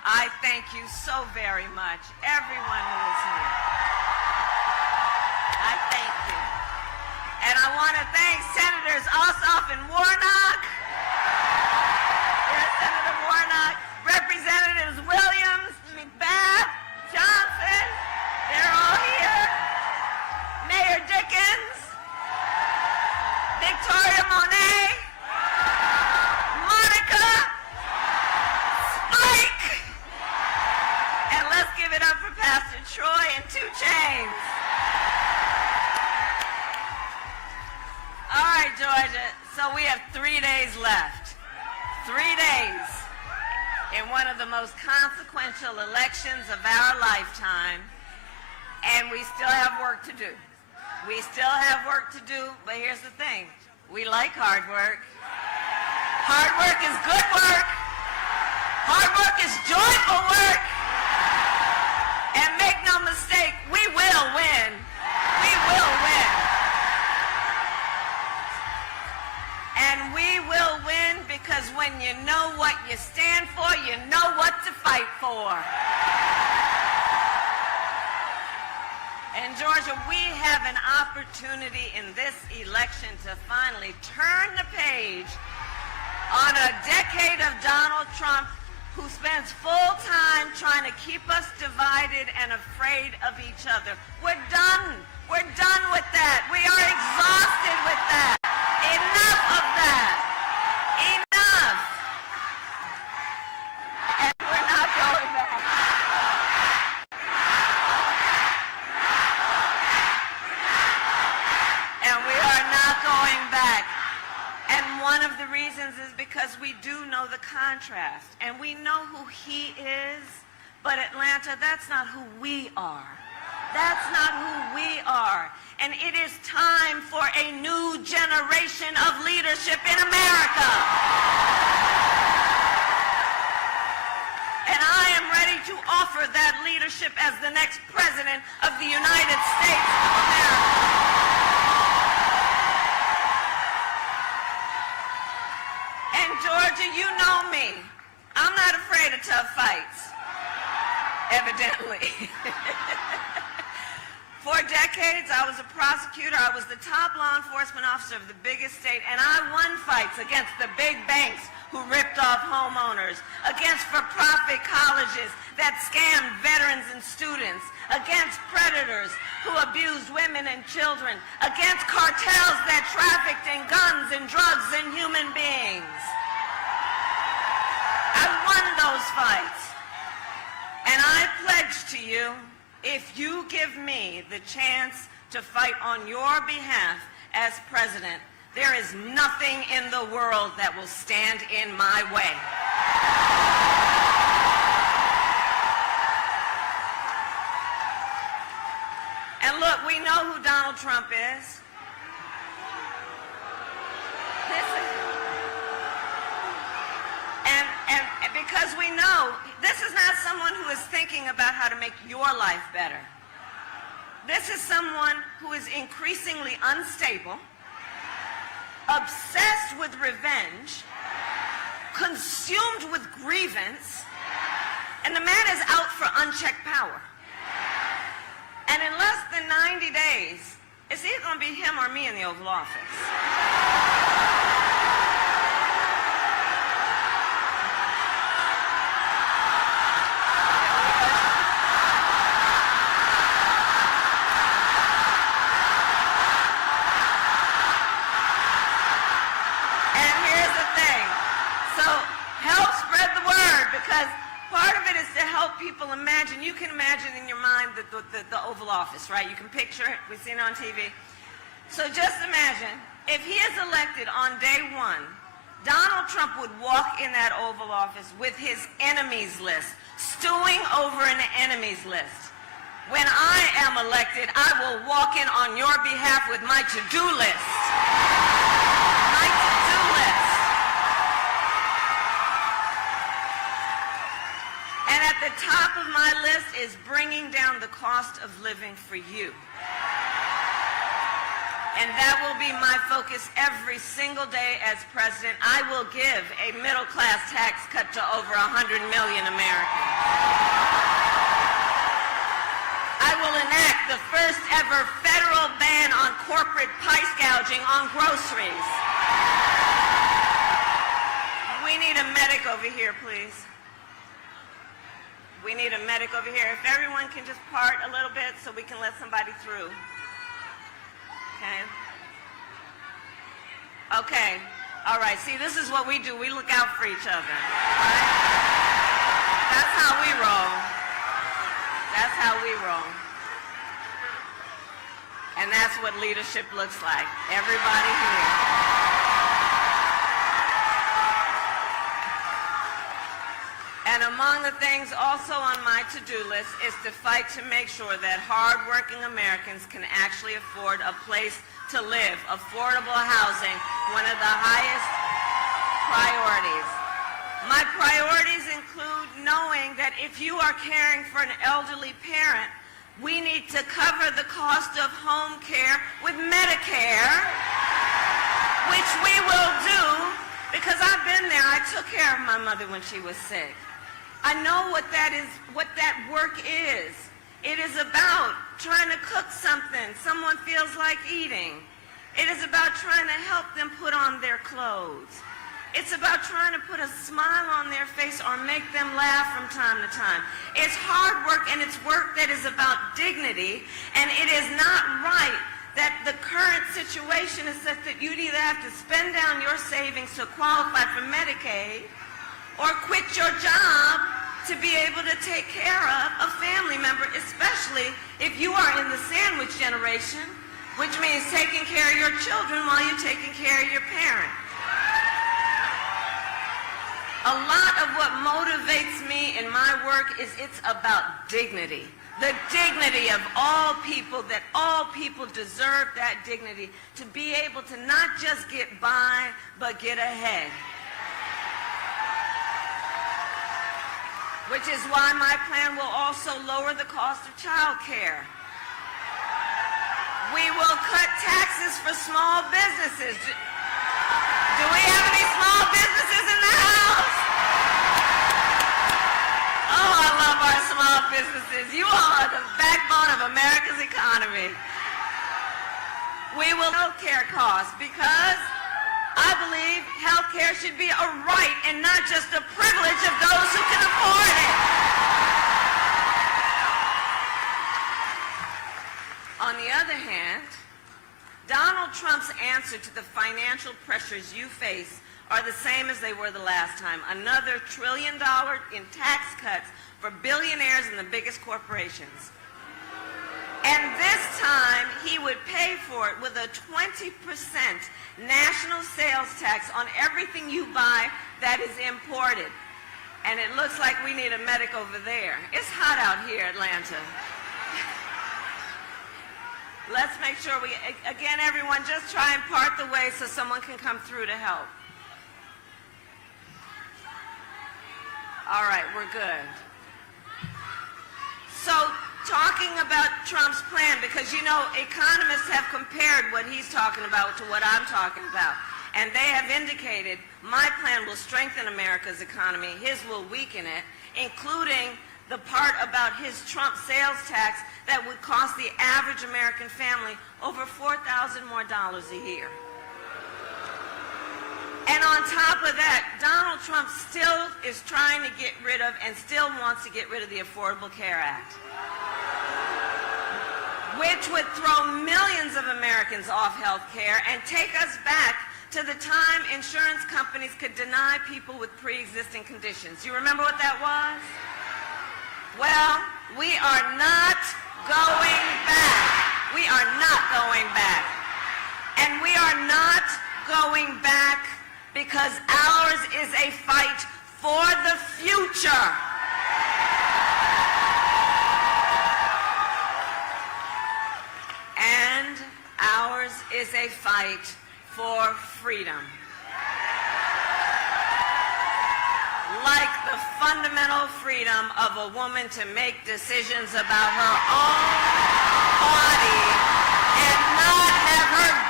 I thank you so very much, everyone who is here. I thank you. And I want to thank Senators Ossoff and Warnock. Yes, Senator Warnock. Representatives Williams, McBath, Johnson. They're all here. Mayor Dickens. Victoria Monet. Monica. Spike. And let's give it up for Pastor Troy and 2 Chainz. All right, Georgia, so we have 3 days left. 3 days in one of the most consequential elections of our lifetime, and we still have work to do. We still have work to do, but here's the thing. We like hard work. Hard work is good work. Hard work is joyful work. And make no mistake, we will win. We will win. And we will win because when you know what you stand for, you know what to fight for. And Georgia, we have an opportunity in this election to finally turn the page on a decade of Donald Trump who spends full time trying to keep us divided and afraid of each other. We're done. We're done with that. We are exhausted with that. Enough of that. Enough. And we're not going back. And we are not going back. And one of the reasons is because we do know the contrast. And we know who he is. But Atlanta, that's not who we are. That's not who we are. And it is time for a new generation of leadership in America. And I am ready to offer that leadership as the next president of the United States of America. And Georgia, you know me. I'm not afraid of tough fights. Evidently. For decades, I was a prosecutor. I was the top law enforcement officer of the biggest state, and I won fights against the big banks who ripped off homeowners, against for-profit colleges that scammed veterans and students, against predators who abused women and children, against cartels that trafficked in guns and drugs and human beings. I won those fights. And I pledge to you, if you give me the chance to fight on your behalf as president, there is nothing in the world that will stand in my way. And look, we know who Donald Trump is. And because we know this is not someone who is thinking about how to make your life better. This is someone who is increasingly unstable, obsessed with revenge, consumed with grievance, and the man is out for unchecked power. And in less than 90 days, it's either going to be him or me in the Oval Office. People imagine, you can imagine in your mind the Oval Office, right? You can picture it. We've seen it on TV. So just imagine, if he is elected on day one, Donald Trump would walk in that Oval Office with his enemies list, stewing over an enemies list. When I am elected, I will walk in on your behalf with my to-do list. My to-do list. And at the top of my list is bringing down the cost of living for you. And that will be my focus every single day as president. I will give a middle-class tax cut to over 100 million Americans. I will enact the first ever federal ban on corporate price gouging on groceries. We need a medic over here, please. We need a medic over here. If everyone can just part a little bit so we can let somebody through. Okay. Okay. All right. See, this is what we do. We look out for each other. Right? That's how we roll. That's how we roll. And that's what leadership looks like. Everybody here. And among the things also on my to-do list is to fight to make sure that hard-working Americans can actually afford a place to live. Affordable housing, one of the highest priorities. My priorities include knowing that if you are caring for an elderly parent, we need to cover the cost of home care with Medicare, which we will do because I've been there. I took care of my mother when she was sick. I know what that is, what that work is. It is about trying to cook something someone feels like eating. It is about trying to help them put on their clothes. It's about trying to put a smile on their face or make them laugh from time to time. It's hard work, and it's work that is about dignity, and it is not right that the current situation is such that you'd either have to spend down your savings to qualify for Medicaid or quit your job to be able to take care of a family member, especially if you are in the sandwich generation, which means taking care of your children while you're taking care of your parent. A lot of what motivates me in my work is it's about dignity. The dignity of all people, that all people deserve that dignity to be able to not just get by, but get ahead. Which is why my plan will also lower the cost of child care. We will cut taxes for small businesses. Do we have any small businesses in the house? Oh, I love our small businesses. You all are the backbone of America's economy. We will health care costs because I believe health care should be a right and not just a privilege of those who can afford it. On the other hand, Donald Trump's answer to the financial pressures you face are the same as they were the last time. Another $1 trillion in tax cuts for billionaires and the biggest corporations. And this time, he would pay for it with a 20% national sales tax on everything you buy that is imported. And it looks like we need a medic over there. It's hot out here, Atlanta. Let's make sure we, again, everyone, just try and part the way so someone can come through to help. All right, we're good. So, talking about Trump's plan, because, you know, economists have compared what he's talking about to what I'm talking about. And they have indicated my plan will strengthen America's economy, his will weaken it, including the part about his Trump sales tax that would cost the average American family over $4,000 more a year. And on top of that, Donald Trump still is trying to get rid of and still wants to get rid of the Affordable Care Act, which would throw millions of Americans off health care and take us back to the time insurance companies could deny people with pre-existing conditions. You remember what that was? Well, we are not going back. We are not going back. And we are not going back because ours is a fight for the future. And ours is a fight for freedom. Like the fundamental freedom of a woman to make decisions about her own body and not have her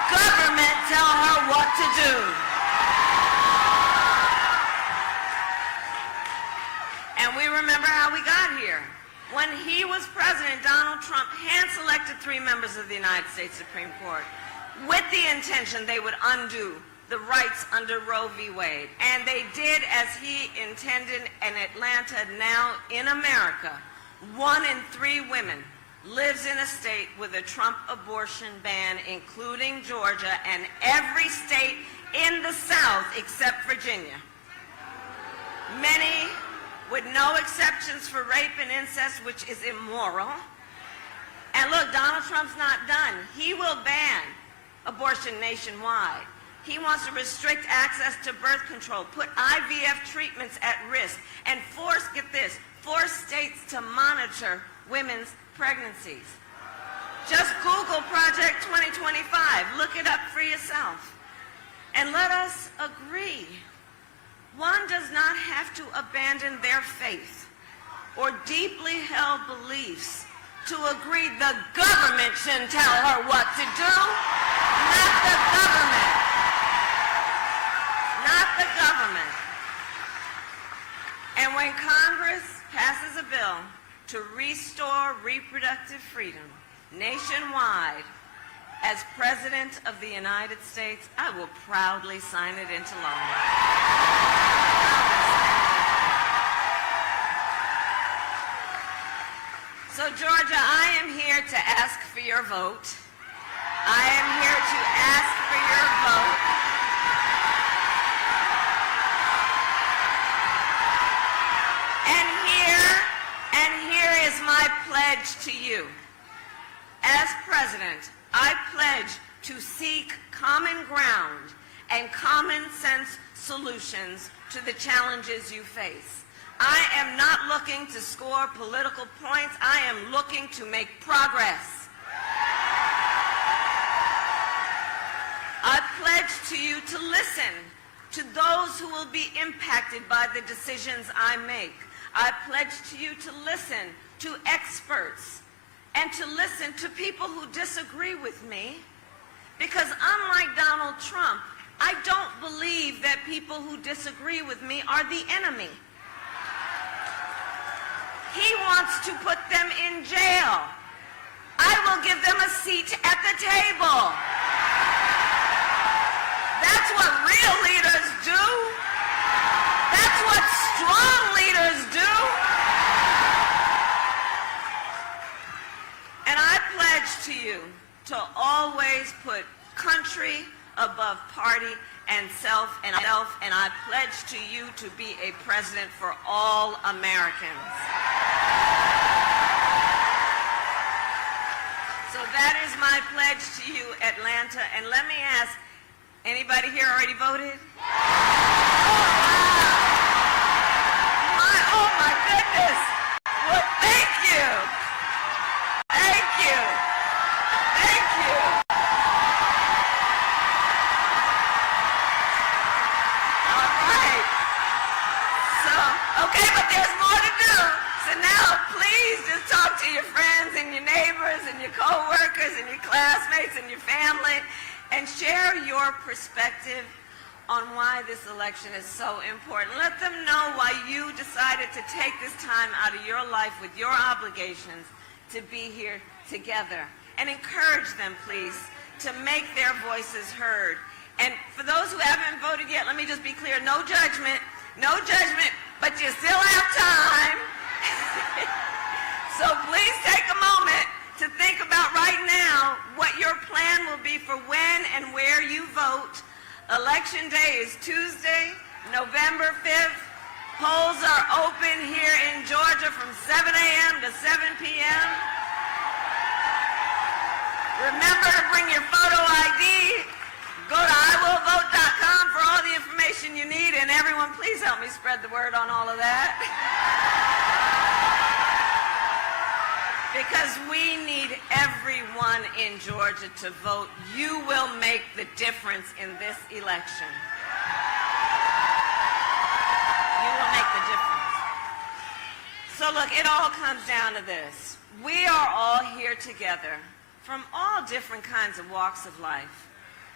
government tell her what to do. And we remember how we got here. When he was president, Donald Trump hand-selected 3 members of the United States Supreme Court with the intention they would undo the rights under Roe v. Wade. And they did as he intended in Atlanta. Now in America, 1 in 3 women lives in a state with a Trump abortion ban, including Georgia and every state in the South except Virginia. Many with no exceptions for rape and incest, which is immoral. And look, Donald Trump's not done. He will ban abortion nationwide. He wants to restrict access to birth control, put IVF treatments at risk, and force states to monitor women's pregnancies. Just Google Project 2025. Look it up for yourself. And let us agree. One does not have to abandon their faith or deeply held beliefs to agree the government shouldn't tell her what to do. Not the government. Not the government. And when Congress passes a bill to restore reproductive freedom nationwide, as President of the United States, I will proudly sign it into law. So, Georgia, I am here to ask for your vote. I am here to ask for your vote. And here is my pledge to you. As president, I pledge to seek common ground and common sense solutions to the challenges you face. I am not looking to score political points. I am looking to make progress. I pledge to you to listen to those who will be impacted by the decisions I make. I pledge to you to listen to experts and to listen to people who disagree with me, because unlike Donald Trump, I don't believe that people who disagree with me are the enemy. He wants to put them in jail. I will give them a seat at the table. That's what real leaders do. That's what strong leaders do. And I pledge to you to always put country above party and self, and I pledge to you to be a president for all Americans. So that is my pledge to you, Atlanta. And let me ask, anybody here already voted? Oh my goodness. Well, thank you. Thank you. Thank you. All right. So, okay, but there's more to do. So now, please just talk to your friends and your neighbors and your co-workers and your classmates and your family and share your perspective on why this election is so important. Let them know why you decided to take this time out of your life with your obligations to be here together. And encourage them, please, to make their voices heard. And for those who haven't voted yet, let me just be clear, no judgment, but you still have time. So please take a moment to think about right now what your plan will be for when and where you vote. Election day is Tuesday, November 5th. Polls are open here in Georgia from 7 a.m. to 7 p.m. Remember to bring your photo ID. Go to iwillvote.com for all the information you need. And everyone, please help me spread the word on all of that. Because we need everyone in Georgia to vote. You will make the difference in this election. You will make the difference. So look, it all comes down to this. We are all here together from all different kinds of walks of life.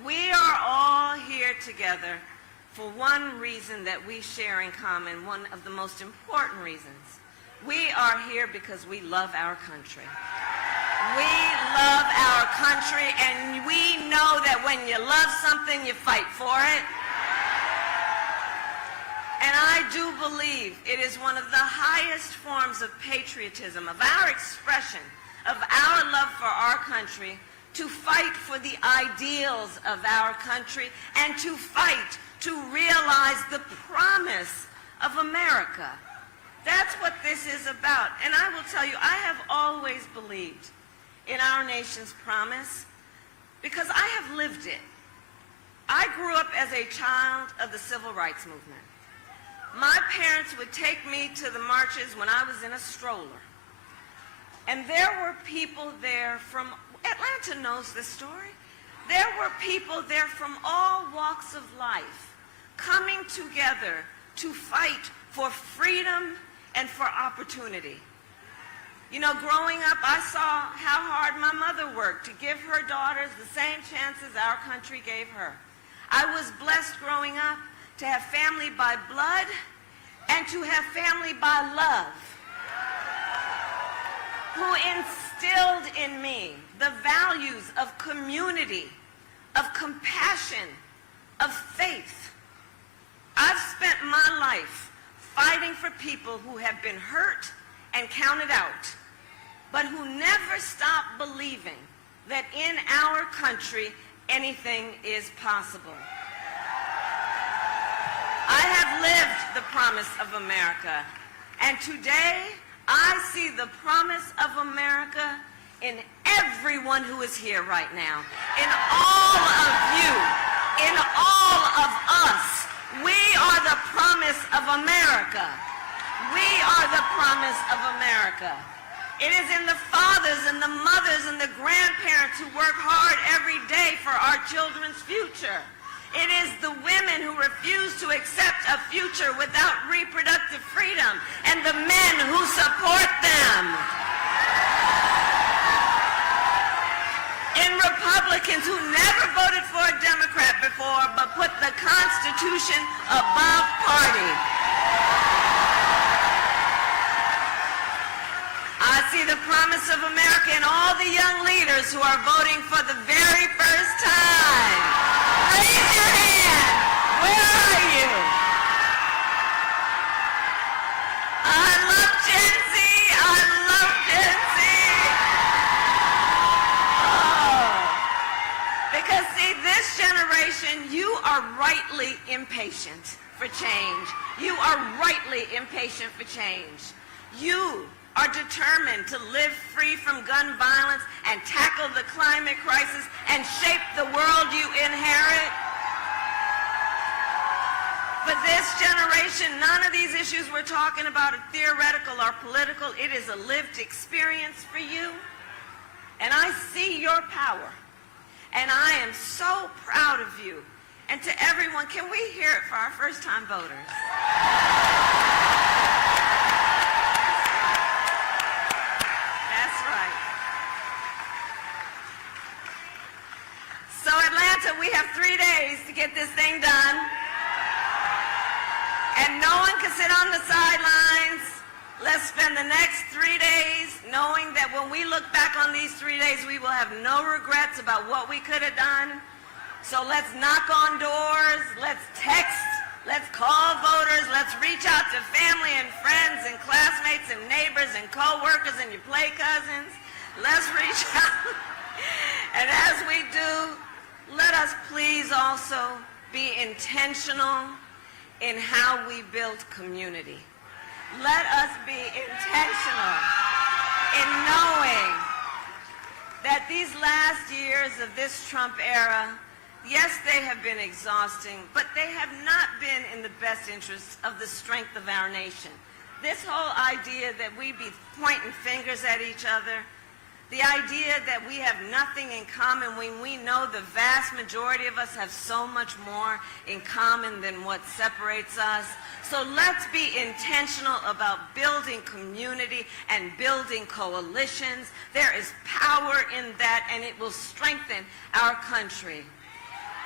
We are all here together for one reason that we share in common, one of the most important reasons. We are here because we love our country. We love our country, and we know that when you love something, you fight for it. And I do believe it is one of the highest forms of patriotism, of our expression, of our love for our country, to fight for the ideals of our country and to fight to realize the promise of America. That's what this is about. And I will tell you, I have always believed in our nation's promise because I have lived it. I grew up as a child of the Civil Rights Movement. My parents would take me to the marches when I was in a stroller. And there were people there from, Atlanta knows this story, there were people there from all walks of life coming together to fight for freedom and for opportunity. You know, growing up, I saw how hard my mother worked to give her daughters the same chances our country gave her. I was blessed growing up to have family by blood and to have family by love, who instilled in me the values of community, of compassion, of faith. I've spent my life fighting for people who have been hurt and counted out, but who never stop believing that in our country anything is possible. I have lived the promise of America, and today I see the promise of America in everyone who is here right now, in all of you, in all of us. We are the promise of America. We are the promise of America. It is in the fathers and the mothers and the grandparents who work hard every day for our children's future. It is the women who refuse to accept a future without reproductive freedom and the men who support them. In Republicans who never voted for a Democrat before but put the Constitution above party. I see the promise of America in all the young leaders who are voting for the very first time. Raise your hand. Where are you? I love Gen Z. I love Gen Z. Oh. Because see, this generation, you are rightly impatient for change. You are rightly impatient for change. You are determined to live free from gun violence and tackle the climate crisis and shape the world you inherit. For this generation, none of these issues we're talking about are theoretical or political. It is a lived experience for you. And I see your power. And I am so proud of you. And to everyone, can we hear it for our first-time voters? So Atlanta, we have 3 days to get this thing done. And no one can sit on the sidelines. Let's spend the next 3 days knowing that when we look back on these 3 days, we will have no regrets about what we could have done. So let's knock on doors, let's text, let's call voters, let's reach out to family and friends and classmates and neighbors and co-workers and your play cousins. Let's reach out. And as we do, let us please also be intentional in how we build community. Let us be intentional in knowing that these last years of this Trump era, yes, they have been exhausting, but they have not been in the best interest of the strength of our nation. This whole idea that we be pointing fingers at each other, the idea that we have nothing in common when we know the vast majority of us have so much more in common than what separates us. So let's be intentional about building community and building coalitions. There is power in that, and it will strengthen our country.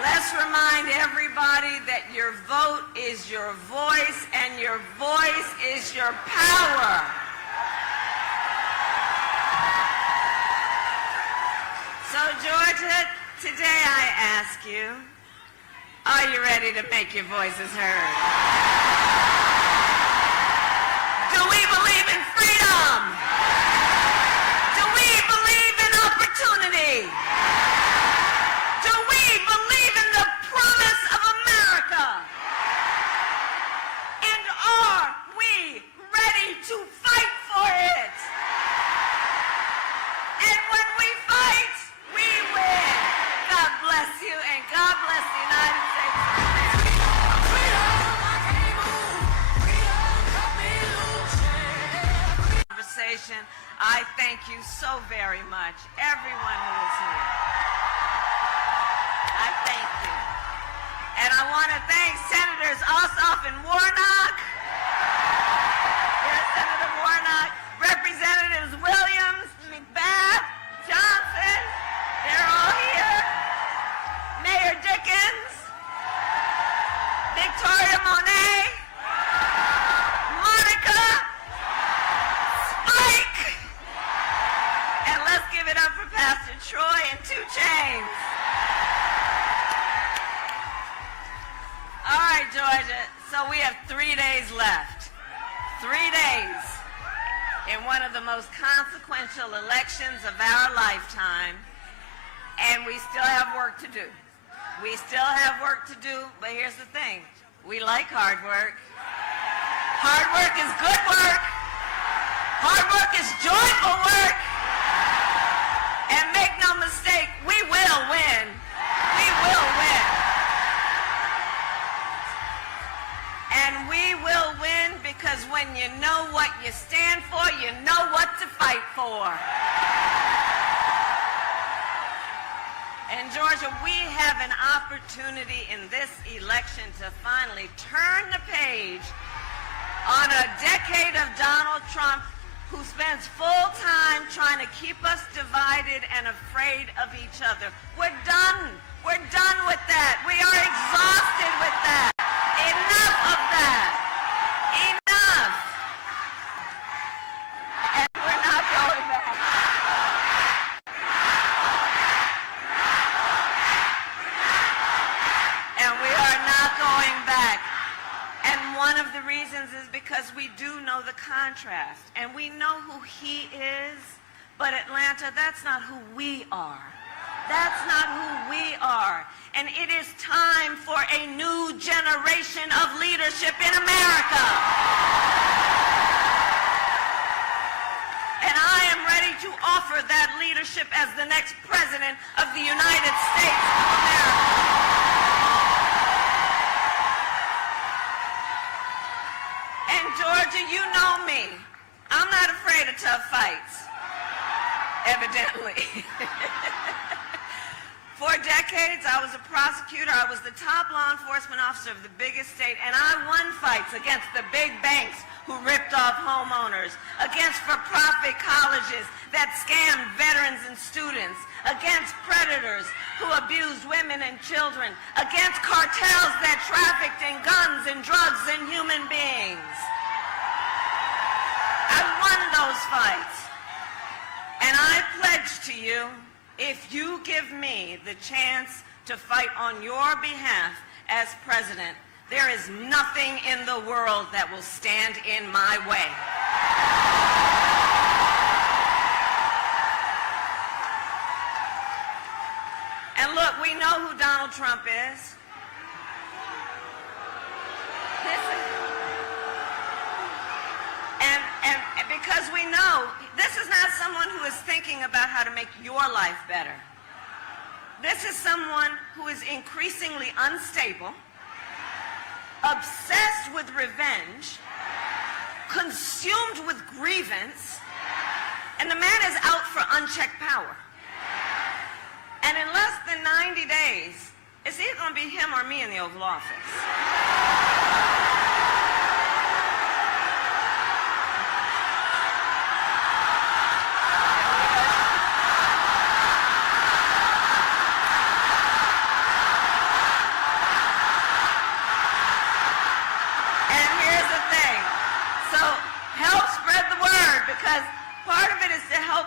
Let's remind everybody that your vote is your voice and your voice is your power. So, Georgia, today I ask you, are you ready to make your voices heard? Do we believe in freedom? Do we believe in opportunity? Do we believe in the promise of America? And are we ready to fight for it? And when we fight, we win. God bless you, and God bless the United States of America. Conversation. I thank you so very much, everyone who is here. I thank you. And I want to thank Senators Ossoff and Warnock. Yes, Senator Warnock. Representatives Williams, McBath, Johnson. They're all here. Mayor Dickens. Victoria Monet. Monica. Spike. And let's give it up for Pastor Troy and 2 Chainz. All right, Georgia, so we have 3 days left. 3 days in one of the most consequential elections of our lifetime, and we still have work to do. We still have work to do, but here's the thing. We like hard work. Hard work is good work. Hard work is joyful work. And make no mistake, we will win. We will win. And we will win because when you know what you stand for, you know what to fight for. And Georgia, we have an opportunity in this election to finally turn the page on a decade of Donald Trump who spends full time trying to keep us divided and afraid of each other. We're done. We're done with that. We are exhausted with that. Enough of that. Enough. And we're not going back. And we are not going back. And one of the reasons is because we do know the contrast. And we know who he is. But Atlanta, that's not who we are. That's not who we are. And it is time for a new generation of leadership in America. And I am ready to offer that leadership as the next president of the United States of America. And Georgia, you know me. I'm not afraid of tough fights. Evidently. For decades, I was a prosecutor. I was the top law enforcement officer of the biggest state, and I won fights against the big banks who ripped off homeowners, against for-profit colleges that scammed veterans and students, against predators who abused women and children, against cartels that trafficked in guns and drugs and human beings. I won those fights. And I pledge to you, if you give me the chance to fight on your behalf as president, there is nothing in the world that will stand in my way. And look, we know who Donald Trump is. And because we know this is not someone who is thinking about how to make your life better. This is someone who is increasingly unstable, obsessed with revenge, consumed with grievance, and the man is out for unchecked power. And in less than 90 days, it's either going to be him or me in the Oval Office.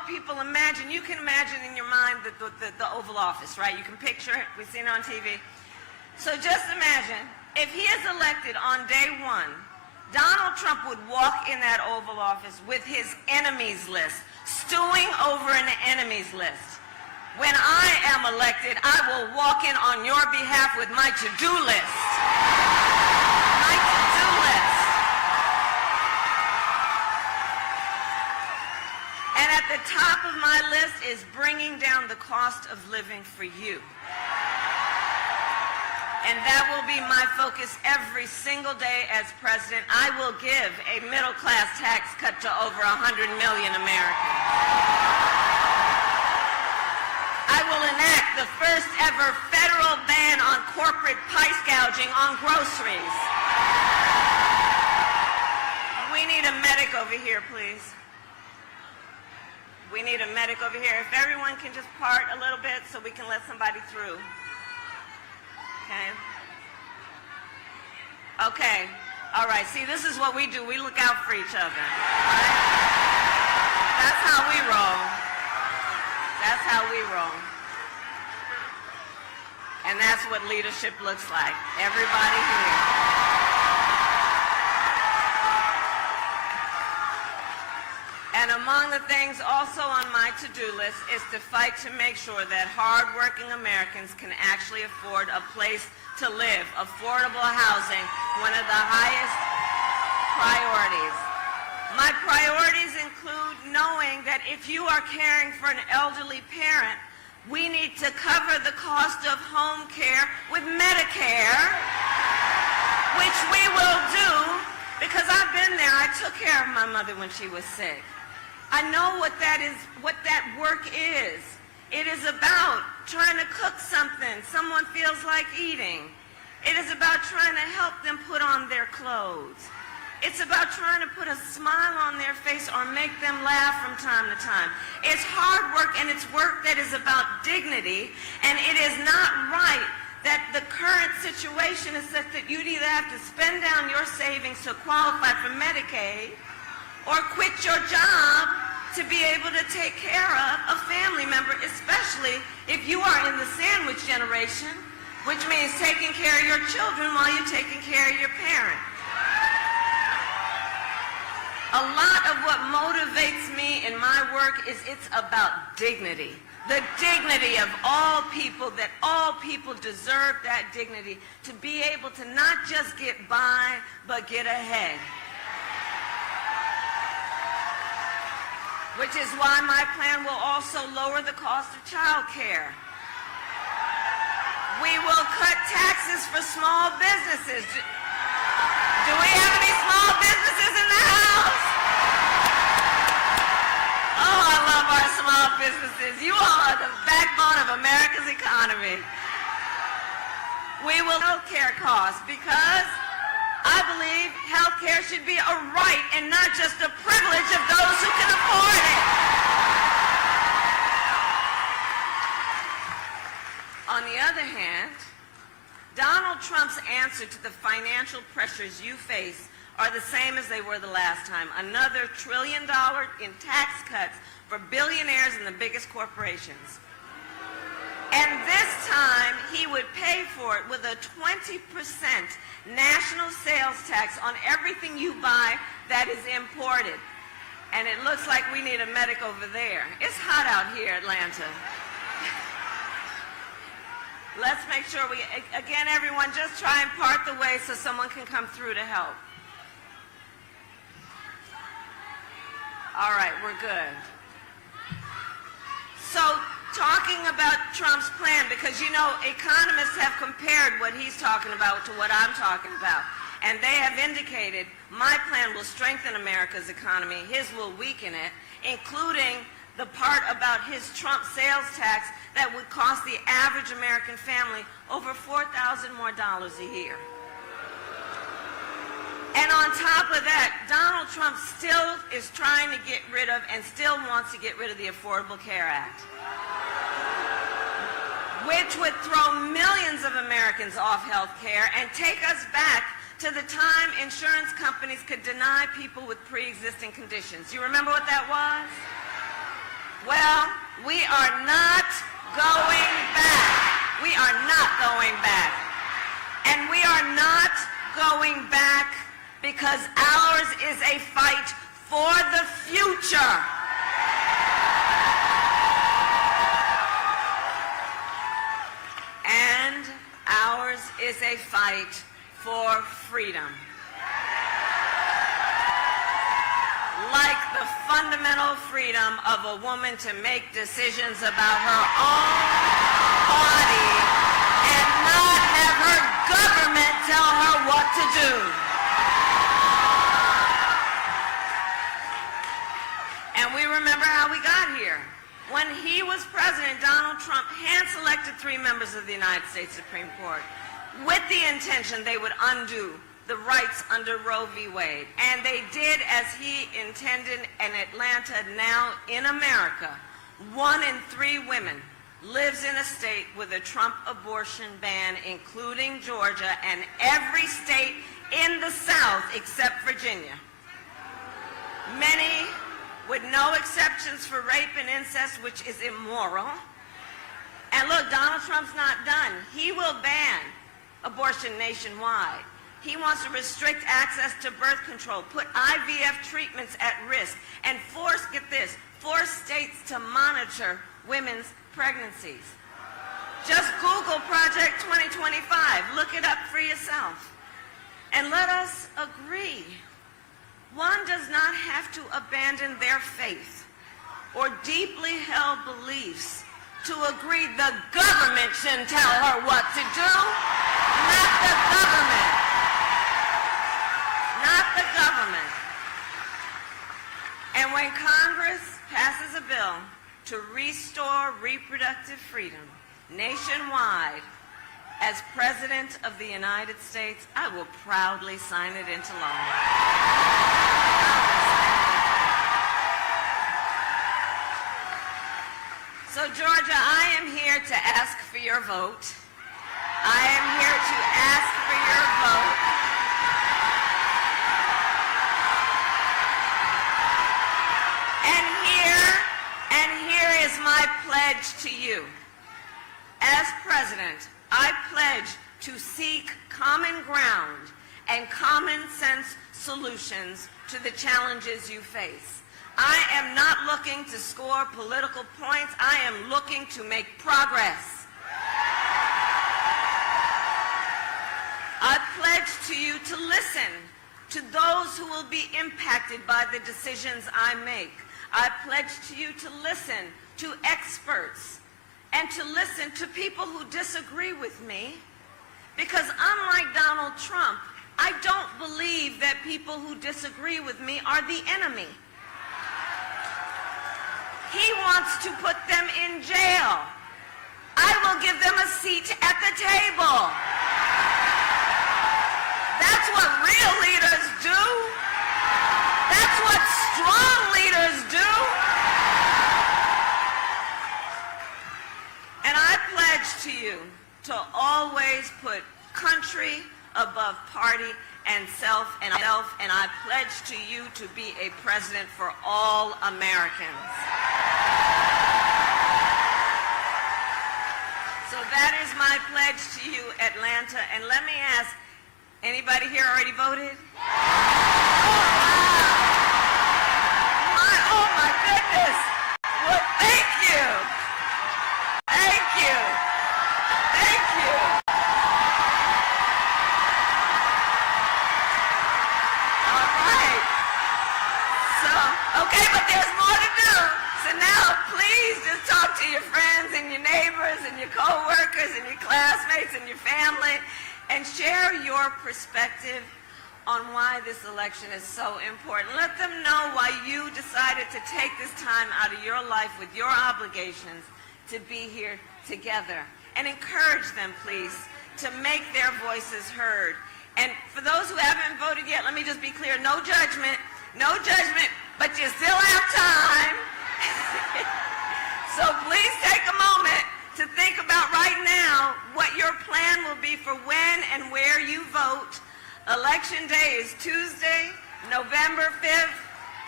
people imagine, you can imagine in your mind the Oval Office, right? You can picture it. We've seen it on TV. So just imagine, if he is elected on day one, Donald Trump would walk in that Oval Office with his enemies list, stewing over an enemies list. When I am elected, I will walk in on your behalf with my to-do list. My to-do list. And at the top of my list is bringing down the cost of living for you. And that will be my focus every single day as president. I will give a middle-class tax cut to over 100 million Americans. I will enact the first ever federal ban on corporate price gouging on groceries. We need a medic over here, please. We need a medic over here. If everyone can just part a little bit so we can let somebody through. Okay. Okay. All right. See, this is what we do. We look out for each other. All right? That's how we roll. That's how we roll. And that's what leadership looks like. Everybody here. And among the things also on my to-do list is to fight to make sure that hard-working Americans can actually afford a place to live. Affordable housing, one of the highest priorities. My priorities include knowing that if you are caring for an elderly parent, we need to cover the cost of home care with Medicare, which we will do because I've been there. I took care of my mother when she was sick. I know what that is, what that work is. It is about trying to cook something someone feels like eating. It is about trying to help them put on their clothes. It's about trying to put a smile on their face or make them laugh from time to time. It's hard work, and it's work that is about dignity, and it is not right that the current situation is such that you'd either have to spend down your savings to qualify for Medicaid or quit your job to be able to take care of a family member, especially if you are in the sandwich generation, which means taking care of your children while you're taking care of your parent. A lot of what motivates me in my work is it's about dignity. The dignity of all people, that all people deserve that dignity to be able to not just get by, but get ahead. Which is why my plan will also lower the cost of child care. We will cut taxes for small businesses. Do we have any small businesses in the house? Oh, I love our small businesses. You all are the backbone of America's economy. We will health care costs because I believe health care should be a right and not just a privilege of those who can afford it. On the other hand, Donald Trump's answer to the financial pressures you face are the same as they were the last time. Another $1 trillion in tax cuts for billionaires and the biggest corporations. And this time, he would pay for it with a 20% national sales tax on everything you buy that is imported. And it looks like we need a medic over there. It's hot out here, Atlanta. Let's make sure we, again, everyone, just try and part the way so someone can come through to help. All right, we're good. So, talking about Trump's plan, because you know, economists have compared what he's talking about to what I'm talking about. And they have indicated my plan will strengthen America's economy, his will weaken it, including the part about his Trump sales tax that would cost the average American family over $4,000 more a year. And on top of that, Donald Trump still is trying to get rid of and still wants to get rid of the Affordable Care Act, which would throw millions of Americans off health care and take us back to the time insurance companies could deny people with pre-existing conditions. You remember what that was? Well, we are not going back. We are not going back. And we are not going back because ours is a fight for the future. And ours is a fight for freedom. Like the fundamental freedom of a woman to make decisions about her own body and not have her government tell her what to do. And we remember how we got here. When he was president, Donald Trump hand-selected 3 members of the United States Supreme Court with the intention they would undo the rights under Roe v. Wade. And they did as he intended in Atlanta. Now in America, 1 in 3 women lives in a state with a Trump abortion ban, including Georgia and every state in the South except Virginia. Many with no exceptions for rape and incest, which is immoral. And look, Donald Trump's not done. He will ban abortion nationwide. He wants to restrict access to birth control, put IVF treatments at risk, and force states to monitor women's pregnancies. Just Google Project 2025. Look it up for yourself. And let us agree. One does not have to abandon their faith or deeply held beliefs to agree the government shouldn't tell her what to do. Not the government. Not the government. And when Congress passes a bill to restore reproductive freedom nationwide, as President of the United States, I will proudly sign it into law. So, Georgia, I am here to ask for your vote. I am here to ask for your vote. And here is my pledge to you. As President, I pledge to seek common ground and common sense solutions to the challenges you face. I am not looking to score political points. I am looking to make progress. I pledge to you to listen to those who will be impacted by the decisions I make. I pledge to you to listen to experts and to listen to people who disagree with me, because unlike Donald Trump, I don't believe that people who disagree with me are the enemy. He wants to put them in jail. I will give them a seat at the table. That's what real leaders do. That's what strong leaders do. And I pledge to you to always put country above party and self, and I pledge to you to be a president for all Americans. So that is my pledge to you, Atlanta. And let me ask, anybody here already voted? Oh my goodness. Well, thank you. Thank you. Thank you. All right. So, okay, but there's more to do. So now, please just talk to your friends and your neighbors and your co-workers and your classmates and your family and share your perspective on why this election is so important. Let them know why you decided to take this time out of your life with your obligations to be here together. And encourage them, please, to make their voices heard. And for those who haven't voted yet, let me just be clear, no judgment, but you still have time. So please take a moment to think about right now what your plan will be for when and where you vote. Election day is Tuesday, November 5th.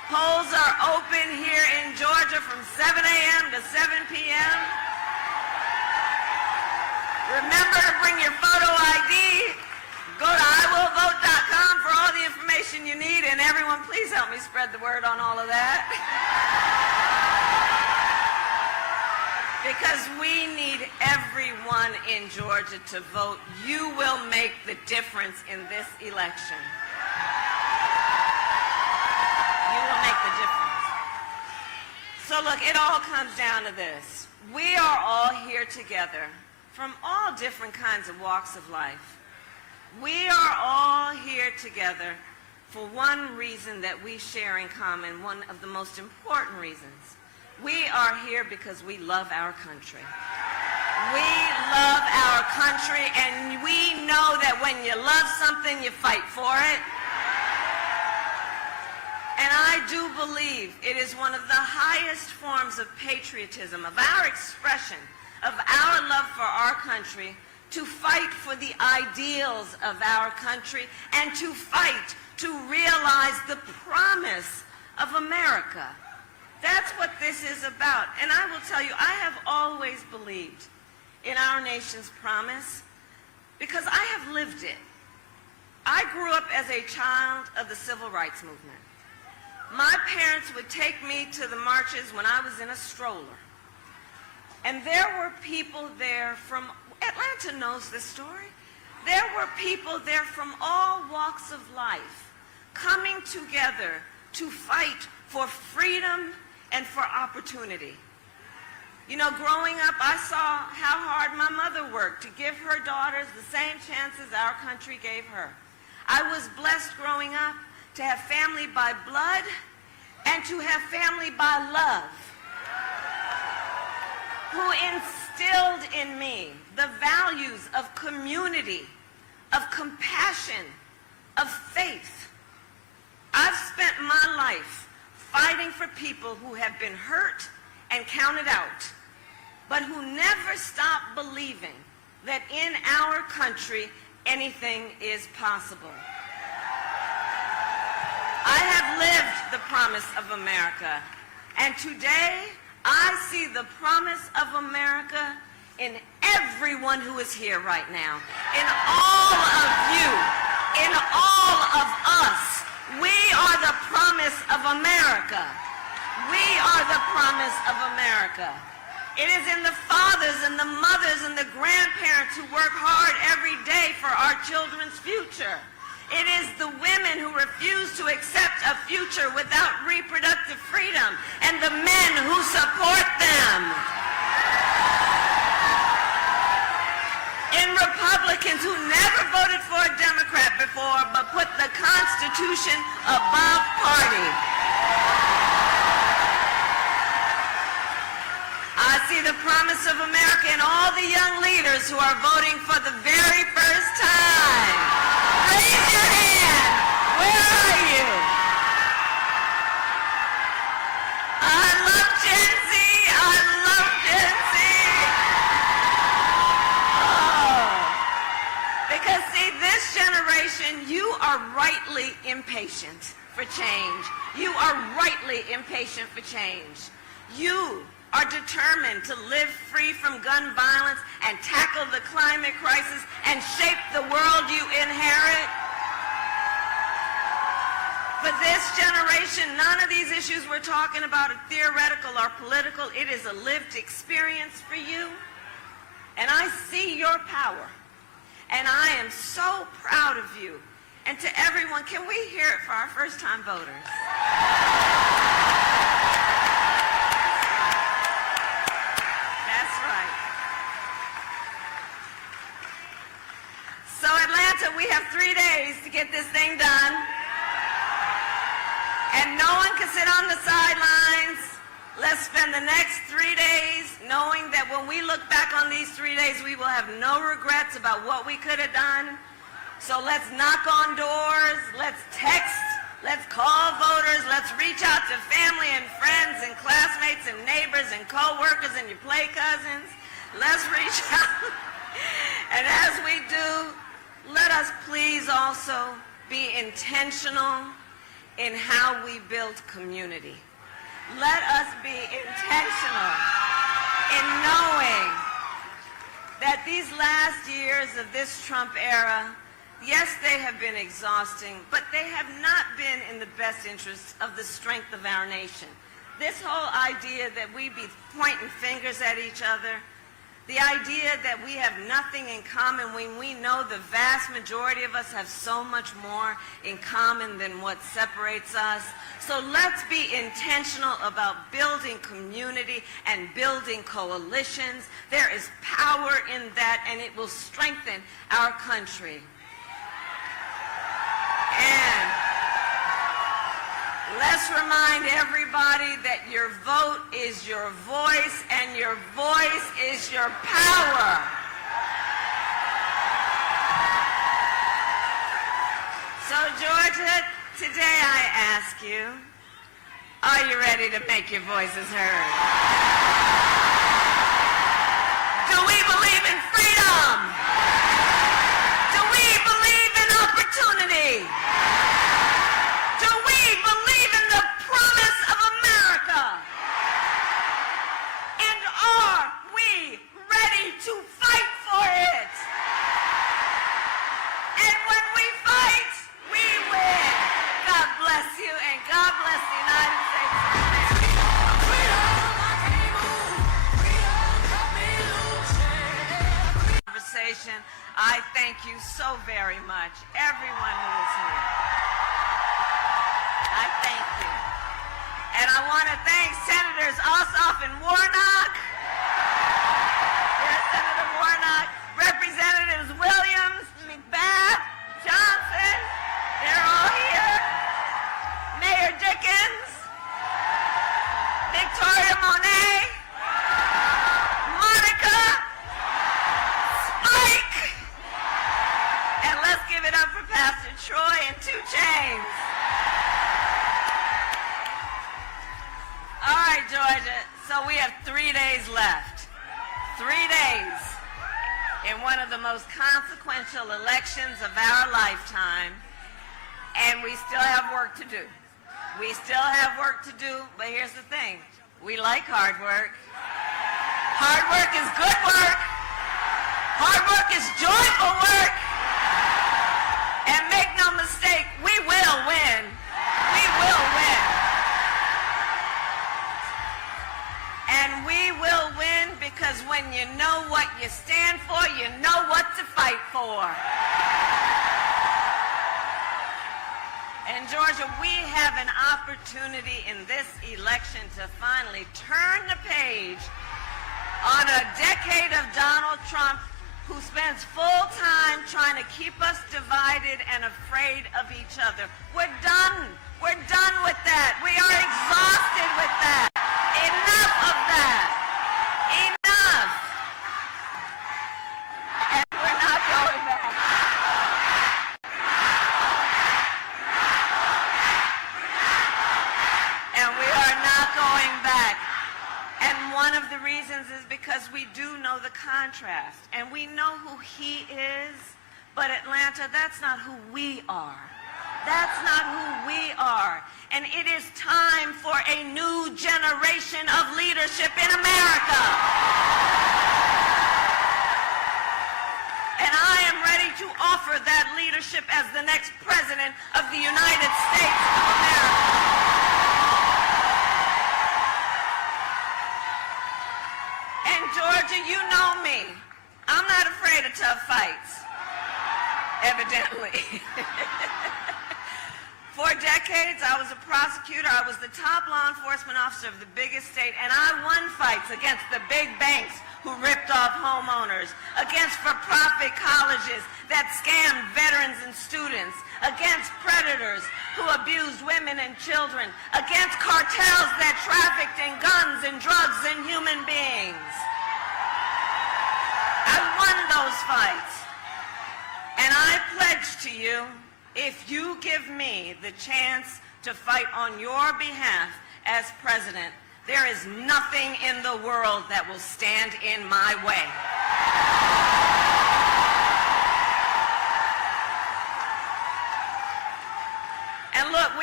Polls are open here in Georgia from 7 a.m. to 7 p.m. Remember to bring your photo ID. Go to iwillvote.com for all the information you need. And everyone, please help me spread the word on all of that. Because we need everyone in Georgia to vote. You will make the difference in this election. You will make the difference. So look, it all comes down to this. We are all here together from all different kinds of walks of life. We are all here together for one reason that we share in common, one of the most important reasons. We are here because we love our country. We love our country, and we know that when you love something, you fight for it. And I do believe it is one of the highest forms of patriotism, of our expression, of our love for our country, to fight for the ideals of our country and to fight to realize the promise of America. That's what this is about. And I will tell you, I have always believed in our nation's promise because I have lived it. I grew up as a child of the civil rights movement. My parents would take me to the marches when I was in a stroller. And there were people there from, Atlanta knows this story, there were people there from all walks of life coming together to fight for freedom and for opportunity. You know, growing up, I saw how hard my mother worked to give her daughters the same chances our country gave her. I was blessed growing up to have family by blood and to have family by love, who instilled in me the values of community, of compassion, of faith. I've spent my life fighting for people who have been hurt and counted out, but who never stop believing that in our country anything is possible. I have lived the promise of America, and today I see the promise of America in everyone who is here right now, in all of you, in all of us. We are the promise of America. We are the promise of America. It is in the fathers and the mothers and the grandparents who work hard every day for our children's future. It is the women who refuse to accept a future without reproductive freedom and the men who support them. In Republicans who never voted for a Democrat before but put the Constitution above party. I see the promise of America in all the young leaders who are voting for the very first time. Raise your hand. Where are you? I love Gen Z. I love Gen Z. Because see, this generation, you are rightly impatient for change. You are rightly impatient for change. You are determined to live free from gun violence and tackle the climate crisis and shape the world you inherit. For this generation, none of these issues we're talking about are theoretical or political. It is a lived experience for you. And I see your power. And I am so proud of you. And to everyone, can we hear it for our first-time voters? That's right. So Atlanta, we have 3 days to get this thing done. And no one can sit on the sidelines. Let's spend the next 3 days knowing that when we look back on these 3 days, we will have no regrets about what we could have done. So let's knock on doors, let's text, let's call voters, let's reach out to family and friends and classmates and neighbors and co-workers and your play cousins. Let's reach out. And as we do, let us please also be intentional in how we build community. Let us be intentional in knowing that these last years of this Trump era, yes, they have been exhausting, but they have not been in the best interest of the strength of our nation. This whole idea that we be pointing fingers at each other, the idea that we have nothing in common when we know the vast majority of us have so much more in common than what separates us. So let's be intentional about building community and building coalitions. There is power in that, and it will strengthen our country. And let's remind everybody that your vote is your voice, and your voice is your power. So, Georgia, today I ask you, are you ready to make your voices heard? Do we believe in freedom? Do we believe in opportunity? Do we believe in the promise of America? And are we ready to fight for it? And when we fight, we win. God bless you, and God bless the United States of America. Conversation. I thank you so very much, everyone who is here. I thank you. And I want to thank Senators Ossoff and Warnock. Yes, Senator Warnock. Representatives Williams, McBath, Johnson. They're all here. Mayor Dickens. Victoria Monet. Monica. Spike. And let's give it up for Pastor Troy and 2 Chainz. All right, Georgia, so we have 3 days left. 3 days in one of the most consequential elections of our lifetime, and we still have work to do. We still have work to do, but here's the thing. We like hard work. Hard work is good work. Hard work is joyful work. And make no mistake, we will win. We will win. And we will win because when you know what you stand for, you know what to fight for. And Georgia, we have an opportunity in this election to finally turn the page on a decade of Donald Trump, who spends full time trying to keep us divided and afraid of each other. We're done. We're done with that. We are exhausted with that. Enough of that. Enough. And we're not going back. And we are not going back. And one of the reasons is because we do know the contrast. And we know who he is, but Atlanta, that's not who we are. That's not who we are. And it is time for a new generation of leadership in America. And I am ready to offer that leadership as the next president of the United States of America. And Georgia, you know me. I'm not afraid of tough fights, evidently. For decades, I was a prosecutor. I was the top law enforcement officer of the biggest state, and I won fights against the big banks who ripped off homeowners, against for-profit colleges that scammed veterans and students, against predators who abused women and children, against cartels that trafficked in guns and drugs and human beings. I won those fights. And I pledge to you, if you give me the chance to fight on your behalf as president, there is nothing in the world that will stand in my way. And look, we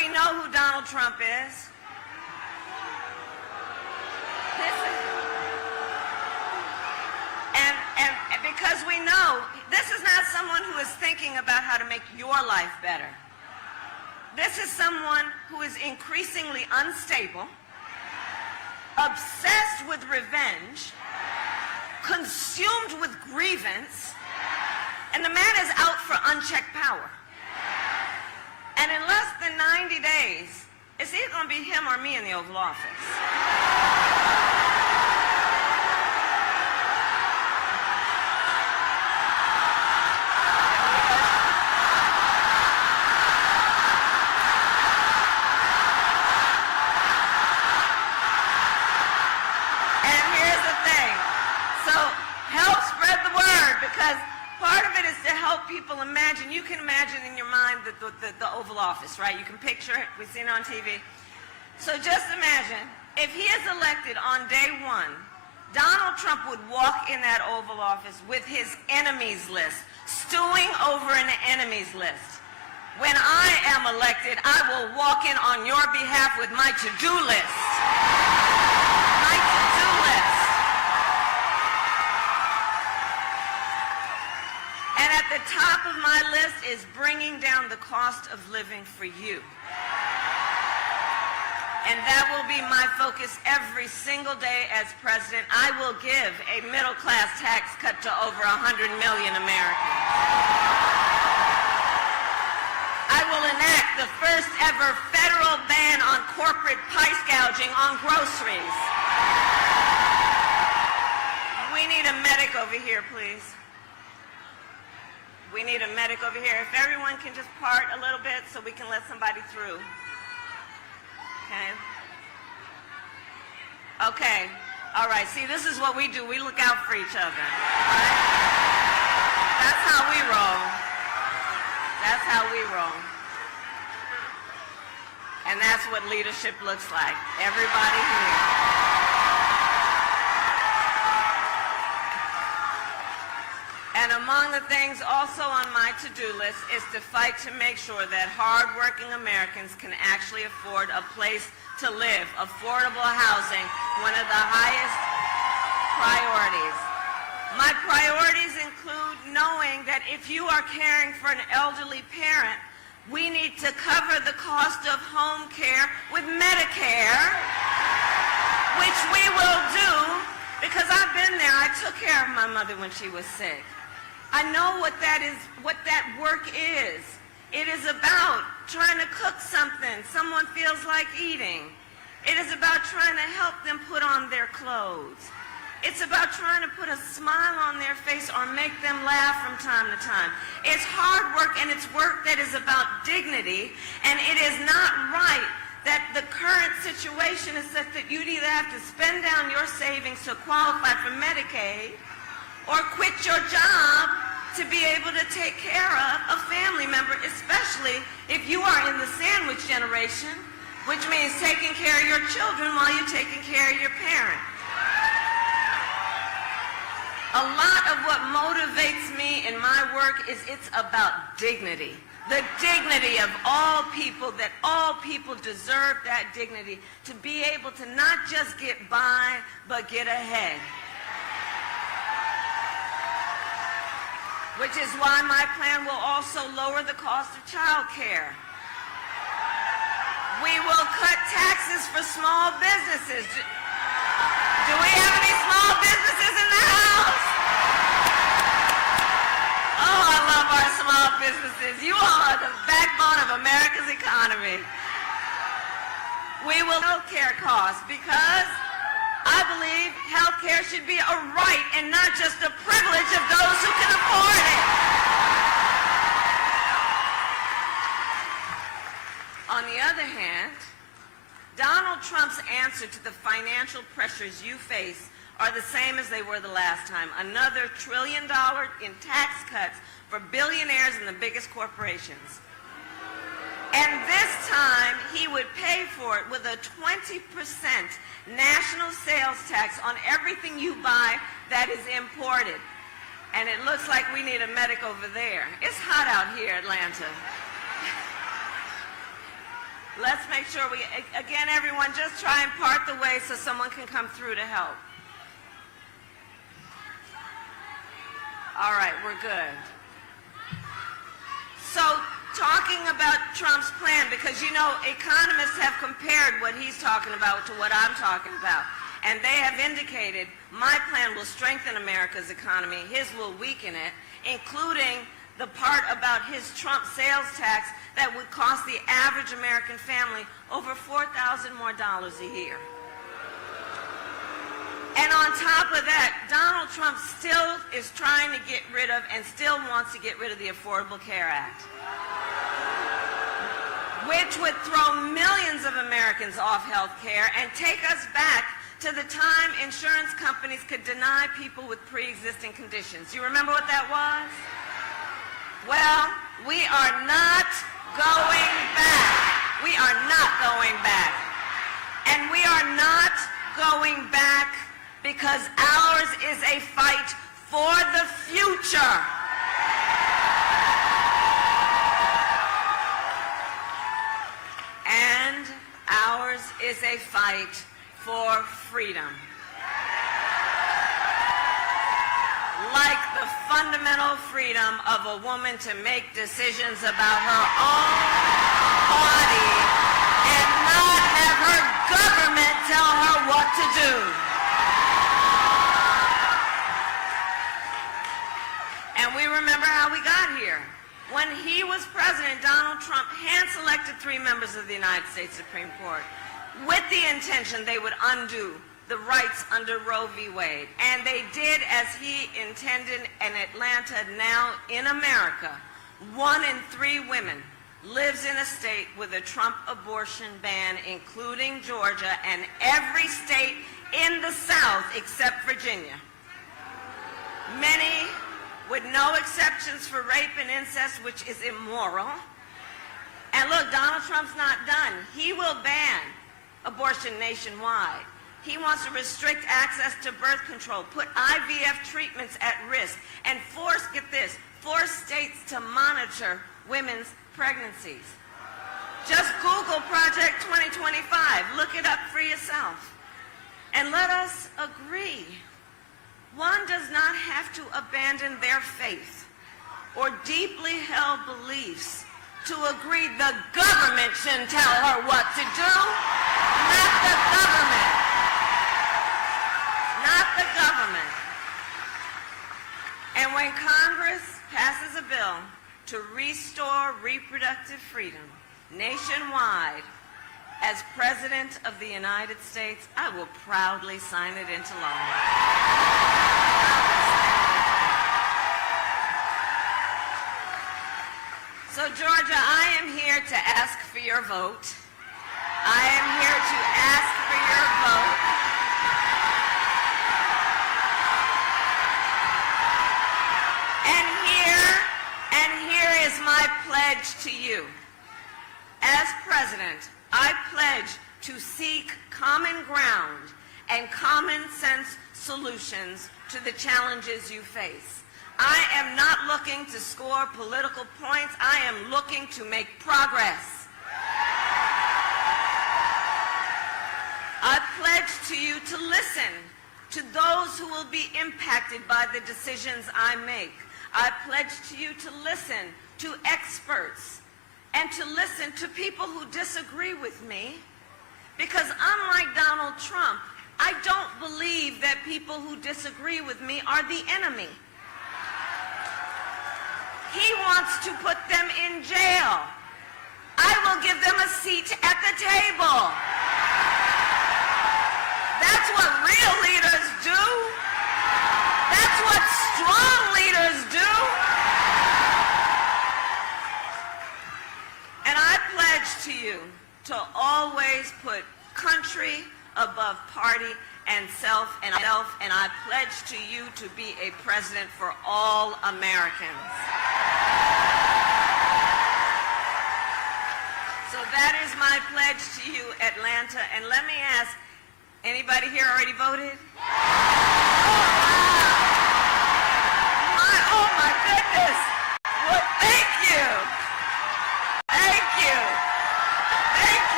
we know who Donald Trump is. And because we know this is not someone who is thinking about how to make your life better. This is someone who is increasingly unstable, obsessed with revenge, consumed with grievance, and the man is out for unchecked power. And in less than 90 days, it's either going to be him or me in the Oval Office. And here's the thing. So help spread the word, because part of it is to help people imagine. You can imagine in your mind the Oval Office, right? You can picture it. We've seen it on TV. So just imagine, if he is elected on day one, Donald Trump would walk in that Oval Office with his enemies list, stewing over an enemies list. When I am elected, I will walk in on your behalf with my to-do list. My to-do list. And at the top of my list is bringing down the cost of living for you. And that will be my focus every single day as president. I will give a middle-class tax cut to over 100 million Americans. I will enact the first ever federal ban on corporate price gouging on groceries. We need a medic over here, please. We need a medic over here. If everyone can just part a little bit so we can let somebody through. Okay. Okay. All right. See, this is what we do. We look out for each other. All right? That's how we roll. That's how we roll. And that's what leadership looks like. Everybody here. And among the things also on my to-do list is to fight to make sure that hard-working Americans can actually afford a place to live, affordable housing, one of the highest priorities. My priorities include knowing that if you are caring for an elderly parent, we need to cover the cost of home care with Medicare, which we will do because I've been there. I took care of my mother when she was sick. I know what that is, what that work is. It is about trying to cook something someone feels like eating. It is about trying to help them put on their clothes. It's about trying to put a smile on their face or make them laugh from time to time. It's hard work, and it's work that is about dignity, and it is not right that the current situation is such that you'd either have to spend down your savings to qualify for Medicaid or quit your job to be able to take care of a family member, especially if you are in the sandwich generation, which means taking care of your children while you're taking care of your parent. A lot of what motivates me in my work is it's about dignity. The dignity of all people, that all people deserve that dignity, to be able to not just get by, but get ahead. Which is why my plan will also lower the cost of child care. We will cut taxes for small businesses. Do we have any small businesses in the house? Oh, I love our small businesses. You all are the backbone of America's economy. We will health care costs because I believe health care should be a right and not just a privilege of those who can afford it. On the other hand, Donald Trump's answer to the financial pressures you face are the same as they were the last time. Another $1 trillion in tax cuts for billionaires and the biggest corporations. And this time, he would pay for it with a 20% national sales tax on everything you buy that is imported. And it looks like we need a medic over there. It's hot out here, Atlanta. Let's make sure we, again, everyone, just try and part the way so someone can come through to help. All right, we're good. So, talking about Trump's plan, because, you know, economists have compared what he's talking about to what I'm talking about. And they have indicated my plan will strengthen America's economy, his will weaken it, including the part about his Trump sales tax that would cost the average American family over $4,000 more a year. And on top of that, Donald Trump still is trying to get rid of and still wants to get rid of the Affordable Care Act, which would throw millions of Americans off health care and take us back to the time insurance companies could deny people with pre-existing conditions. You remember what that was? Well, we are not going back. We are not going back. And we are not going back because ours is a fight for the future. And ours is a fight for freedom. Like the fundamental freedom of a woman to make decisions about her own body and not have her government tell her what to do. And we remember how we got here. When he was president, Donald Trump hand-selected 3 members of the United States Supreme Court with the intention they would undo the rights under Roe v. Wade. And they did as he intended in Atlanta. Now in America, 1 in 3 women lives in a state with a Trump abortion ban, including Georgia and every state in the South except Virginia. Many with no exceptions for rape and incest, which is immoral. And look, Donald Trump's not done. He will ban abortion nationwide. He wants to restrict access to birth control, put IVF treatments at risk, and force states to monitor women's pregnancies. Just Google Project 2025. Look it up for yourself. And let us agree. One does not have to abandon their faith or deeply held beliefs to agree the government shouldn't tell her what to do, not the government. Not the government. And when Congress passes a bill to restore reproductive freedom nationwide, as President of the United States, I will proudly sign it into law. So, Georgia, I am here to ask for your vote. I am here to ask for your vote. And here is my pledge to you. As president, I pledge to seek common ground and common sense solutions to the challenges you face. I am not looking to score political points. I am looking to make progress. I pledge to you to listen to those who will be impacted by the decisions I make. I pledge to you to listen to experts and to listen to people who disagree with me, because unlike Donald Trump, I don't believe that people who disagree with me are the enemy. He wants to put them in jail. I will give them a seat at the table. That's what real leaders do. That's what strong leaders do. And I pledge to you to always put country above party and self, and I pledge to you to be a president for all Americans. So that is my pledge to you, Atlanta. And let me ask, anybody here already voted? Oh my goodness. Well, thank you. Thank you. Thank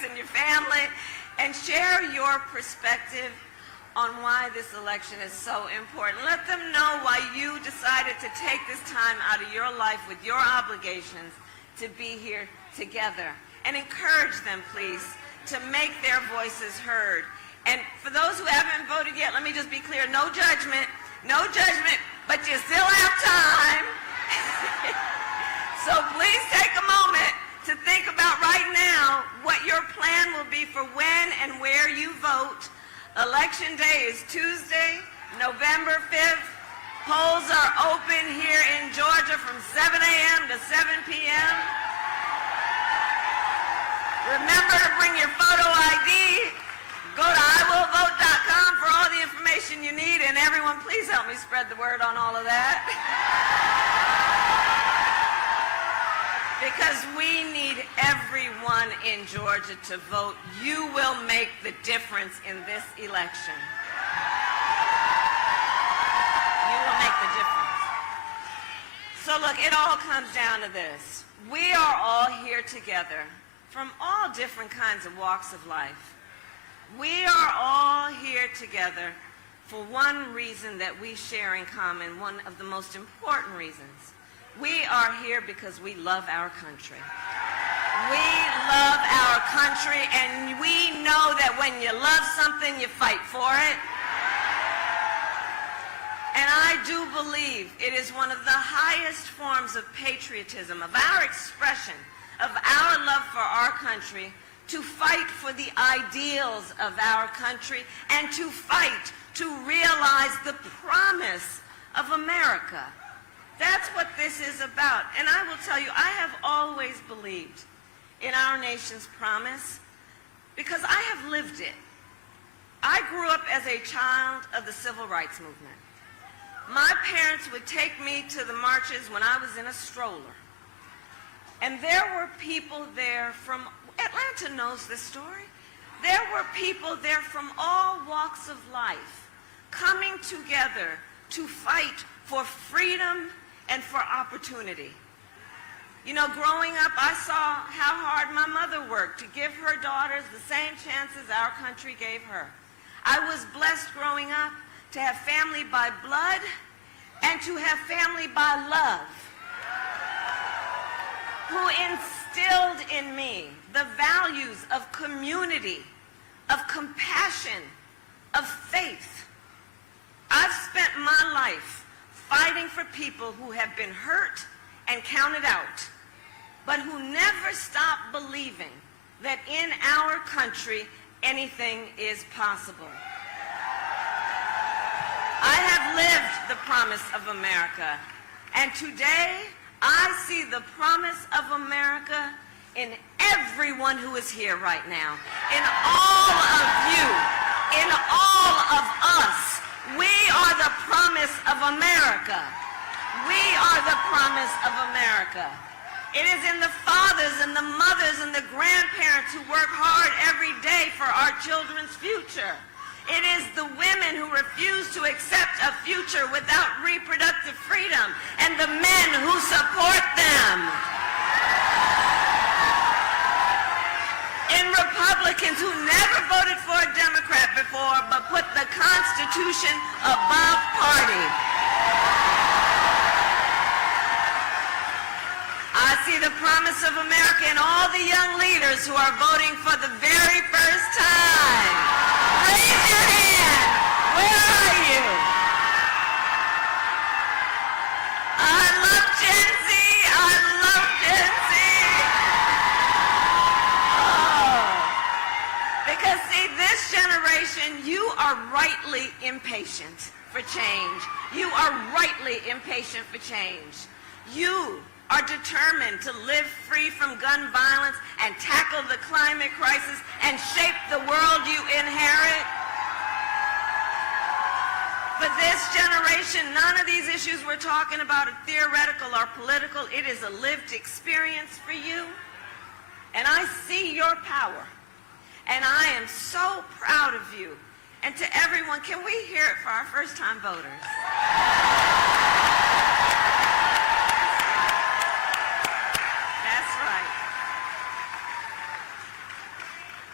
friends and your family, and share your perspective on why this election is so important. Let them know why you decided to take this time out of your life with your obligations to be here together. And encourage them, please, to make their voices heard. And for those who haven't voted yet, let me just be clear, no judgment, but you still have time. So please take a moment to think about right now what your plan will be for when and where you vote. Election day is Tuesday, November 5th. Polls are open here in Georgia from 7 a.m. to 7 p.m. Remember to bring your photo ID. Go to iwillvote.com for all the information you need. And everyone, please help me spread the word on all of that. Because we need everyone in Georgia to vote. You will make the difference in this election. You will make the difference. So look, it all comes down to this. We are all here together from all different kinds of walks of life. We are all here together for one reason that we share in common, one of the most important reasons. We are here because we love our country. We love our country, and we know that when you love something, you fight for it. And I do believe it is one of the highest forms of patriotism, of our expression, of our love for our country, to fight for the ideals of our country and to fight to realize the promise of America. That's what this is about. And I will tell you, I have always believed in our nation's promise because I have lived it. I grew up as a child of the civil rights movement. My parents would take me to the marches when I was in a stroller. And there were people there from, Atlanta knows this story. There were people there from all walks of life coming together to fight for freedom and for opportunity. You know, growing up, I saw how hard my mother worked to give her daughters the same chances our country gave her. I was blessed growing up to have family by blood and to have family by love, who instilled in me the values of community, of compassion, of faith. I've spent my life fighting for people who have been hurt and counted out, but who never stop believing that in our country anything is possible. I have lived the promise of America, and today I see the promise of America in everyone who is here right now, in all of you, in all of us. We are the promise of America. We are the promise of America. It is in the fathers and the mothers and the grandparents who work hard every day for our children's future. It is the women who refuse to accept a future without reproductive freedom and the men who support them. In Republicans who never voted for a Democrat before but put the Constitution above party. I see the promise of America in all the young leaders who are voting for the very first time. Raise your hand. Where are you? I love Gen Z. I love Gen Z. Oh. Because see, this generation, you are rightly impatient for change. You are rightly impatient for change. You are determined to live free from gun violence and tackle the climate crisis and shape the world you inherit. For this generation, none of these issues we're talking about are theoretical or political. It is a lived experience for you. And I see your power. And I am so proud of you. And to everyone, can we hear it for our first-time voters?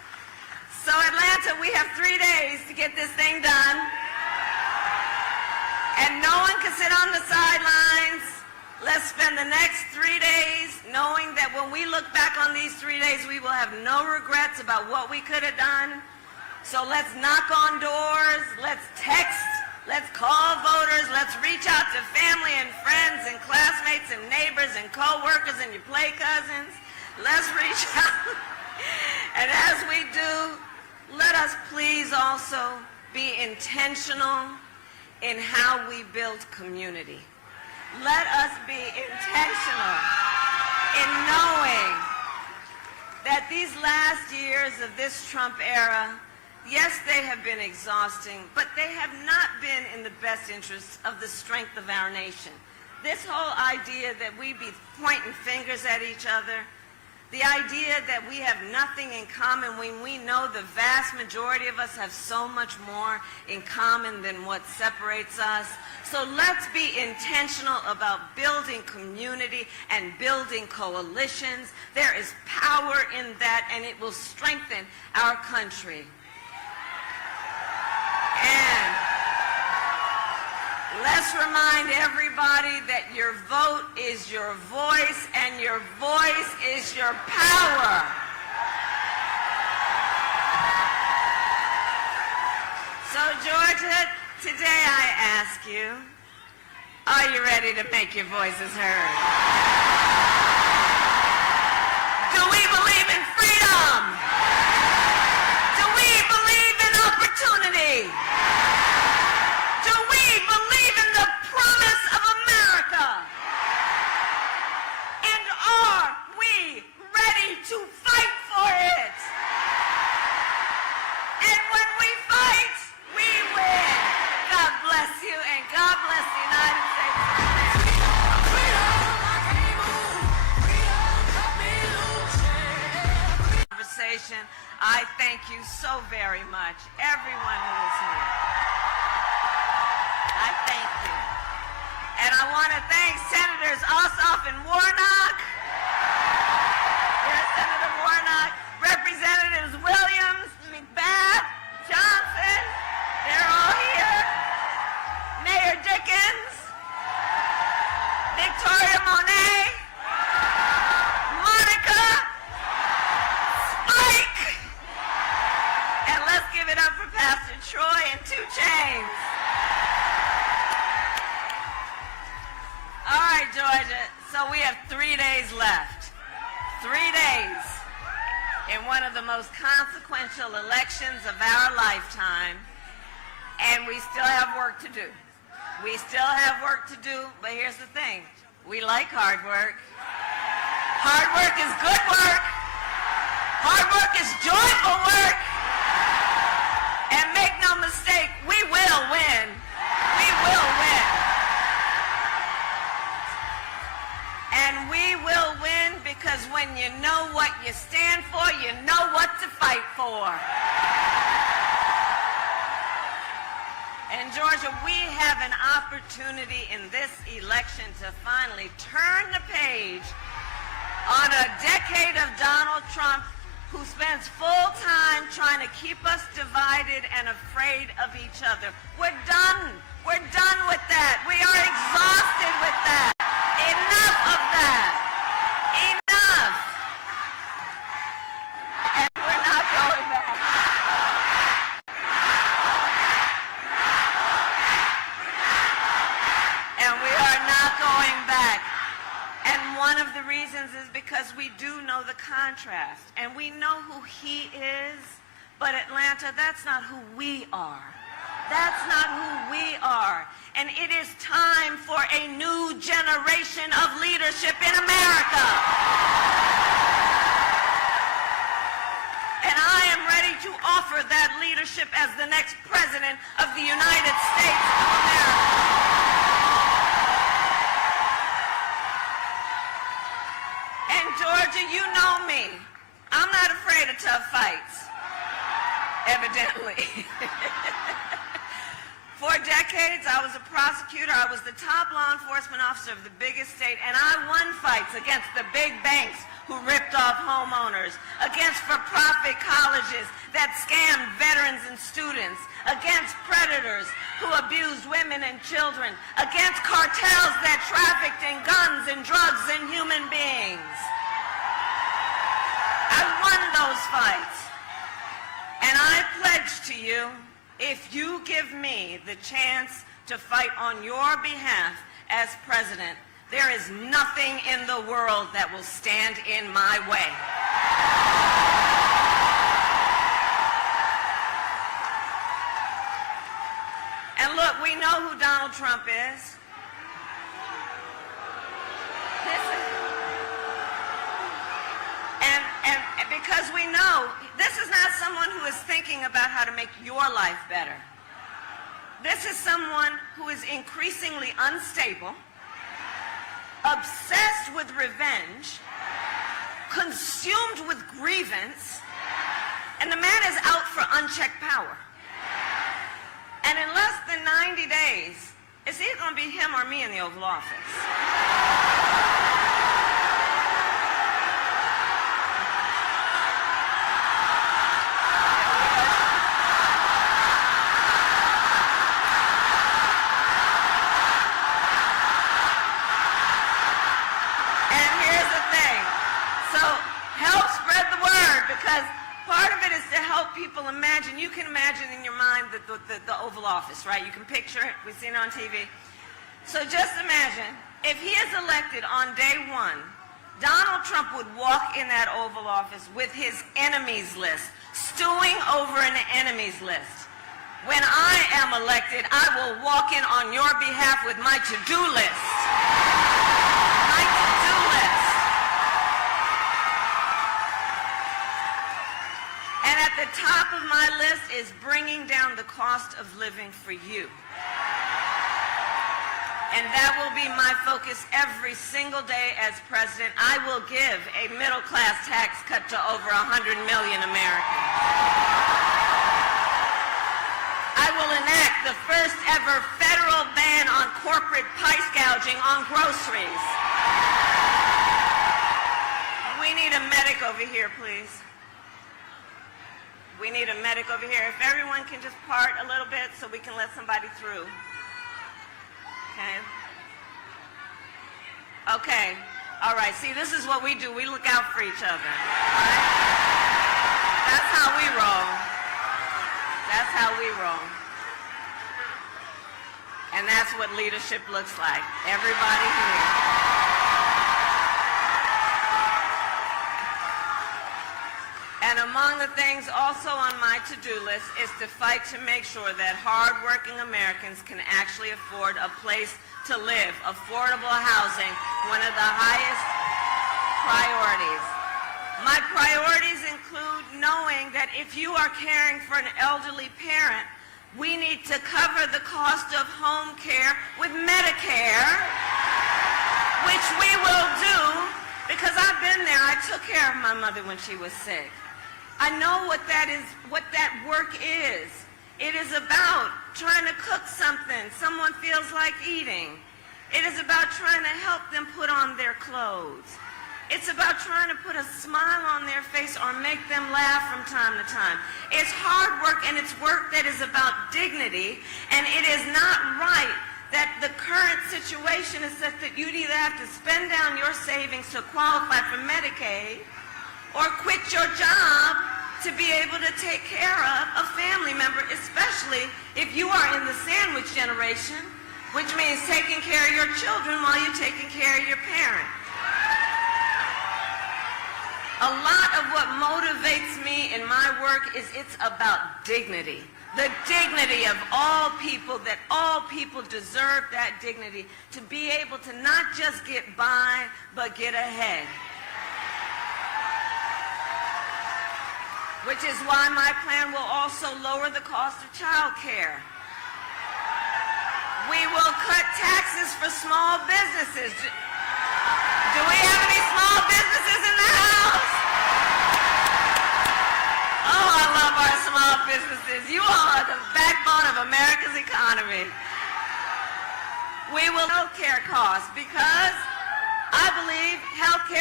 have 3 days to get this thing done. And no one can sit on the sidelines. Let's spend the next 3 days knowing that when we look back on these 3 days, we will have no regrets about what we could have done. So let's knock on doors, let's text, let's call voters, let's reach out to family and friends and classmates and neighbors and co-workers and your play cousins. Let's reach out. And as we do, let us please also be intentional in how we build community. Let us be intentional in knowing that these last years of this Trump era, yes, they have been exhausting, but they have not been in the best interests of the strength of our nation. This whole idea that we be pointing fingers at each other, the idea that we have nothing in common when we know the vast majority of us have so much more in common than what separates us. So let's be intentional about building community and building coalitions. There is power in that, and it will strengthen our country. And let's remind everybody that your vote is your voice, and your voice is your power. So, Georgia, today I ask you, are you ready to make your voices heard? Do we believe in freedom? Do we believe in opportunity? Do we believe in the promise of America? And are we ready to fight for it? And when we fight, we win. God bless you, and God bless the United States of America. Conversation. I thank you so very much, everyone who is here. I thank you. And I want to thank Senators Ossoff and Warnock. Yes, Senator Warnock. Representatives Williams, McBath, Johnson. They're all here. Mayor Dickens. Victoria Monet. Monica. Spike. And let's give it up for Pastor Troy and 2 Chainz. All right, Georgia, so we have 3 days left. 3 days in one of the most consequential elections of our lifetime, and we still have work to do. We still have work to do, but here's the thing. We like hard work. Hard work is good work. Hard work is joyful work. And make no mistake, we will win. We will win. And we will win because when you know what you stand for, you know what to fight for. And Georgia, we have an opportunity in this election to finally turn the page on a decade of Donald Trump, who spends full time trying to keep us divided and afraid of each other. We're done. We're done with that. We are exhausted with that. Enough of that. Enough. And we're not going back. And we are not going back. And one of the reasons is because we do know the contrast. And we know who he is. But Atlanta, that's not who we are. That's not who we are. And it is time for a new generation of leadership in America. And I am ready to offer that leadership as the next president of the United States of America. And Georgia, you know me. I'm not afraid of tough fights. Evidently. For decades, I was a prosecutor. I was the top law enforcement officer of the biggest state, and I won fights against the big banks who ripped off homeowners, against for-profit colleges that scammed veterans and students, against predators who abused women and children, against cartels that trafficked in guns and drugs and human beings. I won those fights. And I pledge to you, if you give me the chance to fight on your behalf as president, there is nothing in the world that will stand in my way. And look, we know who Donald Trump is. Listen. And because we know this is not someone who is thinking about how to make your life better. This is someone who is increasingly unstable, obsessed with revenge, consumed with grievance, and the man is out for unchecked power. And in less than 90 days, it's either going to be him or me in the Oval Office. People imagine, you can imagine in your mind the Oval Office, right? You can picture it. We've seen it on TV. So just imagine, if he is elected on day one, Donald Trump would walk in that Oval Office with his enemies list, stewing over an enemies list. When I am elected, I will walk in on your behalf with my to-do list. My to-do list. And at the top of my list is bringing down the cost of living for you. And that will be my focus every single day as president. I will give a middle-class tax cut to over 100 million Americans. I will enact the first ever federal ban on corporate price gouging on groceries. We need a medic over here, please. We need a medic over here. If everyone can just part a little bit so we can let somebody through. Okay. Okay. All right. See, this is what we do. We look out for each other. All right? That's how we roll. That's how we roll. And that's what leadership looks like. Everybody here. And among the things also on my to-do list is to fight to make sure that hard-working Americans can actually afford a place to live, affordable housing, one of the highest priorities. My priorities include knowing that if you are caring for an elderly parent, we need to cover the cost of home care with Medicare, which we will do because I've been there. I took care of my mother when she was sick. I know what that is, what that work is. It is about trying to cook something someone feels like eating. It is about trying to help them put on their clothes. It's about trying to put a smile on their face or make them laugh from time to time. It's hard work, and it's work that is about dignity, and it is not right that the current situation is such that you'd either have to spend down your savings to qualify for Medicaid or quit your job to be able to take care of a family member, especially if you are in the sandwich generation, which means taking care of your children while you're taking care of your parent. A lot of what motivates me in my work is it's about dignity. The dignity of all people, that all people deserve that dignity to be able to not just get by, but get ahead. Which is why my plan will also lower the cost of child care. We will cut taxes for small businesses. Do we have any small businesses in the house? Oh, I love our small businesses. You all are the backbone of America's economy. We will health care costs because I believe health care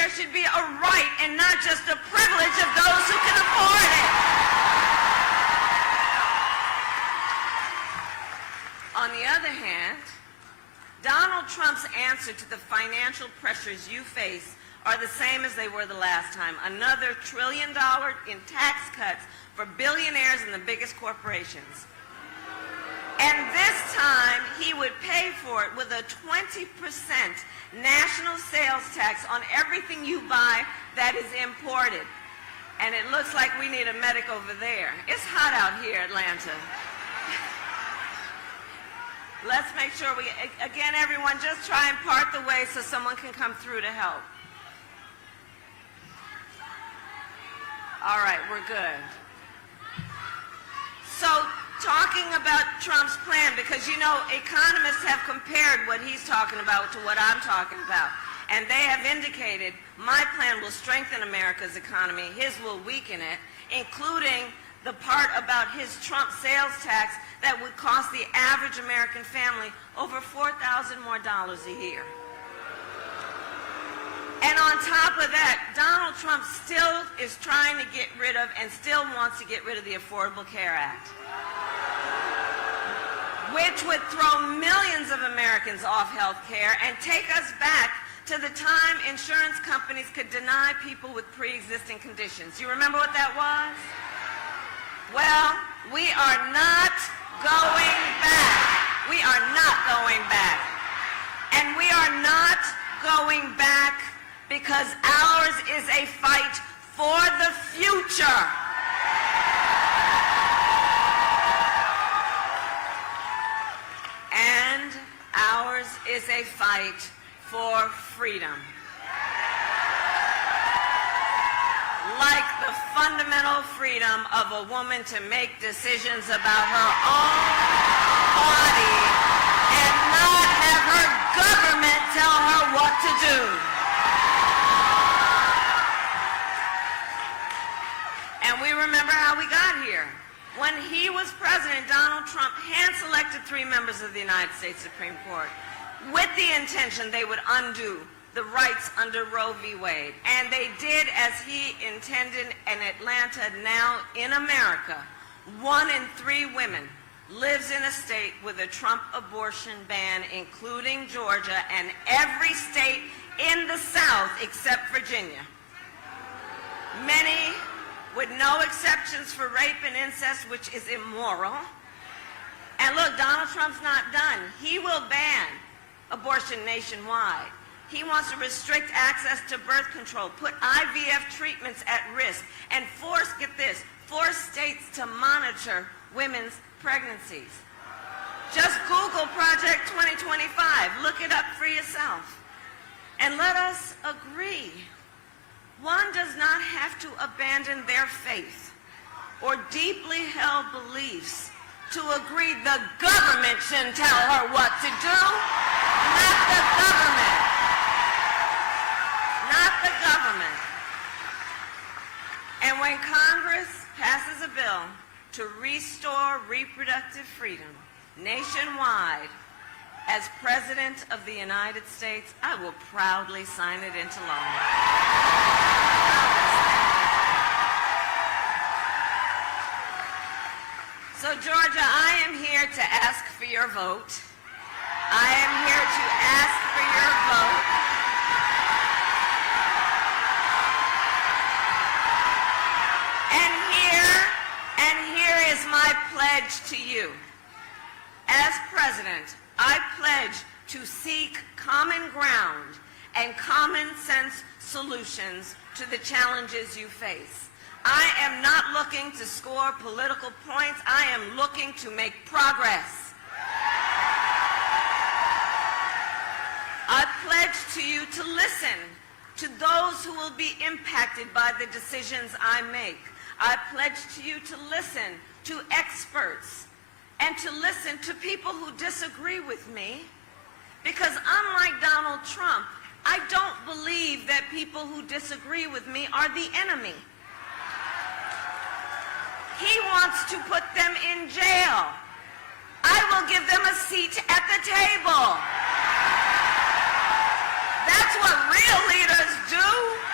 care should be a right and not just a privilege of those who can afford it. On the other hand, Donald Trump's answer to the financial pressures you face are the same as they were the last time. Another $1 trillion in tax cuts for billionaires and the biggest corporations. And this time, he would pay for it with a 20% national sales tax on everything you buy that is imported. And it looks like we need a medic over there. It's hot out here, Atlanta. Let's make sure we, again, everyone, just try and part the way so someone can come through to help. All right, we're good. So, talking about Trump's plan, because, you know, economists have compared what he's talking about to what I'm talking about. And they have indicated my plan will strengthen America's economy, his will weaken it, including the part about his Trump sales tax that would cost the average American family over $4,000 more a year. And on top of that, Donald Trump still is trying to get rid of and still wants to get rid of the Affordable Care Act, which would throw millions of Americans off health care and take us back to the time insurance companies could deny people with pre-existing conditions. You remember what that was? Well, we are not going back. We are not going back. And we are not going back because ours is a fight for the future. And ours is a fight for freedom. Like the fundamental freedom of a woman to make decisions about her own body and not have her government tell her what to do. And we remember how we got here. When he was president, Donald Trump hand-selected 3 members of the United States Supreme Court with the intention they would undo the rights under Roe v. Wade. And they did as he intended in Atlanta. Now in America, 1 in 3 women lives in a state with a Trump abortion ban, including Georgia and every state in the South except Virginia. Many with no exceptions for rape and incest, which is immoral. And look, Donald Trump's not done. He will ban abortion nationwide. He wants to restrict access to birth control, put IVF treatments at risk, and force states to monitor women's pregnancies. Just Google Project 2025. Look it up for yourself. And let us agree. One does not have to abandon their faith or deeply held beliefs to agree the government shouldn't tell her what to do. Not the government. Not the government. And when Congress passes a bill to restore reproductive freedom nationwide, as President of the United States, I will proudly sign it into law. So, Georgia, I am here to ask for your vote. I am here to ask for your vote. And here is my pledge to you. As President, I pledge to seek common ground and common sense solutions to the challenges you face. I am not looking to score political points. I am looking to make progress. I pledge to you to listen to those who will be impacted by the decisions I make. I pledge to you to listen to experts and to listen to people who disagree with me, because unlike Donald Trump, I don't believe that people who disagree with me are the enemy. He wants to put them in jail. I will give them a seat at the table. That's what real leaders do.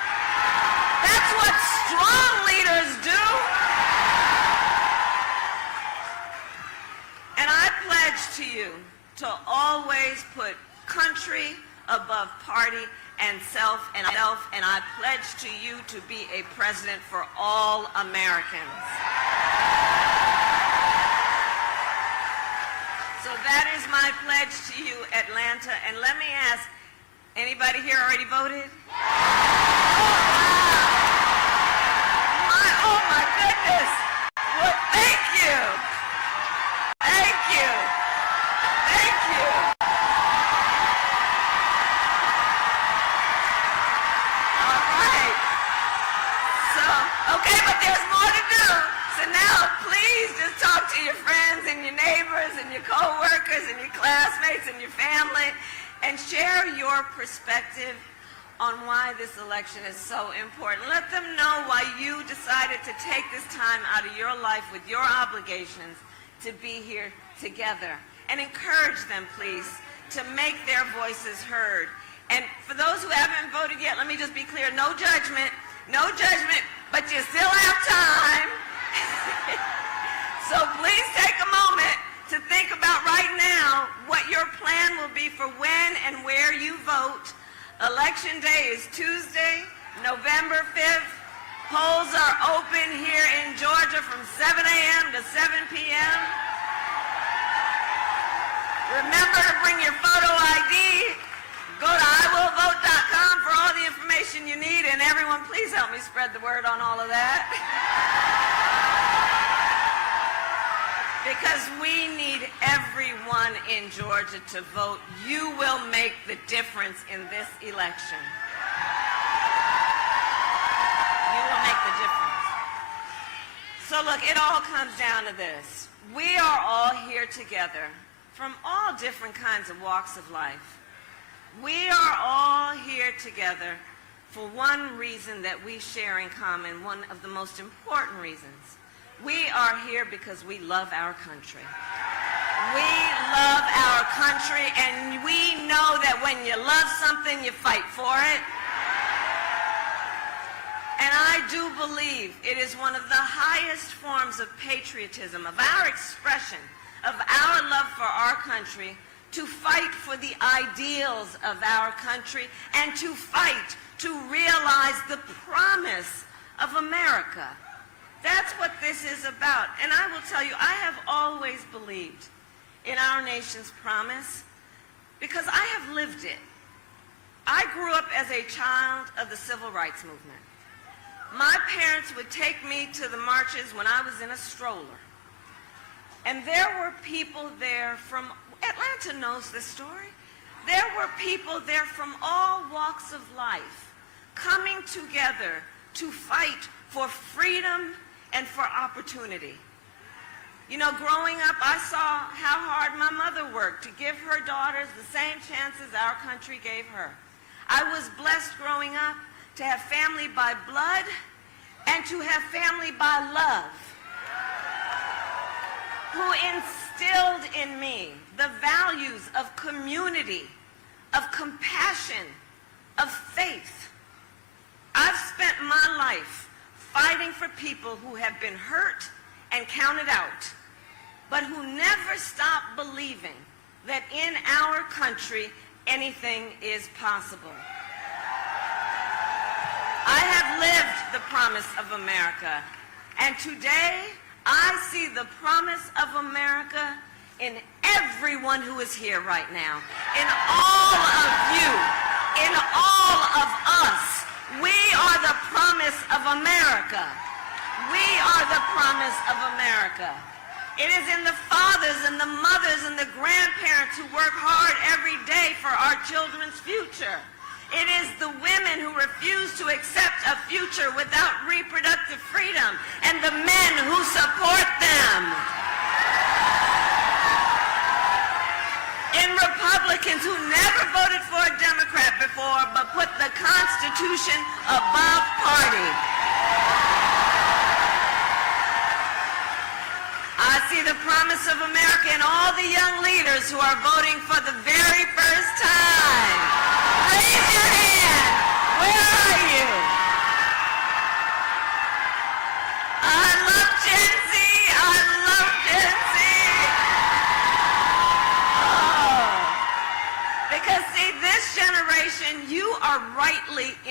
to always put country above party and self, and I pledge to you to be a president for all Americans. So that is my pledge to you, Atlanta. And let me ask, anybody here already voted? Oh my goodness. Well, thank you. Thank you. Thank you. All right. So, okay, but there's more to do. So now, please just talk to your friends and your neighbors and your co-workers and your classmates and your family and share your perspective on why this election is so important. Let them know why you decided to take this time out of your life with your obligations to be here together. And encourage them, please, to make their voices heard. And for those who haven't voted yet, let me just be clear, no judgment, but you still have time. So please take a moment to think about right now what your plan will be for when and where you vote. Election day is Tuesday, November 5th. Polls are open here in Georgia from 7 a.m. to 7 p.m. Remember to bring your photo ID. Go to iwillvote.com for all the information you need. And everyone, please help me spread the word on all of that. Because we need everyone in Georgia to vote. You will make the difference in this election. You will make the difference. So look, it all comes down to this. We are all here together from all different kinds of walks of life. We are all here together for one reason that we share in common, one of the most important reasons. We are here because we love our country. We love our country, and we know that when you love something, you fight for it. And I do believe it is one of the highest forms of patriotism, of our expression, of our love for our country, to fight for the ideals of our country and to fight to realize the promise of America. That's what this is about. And I will tell you, I have always believed in our nation's promise because I have lived it. I grew up as a child of the civil rights movement. My parents would take me to the marches when I was in a stroller. And there were people there from, Atlanta knows this story, there were people there from all walks of life coming together to fight for freedom and for opportunity. You know, growing up, I saw how hard my mother worked to give her daughters the same chances our country gave her. I was blessed growing up to have family by blood and to have family by love, who instilled in me the values of community, of compassion, of faith. I've spent my life fighting for people who have been hurt and counted out, but who never stop believing that in our country anything is possible. I have lived the promise of America, and today I see the promise of America in everyone who is here right now, in all of you, in all of us. We are the promise of America. We are the promise of America. It is in the fathers and the mothers and the grandparents who work hard every day for our children's future. It is the women who refuse to accept a future without reproductive freedom and the men who support them. In Republicans who never voted for a Democrat before but put the Constitution above party. I see the promise of America in all the young leaders who are voting for the very first time. Raise your hand. Where are you? I love Gen Z. I love Gen Z. Oh,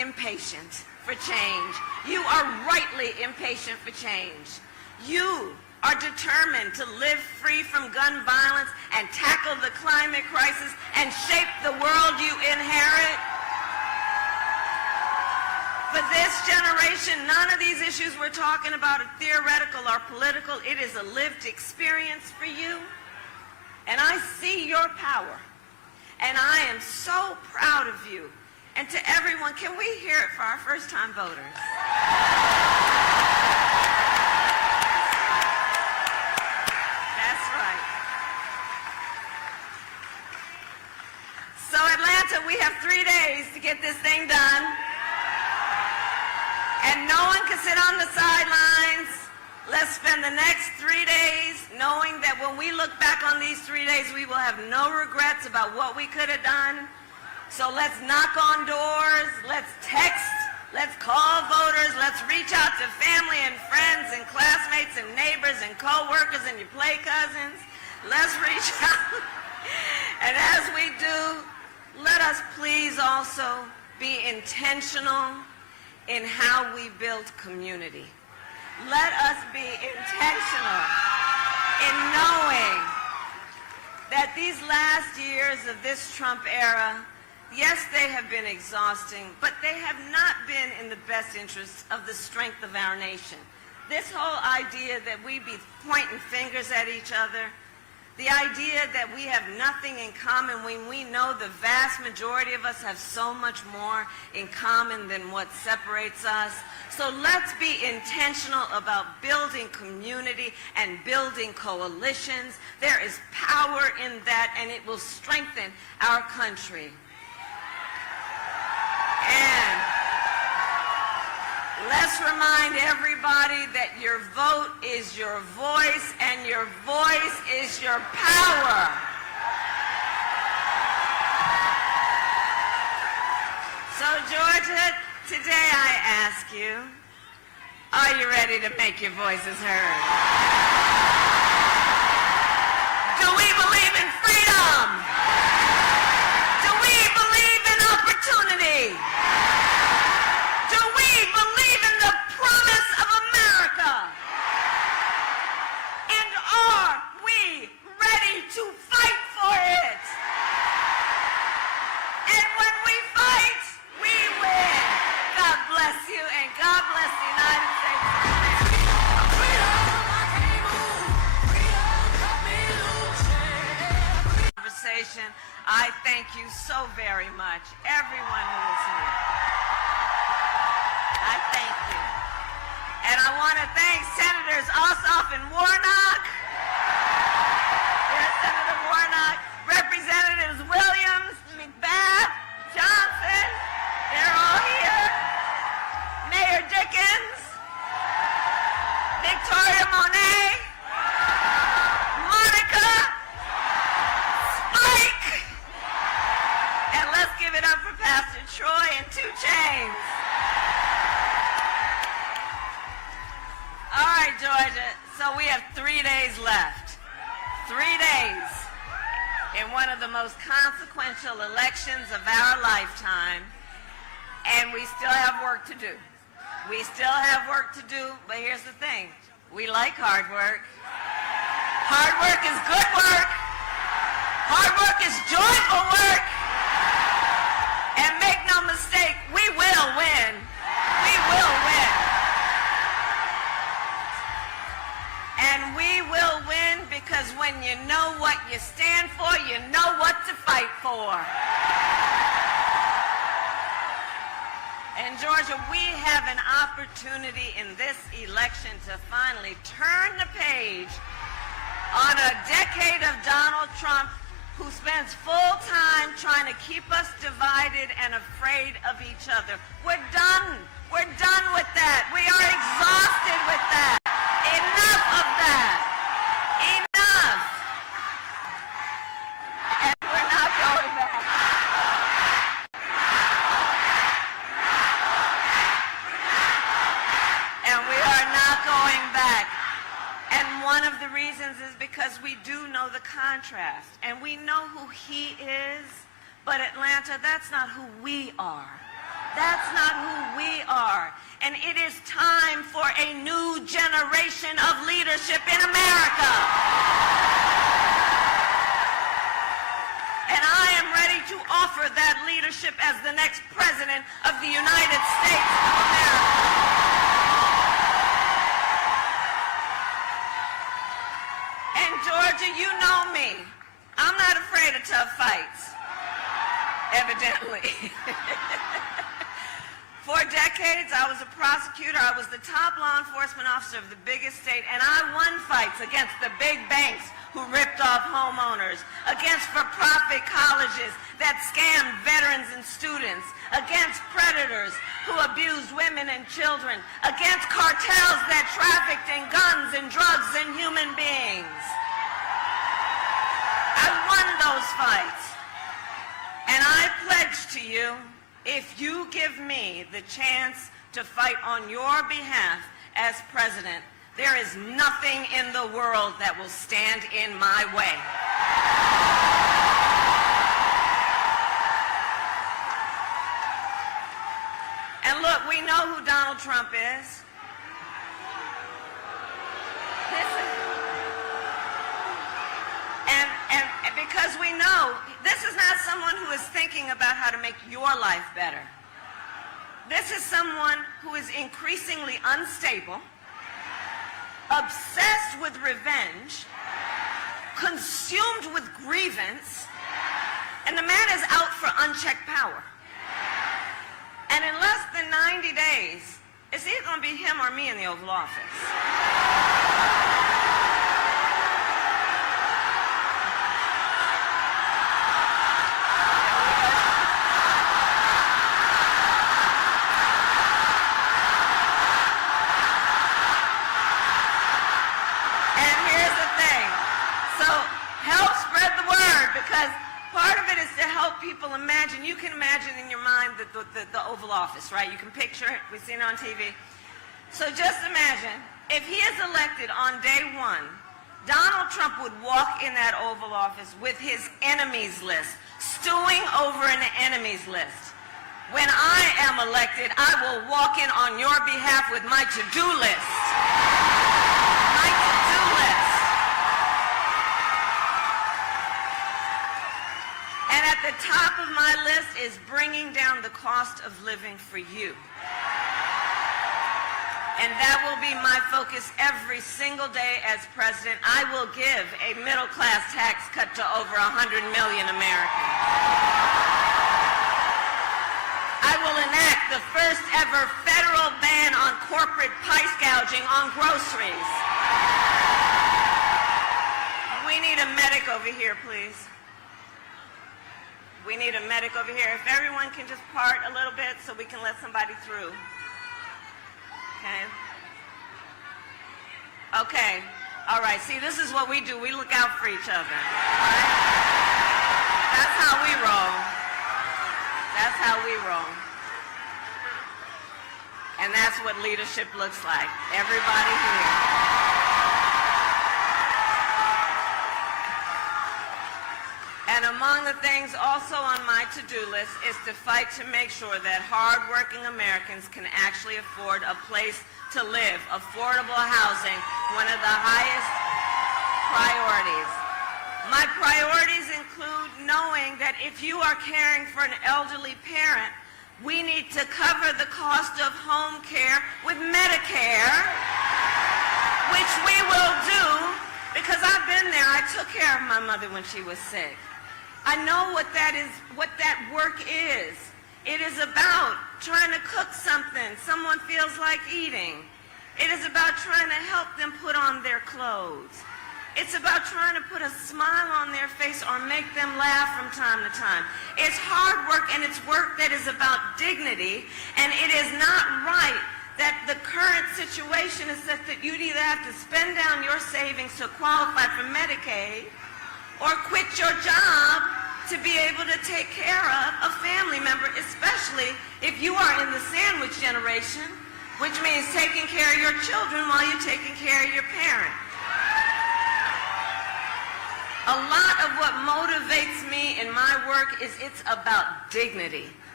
impatient for change. You are rightly impatient for change. You are determined to live free from gun violence and tackle the climate crisis and shape the world you inherit. For this generation, none of these issues we're talking about are theoretical or political. It is a lived experience for you. And I see your power. And I am so proud of you. And to everyone, can we hear it for our first-time voters? That's right. So Atlanta, we have 3 days to get this thing done. And no one can sit on the sidelines. Let's spend the next 3 days knowing that when we look back on these 3 days, we will have no regrets about what we could have done. So let's knock on doors, let's text, let's call voters, let's reach out to family and friends and classmates and neighbors and co-workers and your play cousins. Let's reach out. And as we do, let us please also be intentional in how we build community. Let us be intentional in knowing that these last years of this Trump era, yes, they have been exhausting, but they have not been in the best interest of the strength of our nation. This whole idea that we be pointing fingers at each other, the idea that we have nothing in common when we know the vast majority of us have so much more in common than what separates us. So let's be intentional about building community and building coalitions. There is power in that, and it will strengthen our country. And let's remind everybody that your vote is your voice, and your voice is your power. So, Georgia, today I ask you, are you ready to make your voices heard? Do we believe in freedom? Do we believe in opportunity? Do we believe in the promise of America? And are we ready to fight for it? And when we fight, we win. God bless you, and God bless the United States of America. Conversation. I thank you so very much, everyone who is here. I thank you. And I want to thank Senators Ossoff and Warnock. There's Senator Warnock. Representatives Williams, McBath, Johnson. They're all here. Mayor Dickens. Victoria Monet. Monica. Spike. And let's give it up for Pastor Troy and 2 Chainz. All right, Georgia, so we have 3 days left. 3 days in one of the most consequential elections of our lifetime, and we still have work to do. We still have work to do, but here's the thing. We like hard work. Hard work is good work. Hard work is joyful work. And make no mistake, we will win. We will win. And we will win because when you know what you stand for, you know what to fight for. And Georgia, we have an opportunity in this election to finally turn the page on a decade of Donald Trump, who spends full time trying to keep us divided and afraid of each other. We're done. We're done with that. We are exhausted with that. Enough of that. Enough. And we're not going back. And we are not going back. And one of the reasons is because we do know the contrast. And we know who he is. But Atlanta, that's not who we are. That's not who we are. And it is time for a new generation of leadership in America. And I am ready to offer that leadership as the next president of the United States of America. And Georgia, you know me. I'm not afraid of tough fights, evidently. For decades, I was a prosecutor. I was the top law enforcement officer of the biggest state, and I won fights against the big banks who ripped off homeowners, against for-profit colleges that scammed veterans and students, against predators who abused women and children, against cartels that trafficked in guns and drugs and human beings. I won those fights, and I pledge to you, if you give me the chance to fight on your behalf as president, there is nothing in the world that will stand in my way. And look, we know who Donald Trump is. And because we know this is not someone who is thinking about how to make your life better. This is someone who is increasingly unstable, obsessed with revenge, consumed with grievance, and the man is out for unchecked power. And in less than 90 days, it's either going to be him or me in the Oval Office. People imagine, you can imagine in your mind the Oval Office, right? You can picture it. We've seen it on TV. So just imagine, if he is elected on day one, Donald Trump would walk in that Oval Office with his enemies list, stewing over an enemies list. When I am elected, I will walk in on your behalf with my to-do list. My to-do list. And at the top of my list is bringing down the cost of living for you. And that will be my focus every single day as president. I will give a middle-class tax cut to over 100 million Americans. I will enact the first ever federal ban on corporate price gouging on groceries. We need a medic over here, please. We need a medic over here. If everyone can just part a little bit so we can let somebody through. Okay? Okay. All right. See, this is what we do. We look out for each other. All right? That's how we roll. That's how we roll. And that's what leadership looks like. Everybody here. And among the things also on my to-do list is to fight to make sure that hard-working Americans can actually afford a place to live. Affordable housing, one of the highest priorities. My priorities include knowing that if you are caring for an elderly parent, we need to cover the cost of home care with Medicare, which we will do because I've been there. I took care of my mother when she was sick. I know what that is, what that work is. It is about trying to cook something someone feels like eating. It is about trying to help them put on their clothes. It's about trying to put a smile on their face or make them laugh from time to time. It's hard work, and it's work that is about dignity, and it is not right that the current situation is such that you'd either have to spend down your savings to qualify for Medicaid or quit your job to be able to take care of a family member, especially if you are in the sandwich generation, which means taking care of your children while you're taking care of your parent. A lot of what motivates me in my work is it's about dignity.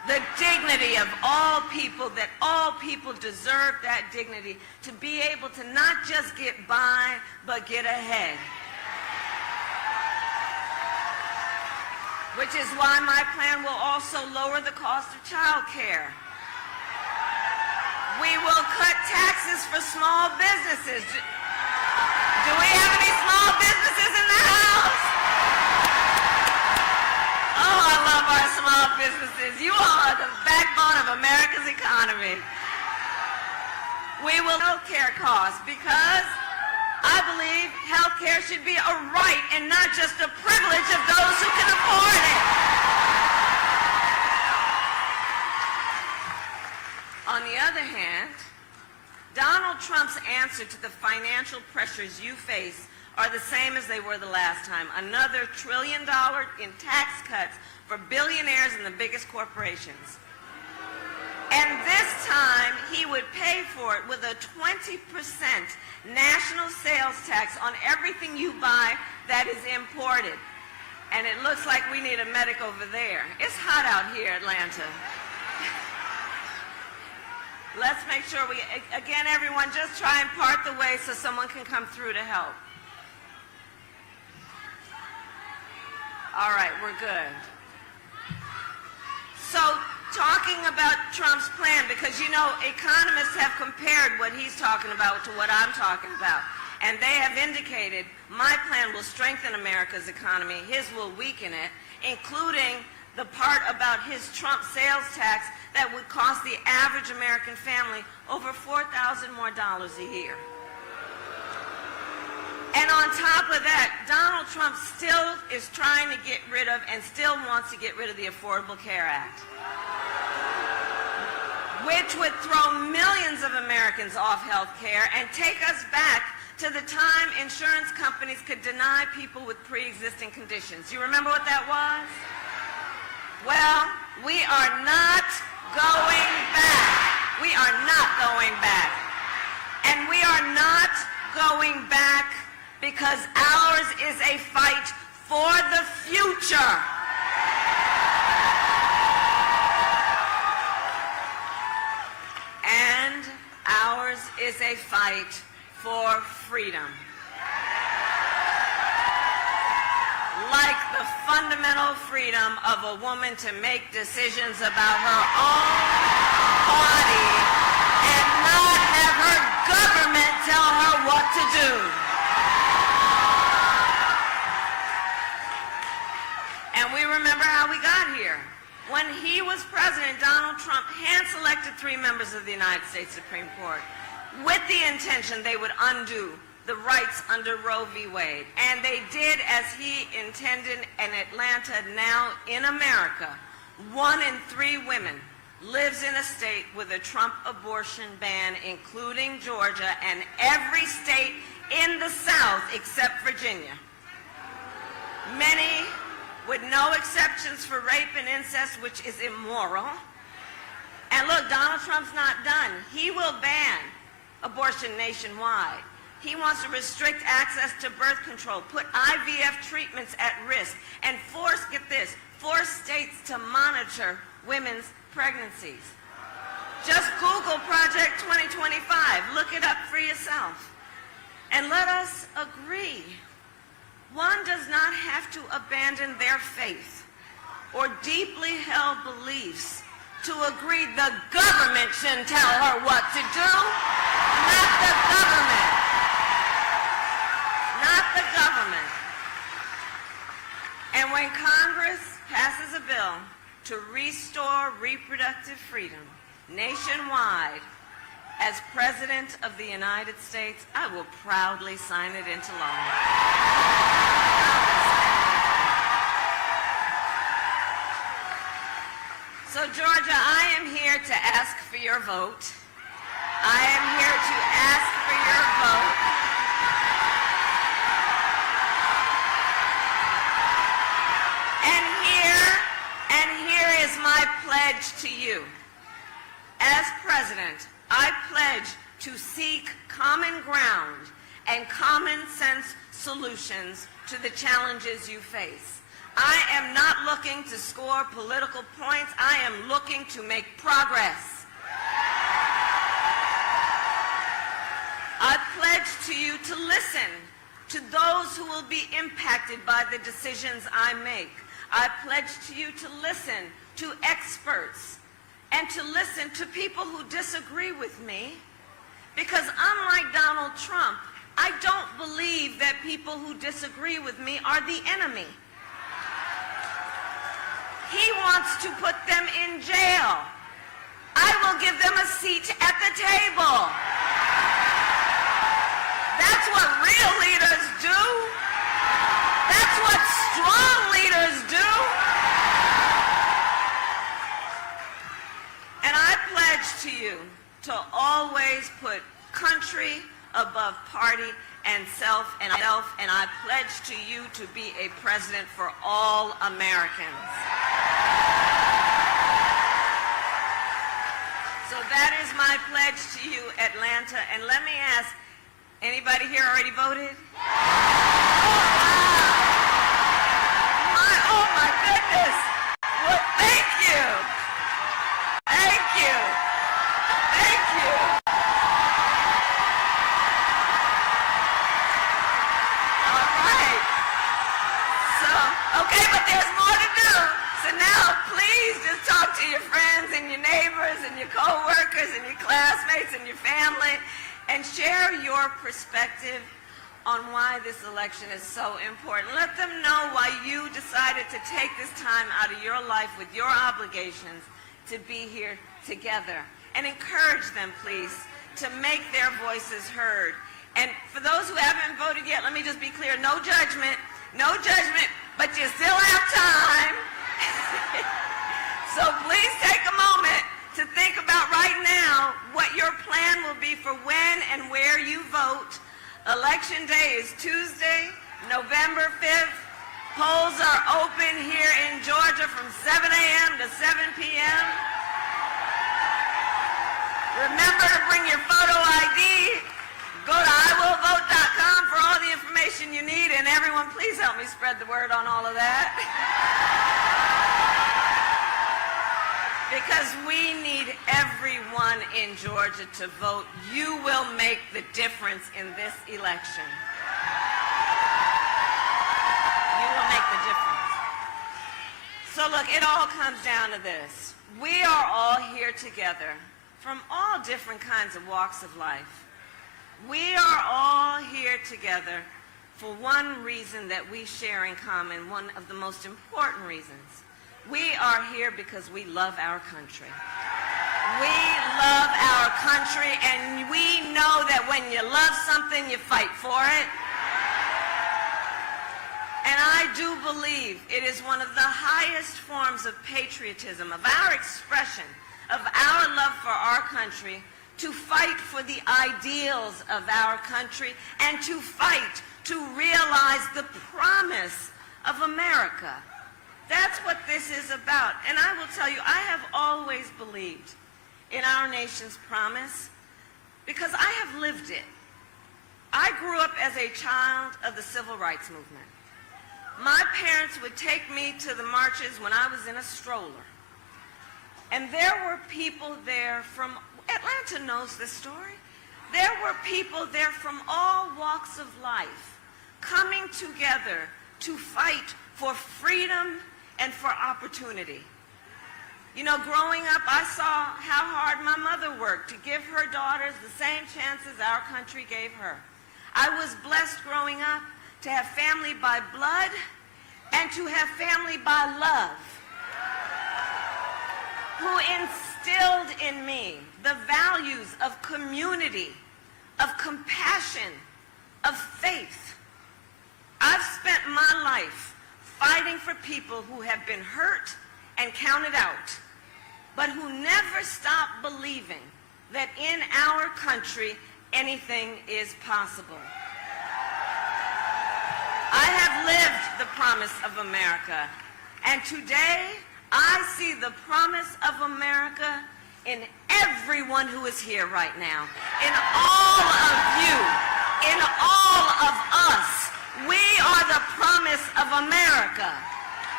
the dignity of all people, that all people deserve that dignity, to be able to not just get by, but get ahead. Which is why my plan will also lower the cost of child care. We will cut taxes for small businesses. Do we have any small businesses in the house? Oh, I love our small businesses. You all are the backbone of America's economy. We will health care costs because I believe health care should be a right and not just a privilege of those who can afford it. On the other hand, Donald Trump's answer to the financial pressures you face are the same as they were the last time. Another $1 trillion in tax cuts for billionaires and the biggest corporations. And this time, he would pay for it with a 20% national sales tax on everything you buy that is imported. And it looks like we need a medic over there. It's hot out here, Atlanta. Let's make sure we, again, everyone, just try and part the way so someone can come through to help. All right, we're good. So, talking about Trump's plan, because you know, economists have compared what he's talking about to what I'm talking about. And they have indicated my plan will strengthen America's economy, his will weaken it, including the part about his Trump sales tax that would cost the average American family over $4,000 more a year. And on top of that, Donald Trump still is trying to get rid of and still wants to get rid of the Affordable Care Act, which would throw millions of Americans off health care and take us back to the time insurance companies could deny people with pre-existing conditions. You remember what that was? Well, we are not going back. We are not going back. And we are not going back because ours is a fight for the future. And ours is a fight for freedom. Like the fundamental freedom of a woman to make decisions about her own body and not have her government tell her what to do. And we remember how we got here. When he was president, Donald Trump hand-selected 3 members of the United States Supreme Court with the intention they would undo the rights under Roe v. Wade. And they did as he intended in Atlanta. Now in America, 1 in 3 women lives in a state with a Trump abortion ban, including Georgia and every state in the South except Virginia. Many with no exceptions for rape and incest, which is immoral. And look, Donald Trump's not done. He will ban abortion nationwide. He wants to restrict access to birth control, put IVF treatments at risk, and force states to monitor women's pregnancies. Just Google Project 2025. Look it up for yourself. And let us agree. One does not have to abandon their faith or deeply held beliefs to agree the government shouldn't tell her what to do. Not the government. Not the government. And when Congress passes a bill to restore reproductive freedom nationwide, as President of the United States, I will proudly sign it into law. So, Georgia, I am here to ask for your vote. I am here to ask for your vote. And here is my pledge to you. As President, I pledge to seek common ground and common sense solutions to the challenges you face. I am not looking to score political points. I am looking to make progress. I pledge to you to listen to those who will be impacted by the decisions I make. I pledge to you to listen to experts and to listen to people who disagree with me, because unlike Donald Trump, I don't believe that people who disagree with me are the enemy. He wants to put them in jail. I will give them a seat at the table. That's what real leaders do. That's what strong leaders do. And I pledge to you to always put country above party and self, and I pledge to you to be a president for all Americans. So that is my pledge to you, Atlanta. And let me ask, anybody here already voted? Oh my goodness. Well, thank you. Thank you. Thank you. All right. So, okay, but there's more to do. So now, please just talk to your friends and your neighbors and your co-workers and your classmates and your family and share your perspective on why this election is so important. Let them know why you decided to take this time out of your life with your obligations to be here together. And encourage them, please, to make their voices heard. And for those who haven't voted yet, let me just be clear, no judgment, but you still have time. So please take a moment to think about right now what your plan will be for when and where you vote. Election day is Tuesday, November 5th. Polls are open here in Georgia from 7 a.m. to 7 p.m. Remember to bring your photo ID. Go to iwillvote.com for all the information you need. And everyone, please help me spread the word on all of that. Because we need everyone in Georgia to vote. You will make the difference in this election. You will make the difference. So look, it all comes down to this. We are all here together from all different kinds of walks of life. We are all here together for one reason that we share in common, one of the most important reasons. We are here because we love our country. We love our country, and we know that when you love something, you fight for it. And I do believe it is one of the highest forms of patriotism, of our expression, of our love for our country, to fight for the ideals of our country and to fight to realize the promise of America. That's what this is about. And I will tell you, I have always believed in our nation's promise because I have lived it. I grew up as a child of the civil rights movement. My parents would take me to the marches when I was in a stroller. And there were people there from, Atlanta knows this story, there were people there from all walks of life coming together to fight for freedom and for opportunity. You know, growing up, I saw how hard my mother worked to give her daughters the same chances our country gave her. I was blessed growing up to have family by blood and to have family by love, who instilled in me the values of community, of compassion, of faith. I've spent my life fighting for people who have been hurt and counted out, but who never stop believing that in our country anything is possible. I have lived the promise of America, and today I see the promise of America in everyone who is here right now, in all of you, in all of us. We are the promise of America.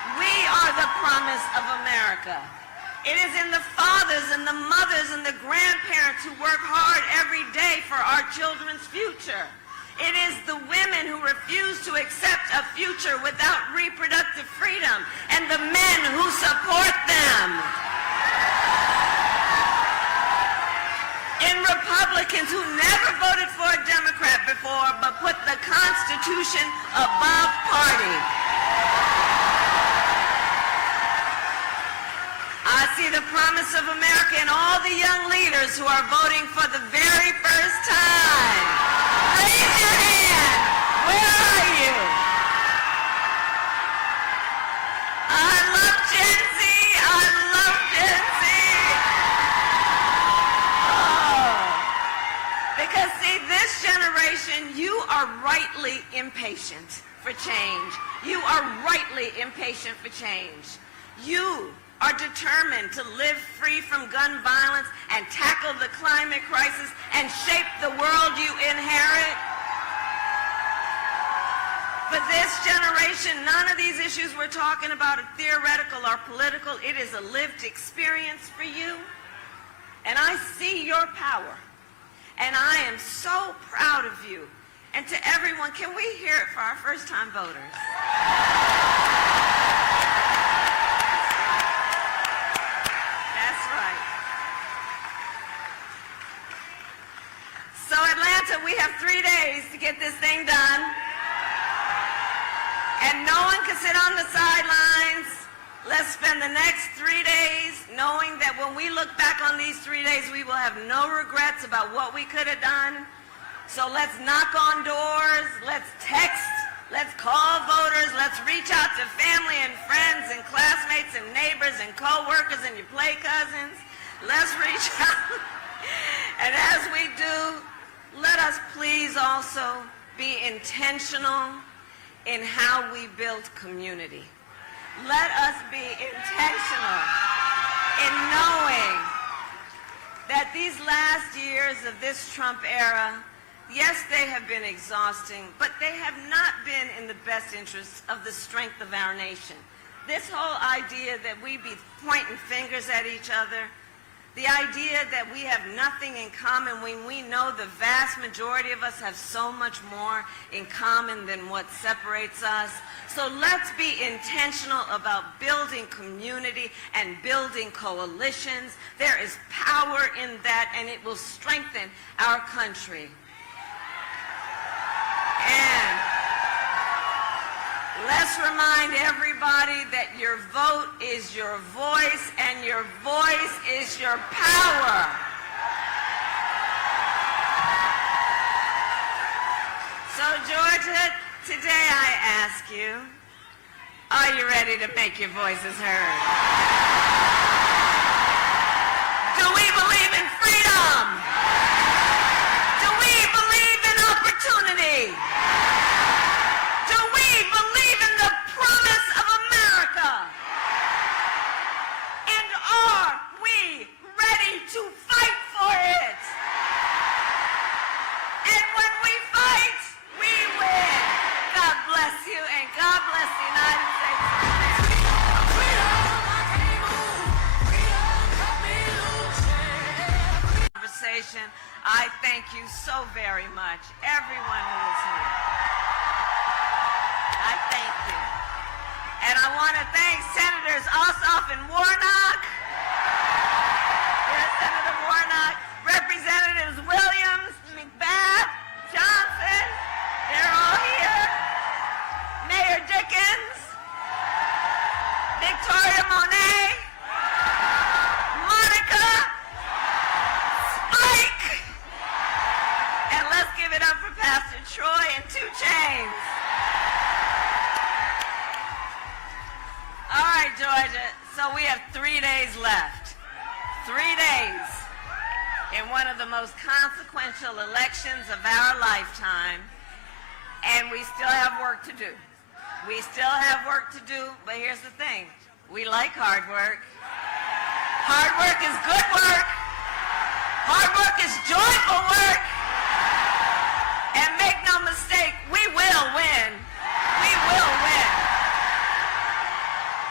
We are the promise of America. It is in the fathers and the mothers and the grandparents who work hard every day for our children's future. It is the women who refuse to accept a future without reproductive freedom and the men who support them. In Republicans who never voted for a Democrat before but put the Constitution above party. I see the promise of America in all the young leaders who are voting for the very first time. Raise your hand. Where are you? I love Gen Z. I love Gen Z. Oh. Because see, this generation, you are rightly impatient for change. You are rightly impatient for change. You are determined to live free from gun violence and tackle the climate crisis and shape the world you inherit. For this generation, none of these issues we're talking about are theoretical or political. It is a lived experience for you. And I see your power. And I am so proud of you. And to everyone, can we hear it for our first-time voters? So Atlanta, we have 3 days to get this thing done. And no one can sit on the sidelines. Let's spend the next 3 days knowing that when we look back on these 3 days, we will have no regrets about what we could have done. So let's knock on doors, let's text, let's call voters, let's reach out to family and friends and classmates and neighbors and co-workers and your play cousins. Let's reach out. And as we do, let us please also be intentional in how we build community. Let us be intentional in knowing that these last years of this Trump era, yes, they have been exhausting, but they have not been in the best interests of the strength of our nation. This whole idea that we be pointing fingers at each other, the idea that we have nothing in common when we know the vast majority of us have so much more in common than what separates us. So let's be intentional about building community and building coalitions. There is power in that, and it will strengthen our country. And let's remind everybody that your vote is your voice and your voice is your power. So Georgia, today I ask you, are you ready to make your voices heard? Do we believe in freedom? Do we believe in opportunity? Do we believe in the promise of America? And are we ready to fight for it? And when we fight, we win. God bless you, and God bless the United States of America. Conversation. I thank you so very much, everyone who is here. I thank you. And I want to thank Senators Ossoff and Warnock. Yes, Senator Warnock. Representatives Williams, McBath, Johnson. They're all here. Mayor Dickens. Victoria Monet. Monica. Spike. And let's give it up for Pastor Troy and 2 Chainz. All right, Georgia, so we have 3 days left. 3 days in one of the most consequential elections of our lifetime, and we still have work to do. We still have work to do, but here's the thing. We like hard work. Hard work is good work. Hard work is joyful work. And make no mistake, we will win. We will win.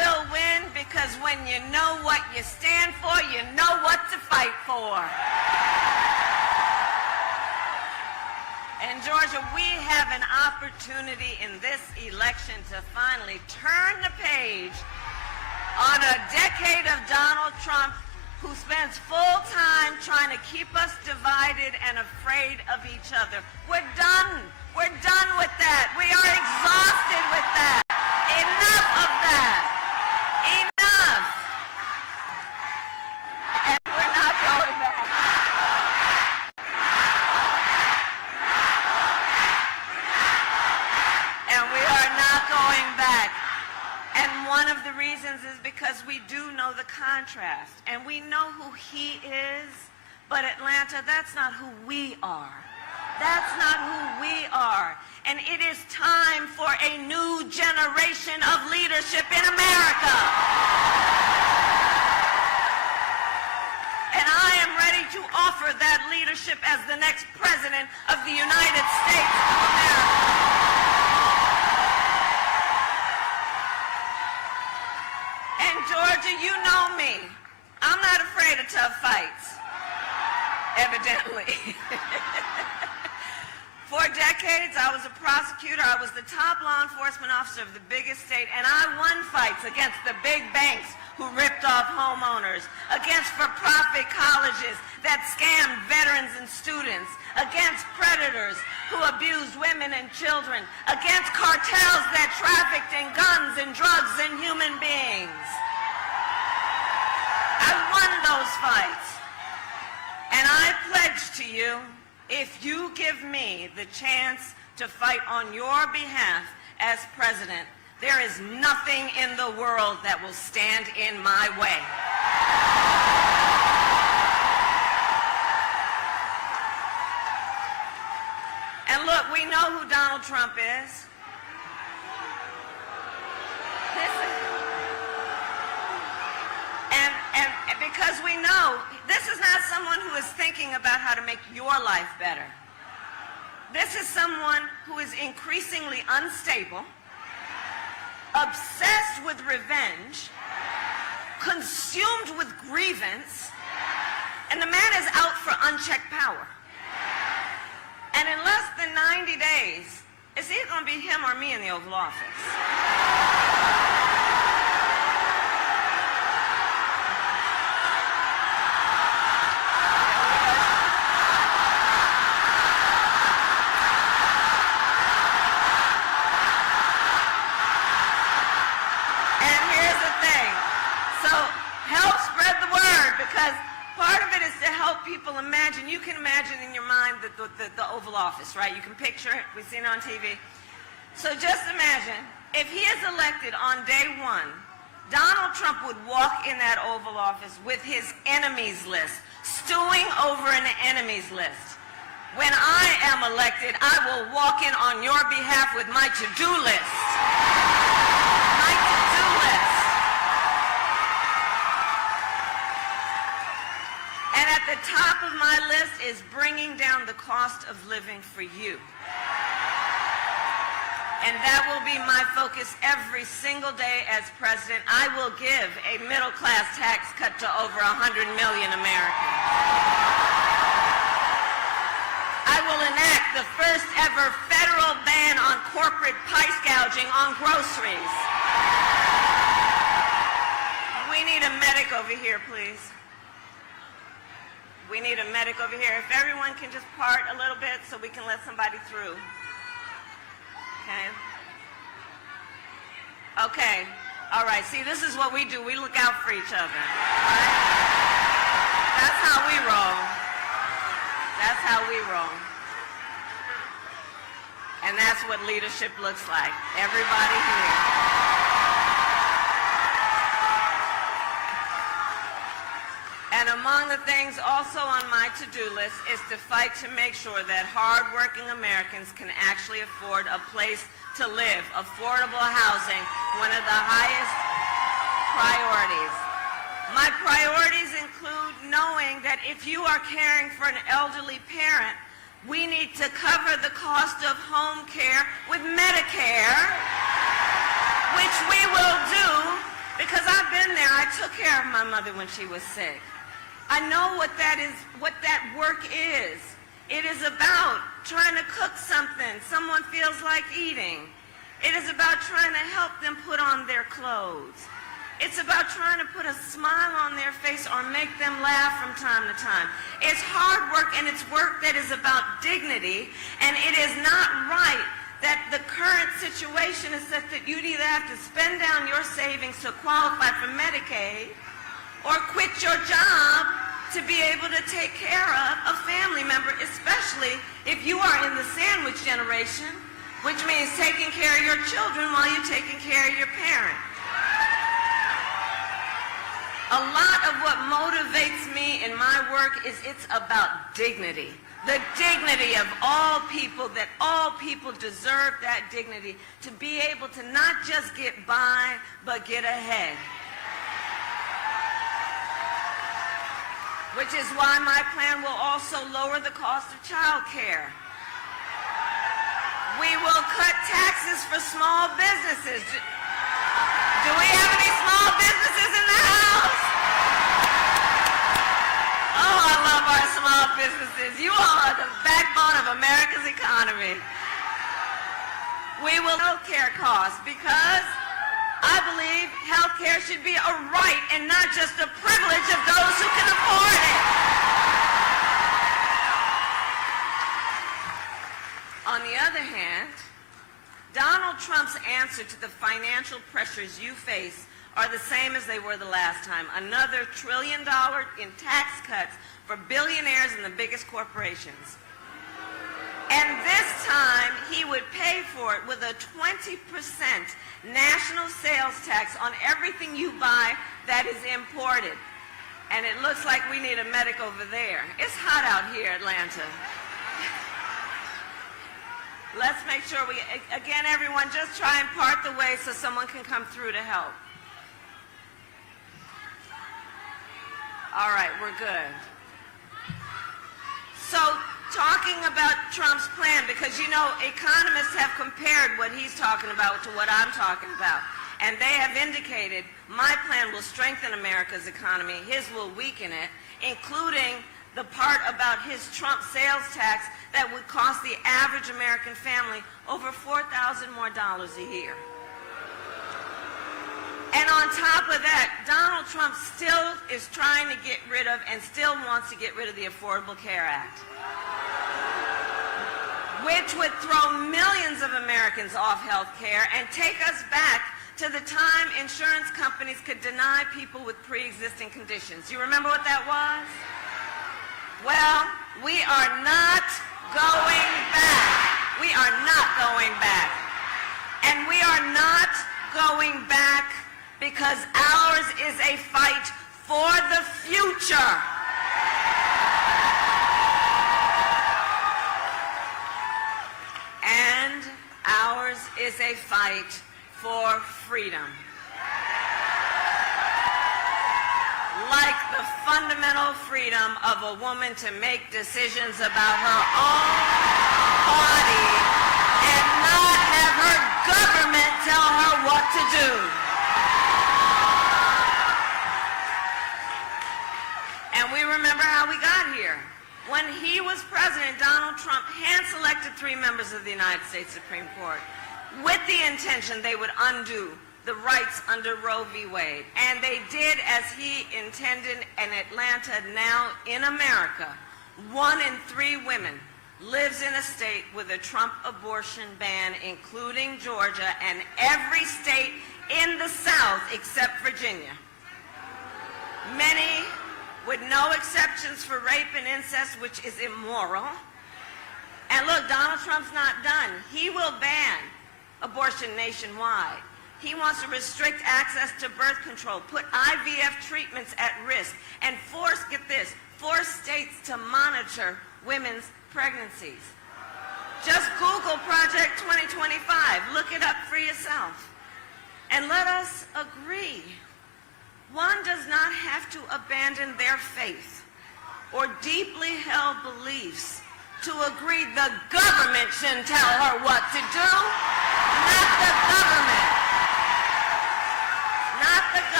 when you know what you stand for, you know what to fight for. And Georgia, we have an opportunity in this election to finally turn the page on a decade of Donald Trump, who spends full time trying to keep us divided and afraid of each other. We're done. We're done with that. We are exhausted with that. Enough of that. Enough. And we're not going back. And we are not going back. And one of the reasons is because we do know the contrast. And we know who he is. But Atlanta, that's not who we are. That's not who we are. And it is time for a new generation of leadership in America. And I am ready to offer that leadership as the next president of the United States of America. And Georgia, you know me. I'm not afraid of tough fights, evidently. For decades, I was a prosecutor. I was the top law enforcement officer of the biggest state, and I won fights against the big banks who ripped off homeowners, against for-profit colleges that scammed veterans and students, against predators who abused women and children, against cartels that trafficked in guns and drugs and human beings. I won those fights. And I pledge to you, if you give me the chance to fight on your behalf as president, there is nothing in the world that will stand in my way. And look, we know who Donald Trump is. And because we know this is not someone who is thinking about how to make your life better. This is someone who is increasingly unstable, obsessed with revenge, consumed with grievance, and the man is out for unchecked power. And in less than 90 days, it's either going to be him or me in the Oval Office. People imagine, you can imagine in your mind the Oval Office, right? You can picture it. We've seen it on TV. So just imagine, if he is elected on day one, Donald Trump would walk in that Oval Office with his enemies list, stewing over an enemies list. When I am elected, I will walk in on your behalf with my to-do list. My to-do list. And at the top of my list is bringing down the cost of living for you. And that will be my focus every single day as president. I will give a middle-class tax cut to over 100 million Americans. I will enact the first ever federal ban on corporate price gouging on groceries. We need a medic over here, please. We need a medic over here. If everyone can just part a little bit so we can let somebody through. Okay? Okay. All right. See, this is what we do. We look out for each other. All right? That's how we roll. That's how we roll. And that's what leadership looks like. Everybody here. And among the things also on my to-do list is to fight to make sure that hard-working Americans can actually afford a place to live. Affordable housing, one of the highest priorities. My priorities include knowing that if you are caring for an elderly parent, we need to cover the cost of home care with Medicare, which we will do Because I've been there. I took care of my mother when she was sick. I know what that is, what that work is. It is about trying to cook something someone feels like eating. It is about trying to help them put on their clothes. It's about trying to put a smile on their face or make them laugh from time to time. It's hard work, and it's work that is about dignity, and it is not right that the current situation is such that you'd either have to spend down your savings to qualify for Medicaid or quit your job to be able to take care of a family member, especially if you are in the sandwich generation, which means taking care of your children while you're taking care of your parent. A lot of what motivates me in my work is it's about dignity. The dignity of all people, that all people deserve that dignity to be able to not just get by, but get ahead. Which is why my plan will also lower the cost of child care. We will cut taxes for small businesses. Do we have any small businesses in the house? Oh, I love our small businesses. You all are the backbone of America's economy. We will health care costs because I believe health care should be a right and not just a privilege of those who can afford it. On the other hand, Donald Trump's answer to the financial pressures you face are the same as they were the last time. Another $1 trillion in tax cuts for billionaires and the biggest corporations. And this time, he would pay for it with a 20% national sales tax on everything you buy that is imported. And it looks like we need a medic over there. It's hot out here, Atlanta. Let's make sure we, again, everyone, just try and part the way so someone can come through to help. All right, we're good. So, talking about Trump's plan, because, you know, economists have compared what he's talking about to what I'm talking about. And they have indicated my plan will strengthen America's economy, his will weaken it, including the part about his Trump sales tax that would cost the average American family over $4,000 more a year. And on top of that, Donald Trump still is trying to get rid of and still wants to get rid of the Affordable Care Act, which would throw millions of Americans off health care and take us back to the time insurance companies could deny people with pre-existing conditions. You remember what that was? Well, we are not going back. We are not going back. And we are not going back because ours is a fight for the future. And ours is a fight for freedom. Like the fundamental freedom of a woman to make decisions about her own body and not have her government tell her what to do. And we remember how we got here. When he was president, Donald Trump hand-selected 3 members of the United States Supreme Court with the intention they would undo the rights under Roe v. Wade. And they did as he intended in Atlanta. Now in America, 1 in 3 women lives in a state with a Trump abortion ban, including Georgia and every state in the South except Virginia. Many with no exceptions for rape and incest, which is immoral. And look, Donald Trump's not done. He will ban abortion nationwide. He wants to restrict access to birth control, put IVF treatments at risk, and force states to monitor women's pregnancies. Just Google Project 2025. Look it up for yourself. And let us agree. One does not have to abandon their faith or deeply held beliefs to agree the government shouldn't tell her what to do, not the government. Not the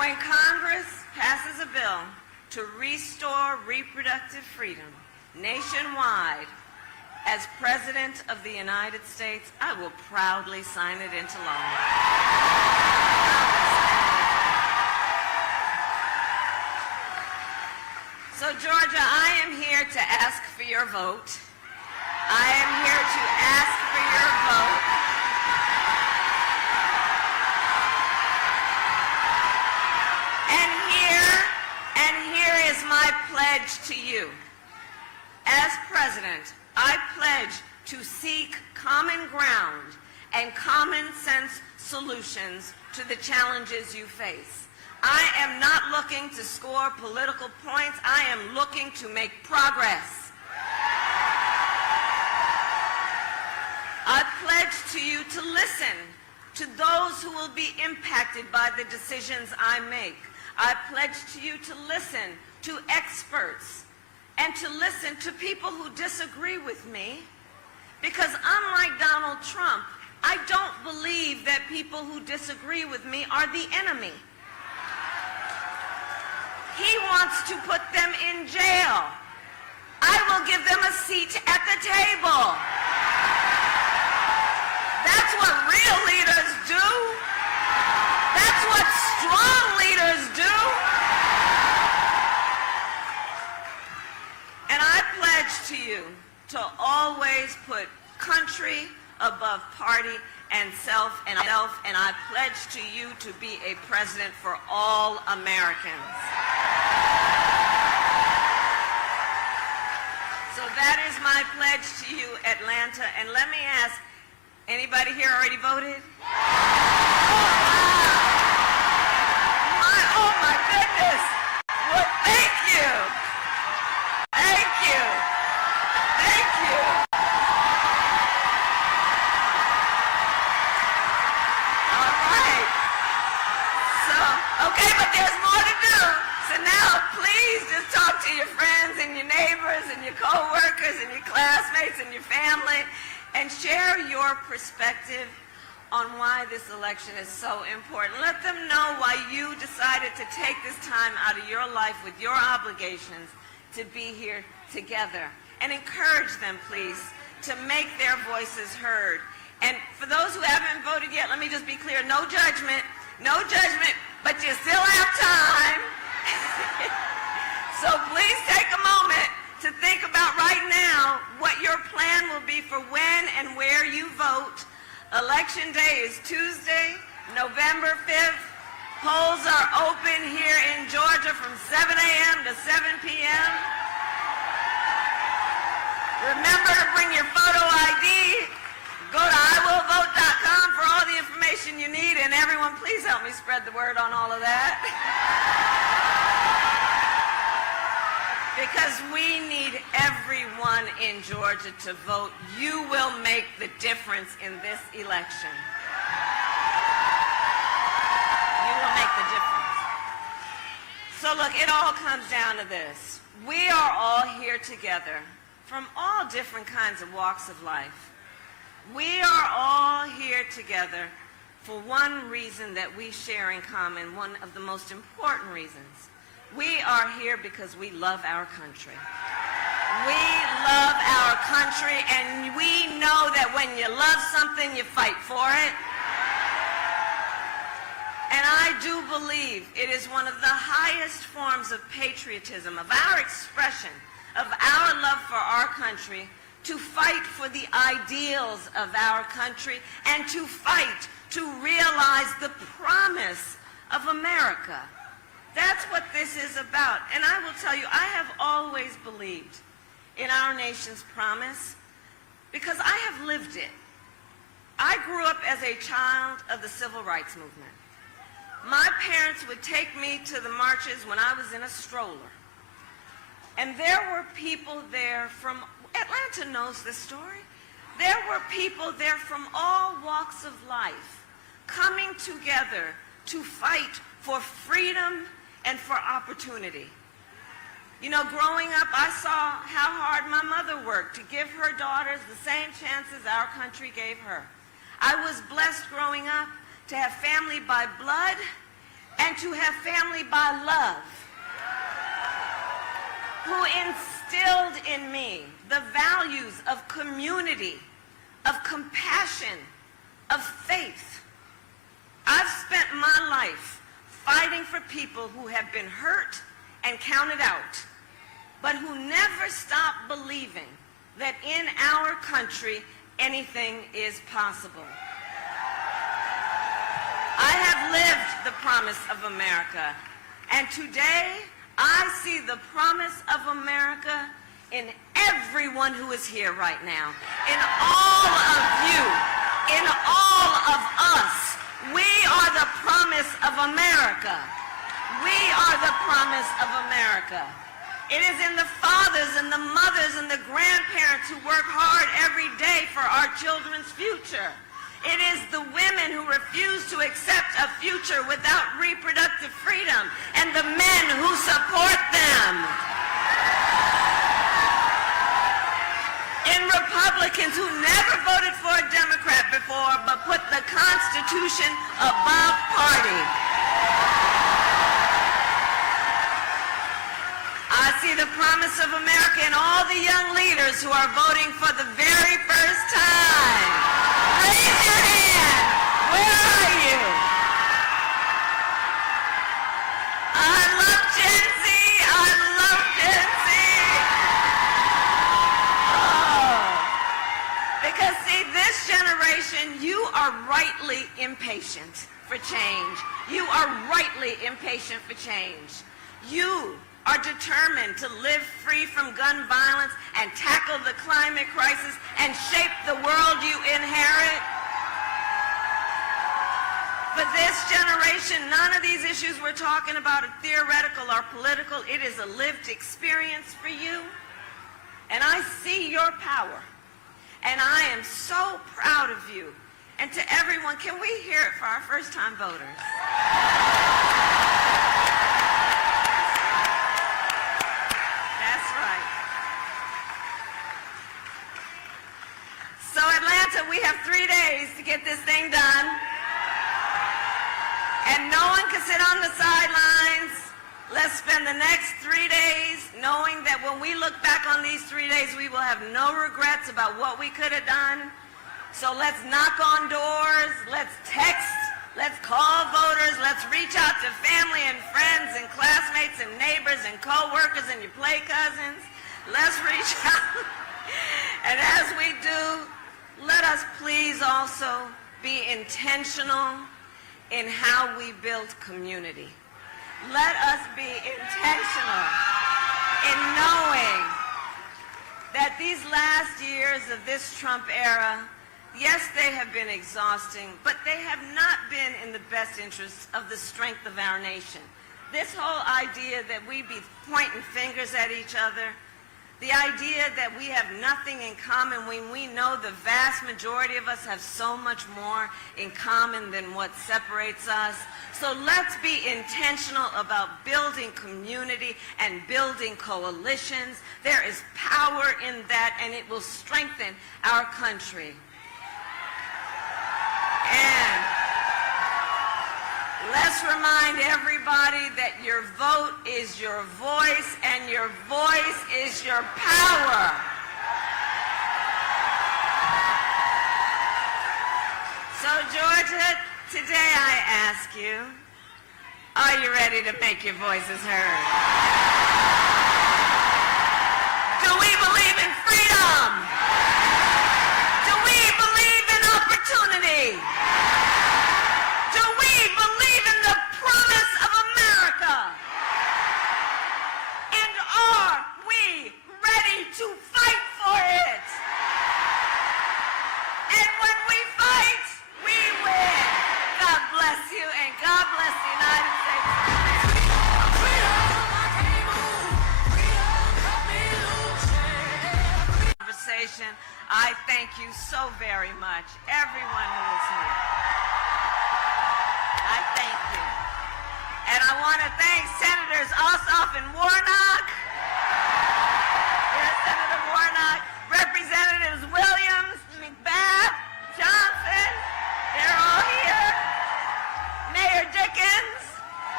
when Congress passes a bill to restore reproductive freedom nationwide, as President of the United States, I will proudly sign it into law. So, Georgia, I am here to ask for your vote. I am here to ask for your vote. And here is my pledge to you. As President, I pledge to seek common ground and common sense solutions to the challenges you face. I am not looking to score political points. I am looking to make progress. I pledge to you to listen to those who will be impacted by the decisions I make. I pledge to you to listen to experts and to listen to people who disagree with me, because unlike Donald Trump, I don't believe that people who disagree with me are the enemy. He wants to put them in jail. I will give them a seat at the table. That's what real leaders do. That's what strong leaders do. And I pledge to you to always put country above party and self, and I pledge to you to be a president for all Americans. So that is my pledge to you, Atlanta. And let me ask, anybody here already voted? Oh my goodness. Well, thank you. Thank you. Thank you. All right. So, okay, but there's more to do. So now, please just talk to your friends and your neighbors and your co-workers and your classmates and your family and share your perspective on why this election is so important. Let them know why you decided to take this time out of your life with your obligations to be here together. And encourage them, please, to make their voices heard. And for those who haven't voted yet, let me just be clear, no judgment, but you still have time. So please take a moment to think about right now what your plan will be for when and where you vote. Election day is Tuesday, November 5th. Polls are open here in Georgia from 7 a.m. to 7 p.m. Remember to bring your photo ID. Go to iwillvote.com for all the information you need. And everyone, please help me spread the word on all of that. Because we need everyone in Georgia to vote. You will make the difference in this election. You will make the difference. So look, it all comes down to this. We are all here together from all different kinds of walks of life. We are all here together for one reason that we share in common, one of the most important reasons. We are here because we love our country. We love our country, and we know that when you love something, you fight for it. And I do believe it is one of the highest forms of patriotism, of our expression, of our love for our country, to fight for the ideals of our country and to fight to realize the promise of America. That's what this is about. And I will tell you, I have always believed in our nation's promise because I have lived it. I grew up as a child of the civil rights movement. My parents would take me to the marches when I was in a stroller. And there were people there from, Atlanta knows this story, there were people there from all walks of life coming together to fight for freedom and for opportunity. You know, growing up, I saw how hard my mother worked to give her daughters the same chances our country gave her. I was blessed growing up to have family by blood and to have family by love, who instilled in me the values of community, of compassion, of faith. I've spent my life fighting for people who have been hurt and counted out, but who never stopped believing that in our country anything is possible. I have lived the promise of America, and today I see the promise of America in everyone who is here right now, in all of you, in all of us. We are the promise of America. We are the promise of America. It is in the fathers and the mothers and the grandparents who work hard every day for our children's future. It is the women who refuse to accept a future without reproductive freedom and the men who support them. In Republicans who never voted for a Democrat before but put the Constitution above party. I see the promise of America in all the young leaders who are voting for the very first time. Raise your hand. Where are you? I love Gen Z. I love Gen Z. Oh. Because see, this generation, you are rightly impatient for change. You are rightly impatient for change. You are determined to live free from gun violence and tackle the climate crisis and shape the world you inherit. For this generation, none of these issues we're talking about are theoretical or political. It is a lived experience for you. And I see your power. And I am so proud of you. And to everyone, can we hear it for our first-time voters? So Atlanta, we have 3 days to get this thing done. And no one can sit on the sidelines. Let's spend the next 3 days knowing that when we look back on these 3 days, we will have no regrets about what we could have done. So let's knock on doors, let's text, let's call voters, let's reach out to family and friends and classmates and neighbors and co-workers and your play cousins. Let's reach out. And as we do, let us please also be intentional in how we build community. Let us be intentional in knowing that these last years of this Trump era, yes, they have been exhausting, but they have not been in the best interests of the strength of our nation. This whole idea that we be pointing fingers at each other, the idea that we have nothing in common when we know the vast majority of us have so much more in common than what separates us. So let's be intentional about building community and building coalitions. There is power in that, and it will strengthen our country. And let's remind everybody that your vote is your voice, and your voice is your power. So, Georgia, today I ask you, are you ready to make your voices heard? Do we believe in freedom? Do we believe in opportunity? Do we believe in the promise of America? And are we ready to fight for it? And when we fight, we win. God bless you, and God bless the United States of America. Conversation. I thank you so very much, everyone who is here. I thank you. And I want to thank Senators Ossoff and Warnock. Yes, Senator Warnock. Representatives Williams, McBath, Johnson. They're all here. Mayor Dickens.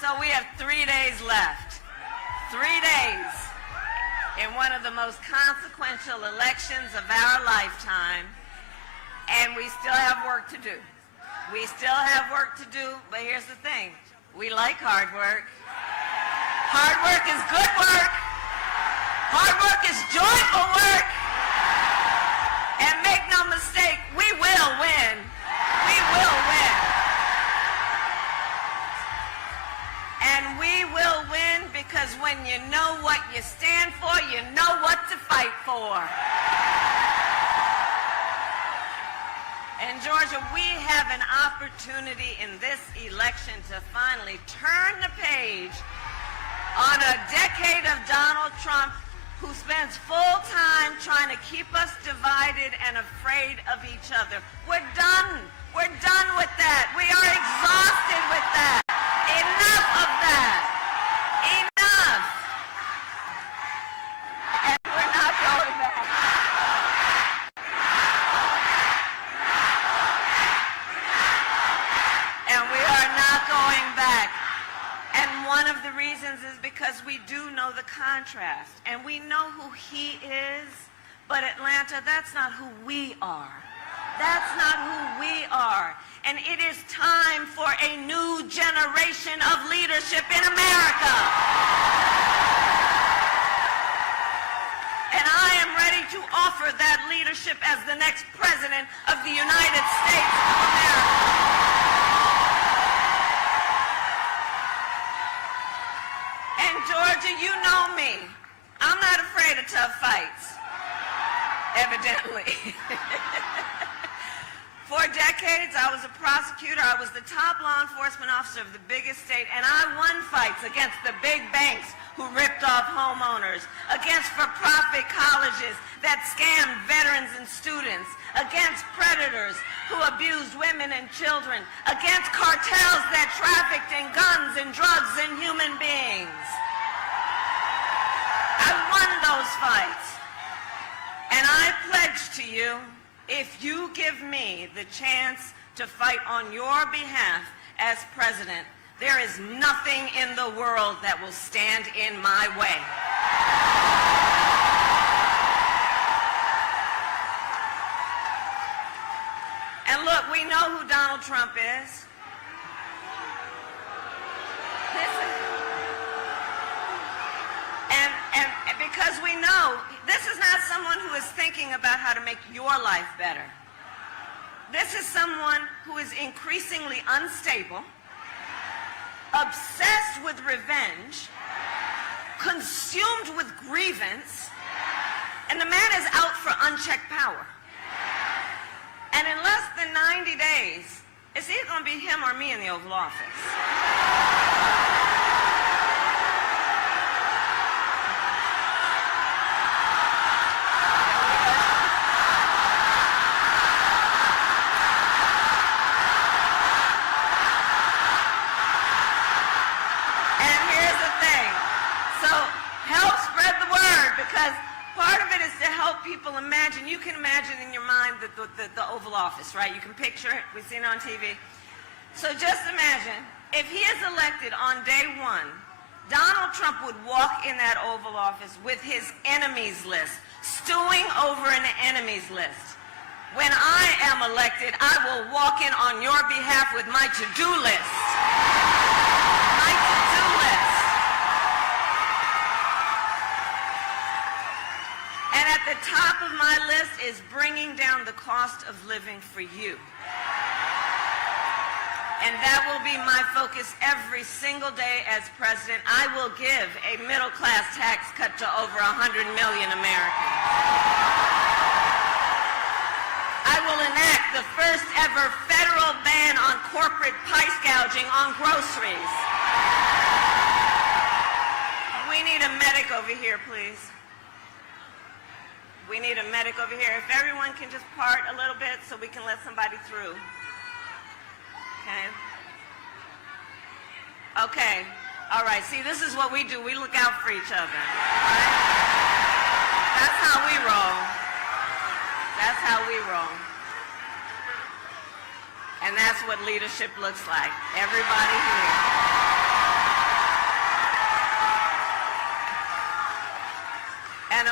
So we have 3 days left. 3 days in one of the most consequential elections of our lifetime, and we still have work to do. We still have work to do, but here's the thing. We like hard work. Hard work is good work. Hard work is joyful work. And make no mistake, we will win. We will win. And we will win because when you know what you stand for, you know what to fight for. In Georgia, we have an opportunity in this election to finally turn the page on a decade of Donald Trump who spends full time trying to keep us divided and afraid of each other. We're done. We're done with that. We are exhausted with that. Enough of that. Enough. And we're not going back. And we are not going back. And one of the reasons is because we do know the contrast. And we know who he is, but Atlanta, that's not who we are. That's not who we are. And it is time for a new generation of leadership in America. And I am ready to offer that leadership as the next president of the United States of America. And Georgia, you know me. I'm not afraid of tough fights, evidently. For decades, I was a prosecutor. I was the top law enforcement officer of the biggest state, and I won fights against the big banks who ripped off homeowners, against for-profit colleges that scammed veterans and students, against predators who abused women and children, against cartels that trafficked in guns and drugs and human beings. I won those fights. And I pledge to you, if you give me the chance to fight on your behalf as president, there is nothing in the world that will stand in my way. And look, we know who Donald Trump is. And because we know this is not someone who is thinking about how to make your life better. This is someone who is increasingly unstable, obsessed with revenge, consumed with grievance, and the man is out for unchecked power. And in less than 90 days, it's either going to be him or me in the Oval Office. People imagine, you can imagine in your mind the Oval Office, right? You can picture it. We've seen it on TV. So just imagine, if he is elected on day one, Donald Trump would walk in that Oval Office with his enemies list, stewing over an enemies list. When I am elected, I will walk in on your behalf with my to-do list. My to-do list. And at the top of my list is bringing down the cost of living for you. And that will be my focus every single day as president. I will give a middle-class tax cut to over 100 million Americans. I will enact the first ever federal ban on corporate price gouging on groceries. We need a medic over here, please. We need a medic over here. If everyone can just part a little bit so we can let somebody through. Okay? Okay. All right. See, this is what we do. We look out for each other. All right? That's how we roll. That's how we roll. And that's what leadership looks like. Everybody here.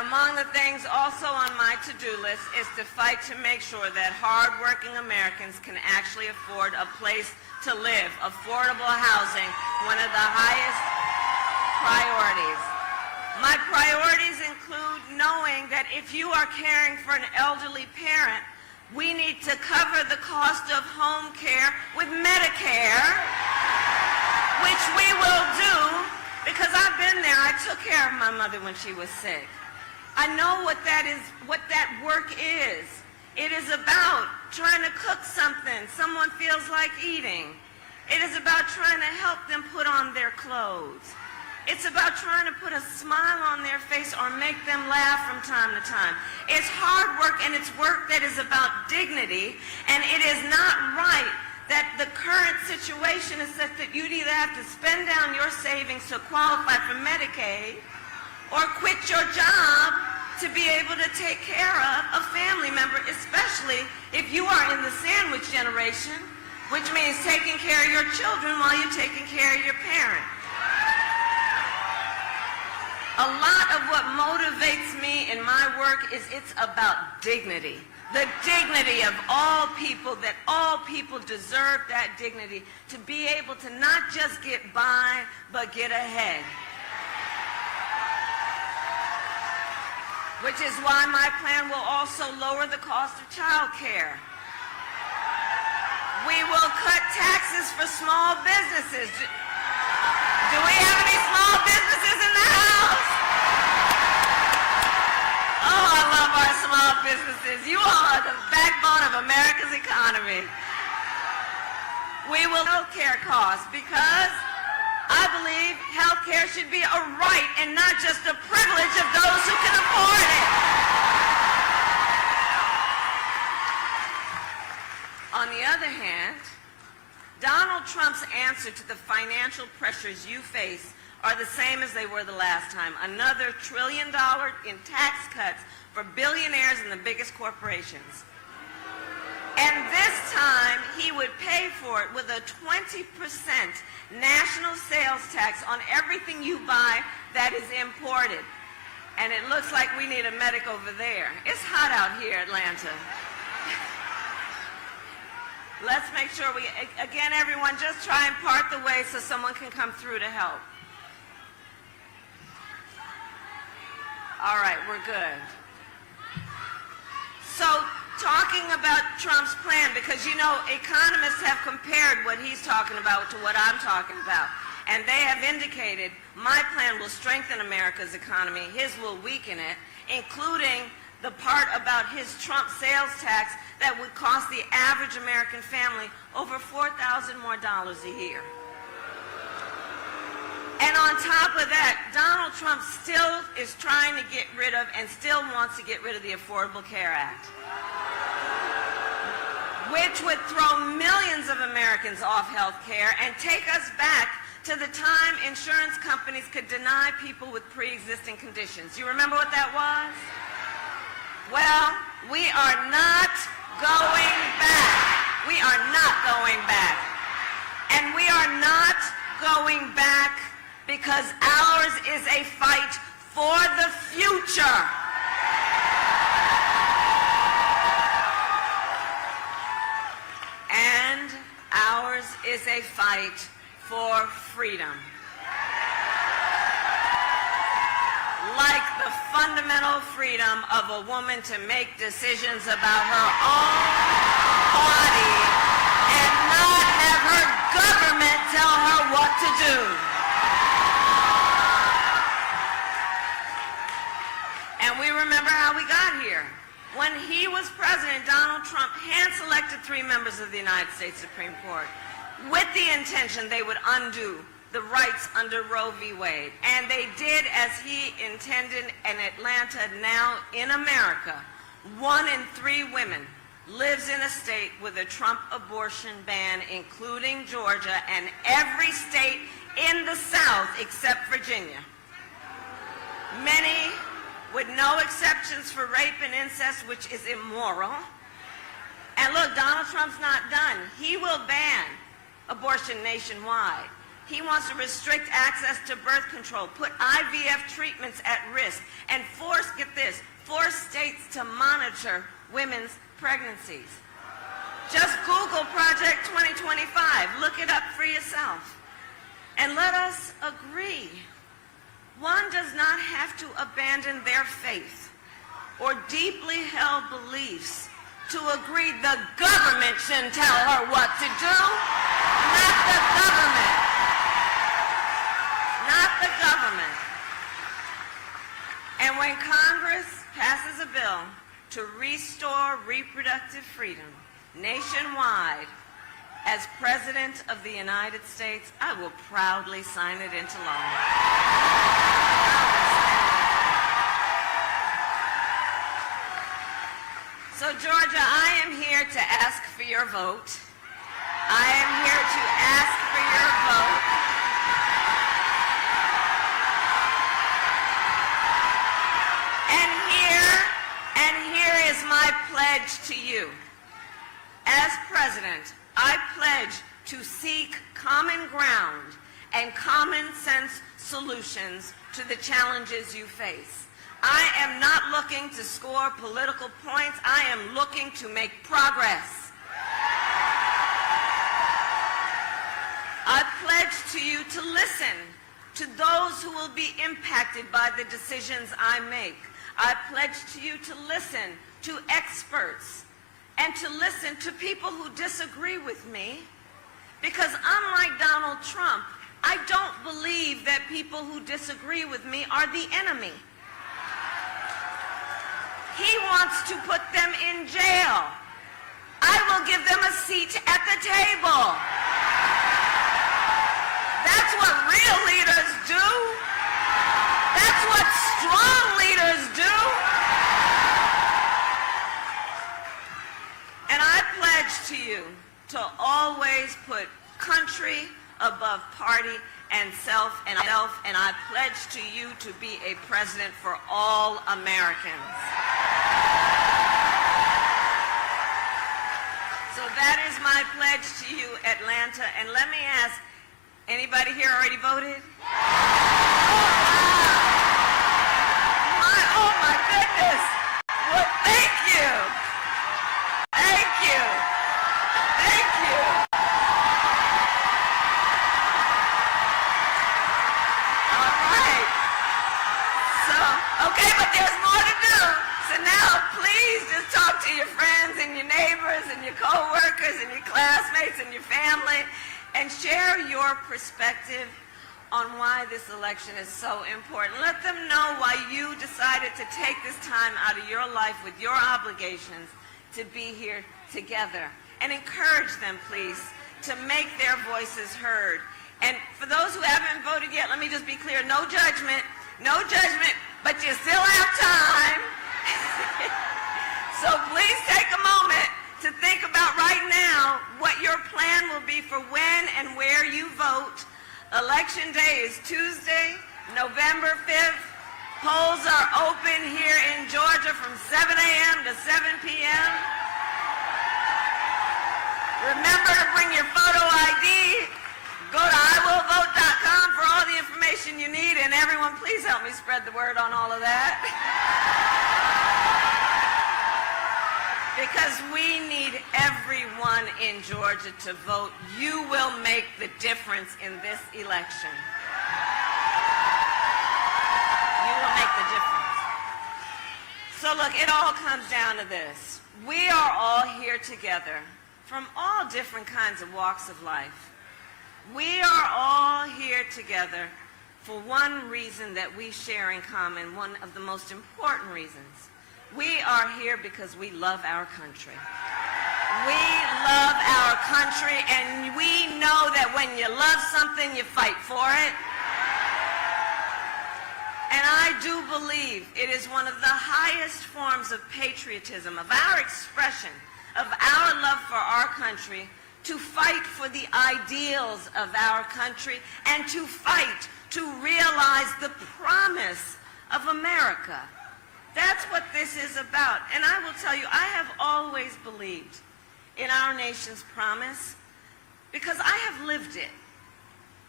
among the things also on my to-do list is to fight to make sure that hard-working Americans can actually afford a place to live. Affordable housing, one of the highest priorities. My priorities include knowing that if you are caring for an elderly parent, we need to cover the cost of home care with Medicare, which we will do because I've been there. I took care of my mother when she was sick. I know what that is, what that work is. It is about trying to cook something someone feels like eating. It is about trying to help them put on their clothes. It's about trying to put a smile on their face or make them laugh from time to time. It's hard work, and it's work that is about dignity, and it is not right that the current situation is such that you'd either have to spend down your savings to qualify for Medicaid or quit your job to be able to take care of a family member, especially if you are in the sandwich generation, which means taking care of your children while you're taking care of your parent. A lot of what motivates me in my work is it's about dignity. The dignity of all people, that all people deserve that dignity to be able to not just get by, but get ahead. Which is why my plan will also lower the cost of child care. We will cut taxes for small businesses. Do we have any small businesses in the house? Oh, I love our small businesses. You all are the backbone of America's economy. We will health care costs because I believe health care should be a right and not just a privilege of those who can afford it. On the other hand, Donald Trump's answer to the financial pressures you face are the same as they were the last time. Another $1 trillion in tax cuts for billionaires and the biggest corporations. And this time, he would pay for it with a 20% national sales tax on everything you buy that is imported. And it looks like we need a medic over there. It's hot out here, Atlanta. Let's make sure we, again, everyone, just try and part the way so someone can come through to help. All right, we're good. So, talking about Trump's plan, because, you know, economists have compared what he's talking about to what I'm talking about. And they have indicated my plan will strengthen America's economy, his will weaken it, including the part about his Trump sales tax that would cost the average American family over $4,000 more a year. And on top of that, Donald Trump still is trying to get rid of and still wants to get rid of the Affordable Care Act, which would throw millions of Americans off health care and take us back to the time insurance companies could deny people with pre-existing conditions. You remember what that was? Well, we are not going back. We are not going back. And we are not going back because ours is a fight for the future. And ours is a fight for freedom. Like the fundamental freedom of a woman to make decisions about her own body and not have her government tell her what to do. And we remember how we got here. When he was president, Donald Trump hand-selected 3 members of the United States Supreme Court with the intention they would undo the rights under Roe v. Wade. And they did as he intended in Atlanta. Now in America, 1 in 3 women lives in a state with a Trump abortion ban, including Georgia and every state in the South except Virginia. Many with no exceptions for rape and incest, which is immoral. And look, Donald Trump's not done. He will ban abortion nationwide. He wants to restrict access to birth control, put IVF treatments at risk, and get this, force states to monitor women's pregnancies. Just Google Project 2025. Look it up for yourself. And let us agree. One does not have to abandon their faith or deeply held beliefs to agree the government shouldn't tell her what to do. Not the government. Not the government. And when Congress passes a bill to restore reproductive freedom nationwide, as President of the United States, I will proudly sign it into law. So, Georgia, I am here to ask for your vote. I am here to ask for your vote. And here is my pledge to you. As President, I pledge to seek common ground and common sense solutions to the challenges you face. I am not looking to score political points. I am looking to make progress. I pledge to you to listen to those who will be impacted by the decisions I make. I pledge to you to listen to experts and to listen to people who disagree with me, because unlike Donald Trump, I don't believe that people who disagree with me are the enemy. He wants to put them in jail. I will give them a seat at the table. That's what real leaders do. That's what strong leaders do. And I pledge to you to always put country above party and self, and I pledge to you to be a president for all Americans. So that is my pledge to you, Atlanta. And let me ask, anybody here already voted? Oh my goodness. Well, thank you. Thank you. Thank you. All right. So, okay, but there's more to do. So now, please just talk to your friends and your neighbors and your co-workers and your classmates and your family and share your perspective on why this election is so important. Let them know why you decided to take this time out of your life with your obligations to be here together. And encourage them, please, to make their voices heard. And for those who haven't voted yet, let me just be clear, no judgment, but you still have time. So please take a moment to think about right now what your plan will be for when and where you vote. Election day is Tuesday, November 5th. Polls are open here in Georgia from 7 a.m. to 7 p.m. Remember to bring your photo ID. Go to iwillvote.com for all the information you need. And everyone, please help me spread the word on all of that. Because we need everyone in Georgia to vote. You will make the difference in this election. You will make the difference. So look, it all comes down to this. We are all here together from all different kinds of walks of life. We are all here together for one reason that we share in common, one of the most important reasons. We are here because we love our country. We love our country, and we know that when you love something, you fight for it. And I do believe it is one of the highest forms of patriotism, of our expression, of our love for our country, to fight for the ideals of our country and to fight to realize the promise of America. That's what this is about. And I will tell you, I have always believed in our nation's promise because I have lived it.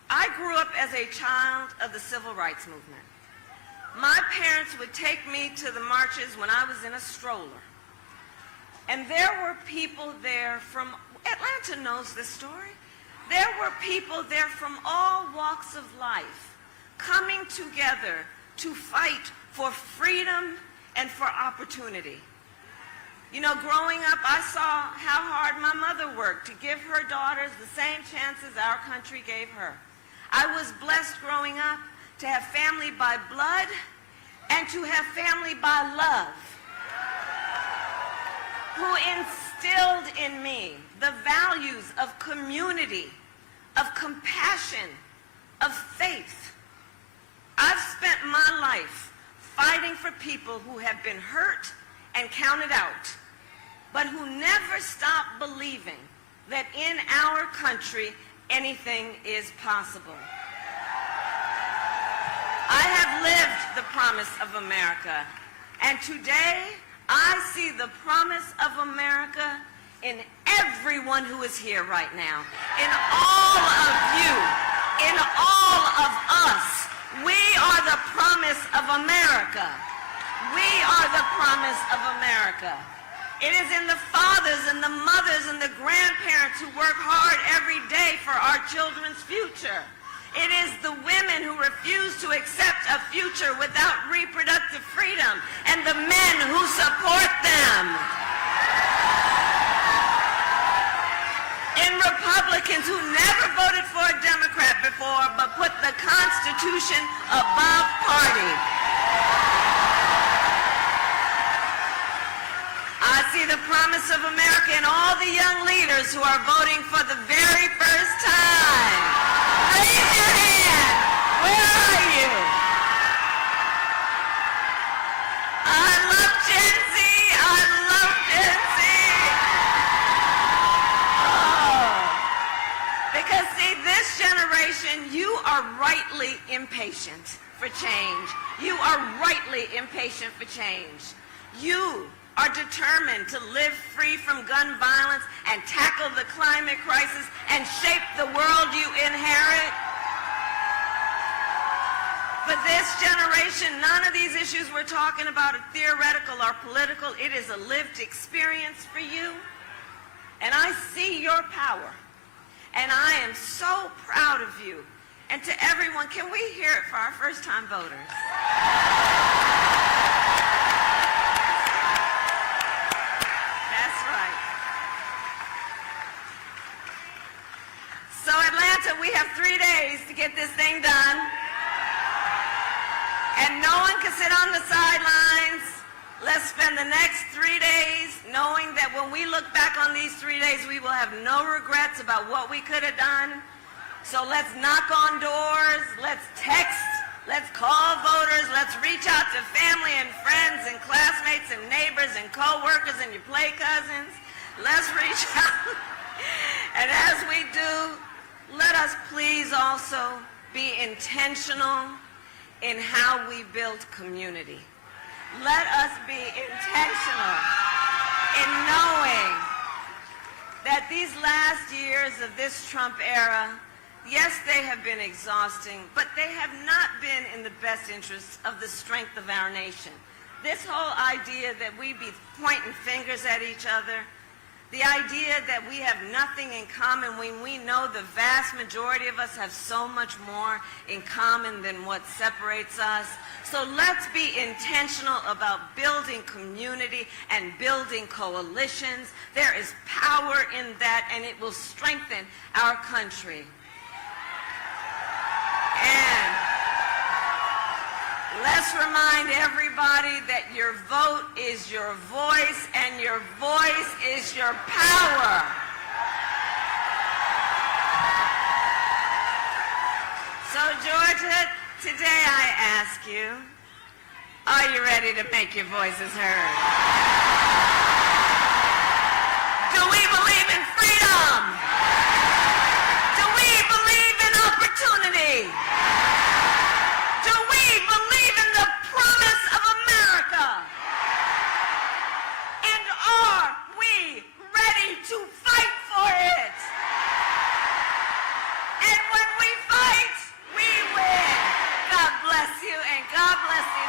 I grew up as a child of the civil rights movement. My parents would take me to the marches when I was in a stroller. And there were people there from, Atlanta knows this story, there were people there from all walks of life coming together to fight for freedom and for opportunity. You know, growing up, I saw how hard my mother worked to give her daughters the same chances our country gave her. I was blessed growing up to have family by blood and to have family by love, who instilled in me the values of community, of compassion, of faith. I've spent my life fighting for people who have been hurt and counted out, but who never stopped believing that in our country anything is possible. I have lived the promise of America, and today I see the promise of America in everyone who is here right now, in all of you, in all of us. We are the promise of America. We are the promise of America. It is in the fathers and the mothers and the grandparents who work hard every day for our children's future. It is the women who refuse to accept a future without reproductive freedom and the men who support them. In Republicans who never voted for a Democrat before but put the Constitution above party. I see the promise of America in all the young leaders who are voting for the very first time. Raise your hand. Where are you? I love Gen Z. I love Gen Z. Oh. Because see, this generation, you are rightly impatient for change. You are rightly impatient for change. You are determined to live free from gun violence and tackle the climate crisis and shape the world you inherit. For this generation, none of these issues we're talking about are theoretical or political. It is a lived experience for you. And I see your power. And I am so proud of you. And to everyone, can we hear it for our first-time voters? So Atlanta, we have 3 days to get this thing done. And no one can sit on the sidelines. Let's spend the next 3 days knowing that when we look back on these 3 days, we will have no regrets about what we could have done. So let's knock on doors, let's text, let's call voters, let's reach out to family and friends and classmates and neighbors and co-workers and your play cousins. Let's reach out. And as we do, let us please also be intentional in how we build community. Let us be intentional in knowing that these last years of this Trump era, yes, they have been exhausting, but they have not been in the best interest of the strength of our nation. This whole idea that we be pointing fingers at each other, the idea that we have nothing in common when we know the vast majority of us have so much more in common than what separates us. So let's be intentional about building community and building coalitions. There is power in that, and it will strengthen our country. And let's remind everybody that your vote is your voice, and your voice is your power. So, Georgia, today I ask you, are you ready to make your voices heard? Do we believe in freedom? Do we believe in opportunity? Do we believe in the promise of America? And are we ready to fight for it? And when we fight,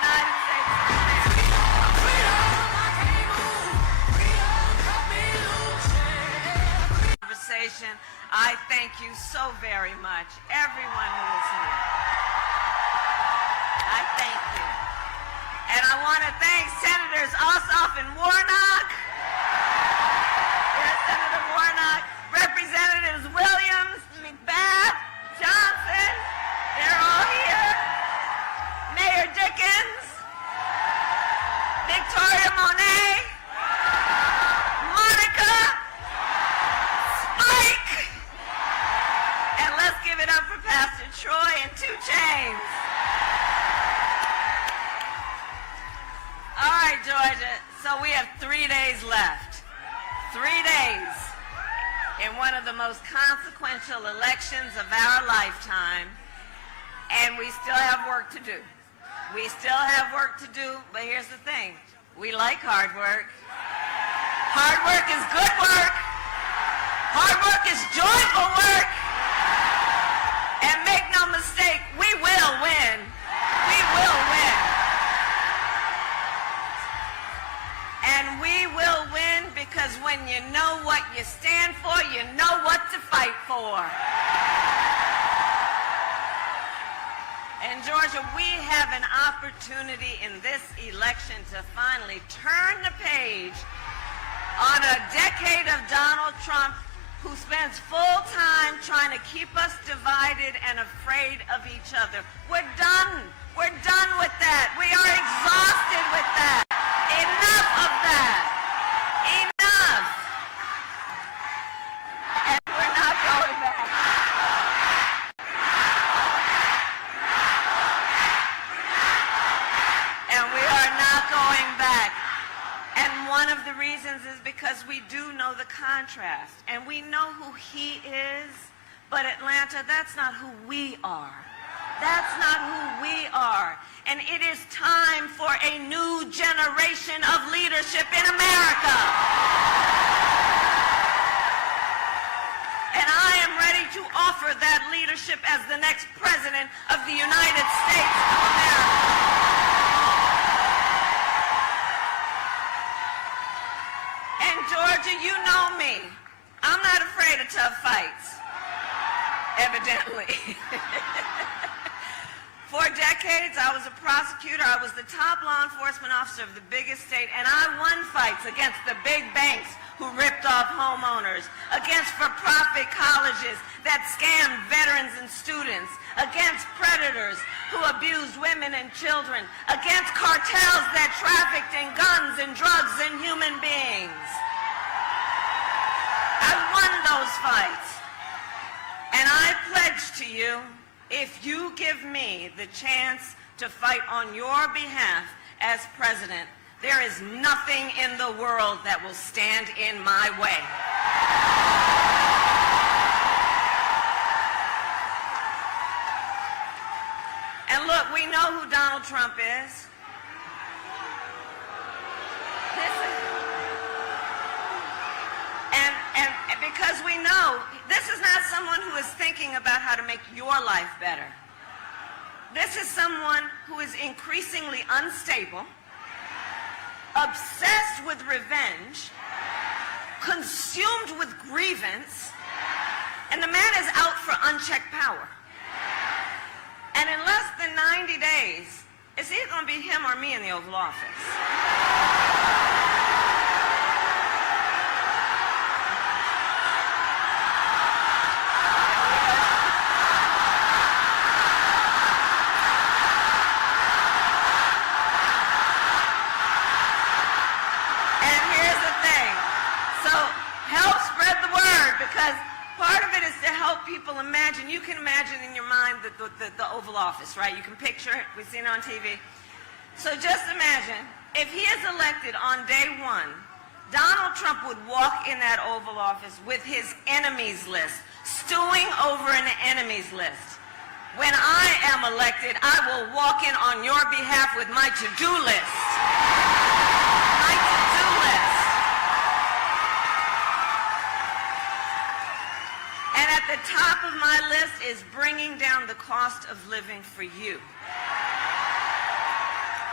United States of America. Conversation. I thank you so very much, everyone who is here. I thank you. And I want to thank Senators Ossoff and Warnock. Yes, Senator Warnock. Representatives Williams, McBath, Johnson. They're all here. Mayor Dickens. Victoria Monet. Monica. Spike. And let's give it up for Pastor Troy and 2 Chainz. All right, Georgia, so we have 3 days left. 3 days in one of the most consequential elections of our lifetime, and we still have work to do. We still have work to do, but here's the thing. We like hard work. Hard work is good work. Hard work is joyful work. And make no mistake, we will win. We will win. And we will win because when you know what you stand for, you know what to fight for. And Georgia, we have an opportunity in this election to finally turn the page on a decade of Donald Trump who spends full time trying to keep us divided and afraid of each other. We're done. We're done with that. We are exhausted with that. Enough of that. Enough. And we're not going back. And we are not going back. And one of the reasons is because we do know the contrast. And we know who he is. But Atlanta, that's not who we are. That's not who we are. And it is time for a new generation of leadership in America. And I am ready to offer that leadership as the next president of the United States of America. And Georgia, you know me. I'm not afraid of tough fights. Evidently. For decades, I was a prosecutor. I was the top law enforcement officer of the biggest state, and I won fights against the big banks who ripped off homeowners, against for-profit colleges that scammed veterans and students, against predators who abused women and children, against cartels that trafficked in guns and drugs and human beings. I won those fights. And I pledge to you, if you give me the chance to fight on your behalf as president, there is nothing in the world that will stand in my way. And look, we know who Donald Trump is. And because we know this is not someone who is thinking about how to make your life better. This is someone who is increasingly unstable, obsessed with revenge, consumed with grievance, and the man is out for unchecked power. And in less than 90 days, it's either going to be him or me in the Oval Office. People imagine, you can imagine in your mind the Oval Office, right? You can picture it. We've seen it on TV. So just imagine, if he is elected on day one, Donald Trump would walk in that Oval Office with his enemies list, stewing over an enemies list. When I am elected, I will walk in on your behalf with my to-do list. My to-do list. And at the top of my list is bringing down the cost of living for you.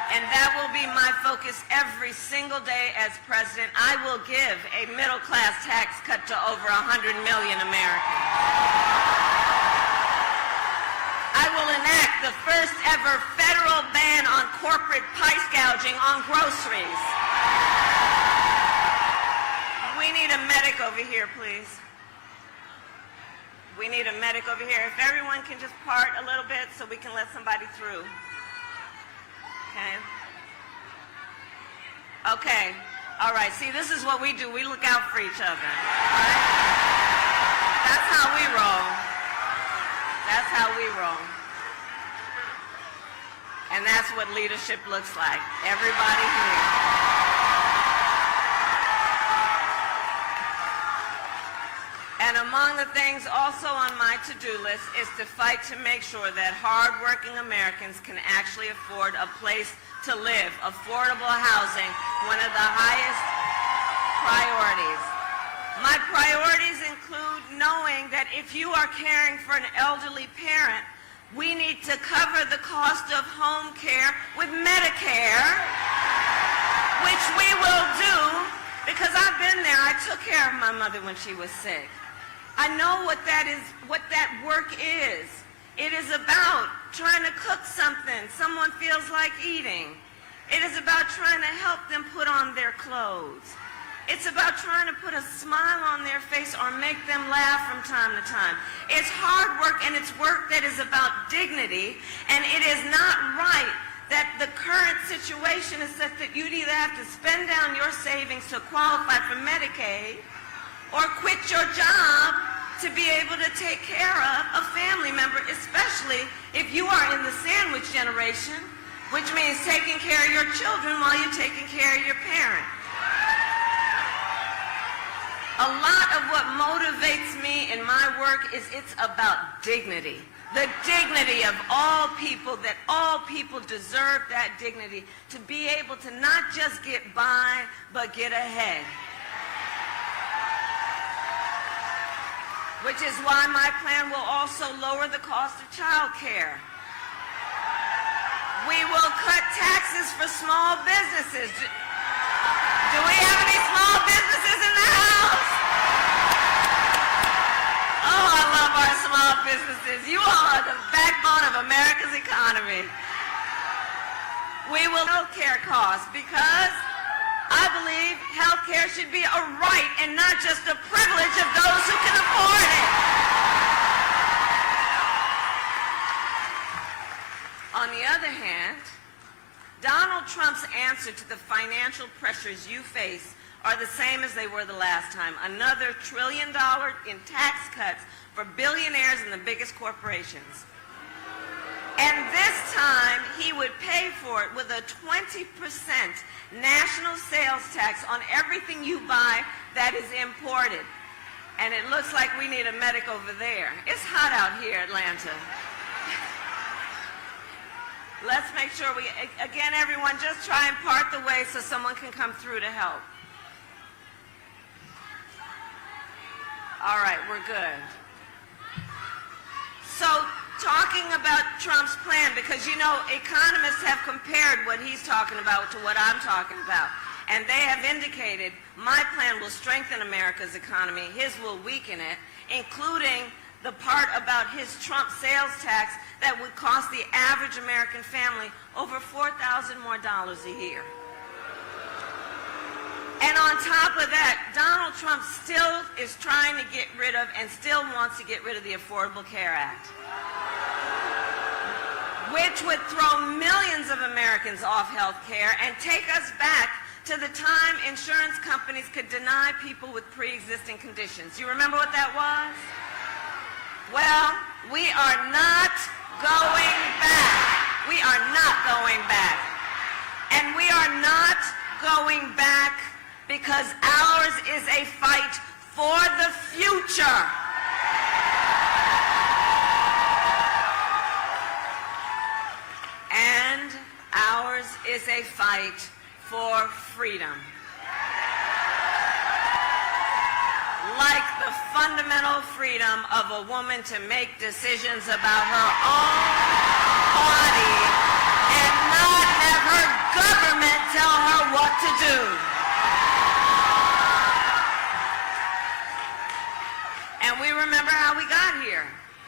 And that will be my focus every single day as president. I will give a middle-class tax cut to over 100 million Americans. I will enact the first ever federal ban on corporate price gouging on groceries. We need a medic over here, please. We need a medic over here. If everyone can just part a little bit so we can let somebody through. Okay. Okay. All right. See, this is what we do. We look out for each other. All right? That's how we roll. That's how we roll. And that's what leadership looks like. Everybody here. And among the things also on my to-do list is to fight to make sure that hard-working Americans can actually afford a place to live, affordable housing, one of the highest priorities. My priorities include knowing that if you are caring for an elderly parent, we need to cover the cost of home care with Medicare, which we will do because I've been there. I took care of my mother when she was sick. I know what that is, what that work is. It is about trying to cook something someone feels like eating. It is about trying to help them put on their clothes. It's about trying to put a smile on their face or make them laugh from time to time. It's hard work, and it's work that is about dignity, and it is not right that the current situation is such that you'd either have to spend down your savings to qualify for Medicaid or quit your job to be able to take care of a family member, especially if you are in the sandwich generation, which means taking care of your children while you're taking care of your parent. A lot of what motivates me in my work is it's about dignity. The dignity of all people, that all people deserve that dignity to be able to not just get by, but get ahead. Which is why my plan will also lower the cost of child care. We will cut taxes for small businesses. Do we have any small businesses in the house? Oh, I love our small businesses. You all are the backbone of America's economy. We will health care costs because I believe health care should be a right and not just a privilege of those who can afford it. On the other hand, Donald Trump's answer to the financial pressures you face are the same as they were the last time. Another $1 trillion in tax cuts for billionaires and the biggest corporations. And this time, he would pay for it with a 20% national sales tax on everything you buy that is imported. And it looks like we need a medic over there. It's hot out here, Atlanta. Let's make sure we, again, everyone, just try and part the way so someone can come through to help. All right, we're good. So, talking about Trump's plan, because, you know, economists have compared what he's talking about to what I'm talking about. And they have indicated my plan will strengthen America's economy, his will weaken it, including the part about his Trump sales tax that would cost the average American family over $4,000 more a year. And on top of that, Donald Trump still is trying to get rid of and still wants to get rid of the Affordable Care Act, which would throw millions of Americans off health care and take us back to the time insurance companies could deny people with pre-existing conditions. You remember what that was? Well, we are not going back. We are not going back. And we are not going back because ours is a fight for the future. And ours is a fight for freedom. Like the fundamental freedom of a woman to make decisions about her own body and not have her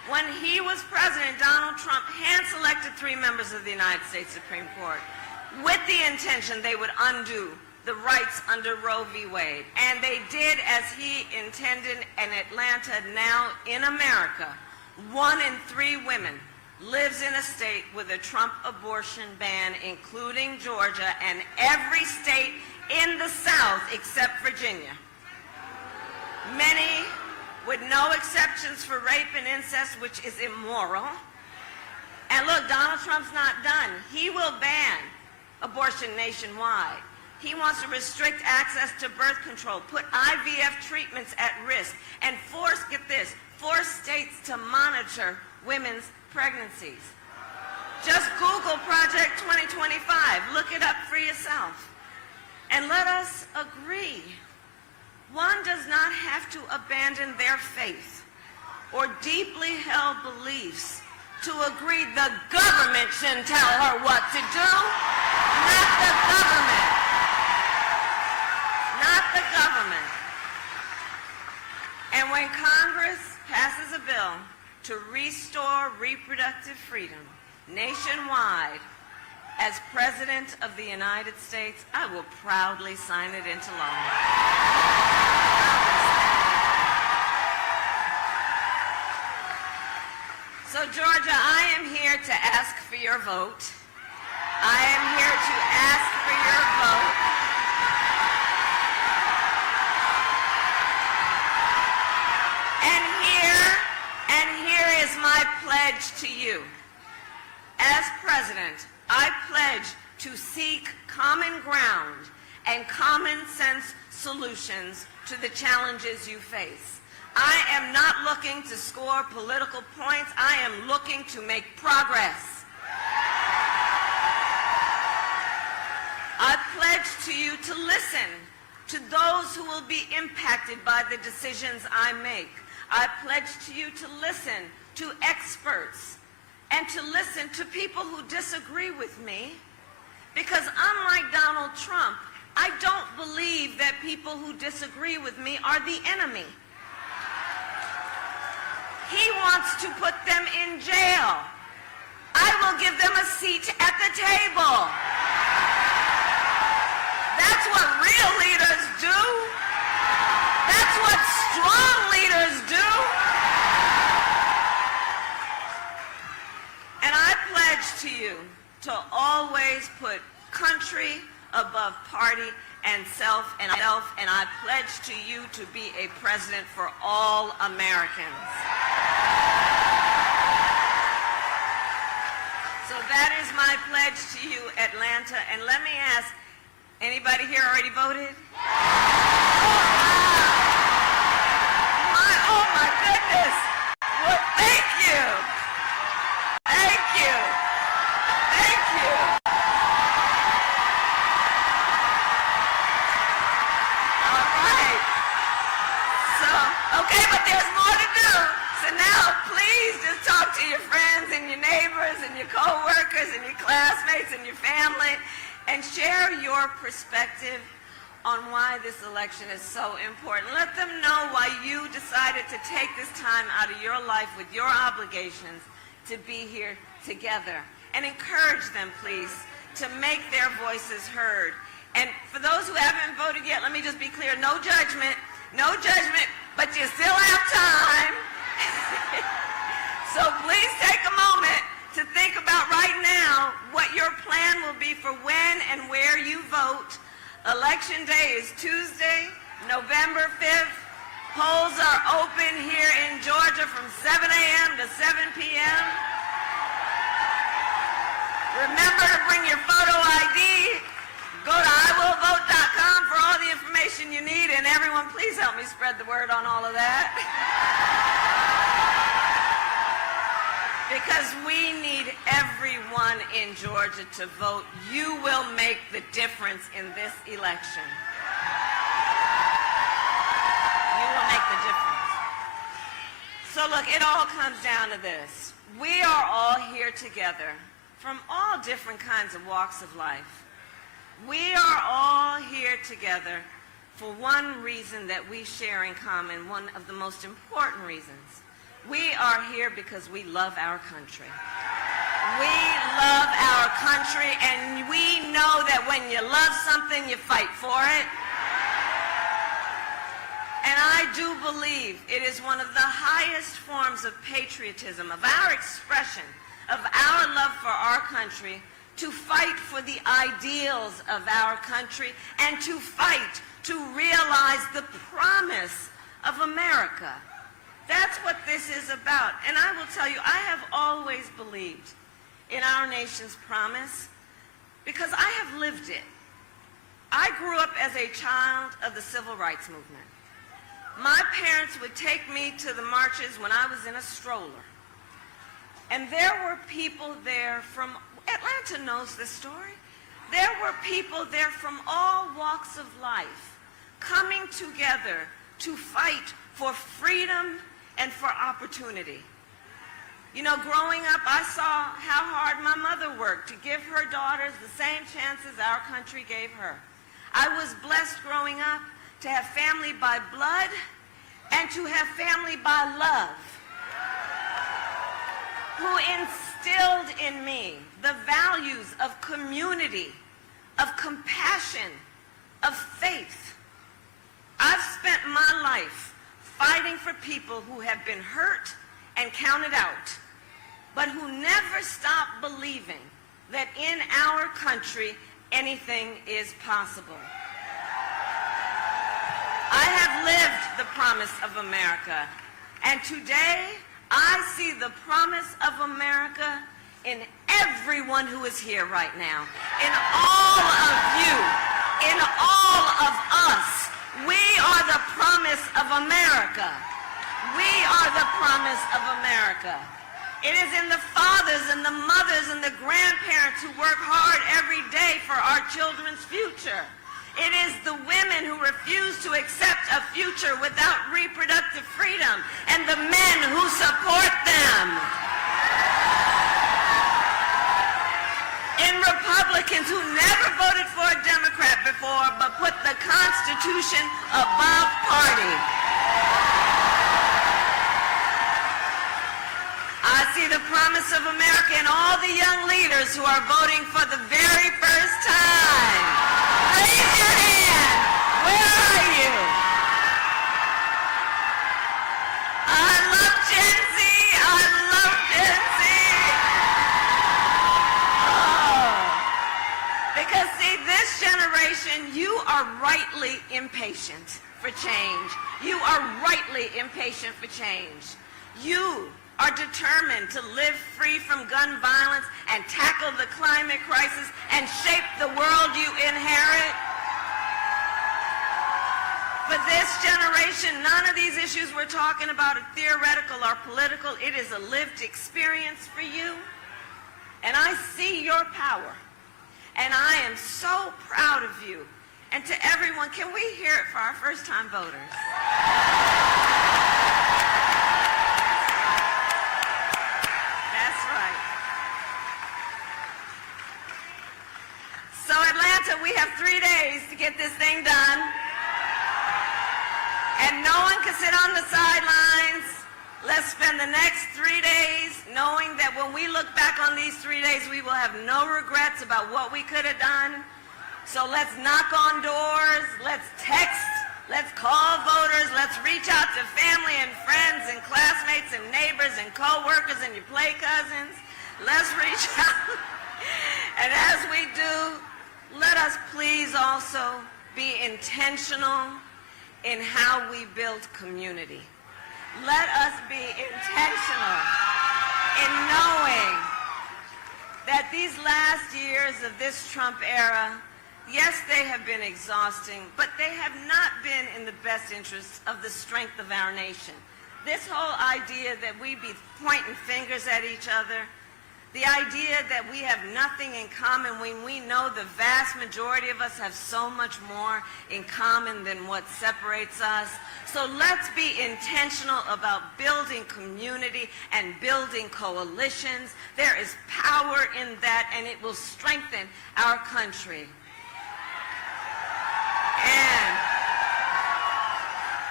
When he was president, Donald Trump hand-selected 3 members of the United States Supreme Court with the intention they would undo the rights under Roe v. Wade. And they did as he intended. In Atlanta, now in America, 1 in 3 women lives in a state with a Trump abortion ban, including Georgia and every state in the South except Virginia. Many with no exceptions for rape and incest, which is immoral. And look, Donald Trump's not done. He will ban abortion nationwide. He wants to restrict access to birth control, put IVF treatments at risk, and force states to monitor women's pregnancies. Just Google Project 2025. Look it up for yourself. And let us agree. One does not have to abandon their faith or deeply held beliefs to agree the government shouldn't tell her what to do. Not the government. Not the government. And when Congress passes a bill to restore reproductive freedom nationwide, as President of the United States, I will proudly sign it into law. So, Georgia, I am here to ask for your vote. I am here to ask for your vote. And here is my pledge to you. As President, I pledge to seek common ground and common sense solutions to the challenges you face. I am not looking to score political points. I am looking to make progress. I pledge to you to listen to those who will be impacted by the decisions I make. I pledge to you to listen to experts and to listen to people who disagree with me, because unlike Donald Trump, I don't believe that people who disagree with me are the enemy. He wants to put them in jail. I will give them a seat at the table. That's what real leaders do. That's what strong leaders do. And I pledge to you to always put country above party and self, and I pledge to you to be a president for all Americans. So that is my pledge to you, Atlanta. And let me ask, anybody here already voted? Oh my goodness. Well, thank you. Thank you. Thank you. All right. So, okay, but there's more to do. So now, please just talk to your friends and your neighbors and your co-workers and your classmates and your family and share your perspective on why this election is so important. Let them know why you decided to take this time out of your life with your obligations to be here together. And encourage them, please, to make their voices heard. And for those who haven't voted yet, let me just be clear, no judgment, but you still have time. So please take a moment to think about right now what your plan will be for when and where you vote. Election day is Tuesday, November 5th. Polls are open here in Georgia from 7 a.m. to 7 p.m. Remember to bring your photo ID. Go to iwillvote.com for all the information you need. And everyone, please help me spread the word on all of that. Because we need everyone in Georgia to vote. You will make the difference in this election. You will make the difference. So look, it all comes down to this. We are all here together from all different kinds of walks of life. We are all here together for one reason that we share in common, one of the most important reasons. We are here because we love our country. We love our country, and we know that when you love something, you fight for it. And I do believe it is one of the highest forms of patriotism, of our expression, of our love for our country, to fight for the ideals of our country and to fight to realize the promise of America. That's what this is about. And I will tell you, I have always believed in our nation's promise because I have lived it. I grew up as a child of the Civil Rights Movement. My parents would take me to the marches when I was in a stroller. And there were people there from, Atlanta knows this story. There were people there from all walks of life coming together to fight for freedom and for opportunity. You know, growing up, I saw how hard my mother worked to give her daughters the same chances our country gave her. I was blessed growing up to have family by blood and to have family by love, who instilled in me the values of community, of compassion, of faith. I've spent my life fighting for people who have been hurt and counted out, but who never stopped believing that in our country anything is possible. I have lived the promise of America, and today I see the promise of America in everyone who is here right now, in all of you, in all of us. We are the promise of America. We are the promise of America. It is in the fathers and the mothers and the grandparents who work hard every day for our children's future. It is the women who refuse to accept a future without reproductive freedom and the men who support them. In Republicans who never voted for a Democrat before but put the Constitution above party. I see the promise of America in all the young leaders who are voting for the very first time. Raise your hand. Where are you? I love Gen Z. I love Gen Z. Oh. Because see, this generation, you are rightly impatient for change. You are rightly impatient for change. You are determined to live free from gun violence and tackle the climate crisis and shape the world you inherit. For this generation, none of these issues we're talking about are theoretical or political. It is a lived experience for you. And I see your power. And I am so proud of you. And to everyone, can we hear it for our first-time voters? So Atlanta, we have 3 days to get this thing done. And no one can sit on the sidelines. Let's spend the next 3 days knowing that when we look back on these 3 days, we will have no regrets about what we could have done. So let's knock on doors, let's text, let's call voters, let's reach out to family and friends and classmates and neighbors and co-workers and your play cousins. Let's reach out. And as we do, let us please also be intentional in how we build community. Let us be intentional in knowing that these last years of this Trump era, yes, they have been exhausting, but they have not been in the best interest of the strength of our nation. This whole idea that we be pointing fingers at each other, the idea that we have nothing in common when we know the vast majority of us have so much more in common than what separates us. So let's be intentional about building community and building coalitions. There is power in that, and it will strengthen our country. And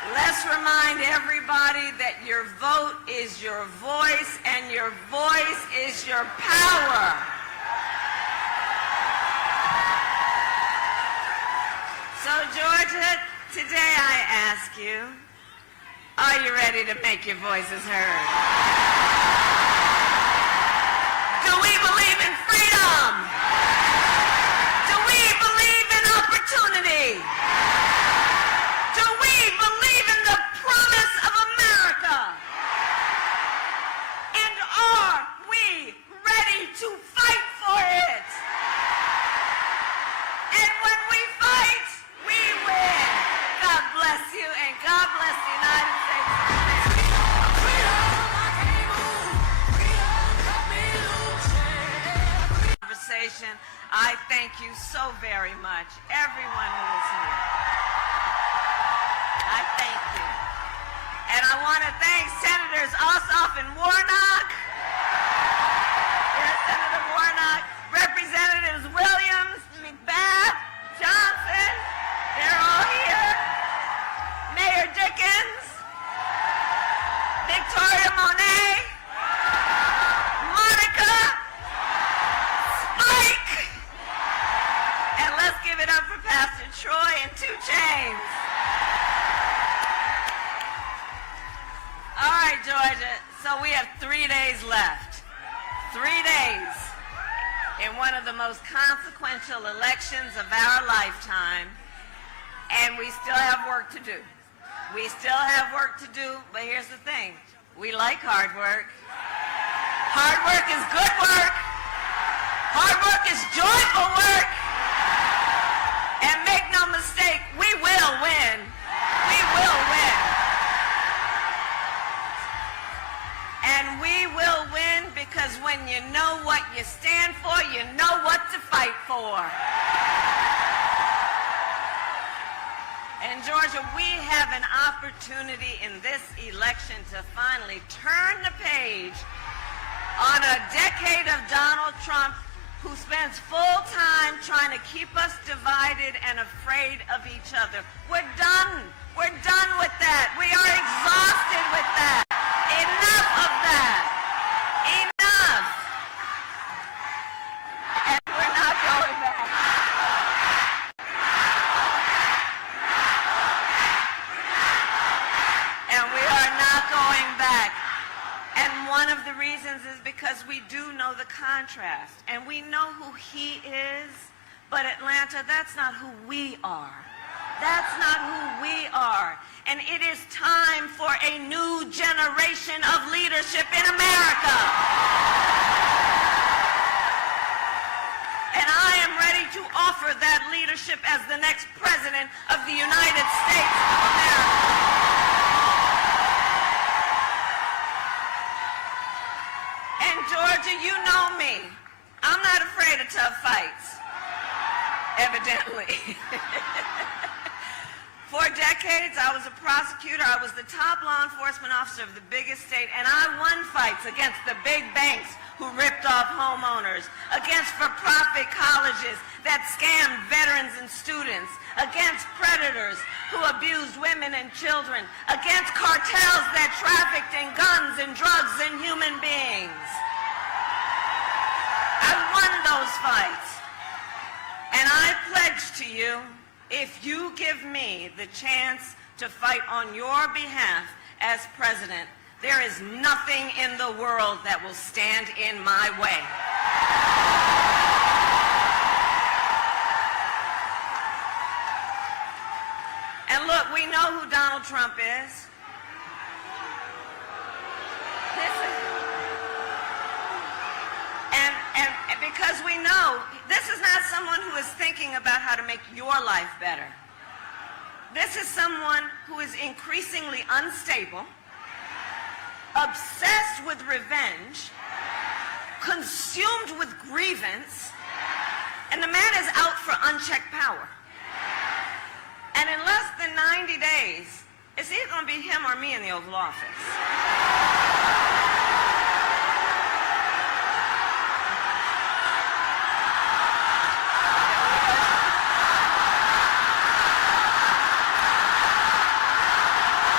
Let's remind everybody that your vote is your voice and your voice is your power. So, Georgia, today I ask you, are you ready to make your voices heard? Do we believe in freedom? Do we believe in opportunity? Do we believe in the promise of America? And are we ready to fight for it? And when we fight, we win. God bless you, and God bless the United States of America. Conversation. I thank you so very much, everyone who is here. I thank you. And I want to thank Senators Ossoff and Warnock. Yes, Senator Warnock. Representatives Williams, McBath, Johnson. They're all here. Mayor Dickens. Victoria Monet. Monica. Spike. And let's give it up for Pastor Troy and 2 Chainz. All right, Georgia, so we have 3 days left. 3 days in one of the most consequential elections of our lifetime, and we still have work to do. We still have work to do, but here's the thing. We like hard work. Hard work is good work. Hard work is joyful work. And make no mistake, we will win. We will win. And we will win because when you know what you stand for, you know what to fight for. And Georgia, we have an opportunity in this election to finally turn the page on a decade of Donald Trump who spends full time trying to keep us divided and afraid of each other. We're done. We're done with that. We are exhausted with that. Enough of that. Enough. And we're not going back. And we are not going back. And one of the reasons is because we do know the contrast. And we know who he is. But Atlanta, that's not who we are. That's not who we are. And it is time for a new generation of leadership in America. And I am ready to offer that leadership as the next president of the United States of America. And Georgia, you know me. I'm not afraid of tough fights. Evidently. For decades, I was a prosecutor. I was the top law enforcement officer of the biggest state, and I won fights against the big banks who ripped off homeowners, against for-profit colleges that scammed veterans and students, against predators who abused women and children, against cartels that trafficked in guns and drugs and human beings. I won those fights. And I pledge to you, if you give me the chance to fight on your behalf as president, there is nothing in the world that will stand in my way. And look, we know who Donald Trump is. And because we know this is not someone who is thinking about how to make your life better. This is someone who is increasingly unstable, obsessed with revenge, consumed with grievance, and the man is out for unchecked power. And in less than 90 days, it's either going to be him or me in the Oval Office.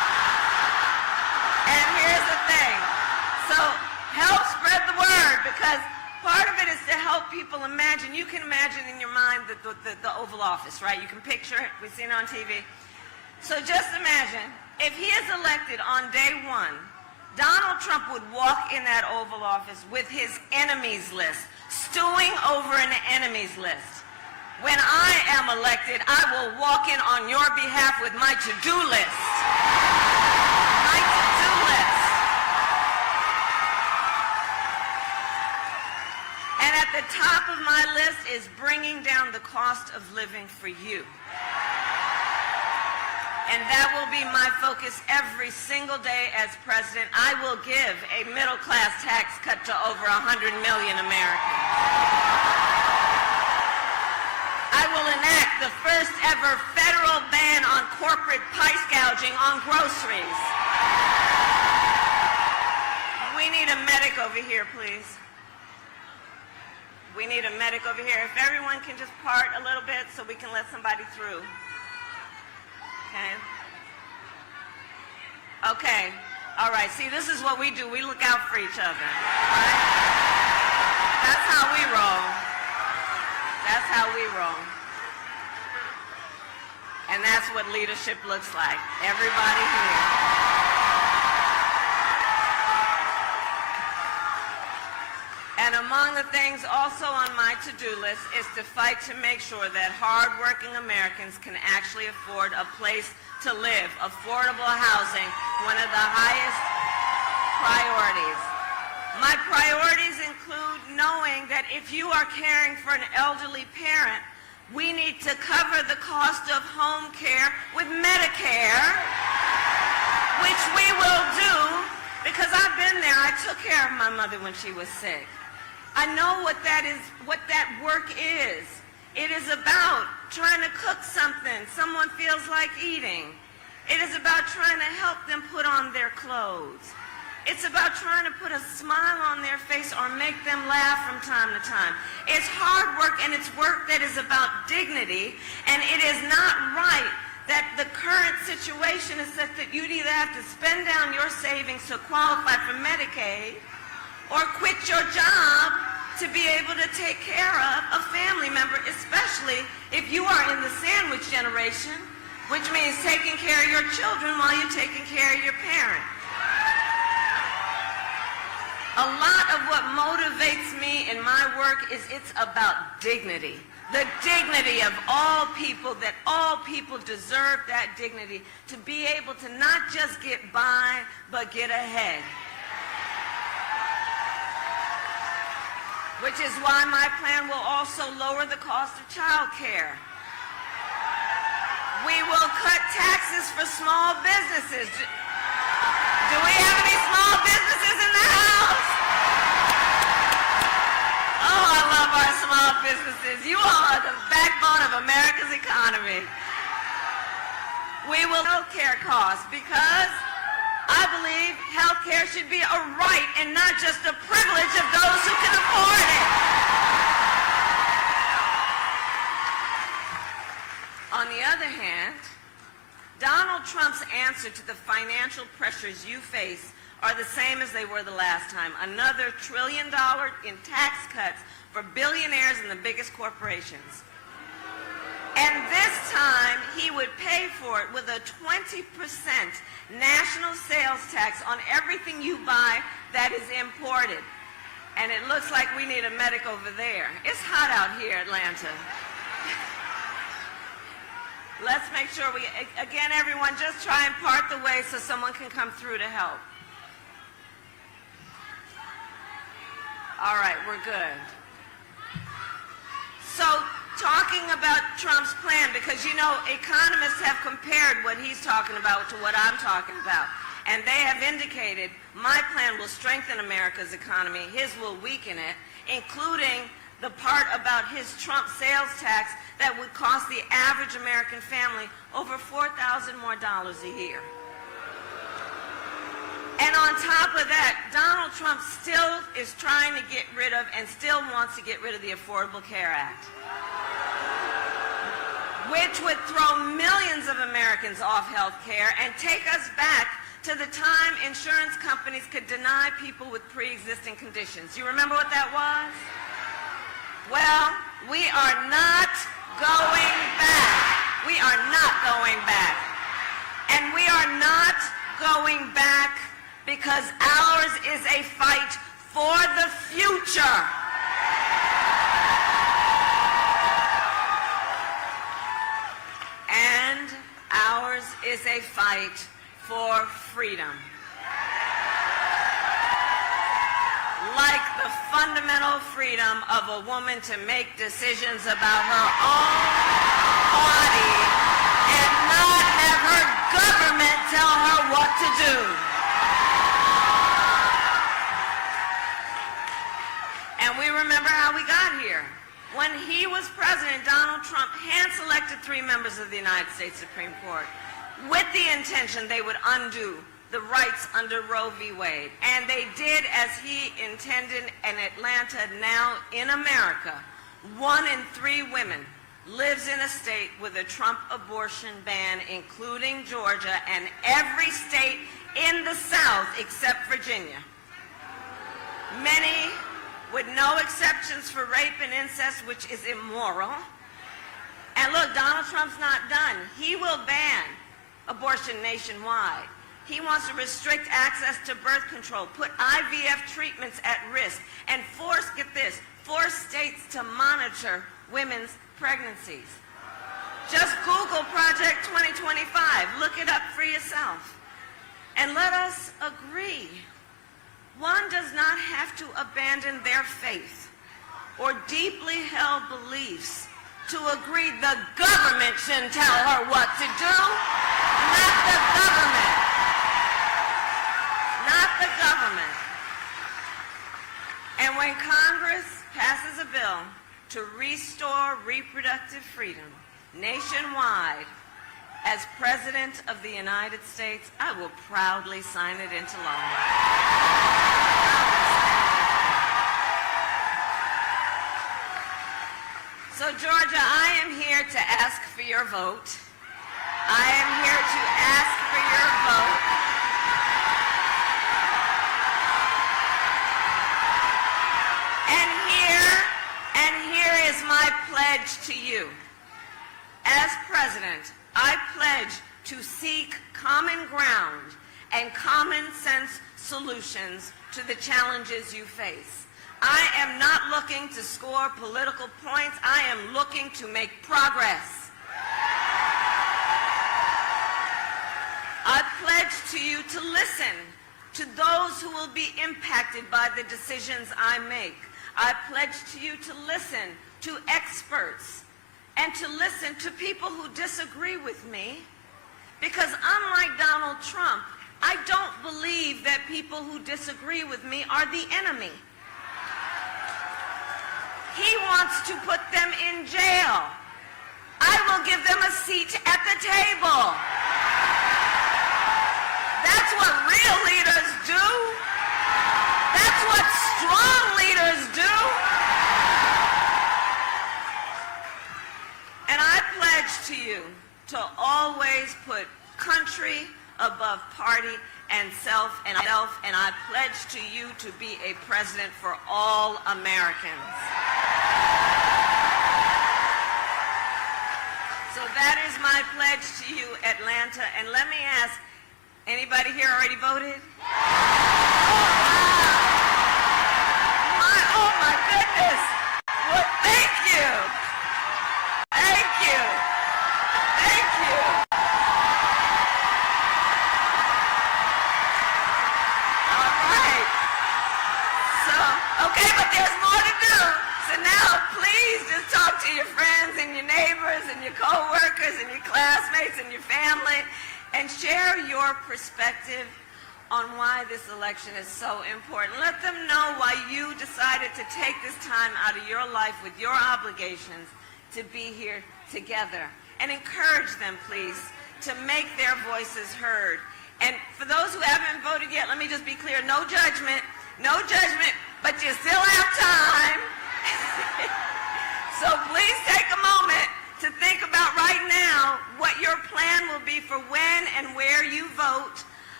because part of it is to help people imagine. You can imagine in your mind the Oval Office, right? You can picture it. We've seen it on TV. So just imagine, if he is elected on day one, Donald Trump would walk in that Oval Office with his enemies list, stewing over an enemies list. When I am elected, I will walk in on your behalf with my to-do list. My to-do list. And at the top of my list is bringing down the cost of living for you. And that will be my focus every single day as president. I will give a middle-class tax cut to over 100 million Americans. I will enact the first ever federal ban on corporate price gouging on groceries. We need a medic over here, please. We need a medic over here. If everyone can just part a little bit so we can let somebody through. Okay. Okay. All right. See, this is what we do. We look out for each other. All right? That's how we roll. That's how we roll. And that's what leadership looks like. Everybody here. And among the things also on my to-do list is to fight to make sure that hard-working Americans can actually afford a place to live, affordable housing, one of the highest priorities. My priorities include knowing that if you are caring for an elderly parent, we need to cover the cost of home care with Medicare, which we will do because I've been there. I took care of my mother when she was sick. I know what that is, what that work is. It is about trying to cook something someone feels like eating. It is about trying to help them put on their clothes. It's about trying to put a smile on their face or make them laugh from time to time. It's hard work, and it's work that is about dignity, and it is not right that the current situation is such that you'd either have to spend down your savings to qualify for Medicaid or quit your job to be able to take care of a family member, especially if you are in the sandwich generation, which means taking care of your children while you're taking care of your parent. A lot of what motivates me in my work is it's about dignity. The dignity of all people, that all people deserve that dignity to be able to not just get by, but get ahead. Which is why my plan will also lower the cost of child care. We will cut taxes for small businesses. Do we have any small businesses in the house? Oh, I love our small businesses. You all are the backbone of America's economy. We will health care costs because I believe health care should be a right and not just a privilege of those who can afford it. On the other hand, Donald Trump's answer to the financial pressures you face are the same as they were the last time. Another $1 trillion in tax cuts for billionaires and the biggest corporations. And this time, he would pay for it with a 20% national sales tax on everything you buy that is imported. And it looks like we need a medic over there. It's hot out here, Atlanta. Let's make sure we, again, everyone, just try and part the way so someone can come through to help. All right, we're good. So, talking about Trump's plan, because, you know, economists have compared what he's talking about to what I'm talking about. And they have indicated my plan will strengthen America's economy, his will weaken it, including the part about his Trump sales tax that would cost the average American family over $4,000 more a year. And on top of that, Donald Trump still is trying to get rid of and still wants to get rid of the Affordable Care Act, which would throw millions of Americans off health care and take us back to the time insurance companies could deny people with pre-existing conditions. You remember what that was? Well, we are not going back. We are not going back. And we are not going back because ours is a fight for the future. And ours is a fight for freedom. Like the fundamental freedom of a woman to make decisions about her own body and not have her government tell her what to do. And we remember how we got here. When he was president, Donald Trump hand-selected 3 members of the United States Supreme Court with the intention they would undo the rights under Roe v. Wade. And they did as he intended in Atlanta. Now in America, 1 in 3 women lives in a state with a Trump abortion ban, including Georgia and every state in the South except Virginia. Many with no exceptions for rape and incest, which is immoral. And look, Donald Trump's not done. He will ban abortion nationwide. He wants to restrict access to birth control, put IVF treatments at risk, and force states to monitor women's pregnancies. Just Google Project 2025. Look it up for yourself. And let us agree. One does not have to abandon their faith or deeply held beliefs to agree the government shouldn't tell her what to do. Not the government. Not the government. And when Congress passes a bill to restore reproductive freedom nationwide, as President of the United States, I will proudly sign it into law. So, Georgia, I am here to ask for your vote. I am here to ask for your vote. And here is my pledge to you. As President, I pledge to seek common ground and common sense solutions to the challenges you face. I am not looking to score political points. I am looking to make progress. I pledge to you to listen to those who will be impacted by the decisions I make. I pledge to you to listen to experts and to listen to people who disagree with me, because unlike Donald Trump, I don't believe that people who disagree with me are the enemy. He wants to put them in jail. I will give them a seat at the table. That's what real leaders do. That's what strong leaders do. And I pledge to you to always put country above party and self, and I pledge to you to be a president for all Americans. So that is my pledge to you, Atlanta. And let me ask, anybody here already voted? Oh my goodness. Well, thank you. Thank you. Thank you. All right. So, okay, but there's more to do. So now, please just talk to your friends and your neighbors and your co-workers and your classmates and your family and share your perspective on why this election is so important. Let them know why you decided to take this time out of your life with your obligations to be here together. And encourage them, please, to make their voices heard. And for those who haven't voted yet, let me just be clear, no judgment, but you still have time. So please take a moment to think about right now what your plan will be for when and where you vote.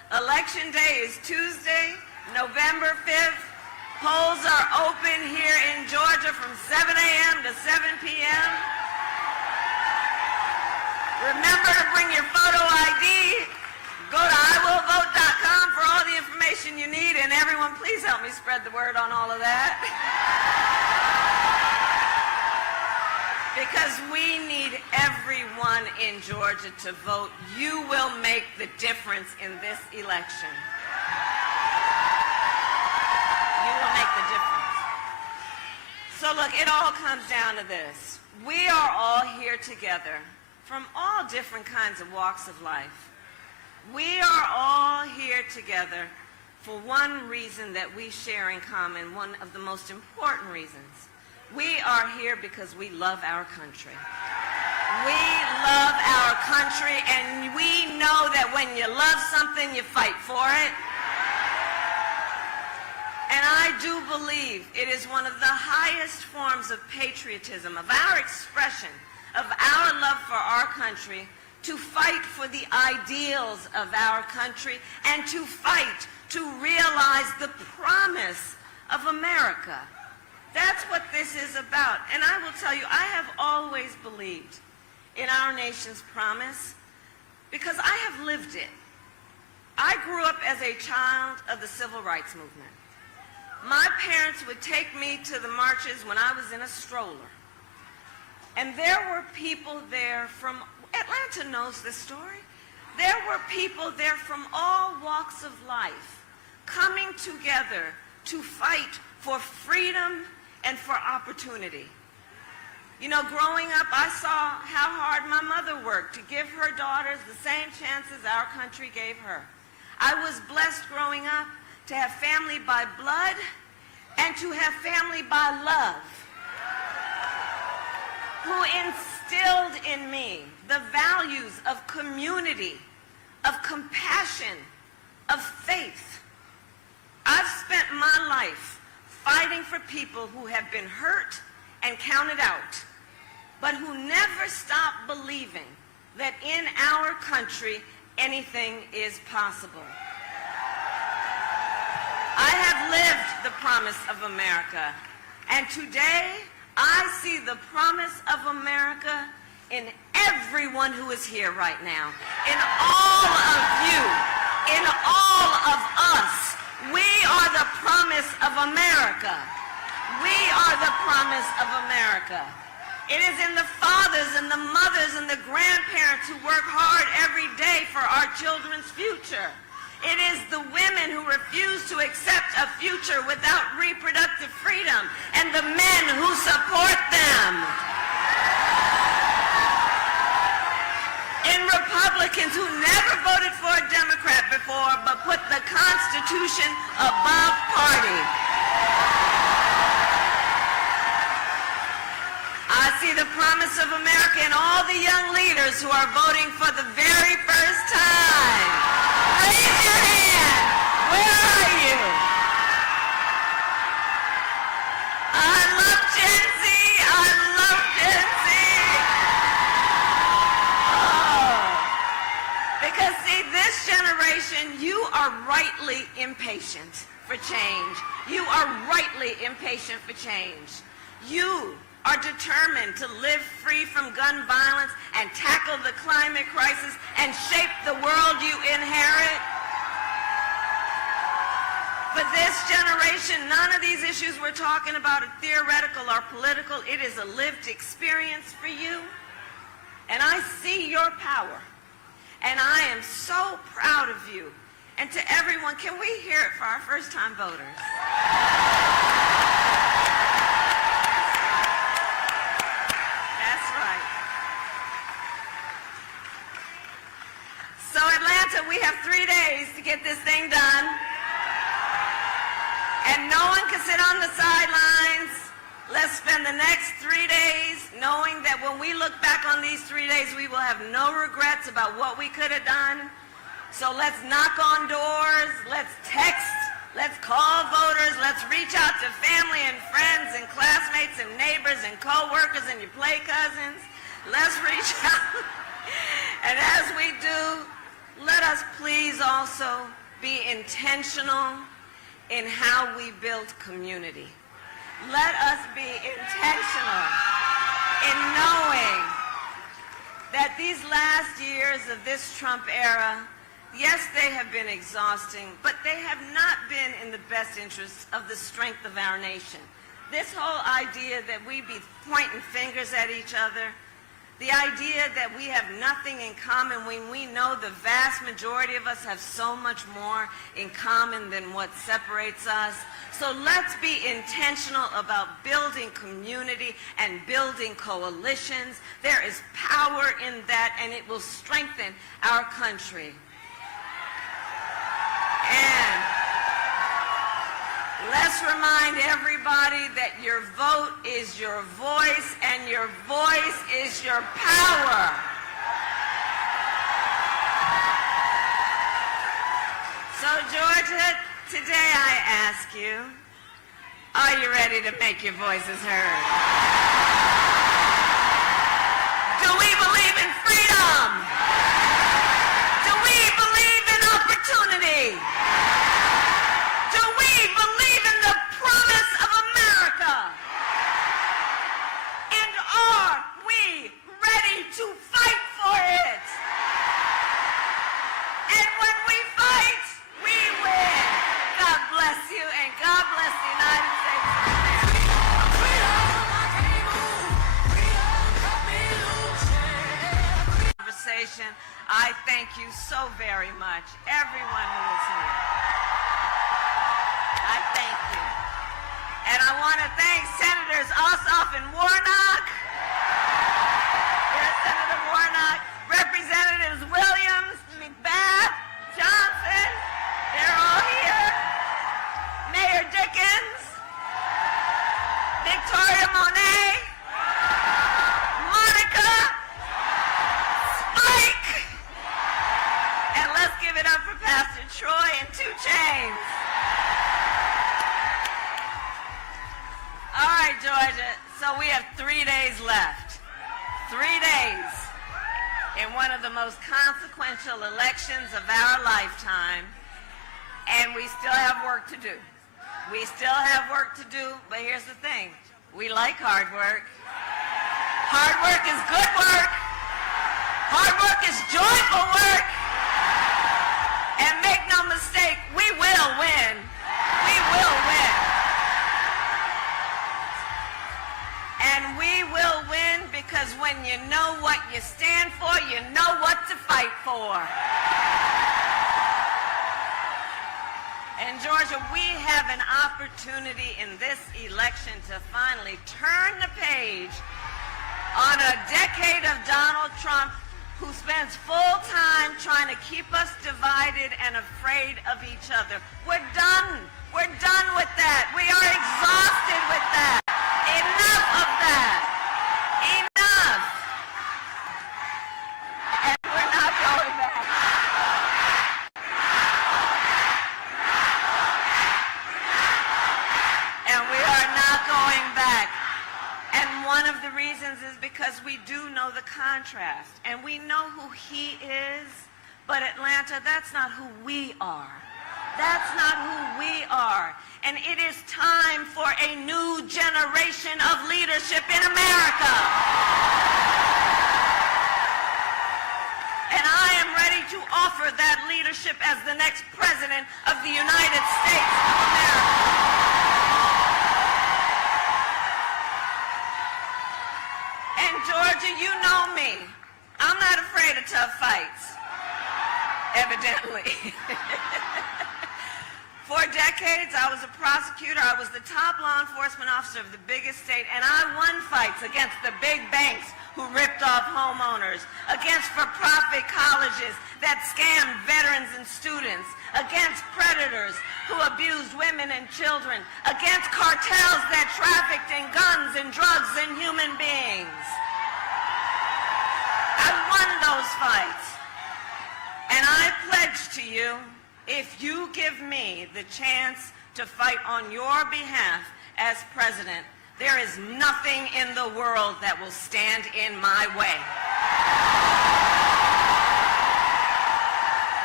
Election day is Tuesday, November 5th. Polls are open here in Georgia from 7 a.m. to 7 p.m. Remember to bring your photo ID. Go to iwillvote.com for all the information you need, and everyone, please help me spread the word on all of that. Because we need everyone in Georgia to vote. You will make the difference in this election. You will make the difference. So look, it all comes down to this. We are all here together from all different kinds of walks of life. We are all here together for one reason that we share in common, one of the most important reasons. We are here because we love our country. We love our country, and we know that when you love something, you fight for it. And I do believe it is one of the highest forms of patriotism, of our expression, of our love for our country, to fight for the ideals of our country and to fight to realize the promise of America. That's what this is about. And I will tell you, I have always believed in our nation's promise because I have lived it. I grew up as a child of the civil rights movement. My parents would take me to the marches when I was in a stroller. And there were people there from, Atlanta knows this story. There were people there from all walks of life coming together to fight for freedom and for opportunity. You know, growing up, I saw how hard my mother worked to give her daughters the same chances our country gave her. I was blessed growing up to have family by blood and to have family by love, who instilled in me the values of community, of compassion, of faith. I've spent my life fighting for people who have been hurt and counted out, but who never stop believing that in our country anything is possible. I have lived the promise of America, and today I see the promise of America in everyone who is here right now, in all of you, in all of us. We are the promise of America. We are the promise of America. It is in the fathers and the mothers and the grandparents who work hard every day for our children's future. It is the women who refuse to accept a future without reproductive freedom and the men who support them. In Republicans who never voted for a Democrat before but put the Constitution above party. I see the promise of America in all the young leaders who are voting for the very first time. Raise your hand. Where are you? I love Gen Z. I love Gen Z. Because see, this generation, you are rightly impatient for change. You are rightly impatient for change. You are determined to live free from gun violence and tackle the climate crisis and shape the world you inherit. For this generation, none of these issues we're talking about are theoretical or political. It is a lived experience for you. And I see your power. And I am so proud of you. And to everyone, can we hear it for our first-time voters? That's right. So Atlanta, we have 3 days to get this thing done. And no one can sit on the sidelines. Let's spend the next 3 days knowing that when we look back on these 3 days, we will have no regrets about what we could have done. So let's knock on doors, let's text, let's call voters, let's reach out to family and friends and classmates and neighbors and co-workers and your play cousins. Let's reach out. And as we do, let us please also be intentional in how we build community. Let us be intentional in knowing that these last years of this Trump era, yes, they have been exhausting, but they have not been in the best interests of the strength of our nation. This whole idea that we be pointing fingers at each other, the idea that we have nothing in common when we know the vast majority of us have so much more in common than what separates us. So let's be intentional about building community and building coalitions. There is power in that, and it will strengthen our country. And let's remind everybody that your vote is your voice, and your voice is your power. So, Georgia, today I ask you, are you ready to make your voices heard? Do we believe in freedom? Do we believe in opportunity? Do we believe in the promise of America? And are we ready to fight for it? And when we fight, we win. God bless you, and God bless the United States of America. Conversation. I thank you so very much, everyone who is here. I thank you. And I want to thank Senators Ossoff and Warnock. Yes, Senator Warnock. Representatives Williams, McBath, Johnson. They're all here. Mayor Dickens. Victoria Monet. Monica. Spike. And let's give it up for Pastor Troy and 2 Chainz. All right, Georgia, so we have 3 days left. 3 days in one of the most consequential elections of our lifetime, and we still have work to do. We still have work to do, but here's the thing. We like hard work. Hard work is good work. Hard work is joyful work. And make no mistake, we will win. We will win. And we will win because when you know what you stand for, you know what to fight for. And Georgia, we have an opportunity in this election to finally turn the page on a decade of Donald Trump, who spends full time trying to keep us divided and afraid of each other. We're done. We're done with that. We are exhausted with that. Enough of that. Enough. And we're not going back. And we are not going back. And one of the reasons is because we do know the contrast. And we know who he is. But Atlanta, that's not who we are. That's not who we are. And it is time for a new generation of leadership in America. And I am ready to offer that leadership as the next president of the United States of America. And Georgia, you know me. I'm not afraid of tough fights. Evidently. For decades, I was a prosecutor. I was the top law enforcement officer of the biggest state, and I won fights against the big banks who ripped off homeowners, against for-profit colleges that scammed veterans and students, against predators who abused women and children, against cartels that trafficked in guns and drugs and human beings. I won those fights. And I pledge to you, if you give me the chance to fight on your behalf as president, there is nothing in the world that will stand in my way.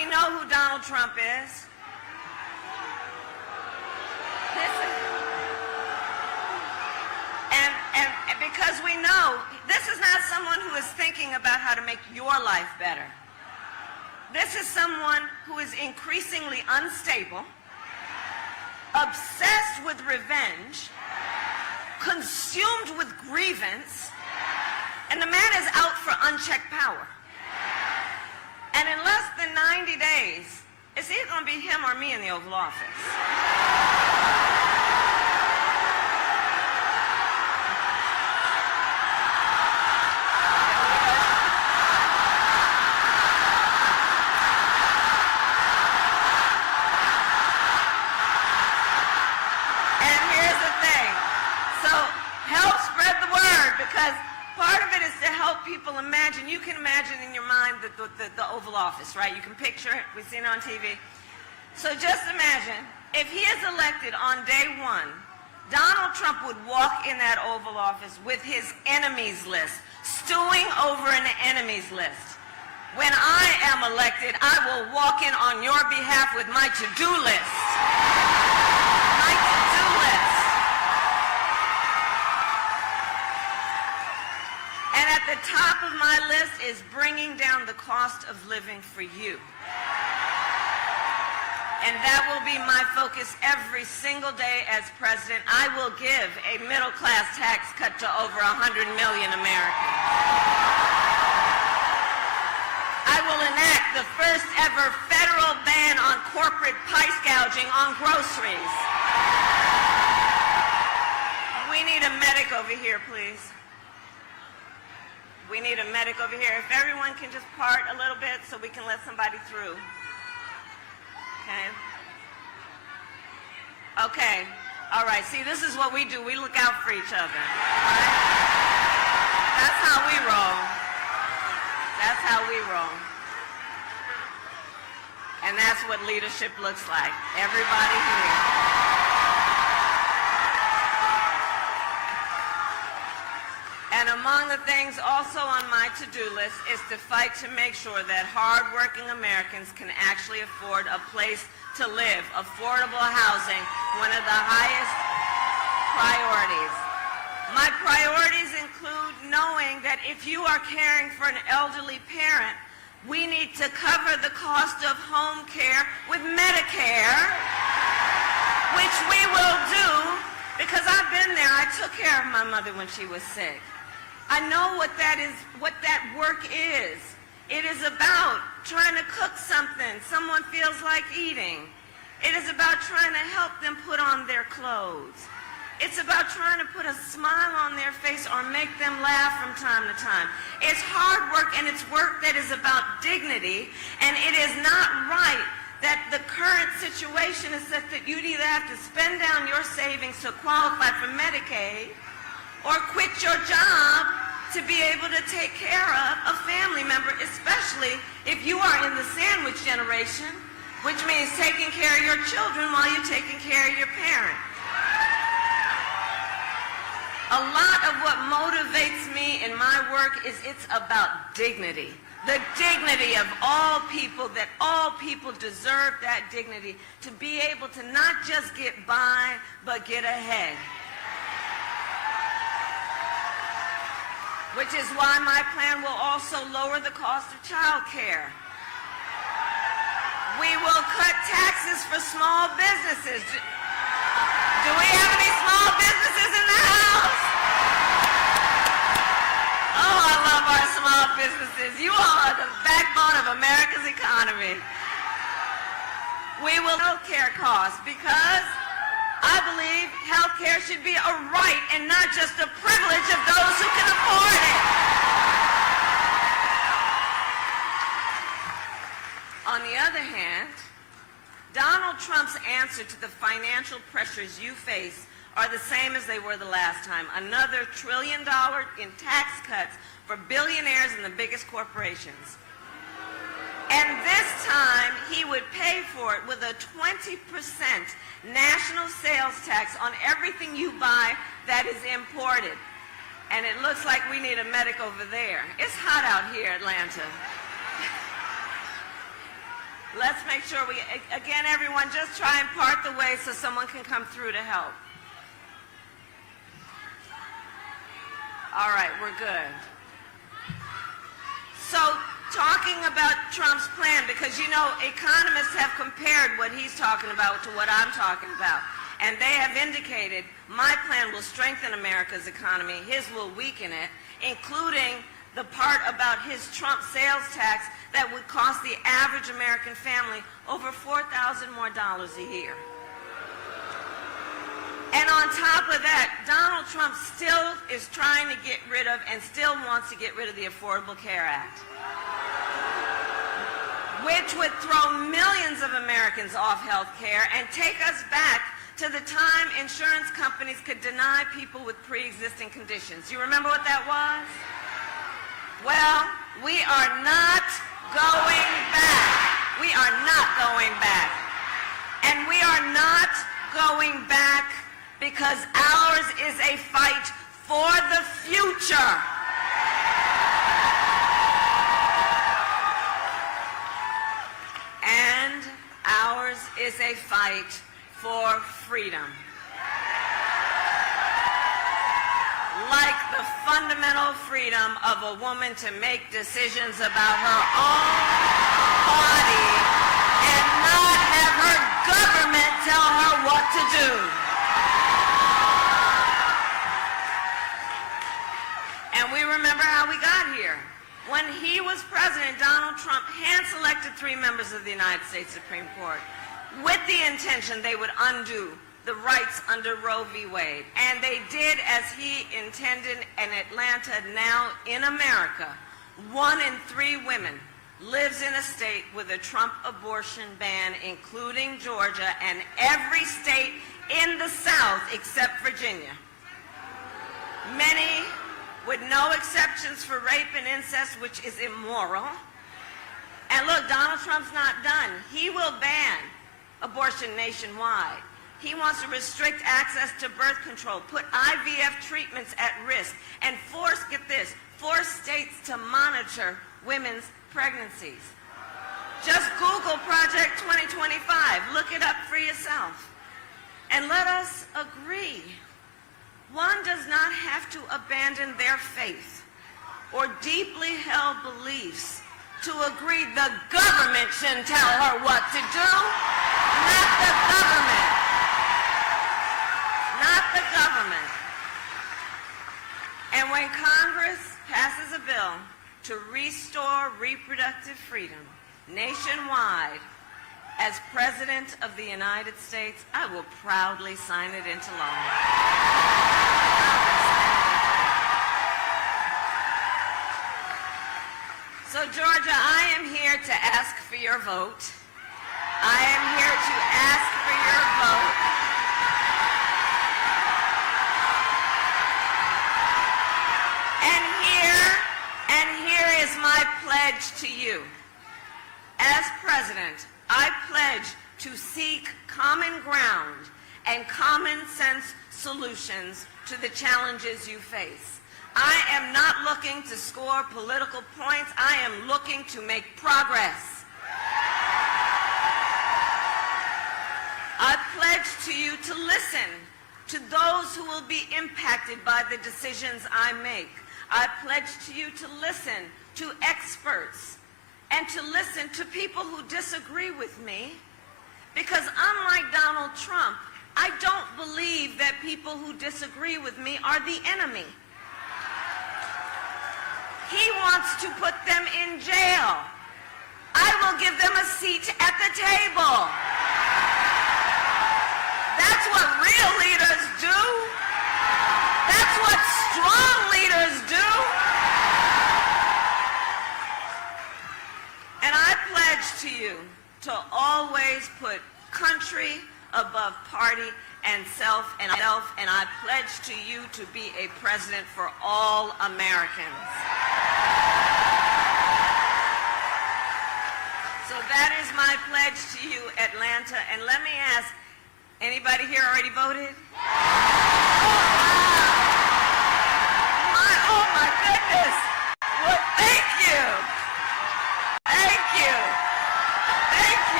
know who Donald Trump is. Listen. And because we know this is not someone who is thinking about how to make your life better. This is someone who is increasingly unstable, obsessed with revenge, consumed with grievance, and the man is out for unchecked power. And in less than 90 days, it's either going to be him or me in the Oval Office. And here's the thing. So help spread the word, because part of it is to help people imagine. You can imagine in your mind the Oval Office, right? You can picture it. We've seen it on TV. So just imagine, if he is elected on day one, Donald Trump would walk in that Oval Office with his enemies list, stewing over an enemies list. When I am elected, I will walk in on your behalf with my to-do list. My to-do list. And at the top of my list is bringing down the cost of living for you. And that will be my focus every single day as president. I will give a middle-class tax cut to over 100 million Americans. I will enact the first ever federal ban on corporate price gouging on groceries. We need a medic over here, please. We need a medic over here. If everyone can just part a little bit so we can let somebody through. Okay. Okay. All right. See, this is what we do. We look out for each other. Right? That's how we roll. That's how we roll. And that's what leadership looks like. Everybody here. And among the things also on my to-do list is to fight to make sure that hard-working Americans can actually afford a place to live. Affordable housing, one of the highest priorities. My priorities include knowing that if you are caring for an elderly parent, we need to cover the cost of home care with Medicare, which we will do because I've been there. I took care of my mother when she was sick. I know what that is, what that work is. It is about trying to cook something someone feels like eating. It is about trying to help them put on their clothes. It's about trying to put a smile on their face or make them laugh from time to time. It's hard work, and it's work that is about dignity, and it is not right that the current situation is such that you'd either have to spend down your savings to qualify for Medicaid or quit your job to be able to take care of a family member, especially if you are in the sandwich generation, which means taking care of your children while you're taking care of your parent. A lot of what motivates me in my work is it's about dignity. The dignity of all people, that all people deserve that dignity, to be able to not just get by, but get ahead. Which is why my plan will also lower the cost of child care. We will cut taxes for small businesses. Do we have any small businesses in the house? Oh, I love our small businesses. You all are the backbone of America's economy. We will health care costs because I believe health care should be a right and not just a privilege of those who can afford it. On the other hand, Donald Trump's answer to the financial pressures you face are the same as they were the last time. Another $1 trillion in tax cuts for billionaires and the biggest corporations. And this time, he would pay for it with a 20% national sales tax on everything you buy that is imported. And it looks like we need a medic over there. It's hot out here, Atlanta. Let's make sure we, again, everyone, just try and part the way so someone can come through to help. All right, we're good. So, talking about Trump's plan, because, you know, economists have compared what he's talking about to what I'm talking about. And they have indicated my plan will strengthen America's economy, his will weaken it, including the part about his Trump sales tax that would cost the average American family over $4,000 more a year. And on top of that, Donald Trump still is trying to get rid of and still wants to get rid of the Affordable Care Act, which would throw millions of Americans off health care and take us back to the time insurance companies could deny people with pre-existing conditions. You remember what that was? Well, we are not going back. We are not going back. And we are not going back because ours is a fight for the future. And ours is a fight for freedom. Like the fundamental freedom of a woman to make decisions about her own body and not have her government tell her what to do. And we remember how we got here. When he was president, Donald Trump hand-selected 3 members of the United States Supreme Court with the intention they would undo the rights under Roe v. Wade. And they did as he intended in Atlanta. Now in America, 1 in 3 women lives in a state with a Trump abortion ban, including Georgia and every state in the South except Virginia. Many with no exceptions for rape and incest, which is immoral. And look, Donald Trump's not done. He will ban abortion nationwide. He wants to restrict access to birth control, put IVF treatments at risk, and force states to monitor women's pregnancies. Just Google Project 2025. Look it up for yourself. And let us agree. One does not have to abandon their faith or deeply held beliefs to agree the government shouldn't tell her what to do. Not the government. Not the government. And when Congress passes a bill to restore reproductive freedom nationwide, as President of the United States, I will proudly sign it into law. So, Georgia, I am here to ask for your vote. I am here to ask for your vote. And here is my pledge to you. As president, I pledge to seek common ground and common sense solutions to the challenges you face. I am not looking to score political points. I am looking to make progress. I pledge to you to listen to those who will be impacted by the decisions I make. I pledge to you to listen to experts and to listen to people who disagree with me, because unlike Donald Trump, I don't believe that people who disagree with me are the enemy. He wants to put them in jail. I will give them a seat at the table. That's what real leaders do. That's what strong leaders do. And I pledge to you to always put country above party and self, and I pledge to you to be a president for all Americans. So that is my pledge to you, Atlanta. And let me ask, anybody here already voted? Oh my goodness. Well, thank you. Thank you. Thank you.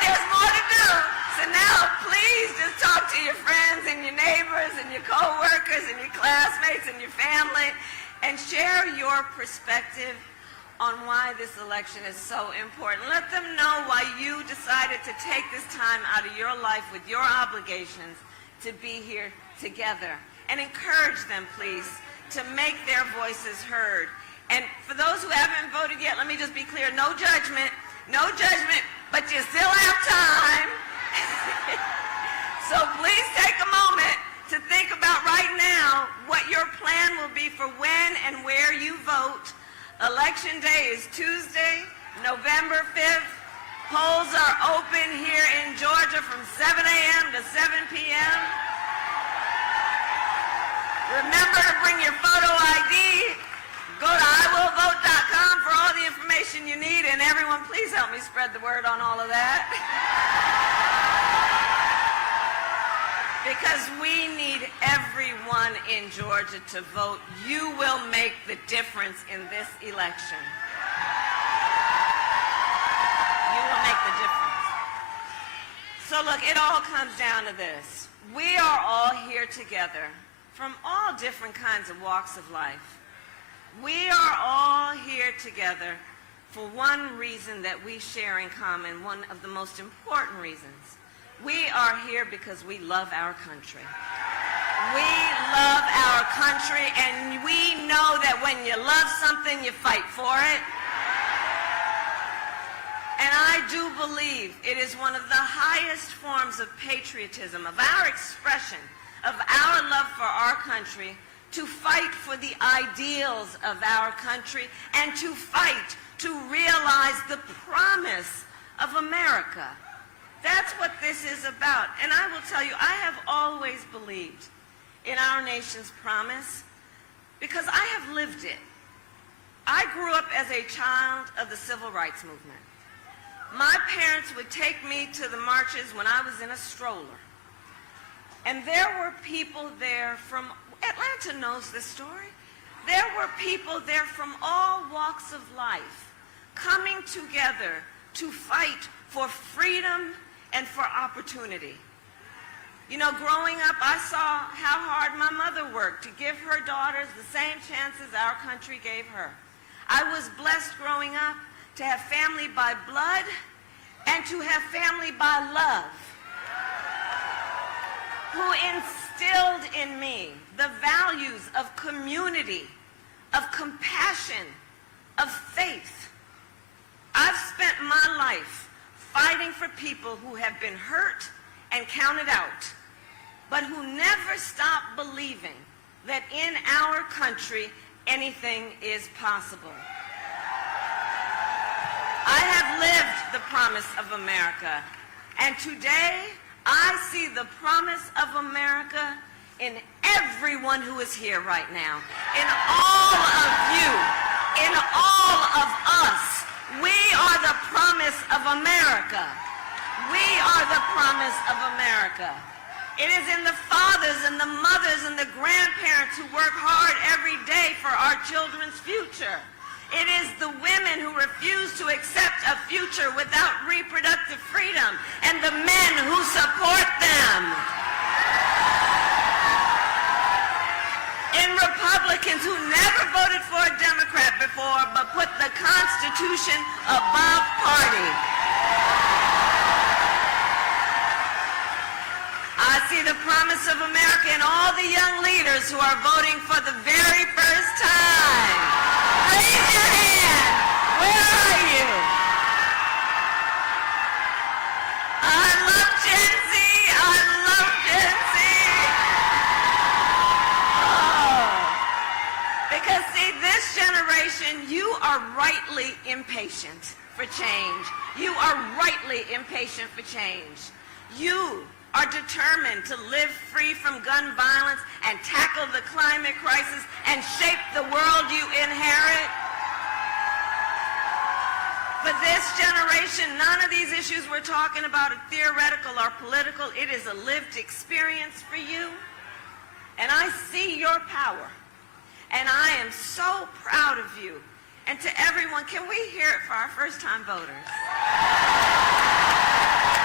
there's more to do. So now, please just talk to your friends and your neighbors and your co-workers and your classmates and your family and share your perspective on why this election is so important. Let them know why you decided to take this time out of your life with your obligations to be here together. And encourage them, please, to make their voices heard. And for those who haven't voted yet, let me just be clear, no judgment, but you still have time. So please take a moment to think about right now what your plan will be for when and where you vote. Election day is Tuesday, November 5th. Polls are open here in Georgia from 7 a.m. to 7 p.m. Remember to bring your photo ID. Go to iwillvote.com for all the information you need. And everyone, please help me spread the word on all of that. Because we need everyone in Georgia to vote. You will make the difference in this election. You will make the difference. So look, it all comes down to this. We are all here together from all different kinds of walks of life. We are all here together for one reason that we share in common, one of the most important reasons. We are here because we love our country. We love our country, and we know that when you love something, you fight for it. And I do believe it is one of the highest forms of patriotism, of our expression, of our love for our country, to fight for the ideals of our country and to fight to realize the promise of America. That's what this is about. And I will tell you, I have always believed in our nation's promise because I have lived it. I grew up as a child of the civil rights movement. My parents would take me to the marches when I was in a stroller. And there were people there from, Atlanta knows this story. There were people there from all walks of life coming together to fight for freedom and for opportunity. You know, growing up, I saw how hard my mother worked to give her daughters the same chances our country gave her. I was blessed growing up to have family by blood and to have family by love, who instilled in me the values of community, of compassion, of faith. I've spent my life fighting for people who have been hurt and counted out, but who never stop believing that in our country anything is possible. I have lived the promise of America, and today I see the promise of America in everyone who is here right now, in all of you, in all of us. We are the promise of America. We are the promise of America. It is in the fathers and the mothers and the grandparents who work hard every day for our children's future. It is the women who refuse to accept a future without reproductive freedom and the men who support them. In Republicans who never voted for a Democrat before but put the Constitution above party. I see the promise of America in all the young leaders who are voting for the very first time. Raise your hand. Where are you? I love Gen Z. I love Gen Z. Because see, this generation, you are rightly impatient for change. You are rightly impatient for change. You are determined to live free from gun violence and tackle the climate crisis and shape the world you inherit. For this generation, none of these issues we're talking about are theoretical or political. It is a lived experience for you. And I see your power. And I am so proud of you. And to everyone, can we hear it for our first-time voters?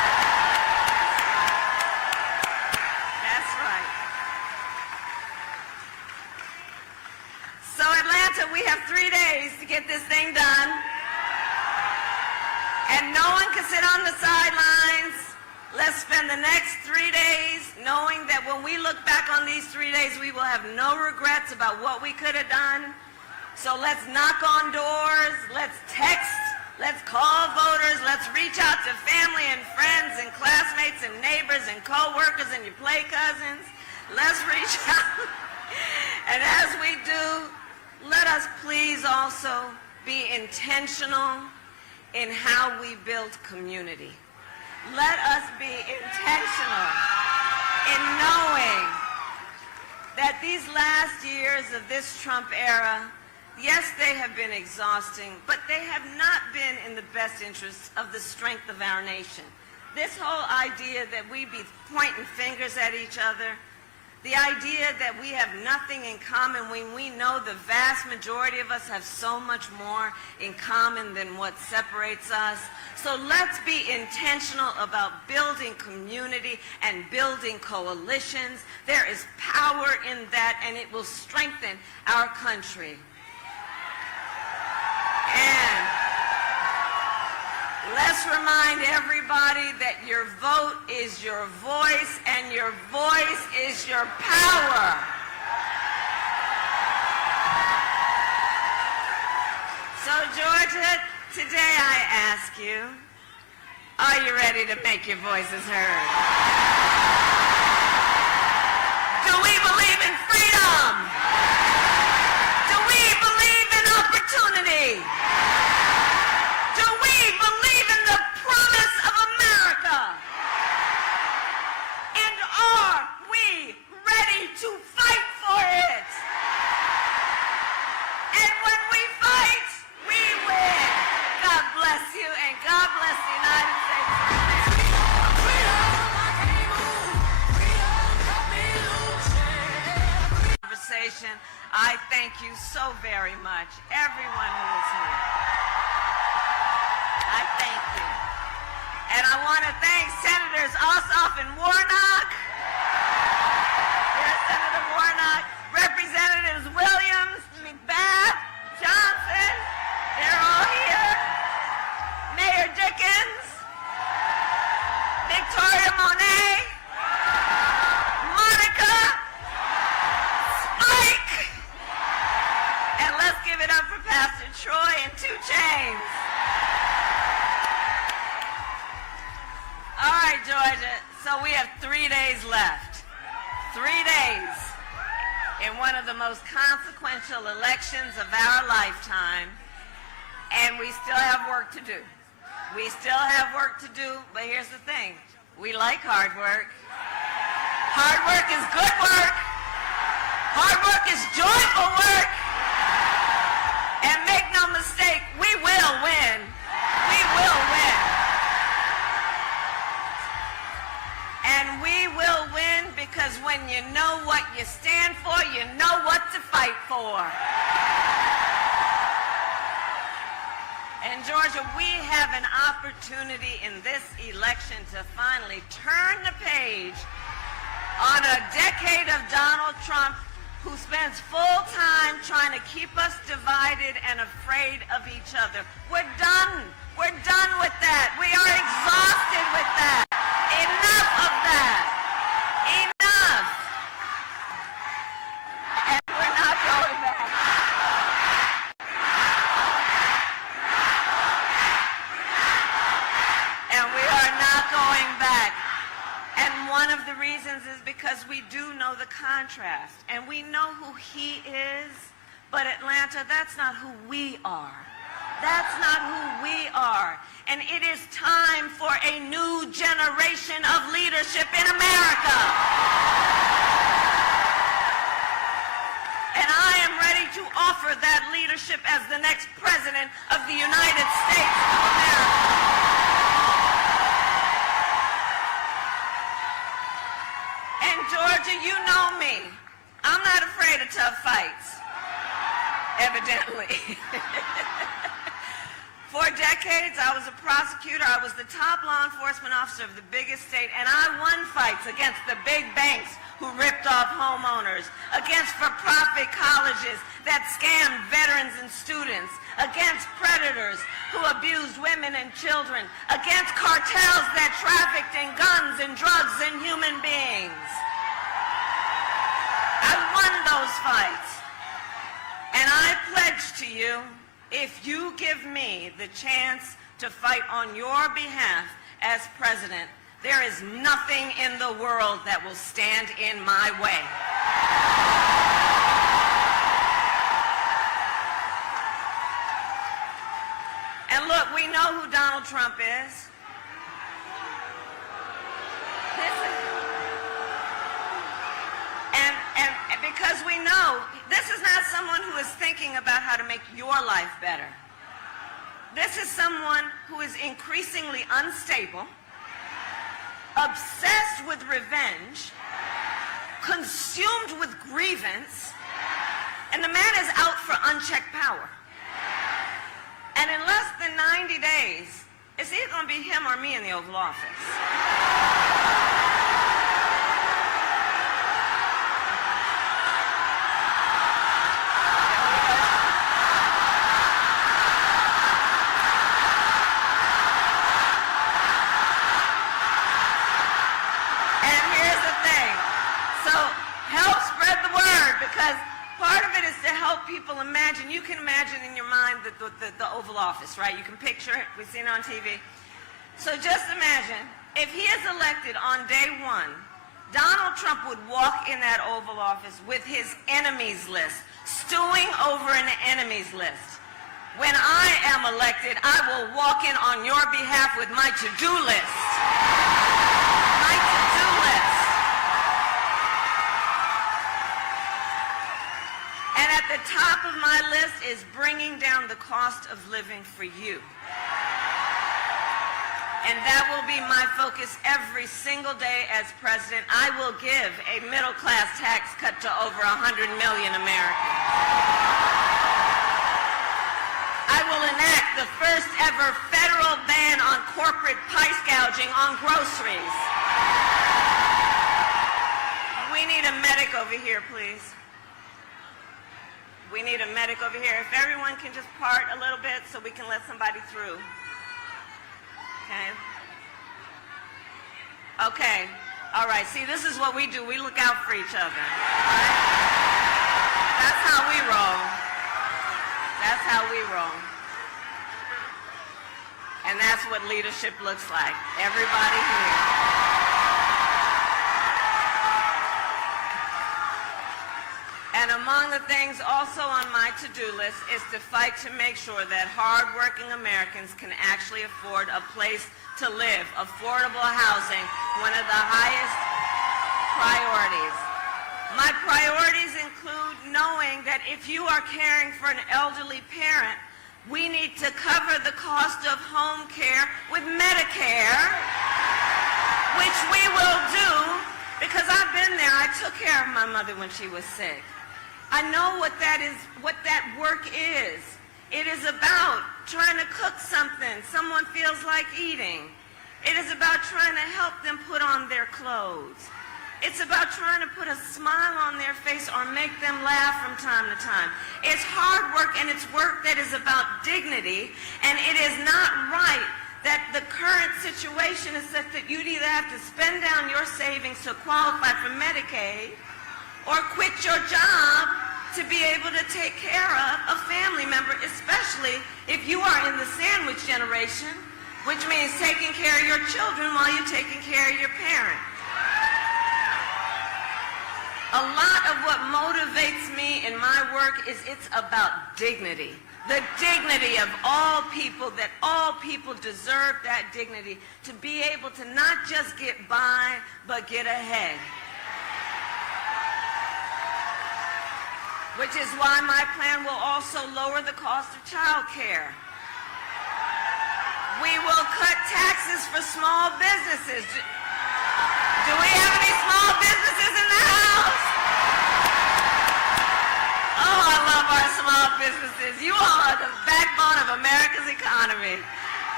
we have 3 days to get this thing done. And no one can sit on the sidelines. Let's spend the next 3 days knowing that when we look back on these 3 days, we will have no regrets about what we could have done. So let's knock on doors, let's text, let's call voters, let's reach out to family and friends and classmates and neighbors and co-workers and your play cousins. Let's reach out. And as we do, let us please also be intentional in how we build community. Let us be intentional in knowing that these last years of this Trump era, yes, they have been exhausting, but they have not been in the best interest of the strength of our nation. This whole idea that we be pointing fingers at each other, the idea that we have nothing in common when we know the vast majority of us have so much more in common than what separates us. So let's be intentional about building community and building coalitions. There is power in that, and it will strengthen our country. And let's remind everybody that your vote is your voice, and your voice is your power. So, Georgia, today I ask you, are you ready to make your voices heard? Do we believe in freedom? Do we believe in opportunity? Do we believe in the promise of America? And are we ready to fight for it? And when we fight, we win. God bless you, and God bless the United States of America. Conversation. I thank you so very much, everyone who is here. I thank you. And I want to thank Senators Ossoff and Warnock. There's Senator Warnock. Representatives Williams, McBath, Johnson. They're all here. Mayor Dickens. Victoria Monet. Monica. Spike. And let's give it up for Pastor Troy and 2 Chainz. All right, Georgia, so we have 3 days left. 3 days in one of the most consequential elections of our lifetime, and we still have work to do. We still have work to do, but here's the thing. We like hard work. Hard work is good work. Hard work is joyful work. And make no mistake, we will win. We will win. And we will win because when you know what you stand for, you know what to fight for. And Georgia, we have an opportunity in this election to finally turn the page on a decade of Donald Trump, who spends full time trying to keep us divided and afraid of each other. We're done. We're done with that. We are exhausted with that. Enough of that. Enough. And we're not going back. And we are not going back. And one of the reasons is because we do know the contrast. And we know who he is. But Atlanta, that's not who we are. That's not who we are. And it is time for a new generation of leadership in America. And I am ready to offer that leadership as the next president of the United States of America. And Georgia, you know me. I'm not afraid of tough fights. Evidently. For decades. decades, I was a prosecutor. I was the top law enforcement officer of the biggest state, and I won fights against the big banks who ripped off homeowners, against for-profit colleges that scammed veterans and students, against predators who abused women and children, against cartels that trafficked in guns and drugs and human beings. I won those fights. And I pledge to you, if you give me the chance to fight on your behalf as president, there is nothing in the world that will stand in my way. And look, we know who Donald Trump is. And because we know this is not someone who is thinking about how to make your life better. This is someone who is increasingly unstable, obsessed with revenge, consumed with grievance, and the man is out for unchecked power. And in less than 90 days, it's either going to be him or me in the Oval Office. People imagine, you can imagine in your mind the Oval Office, right? You can picture it. We've seen it on TV. So just imagine, if he is elected on day one, Donald Trump would walk in that Oval Office with his enemies list, stewing over an enemies list. When I am elected, I will walk in on your behalf with my to-do list. My to-do list. And at the top of my list is bringing down the cost of living for you. And that will be my focus every single day as president. I will give a middle-class tax cut to over 100 million Americans. I will enact the first ever federal ban on corporate price gouging on groceries. We need a medic over here, please. We need a medic over here. If everyone can just part a little bit so we can let somebody through. Okay? Okay. All right. See, this is what we do. We look out for each other. All right? That's how we roll. That's how we roll. And that's what leadership looks like. Everybody here. And among the things also on my to-do list is to fight to make sure that hard-working Americans can actually afford a place to live. Affordable housing, one of the highest priorities. My priorities include knowing that if you are caring for an elderly parent, we need to cover the cost of home care with Medicare, which we will do because I've been there. I took care of my mother when she was sick. I know what that is, what that work is. It is about trying to cook something someone feels like eating. It is about trying to help them put on their clothes. It's about trying to put a smile on their face or make them laugh from time to time. It's hard work, and it's work that is about dignity, and it is not right that the current situation is such that you'd either have to spend down your savings to qualify for Medicaid or quit your job to be able to take care of a family member, especially if you are in the sandwich generation, which means taking care of your children while you're taking care of your parent. A lot of what motivates me in my work is it's about dignity. The dignity of all people, that all people deserve that dignity to be able to not just get by, but get ahead. Which is why my plan will also lower the cost of child care. We will cut taxes for small businesses. Do we have any small businesses in the house? Oh, I love our small businesses. You all are the backbone of America's economy.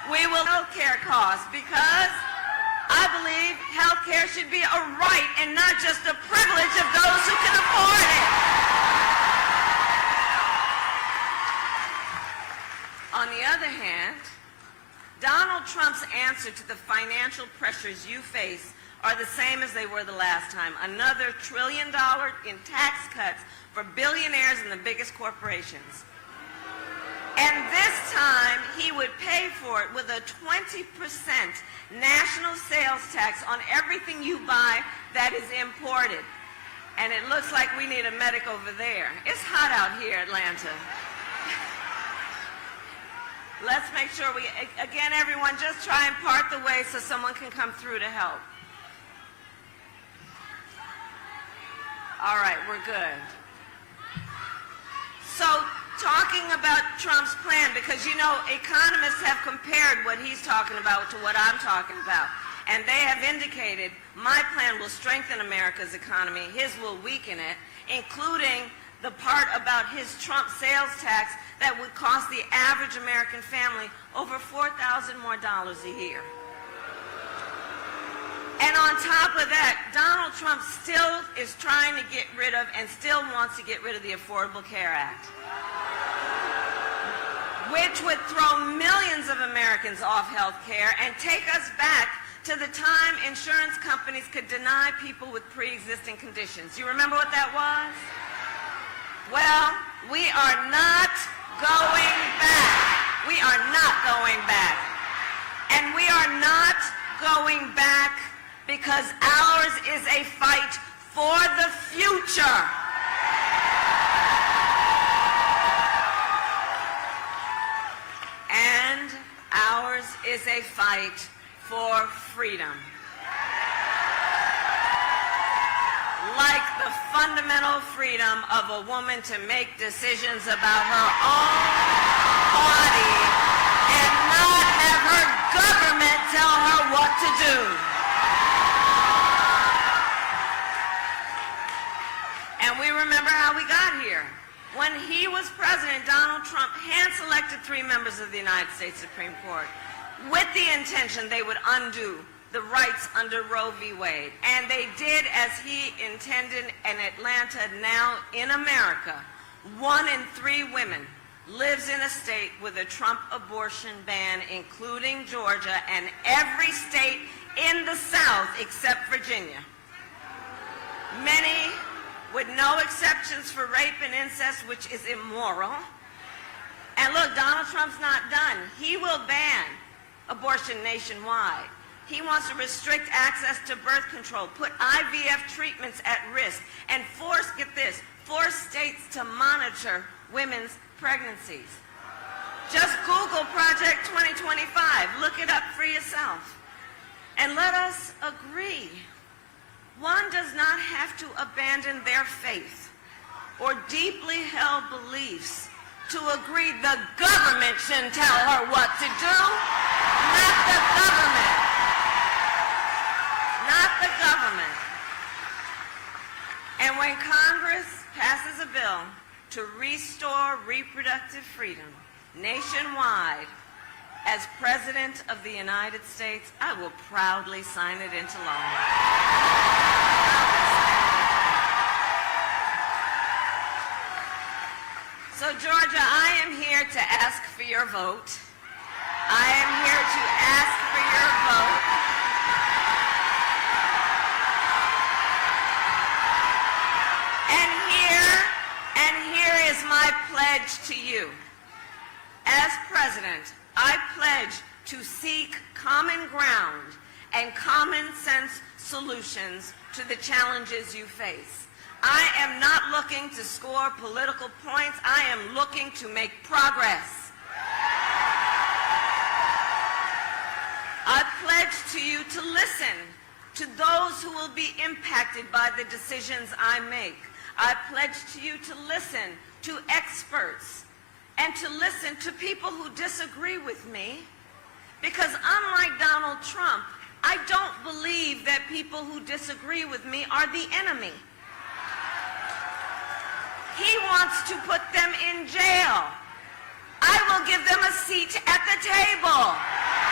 We will health care costs because I believe health care should be a right and not just a privilege of those who can afford it. On the other hand, Donald Trump's answer to the financial pressures you face are the same as they were the last time. Another $1 trillion in tax cuts for billionaires and the biggest corporations. And this time, he would pay for it with a 20% national sales tax on everything you buy that is imported. And it looks like we need a medic over there. It's hot out here, Atlanta. Let's make sure we, again, everyone, just try and part the way so someone can come through to help. All right, we're good. So, talking about Trump's plan, because you know, economists have compared what he's talking about to what I'm talking about. And they have indicated my plan will strengthen America's economy, his will weaken it, including the part about his Trump sales tax that would cost the average American family over $4,000 more a year. And on top of that, Donald Trump still is trying to get rid of and still wants to get rid of the Affordable Care Act, which would throw millions of Americans off health care and take us back to the time insurance companies could deny people with pre-existing conditions. You remember what that was? Well, we are not going back. We are not going back. And we are not going back because ours is a fight for the future. And ours is a fight for freedom. Like the fundamental freedom of a woman to make decisions about her own body and not have her government tell her what to do. And we remember how we got here. When he was president, Donald Trump hand-selected 3 members of the United States Supreme Court with the intention they would undo the rights under Roe v. Wade. And they did as he intended in Atlanta. Now in America, 1 in 3 women lives in a state with a Trump abortion ban, including Georgia and every state in the South except Virginia. Many with no exceptions for rape and incest, which is immoral. And look, Donald Trump's not done. He will ban abortion nationwide. He wants to restrict access to birth control, put IVF treatments at risk, and force states to monitor women's pregnancies. Just Google Project 2025. Look it up for yourself. And let us agree. One does not have to abandon their faith or deeply held beliefs to agree the government shouldn't tell her what to do. Not the government. Not the government. And when Congress passes a bill to restore reproductive freedom nationwide, as President of the United States, I will proudly sign it into law. So, Georgia, I am here to ask for your vote. I am here to ask for your vote. And here is my pledge to you. As president, I pledge to seek common ground and common sense solutions to the challenges you face. I am not looking to score political points. I am looking to make progress. I pledge to you to listen to those who will be impacted by the decisions I make. I pledge to you to listen to experts and to listen to people who disagree with me, because unlike Donald Trump, I don't believe that people who disagree with me are the enemy. He wants to put them in jail. I will give them a seat at the table.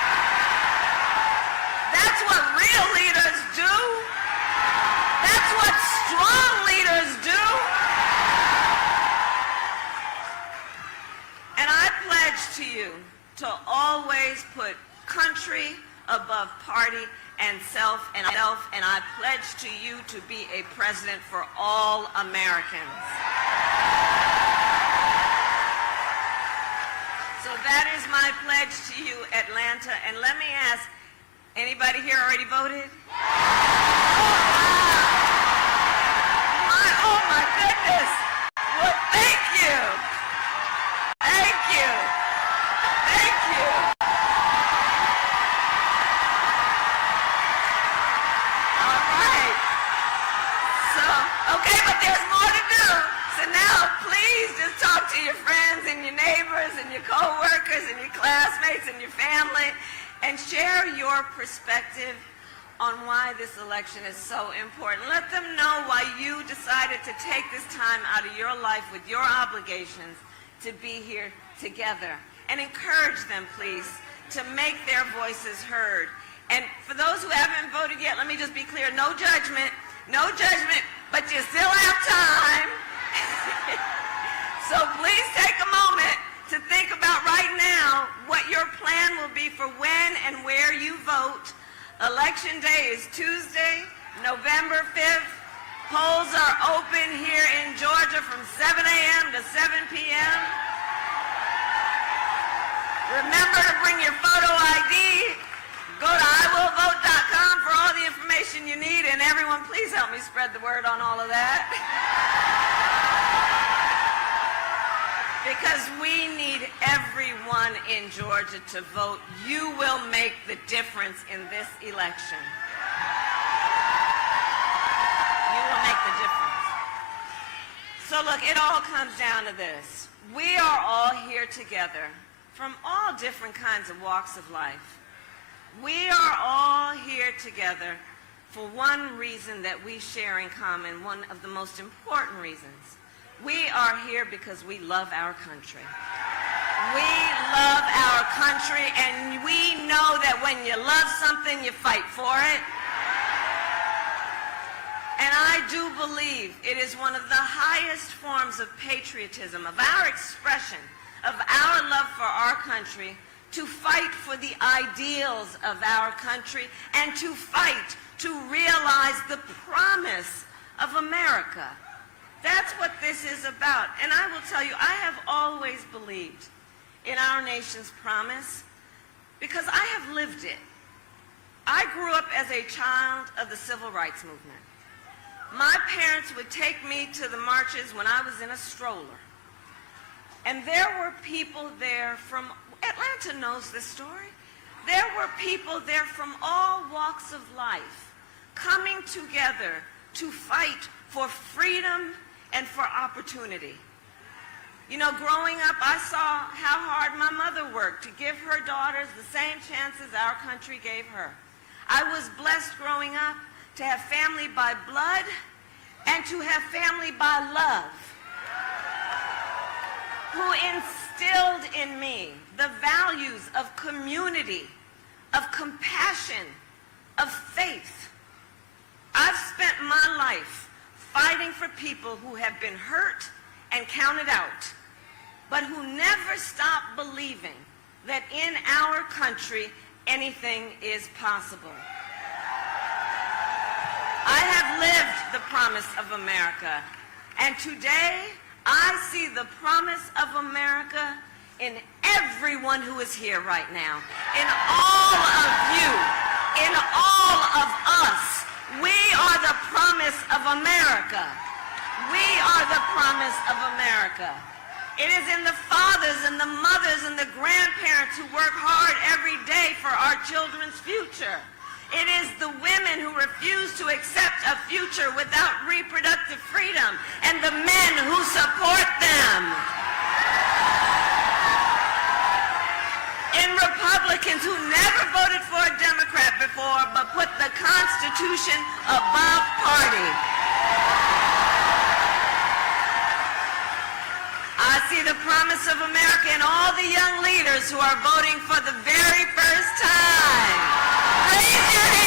That's what real leaders do. That's what strong leaders do. And I pledge to you to always put country above party and self, and I pledge to you to be a president for all Americans. So that is my pledge to you, Atlanta. And let me ask, anybody here already voted? Oh my goodness. Well, thank you. Thank you. Thank you. All right. So, okay, but there's more to do. So now, please just talk to your friends and your neighbors and your co-workers and your classmates and your family and share your perspective on why this election is so important. Let them know why you decided to take this time out of your life with your obligations to be here together. And encourage them, please, to make their voices heard. And for those who haven't voted yet, let me just be clear, no judgment, but you still have time. So please take a moment to think about right now what your plan will be for when and where you vote. Election day is Tuesday, November 5th. Polls are open here in Georgia from 7 a.m. to 7 p.m. Remember to bring your photo ID. Go to iwillvote.com for all the information you need. And everyone, please help me spread the word on all of that. Because we need everyone in Georgia to vote. You will make the difference in this election. You will make the difference. So look, it all comes down to this. We are all here together from all different kinds of walks of life. We are all here together for one reason that we share in common, one of the most important reasons. We are here because we love our country. We love our country, and we know that when you love something, you fight for it. And I do believe it is one of the highest forms of patriotism, of our expression, of our love for our country, to fight for the ideals of our country and to fight to realize the promise of America. That's what this is about. And I will tell you, I have always believed in our nation's promise because I have lived it. I grew up as a child of the civil rights movement. My parents would take me to the marches when I was in a stroller. And there were people there from, Atlanta knows this story, there were people there from all walks of life coming together to fight for freedom and for opportunity. You know, growing up, I saw how hard my mother worked to give her daughters the same chances our country gave her. I was blessed growing up to have family by blood and to have family by love, who instilled in me the values of community, of compassion, of faith. I've spent my life fighting for people who have been hurt and counted out, but who never stop believing that in our country anything is possible. I have lived the promise of America, and today I see the promise of America in everyone who is here right now, in all of you, in all of us. We are the promise of America. We are the promise of America. It is in the fathers and the mothers and the grandparents who work hard every day for our children's future. It is the women who refuse to accept a future without reproductive freedom and the men who support them. In Republicans who never voted for a Democrat before but put the Constitution above party. I see the promise of America in all the young leaders who are voting for the very first time. Raise your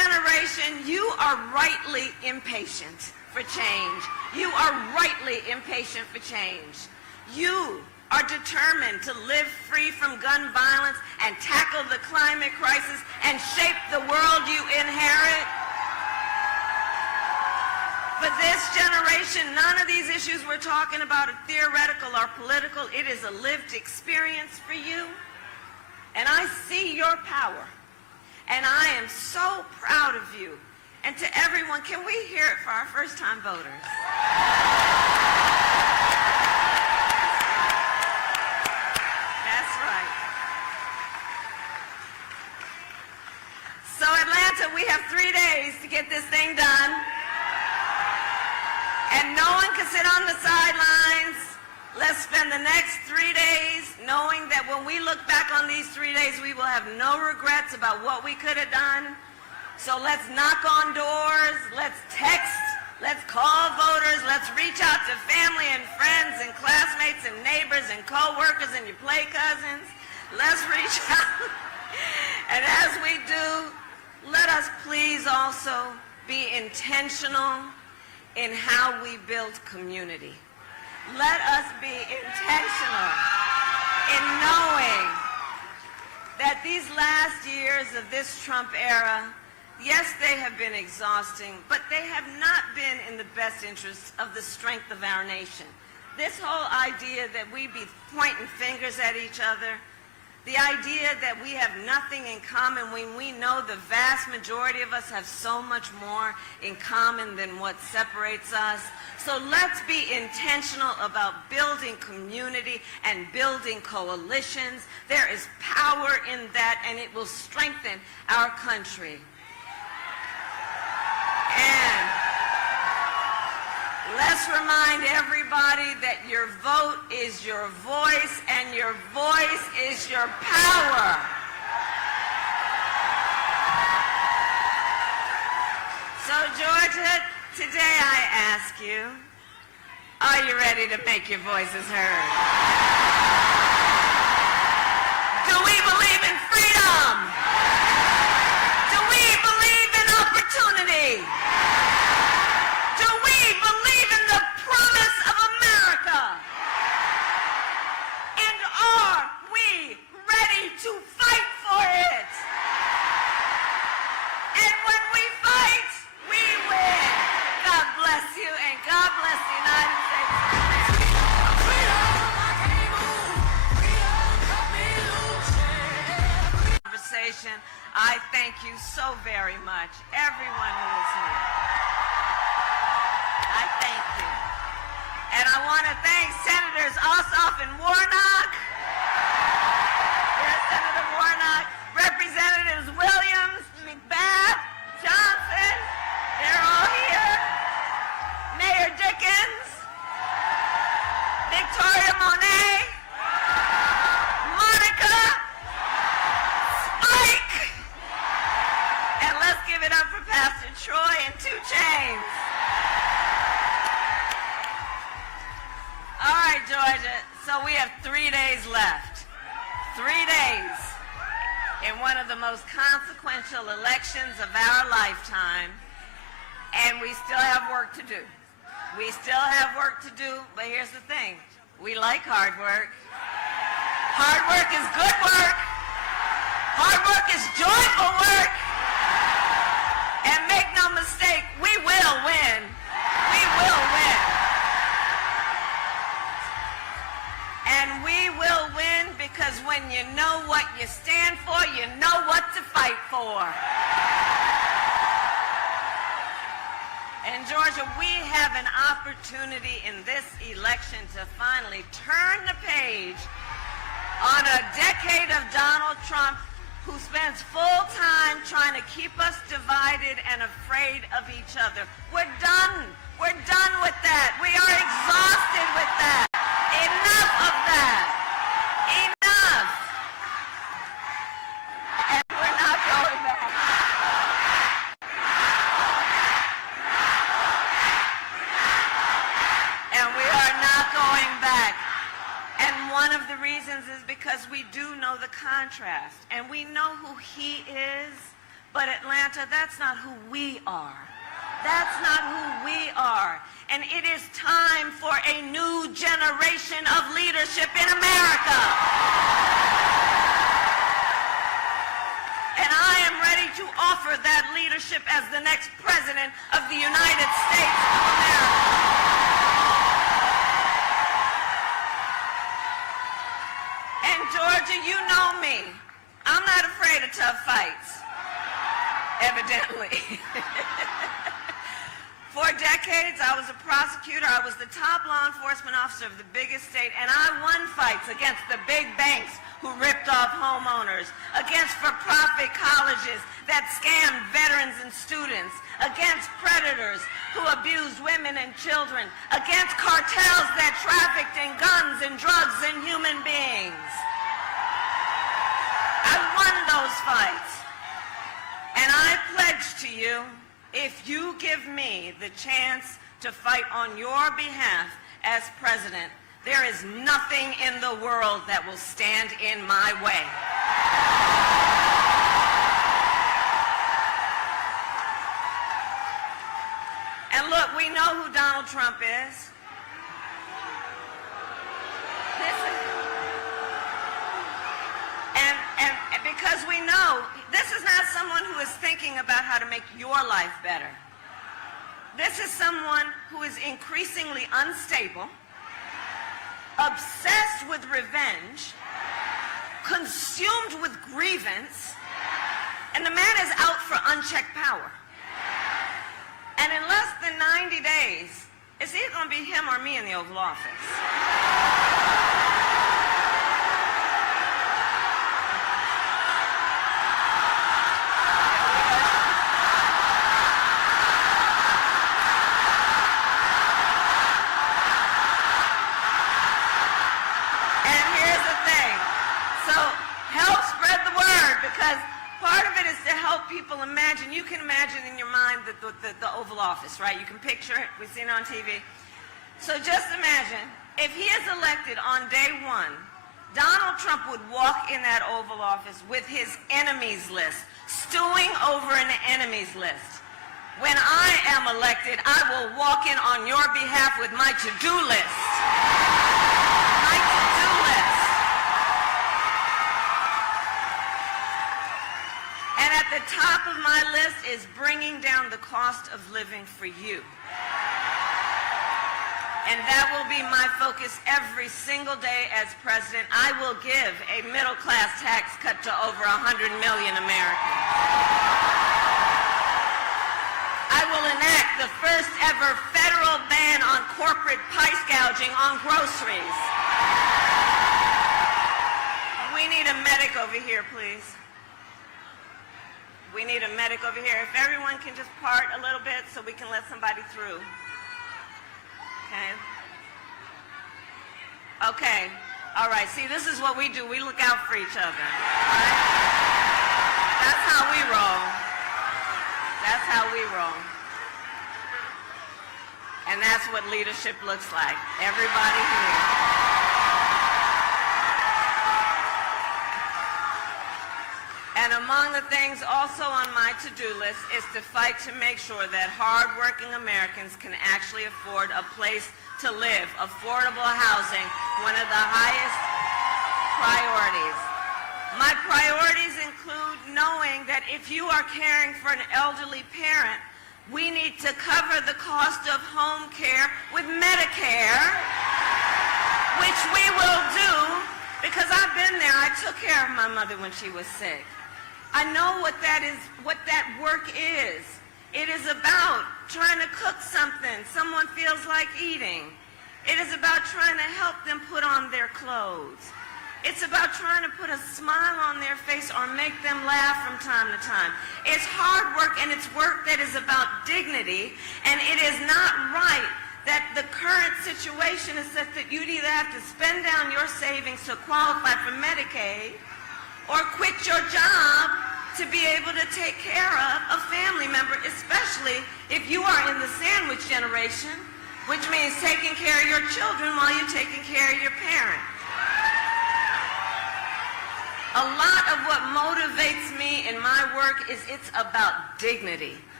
are rightly impatient for change. You are rightly impatient for change. You are determined to live free from gun violence and tackle the climate crisis and shape the world you inherit. For this generation, none of these issues we're talking about are theoretical or political. It is a lived experience for you. And I see your power. And I am so proud of you. And to everyone, can we hear it for our first-time voters? That's right. So Atlanta, we have 3 days to get this thing done. And no one can sit on the sidelines. Let's spend the next 3 days knowing that when we look back on these 3 days, we will have no regrets about what we could have done. So let's knock on doors, let's text, let's call voters, let's reach out to family and friends and classmates and neighbors and co-workers and your play cousins. Let's reach out. And as we do, let us please also be intentional in how we build community. Let us be intentional in knowing that these last years of this Trump era, yes, they have been exhausting, but they have not been in the best interest of the strength of our nation. This whole idea that we be pointing fingers at each other, the idea that we have nothing in common when we know the vast majority of us have so much more in common than what separates us. So let's be intentional about building community and building coalitions. There is power in that, and it will strengthen our country. And let's remind everybody that your vote is your voice, and your voice is your power. So, Georgia, today I ask you, are you ready to make your voices heard? Do we believe in freedom? Do we believe in opportunity? Do we believe in the promise of America? And are we ready to fight for it? And when we fight, we win. God bless you, and God bless the United States of America. Conversation. I thank you so very much, everyone who is here. I thank you. And I want to thank Senators Ossoff and Warnock. Yes, Senator Warnock. Representatives Williams, McBath, Johnson. They're all here. Mayor Dickens. Victoria Monet. Monica. Spike. And let's give it up for Pastor Troy and 2 Chainz. All right, Georgia, so we have 3 days left. 3 days in one of the most consequential elections of our lifetime, and we still have work to do. We still have work to do, but here's the thing. We like hard work. Hard work is good work. Hard work is joyful work. And make no mistake, we will win. We will win. And we will win because when you know what you stand for, you know what to fight for. And Georgia, we have an opportunity in this election to finally turn the page on a decade of Donald Trump, who spends full time trying to keep us divided and afraid of each other. We're done. We're done with that. We are exhausted with that. Enough of that. Enough. And we're not going back. And we are not going back. And one of the reasons is because we do know the contrast. And we know who he is, but Atlanta, that's not who we are. That's not who we are. And it is time for a new generation of leadership in America. And I am ready to offer that leadership as the next president of the United States of America. And Georgia, you know me. I'm not afraid of tough fights, evidently. For decades, I was a prosecutor. I was the top law enforcement officer of the biggest state, and I won fights against the big banks who ripped off homeowners, against for-profit colleges that scammed veterans and students, against predators who abused women and children, against cartels that trafficked in guns and drugs and human beings. I won those fights. And I pledge to you, if you give me the chance to fight on your behalf as president, there is nothing in the world that will stand in my way. And look, we know who Donald Trump is. And because we know this is not someone who is thinking about how to make your life better. This is someone who is increasingly unstable, obsessed with revenge, consumed with grievance, and the man is out for unchecked power. And in less than 90 days, it's either going to be him or me in the Oval Office. People imagine, you can imagine in your mind the Oval Office, right? You can picture it, we've seen it on TV. So just imagine, if he is elected on day one, Donald Trump would walk in that Oval Office with his enemies list, stewing over an enemies list. When I am elected, I will walk in on your behalf with my to-do list. My to-do list. And at the top of my list is bringing down the cost of living for you. And that will be my focus every single day as president. I will give a middle-class tax cut to over 100 million Americans. I will enact the first ever federal ban on corporate price gouging on groceries. We need a medic over here, please. We need a medic over here. If everyone can just part a little bit so we can let somebody through. Okay? Okay. All right. See, this is what we do. We look out for each other. All right? That's how we roll. That's how we roll. And that's what leadership looks like. Everybody here. And among the things also on my to-do list is to fight to make sure that hard-working Americans can actually afford a place to live. Affordable housing, one of the highest priorities. My priorities include knowing that if you are caring for an elderly parent, we need to cover the cost of home care with Medicare, which we will do because I've been there. I took care of my mother when she was sick. I know what that is, what that work is. It is about trying to cook something someone feels like eating. It is about trying to help them put on their clothes. It's about trying to put a smile on their face or make them laugh from time to time. It's hard work, and it's work that is about dignity, and it is not right that the current situation is such that you'd either have to spend down your savings to qualify for Medicaid or quit your job to be able to take care of a family member, especially if you are in the sandwich generation, which means taking care of your children while you're taking care of your parent. A lot of what motivates me in my work is it's about dignity.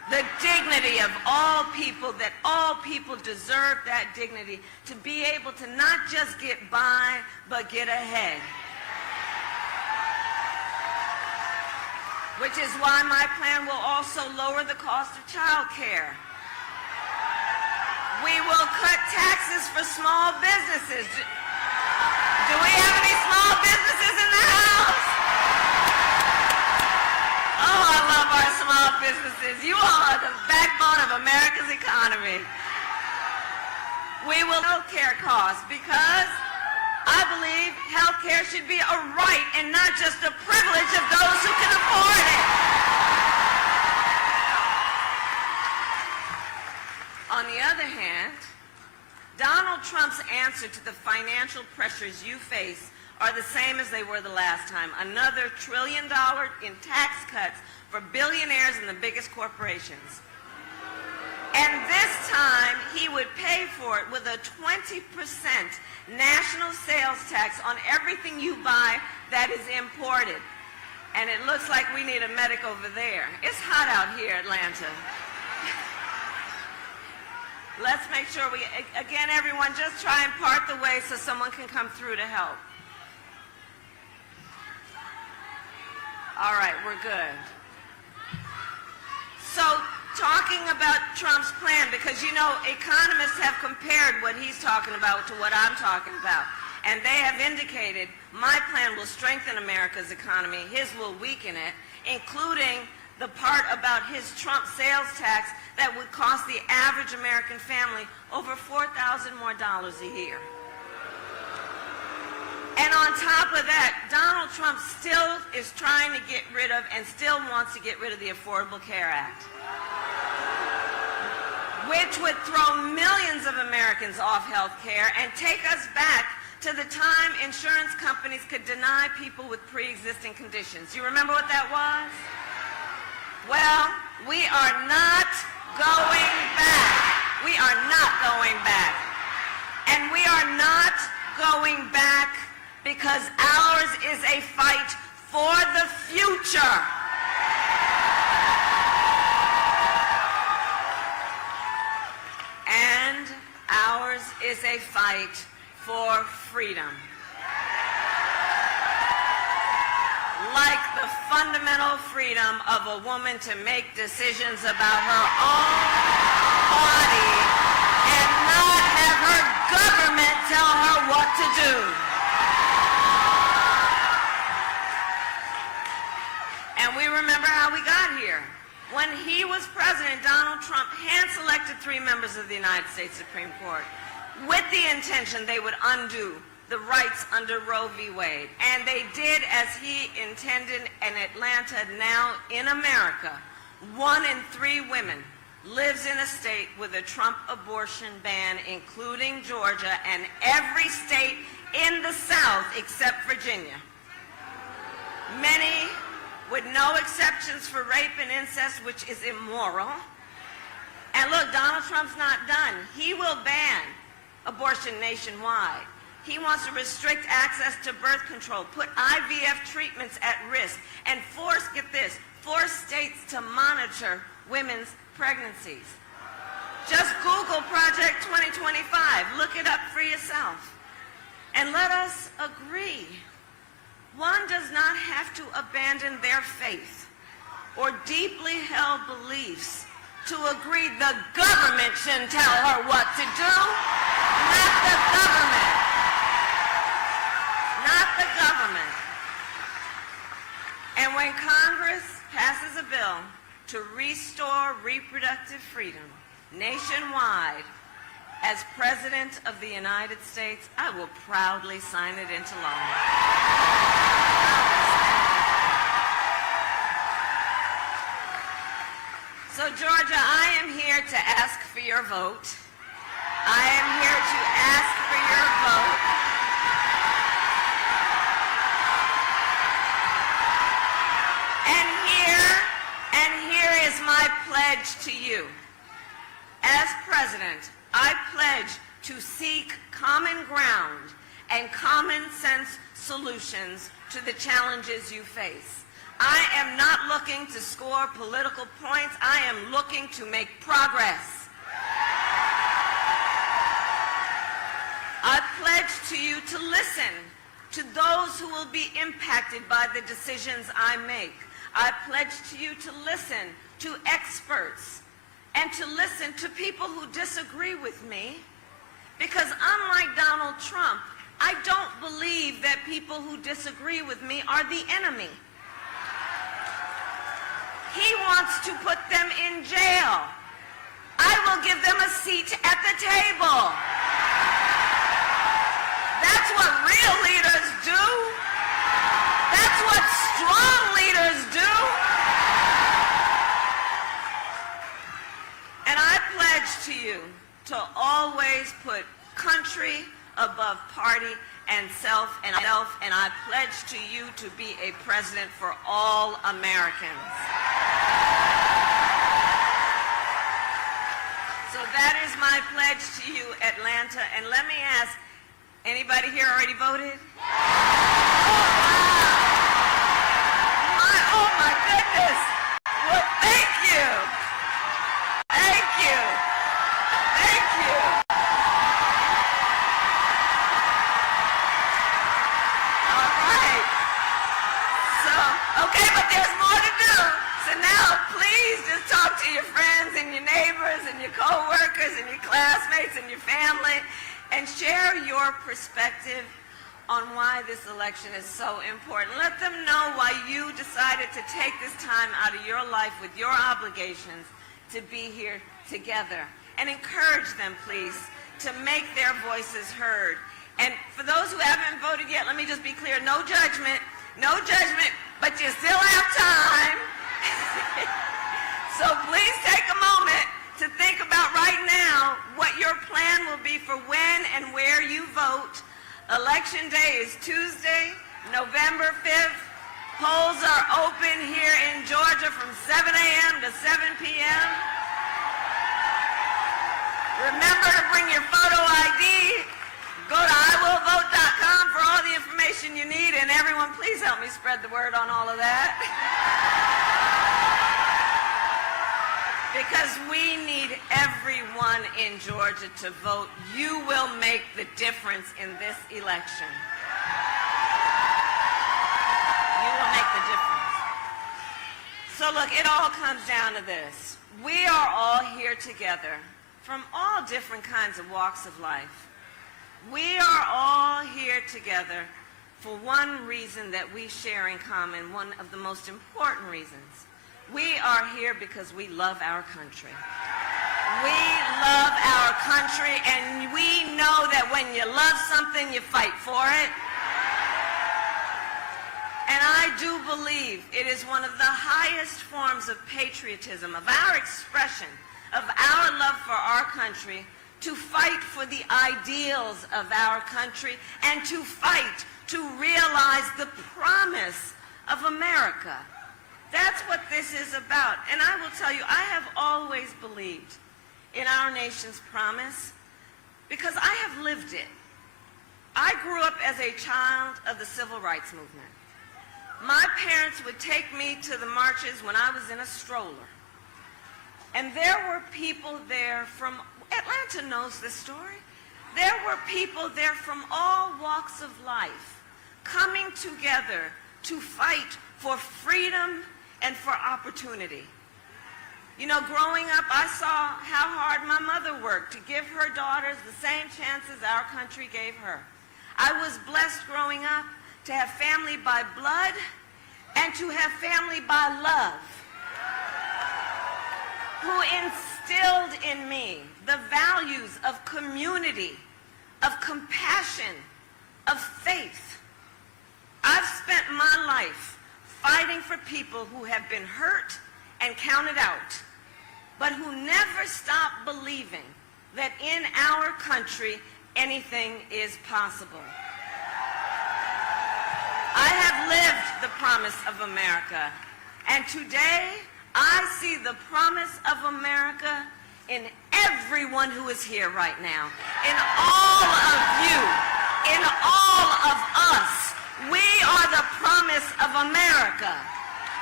the dignity of all people, that all people deserve that dignity, to be able to not just get by, but get ahead. Which is why my plan will also lower the cost of child care. We will cut taxes for small businesses. Do we have any small businesses in the house? Oh, I love our small businesses. You all are the backbone of America's economy. We will health care costs because I believe health care should be a right and not just a privilege of those who can afford it. On the other hand, Donald Trump's answer to the financial pressures you face are the same as they were the last time. Another $1 trillion in tax cuts for billionaires and the biggest corporations. And this time, he would pay for it with a 20% national sales tax on everything you buy that is imported. And it looks like we need a medic over there. It's hot out here, Atlanta. Let's make sure we, again, everyone, just try and part the way so someone can come through to help. All right, we're good. So, talking about Trump's plan, because you know, economists have compared what he's talking about to what I'm talking about. And they have indicated my plan will strengthen America's economy, his will weaken it, including the part about his Trump sales tax that would cost the average American family over $4,000 more a year. And on top of that, Donald Trump still is trying to get rid of and still wants to get rid of the Affordable Care Act, which would throw millions of Americans off health care and take us back to the time insurance companies could deny people with pre-existing conditions. You remember what that was? Well, we are not going back. We are not going back. And we are not going back because ours is a fight for the future. And ours is a fight for freedom. Like the fundamental freedom of a woman to make decisions about her own body and not have her government tell her what to do. And we remember how we got here. When he was president, Donald Trump hand-selected 3 members of the United States Supreme Court with the intention they would undo the rights under Roe v. Wade. And they did as he intended in Atlanta. Now in America, 1 in 3 women lives in a state with a Trump abortion ban, including Georgia and every state in the South except Virginia. Many with no exceptions for rape and incest, which is immoral. And look, Donald Trump's not done. He will ban abortion nationwide. He wants to restrict access to birth control, put IVF treatments at risk, and force states to monitor women's pregnancies. Just Google Project 2025. Look it up for yourself. And let us agree. One does not have to abandon their faith or deeply held beliefs to agree the government shouldn't tell her what to do. Not the government. Not the government. And when Congress passes a bill to restore reproductive freedom nationwide, as President of the United States, I will proudly sign it into law. So, Georgia, I am here to ask for your vote. I am here to ask for your vote. And here is my pledge to you. As President, I pledge to seek common ground and common sense solutions to the challenges you face. I am not looking to score political points. I am looking to make progress. I pledge to you to listen to those who will be impacted by the decisions I make. I pledge to you to listen to experts and to listen to people who disagree with me, because unlike Donald Trump, I don't believe that people who disagree with me are the enemy. He wants to put them in jail. I will give them a seat at the table. That's what real leaders do. That's what strong leaders do. And I pledge to you to always put country above party and self, and I pledge to you to be a president for all Americans. So that is my pledge to you, Atlanta. And let me ask, anybody here already voted? Oh my goodness. Well, thank you. Thank you. Thank you. All right. So, okay, but there's more to do. So now please just talk to your friends and your neighbors and your co-workers and your classmates and your family and share your perspective on why this election is so important. Let them know why you decided to take this time out of your life with your obligations to be here together. And encourage them, please, to make their voices heard. And for those who haven't voted yet, let me just be clear, no judgment, but you still have time. So please take a moment to think about right now what your plan will be for when and where you vote. Election day is Tuesday, November 5th. Polls are open here in Georgia from 7 a.m. to 7 p.m. Remember to bring your photo ID. Go to iwillvote.com for all the information you need. And everyone, please help me spread the word on all of that. Because we need everyone in Georgia to vote. You will make the difference in this election. You will make the difference. So look, it all comes down to this. We are all here together from all different kinds of walks of life. We are all here together for one reason that we share in common, one of the most important reasons. We are here because we love our country. We love our country, and we know that when you love something, you fight for it. And I do believe it is one of the highest forms of patriotism, of our expression, of our love for our country, to fight for the ideals of our country and to fight to realize the promise of America. That's what this is about. And I will tell you, I have always believed in our nation's promise because I have lived it. I grew up as a child of the civil rights movement. My parents would take me to the marches when I was in a stroller. And there were people there from, Atlanta knows this story, there were people there from all walks of life coming together to fight for freedom and for opportunity. You know, growing up, I saw how hard my mother worked to give her daughters the same chances our country gave her. I was blessed growing up to have family by blood and to have family by love, who instilled in me the values of community, of compassion, of faith. I've spent my life fighting for people who have been hurt and counted out, but who never stop believing that in our country anything is possible. I have lived the promise of America, and today I see the promise of America in everyone who is here right now, in all of you, in all of us. We are the promise of America.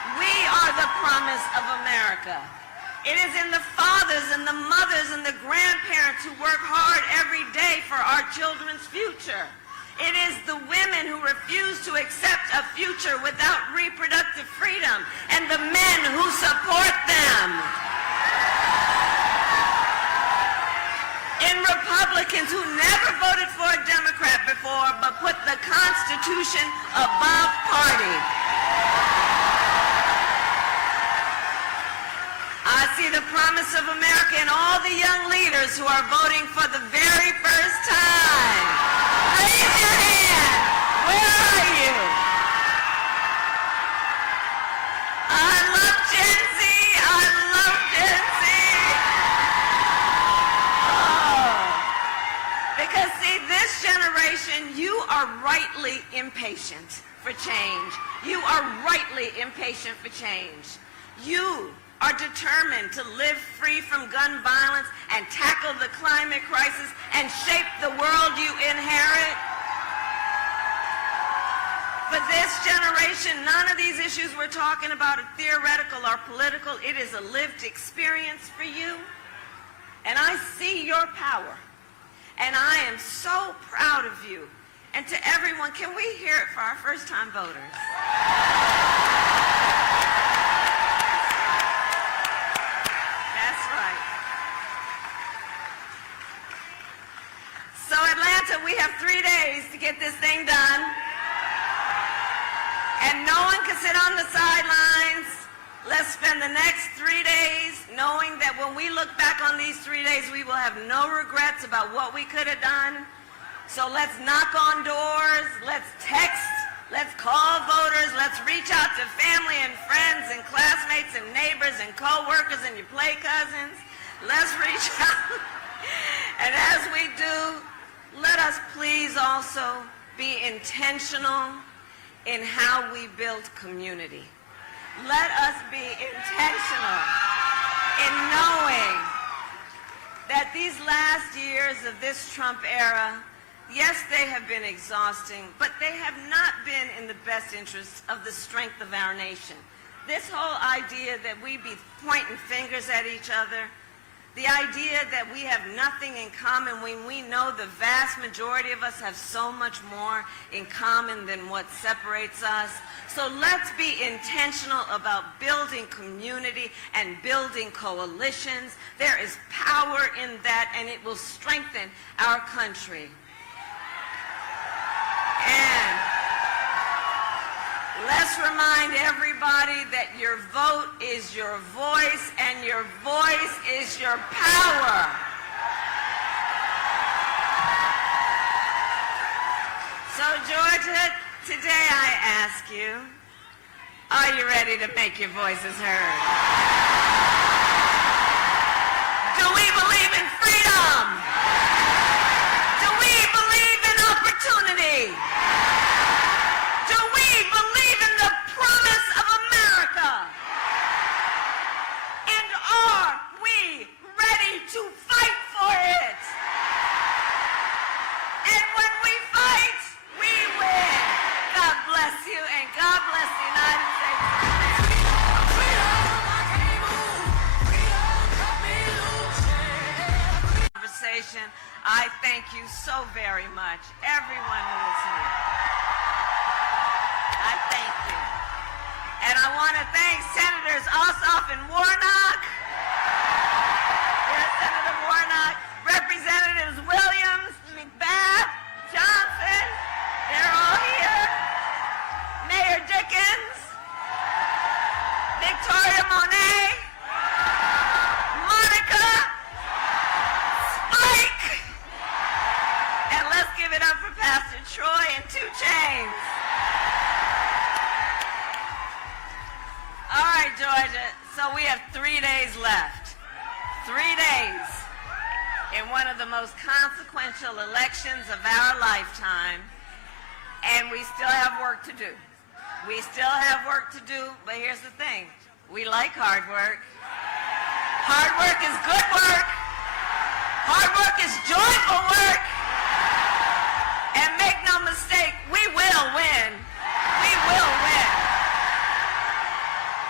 We are the promise of America. It is in the fathers and the mothers and the grandparents who work hard every day for our children's future. It is the women who refuse to accept a future without reproductive freedom and the men who support them. In Republicans who never voted for a Democrat before but put the Constitution above party. I see the promise of America in all the young leaders who are voting for the very first time. Raise your hand. Where are you? I love Gen Z. I love Gen Z. Oh. Because see, this generation, you are rightly impatient for change. You are rightly impatient for change. You are determined to live free from gun violence and tackle the climate crisis and shape the world you inherit. For this generation, none of these issues we're talking about are theoretical or political. It is a lived experience for you. And I see your power. And I am so proud of you. And to everyone, can we hear it for our first-time voters? So Atlanta, we have 3 days to get this thing done. And no one can sit on the sidelines. Let's spend the next 3 days knowing that when we look back on these 3 days, we will have no regrets about what we could have done. So let's knock on doors, let's text, let's call voters, let's reach out to family and friends and classmates and neighbors and co-workers and your play cousins. Let's reach out. And as we do, let us please also be intentional in how we build community. Let us be intentional in knowing that these last years of this Trump era, yes, they have been exhausting, but they have not been in the best interest of the strength of our nation. This whole idea that we be pointing fingers at each other, the idea that we have nothing in common when we know the vast majority of us have so much more in common than what separates us. So let's be intentional about building community and building coalitions. There is power in that, and it will strengthen our country. And let's remind everybody that your vote is your voice, and your voice is your power. So, Georgia, today I ask you, are you ready to make your voices heard? Do we believe in freedom? Do we believe in opportunity? Do we believe in the promise of America? And are we ready to fight for it? And when we fight, we win. God bless you, and God bless the United States of America. Conversation. I thank you so very much, everyone who is here. I thank you. And I want to thank Senators Ossoff and Warnock. Yes, Senator Warnock. Representatives Williams, McBath, Johnson. They're all here. Mayor Dickens. Victoria Monet. Monica. Spike. And let's give it up for Pastor Troy and 2 Chainz. All right, Georgia, so we have 3 days left. 3 days in one of the most consequential elections of our lifetime, and we still have work to do. We still have work to do, but here's the thing. We like hard work. Hard work is good work. Hard work is joyful work. And make no mistake, we will win. We will win.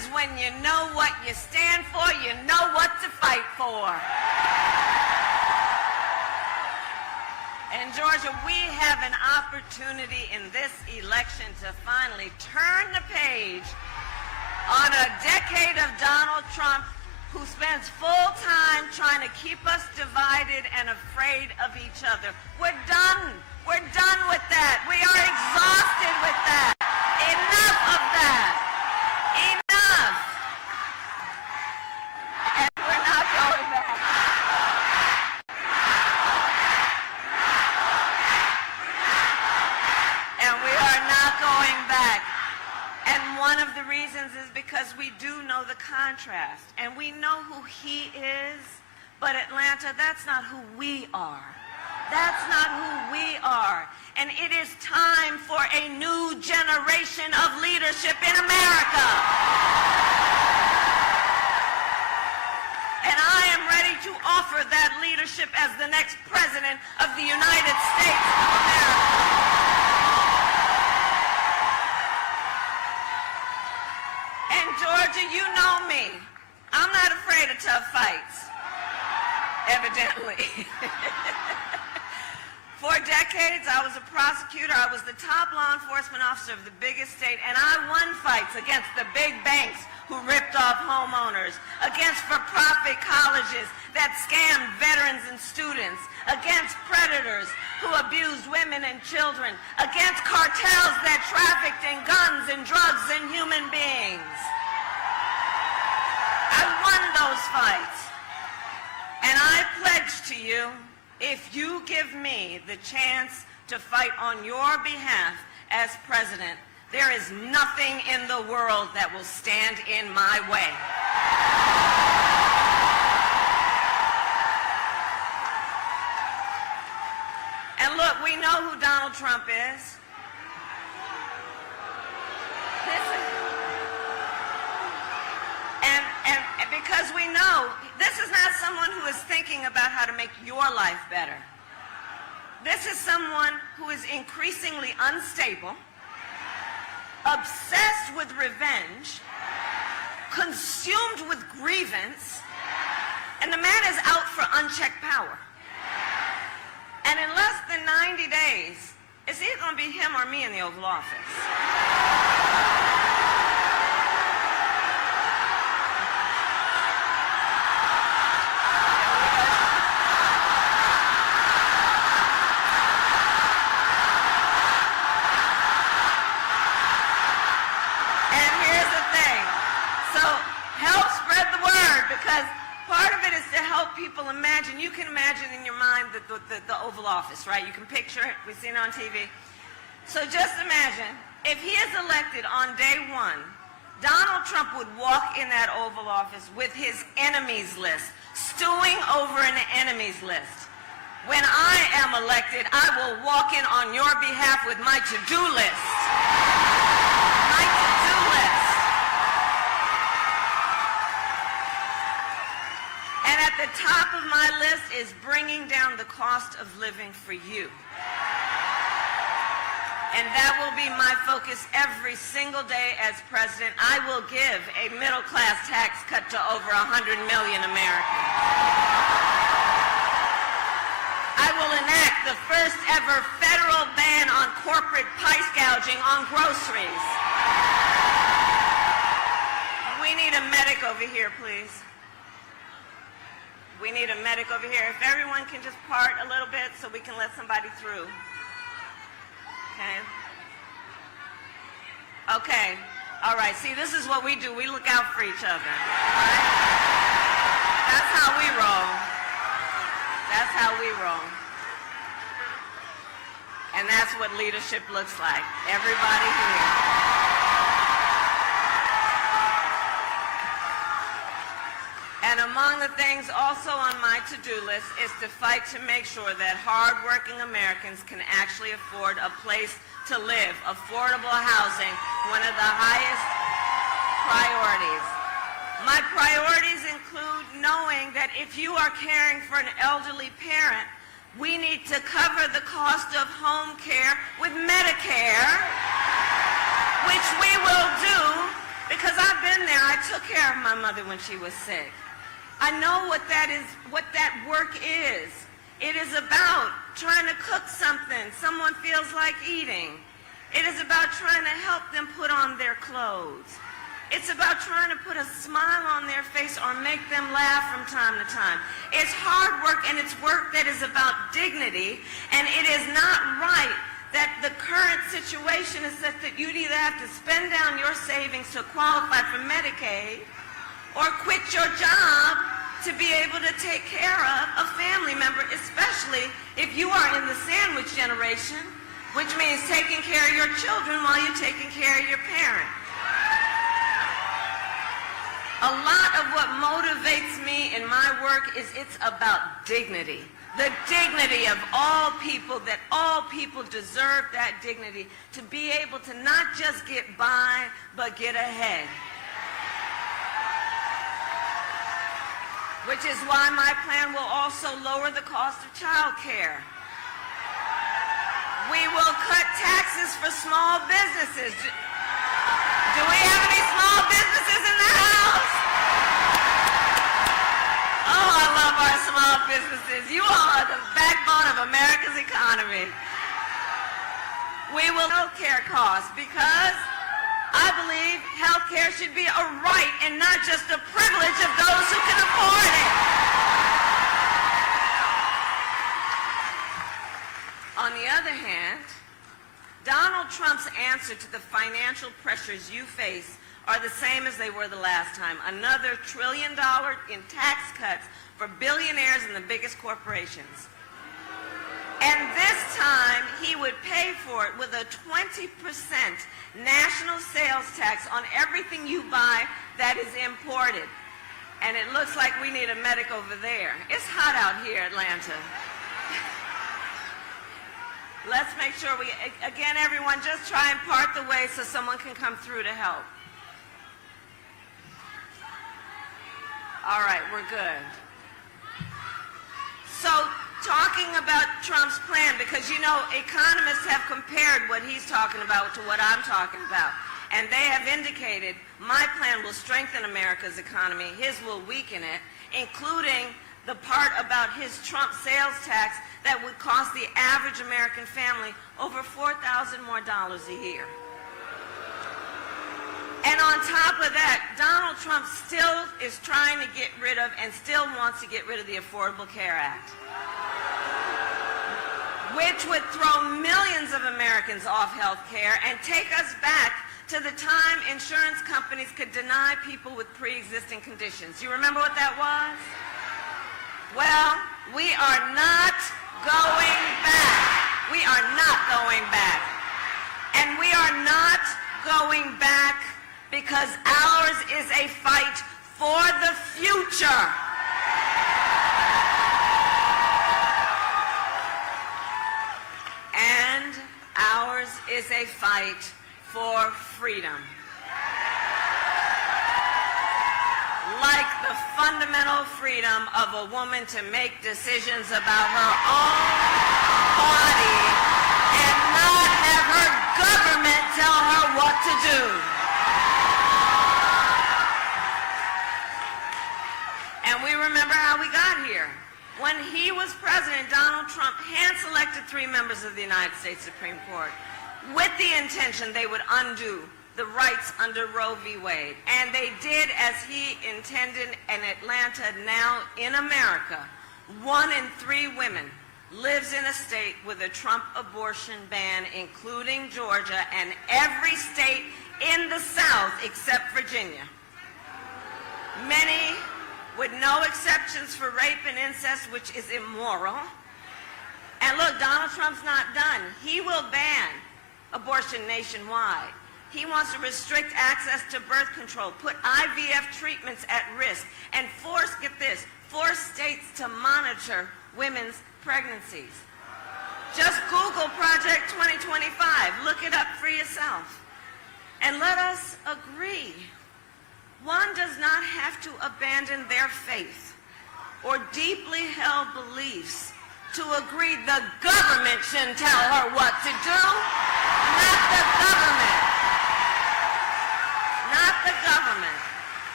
because when you know what you stand for, you know what to fight for. And Georgia, we have an opportunity in this election to finally turn the page on a decade of Donald Trump, who spends full time trying to keep us divided and afraid of each other. We're done. We're done with that. We are exhausted with that. Enough of that. Enough. And we're not going back. And we are not going back. And one of the reasons is because we do know the contrast. And we know who he is, but Atlanta, that's not who we are. That's not who we are. And it is time for a new generation of leadership in America. And I am ready to offer that leadership as the next president of the United States of America. And Georgia, you know me. I'm not afraid of tough fights, evidently. For decades, I was a prosecutor. I was the top law enforcement officer of the biggest state, and I won fights against the big banks who ripped off homeowners, against for-profit colleges that scammed veterans and students, against predators who abused women and children, against cartels that trafficked in guns and drugs and human beings. I won those fights. And I pledge to you, if you give me the chance to fight on your behalf as president, there is nothing in the world that will stand in my way. And look, we know who Donald Trump is. And because we know this is not someone who is thinking about how to make your life better. This is someone who is increasingly unstable, obsessed with revenge, consumed with grievance, and the man is out for unchecked power. And in less than 90 days, it's either going to be him or me in the Oval Office. People imagine, you can imagine in your mind the Oval Office, right? You can picture it. We've seen it on TV. So just imagine, if he is elected on day one, Donald Trump would walk in that Oval Office with his enemies list, stewing over an enemies list. When I am elected, I will walk in on your behalf with my to-do list. My to-do list. And at the top of my list is bringing down the cost of living for you. And that will be my focus every single day as president. I will give a middle-class tax cut to over 100 million Americans. I will enact the first ever federal ban on corporate price gouging on groceries. We need a medic over here, please. We need a medic over here. If everyone can just part a little bit so we can let somebody through. Okay. Okay. All right. See, this is what we do. We look out for each other. All right? That's how we roll. That's how we roll. And that's what leadership looks like. Everybody here. And among the things also on my to-do list is to fight to make sure that hard-working Americans can actually afford a place to live, affordable housing, one of the highest priorities. My priorities include knowing that if you are caring for an elderly parent, we need to cover the cost of home care with Medicare, which we will do Because I've been there. I took care of my mother when she was sick. I know what that is, what that work is. It is about trying to cook something someone feels like eating. It is about trying to help them put on their clothes. It's about trying to put a smile on their face or make them laugh from time to time. It's hard work, and it's work that is about dignity, and it is not right that the current situation is such that you'd either have to spend down your savings to qualify for Medicaid or quit your job to be able to take care of a family member, especially if you are in the sandwich generation, which means taking care of your children while you're taking care of your parent. A lot of what motivates me in my work is it's about dignity. The dignity of all people, that all people deserve that dignity to be able to not just get by, but get ahead. Which is why my plan will also lower the cost of child care. We will cut taxes for small businesses. Do we have any small businesses in the house? Oh, I love our small businesses. You all are the backbone of America's economy. We will health care costs because I believe health care should be a right and not just a privilege of those who can afford it. On the other hand, Donald Trump's answer to the financial pressures you face are the same as they were the last time. Another $1 trillion in tax cuts for billionaires and the biggest corporations. And this time, he would pay for it with a 20% national sales tax on everything you buy that is imported. And it looks like we need a medic over there. It's hot out here, Atlanta. Let's make sure we, again, everyone, just try and part the way so someone can come through to help. All right, we're good. So, talking about Trump's plan, because, you know, economists have compared what he's talking about to what I'm talking about. And they have indicated my plan will strengthen America's economy, his will weaken it, including the part about his Trump sales tax that would cost the average American family over $4,000 more a year. And on top of that, Donald Trump still is trying to get rid of and still wants to get rid of the Affordable Care Act, which would throw millions of Americans off health care and take us back to the time insurance companies could deny people with pre-existing conditions. You remember what that was? Well, we are not going back. We are not going back. And we are not going back because ours is a fight for the future. And ours is a fight for freedom. Like the fundamental freedom of a woman to make decisions about her own body and not have her government tell her what to do. And we remember how we got here. When he was president, Donald Trump hand-selected 3 members of the United States Supreme Court with the intention they would undo the rights under Roe v. Wade. And they did as he intended in Atlanta. Now in America, 1 in 3 women lives in a state with a Trump abortion ban, including Georgia and every state in the South except Virginia. Many with no exceptions for rape and incest, which is immoral. And look, Donald Trump's not done. He will ban abortion nationwide. He wants to restrict access to birth control, put IVF treatments at risk, and force states to monitor women's pregnancies. Just Google Project 2025. Look it up for yourself. And let us agree. One does not have to abandon their faith or deeply held beliefs to agree the government shouldn't tell her what to do. Not the government. Not the government.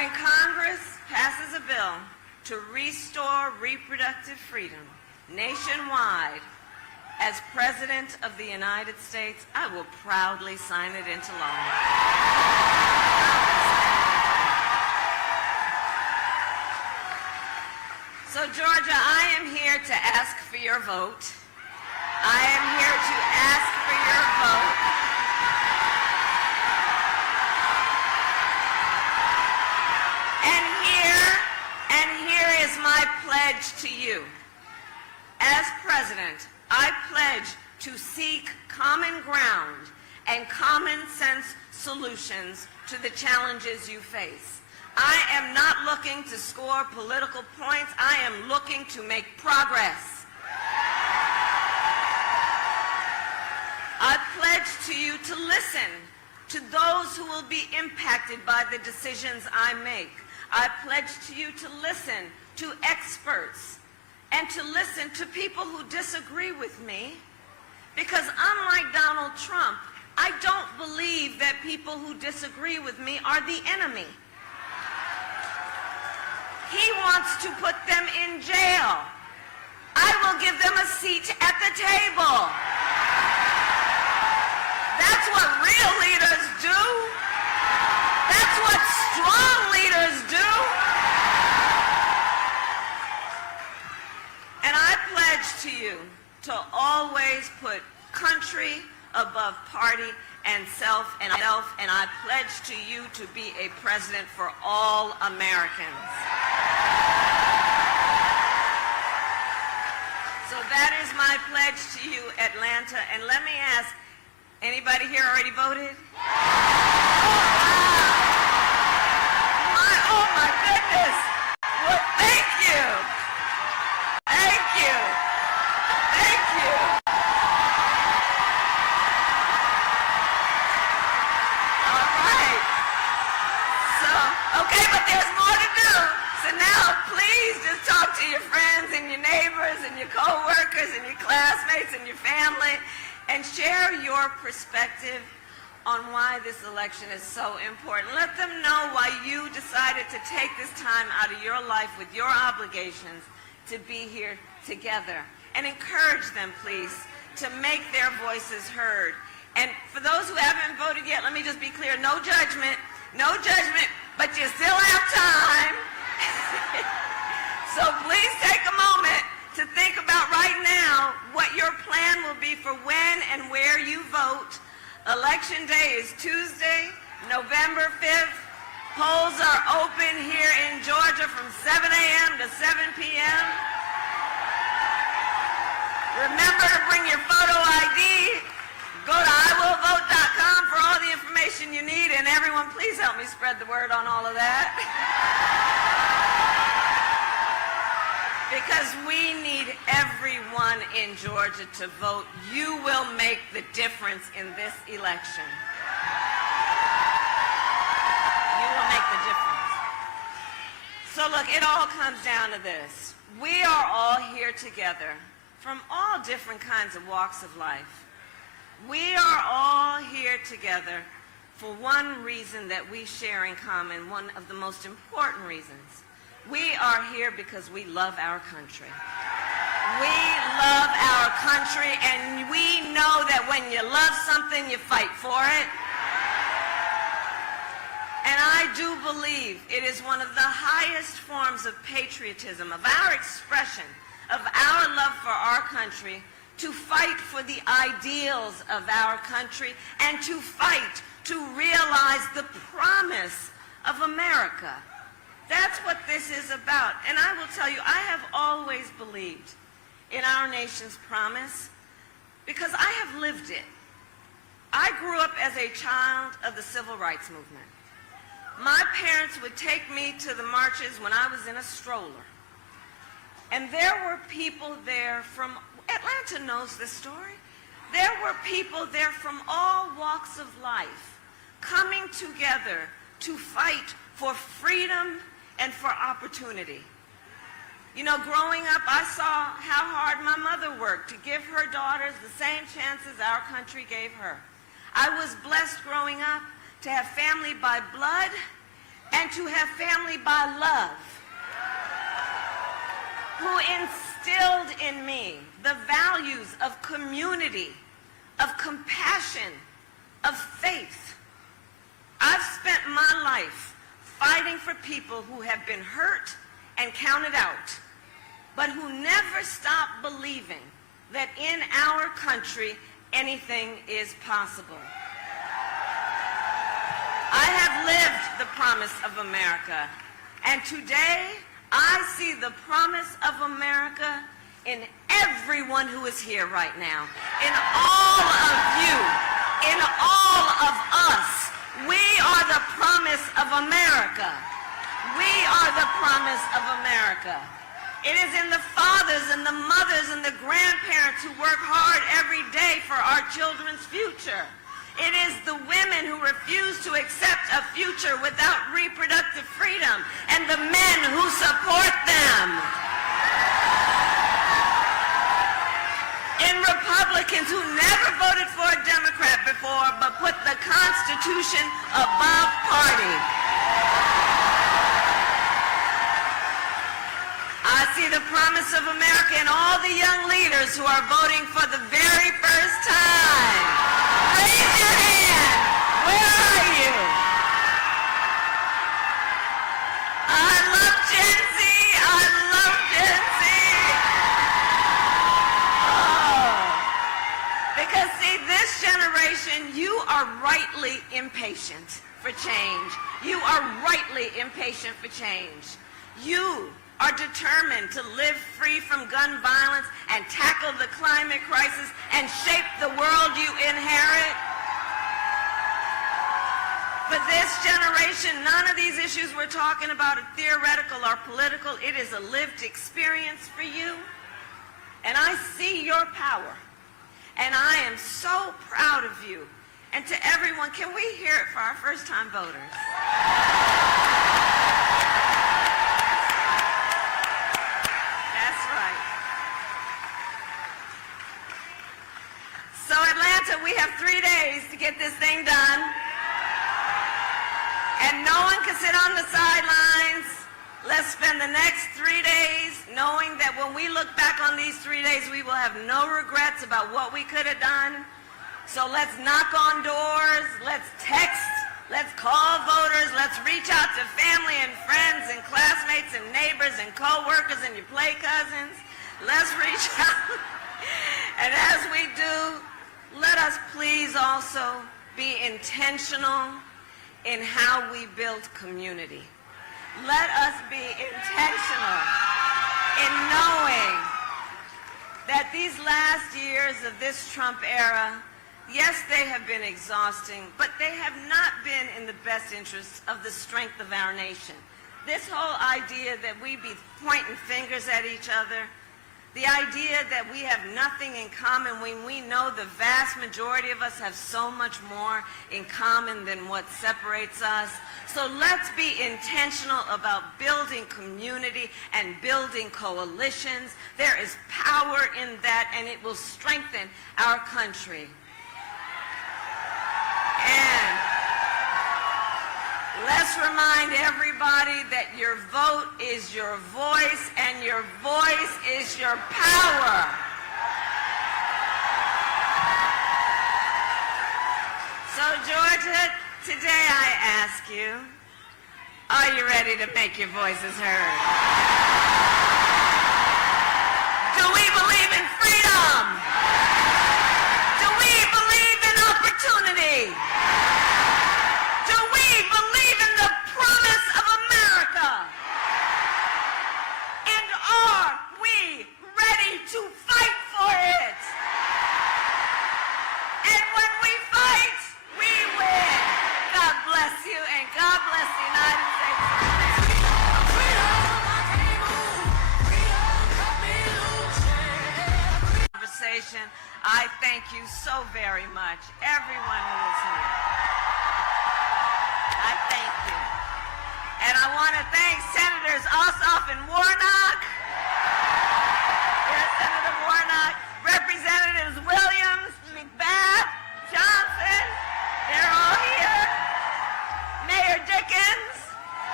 When Congress passes a bill to restore reproductive freedom nationwide, as President of the United States, I will proudly sign it into law. So, Georgia, I am here to ask for your vote. I am here to ask for your vote. And here is my pledge to you. As President, I pledge to seek common ground and common sense solutions to the challenges you face. I am not looking to score political points. I am looking to make progress. I pledge to you to listen to those who will be impacted by the decisions I make. I pledge to you to listen to experts and to listen to people who disagree with me, because unlike Donald Trump, I don't believe that people who disagree with me are the enemy. He wants to put them in jail. I will give them a seat at the table. That's what real leaders do. That's what strong leaders do. And I pledge to you to always put country above party and self, and I pledge to you to be a president for all Americans. So that is my pledge to you, Atlanta. And let me ask, anybody here already voted? Oh my goodness. Well, thank you. Thank you. Thank you. All right. So, okay, but there's more to do. So now, please just talk to your friends and your neighbors and your co-workers and your classmates and your family and share your perspective on why this election is so important. Let them know why you decided to take this time out of your life with your obligations to be here together. And encourage them, please, to make their voices heard. And for those who haven't voted yet, let me just be clear, no judgment, but you still have time. So please take a moment to think about right now what your plan will be for when and where you vote. Election day is Tuesday, November 5th. Polls are open here in Georgia from 7 a.m. to 7 p.m. Remember to bring your photo ID. Go to iwillvote.com for all the information you need. And everyone, please help me spread the word on all of that. Because we need everyone in Georgia to vote. You will make the difference in this election. You will make the difference. So look, it all comes down to this. We are all here together from all different kinds of walks of life. We are all here together for one reason that we share in common, one of the most important reasons. We are here because we love our country. We love our country, and we know that when you love something, you fight for it. And I do believe it is one of the highest forms of patriotism, of our expression, of our love for our country, to fight for the ideals of our country and to fight to realize the promise of America. That's what this is about. And I will tell you, I have always believed in our nation's promise because I have lived it. I grew up as a child of the civil rights movement. My parents would take me to the marches when I was in a stroller. And there were people there from, Atlanta knows this story, there were people there from all walks of life coming together to fight for freedom and for opportunity. You know, growing up, I saw how hard my mother worked to give her daughters the same chances our country gave her. I was blessed growing up to have family by blood and to have family by love, who instilled in me the values of community, of compassion, of faith. I've spent my life fighting for people who have been hurt and counted out, but who never stopped believing that in our country anything is possible. I have lived the promise of America, and today I see the promise of America in everyone who is here right now, in all of you, in all of us. We are the promise of America. We are the promise of America. It is in the fathers and the mothers and the grandparents who work hard every day for our children's future. It is the women who refuse to accept a future without reproductive freedom and the men who support them. In Republicans who never voted for a Democrat before but put the Constitution above party. I see the promise of America in all the young leaders who are voting for the very first time. Raise your hand. Where are you? I love Gen Z. I love Gen Z. Oh. Because see, this generation, you are rightly impatient for change. You are rightly impatient for change. You are determined to live free from gun violence and tackle the climate crisis and shape the world you inherit. For this generation, none of these issues we're talking about are theoretical or political. It is a lived experience for you. And I see your power. And I am so proud of you. And to everyone, can we hear it for our first-time voters? So Atlanta, we have 3 days to get this thing done. And no one can sit on the sidelines. Let's spend the next 3 days knowing that when we look back on these 3 days, we will have no regrets about what we could have done. So let's knock on doors, let's text, let's call voters, let's reach out to family and friends and classmates and neighbors and co-workers and your play cousins. Let's reach out. And as we do, let us please also be intentional in how we build community. Let us be intentional in knowing that these last years of this Trump era, yes, they have been exhausting, but they have not been in the best interests of the strength of our nation. This whole idea that we be pointing fingers at each other, the idea that we have nothing in common when we know the vast majority of us have so much more in common than what separates us. So let's be intentional about building community and building coalitions. There is power in that, and it will strengthen our country. And let's remind everybody that your vote is your voice and your voice is your power. So Georgia, today I ask you, are you ready to make your voices heard? Do we believe in freedom? Do we believe in opportunity? Do we believe in the promise of America? And are we ready to fight for it? And when we fight, we win. God bless you, and God bless the United States of America. Conversation. I thank you so very much, everyone who is here. I thank you. And I want to thank Senators Ossoff and Warnock. Yes, Senator Warnock. Representatives Williams, McBath, Johnson. They're all here. Mayor Dickens.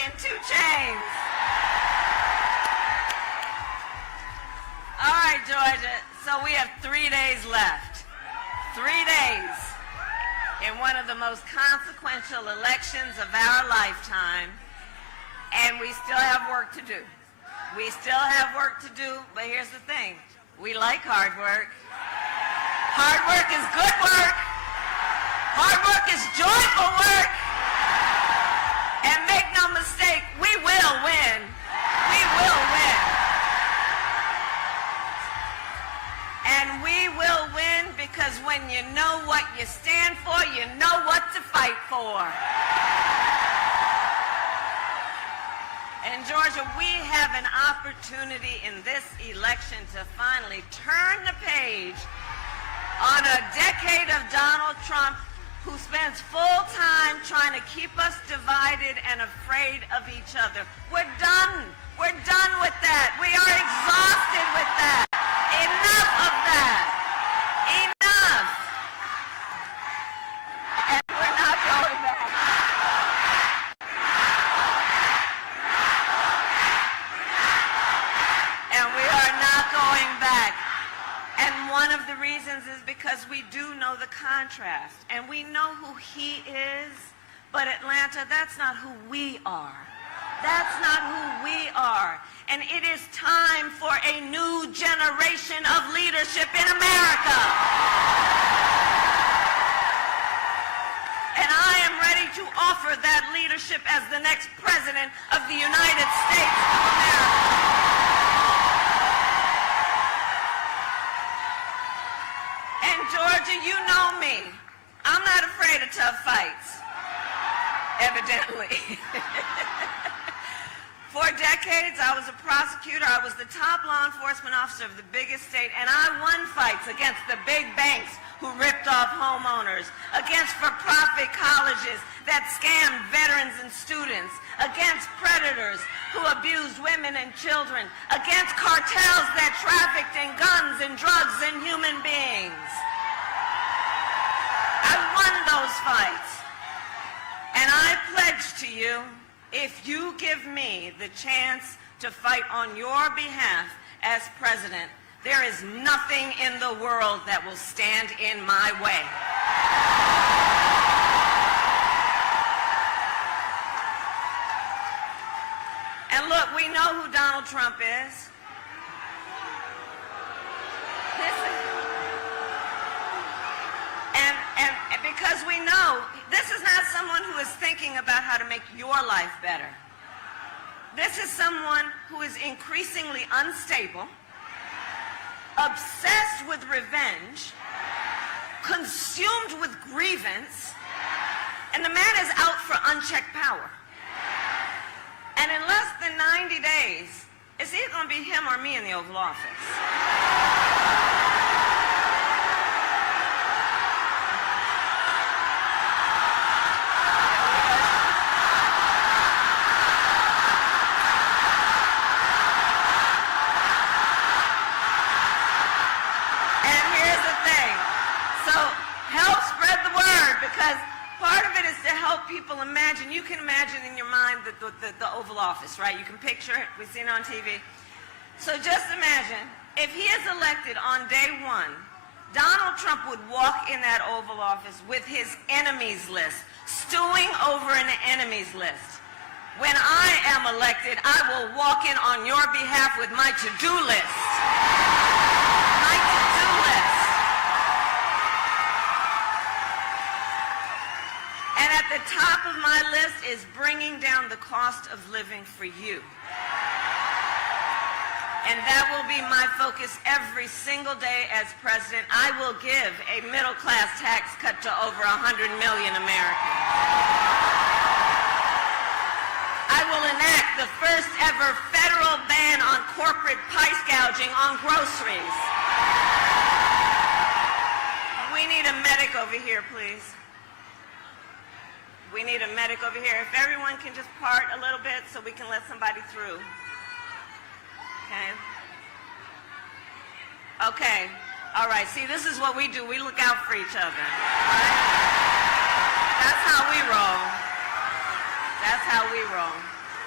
and 2 Chainz. All right, Georgia, so we have 3 days left. 3 days in one of the most consequential elections of our lifetime, and we still have work to do. We still have work to do, but here's the thing. We like hard work. Hard work is good work. Hard work is joyful work. And make no mistake, we will win. We will win. And we will win because when you know what you stand for, you know what to fight for. And Georgia, we have an opportunity in this election to finally turn the page on a decade of Donald Trump who spends full time trying to keep us divided and afraid of each other. We're done. We're done with that. We are exhausted with that. Enough of that. Enough. And we're not going back. And we are not going back. And one of the reasons is because we do know the contrast. And we know who he is. But Atlanta, that's not who we are. That's not who we are. And it is time for a new generation of leadership in America. And I am ready to offer that leadership as the next president of the United States of America. And Georgia, you know me. I'm not afraid of tough fights. Evidently. For decades, I was a prosecutor. I was the top law enforcement officer of the biggest state, and I won fights against the big banks who ripped off homeowners, against for-profit colleges that scammed veterans and students, against predators who abused women and children, against cartels that trafficked in guns and drugs and human beings. I won those fights. And I pledge to you, if you give me the chance to fight on your behalf as president, there is nothing in the world that will stand in my way. And look, we know who Donald Trump is. Listen. And because we know this is not someone who is thinking about how to make your life better. This is someone who is increasingly unstable, obsessed with revenge, consumed with grievance, and the man is out for unchecked power. And in less than 90 days, it's either going to be him or me in the Oval Office. People imagine, you can imagine in your mind the Oval Office, right? You can picture it. We've seen it on TV. So just imagine, if he is elected on day one, Donald Trump would walk in that Oval Office with his enemies list, stewing over an enemies list. When I am elected, I will walk in on your behalf with my to-do list. My to-do list. And at the top of my list is bringing down the cost of living for you. And that will be my focus every single day as president. I will give a middle-class tax cut to over 100 million Americans. I will enact the first ever federal ban on corporate price gouging on groceries. We need a medic over here, please. We need a medic over here. If everyone can just part a little bit so we can let somebody through. Okay? Okay. All right. See, this is what we do. We look out for each other. All right? That's how we roll. That's how we roll.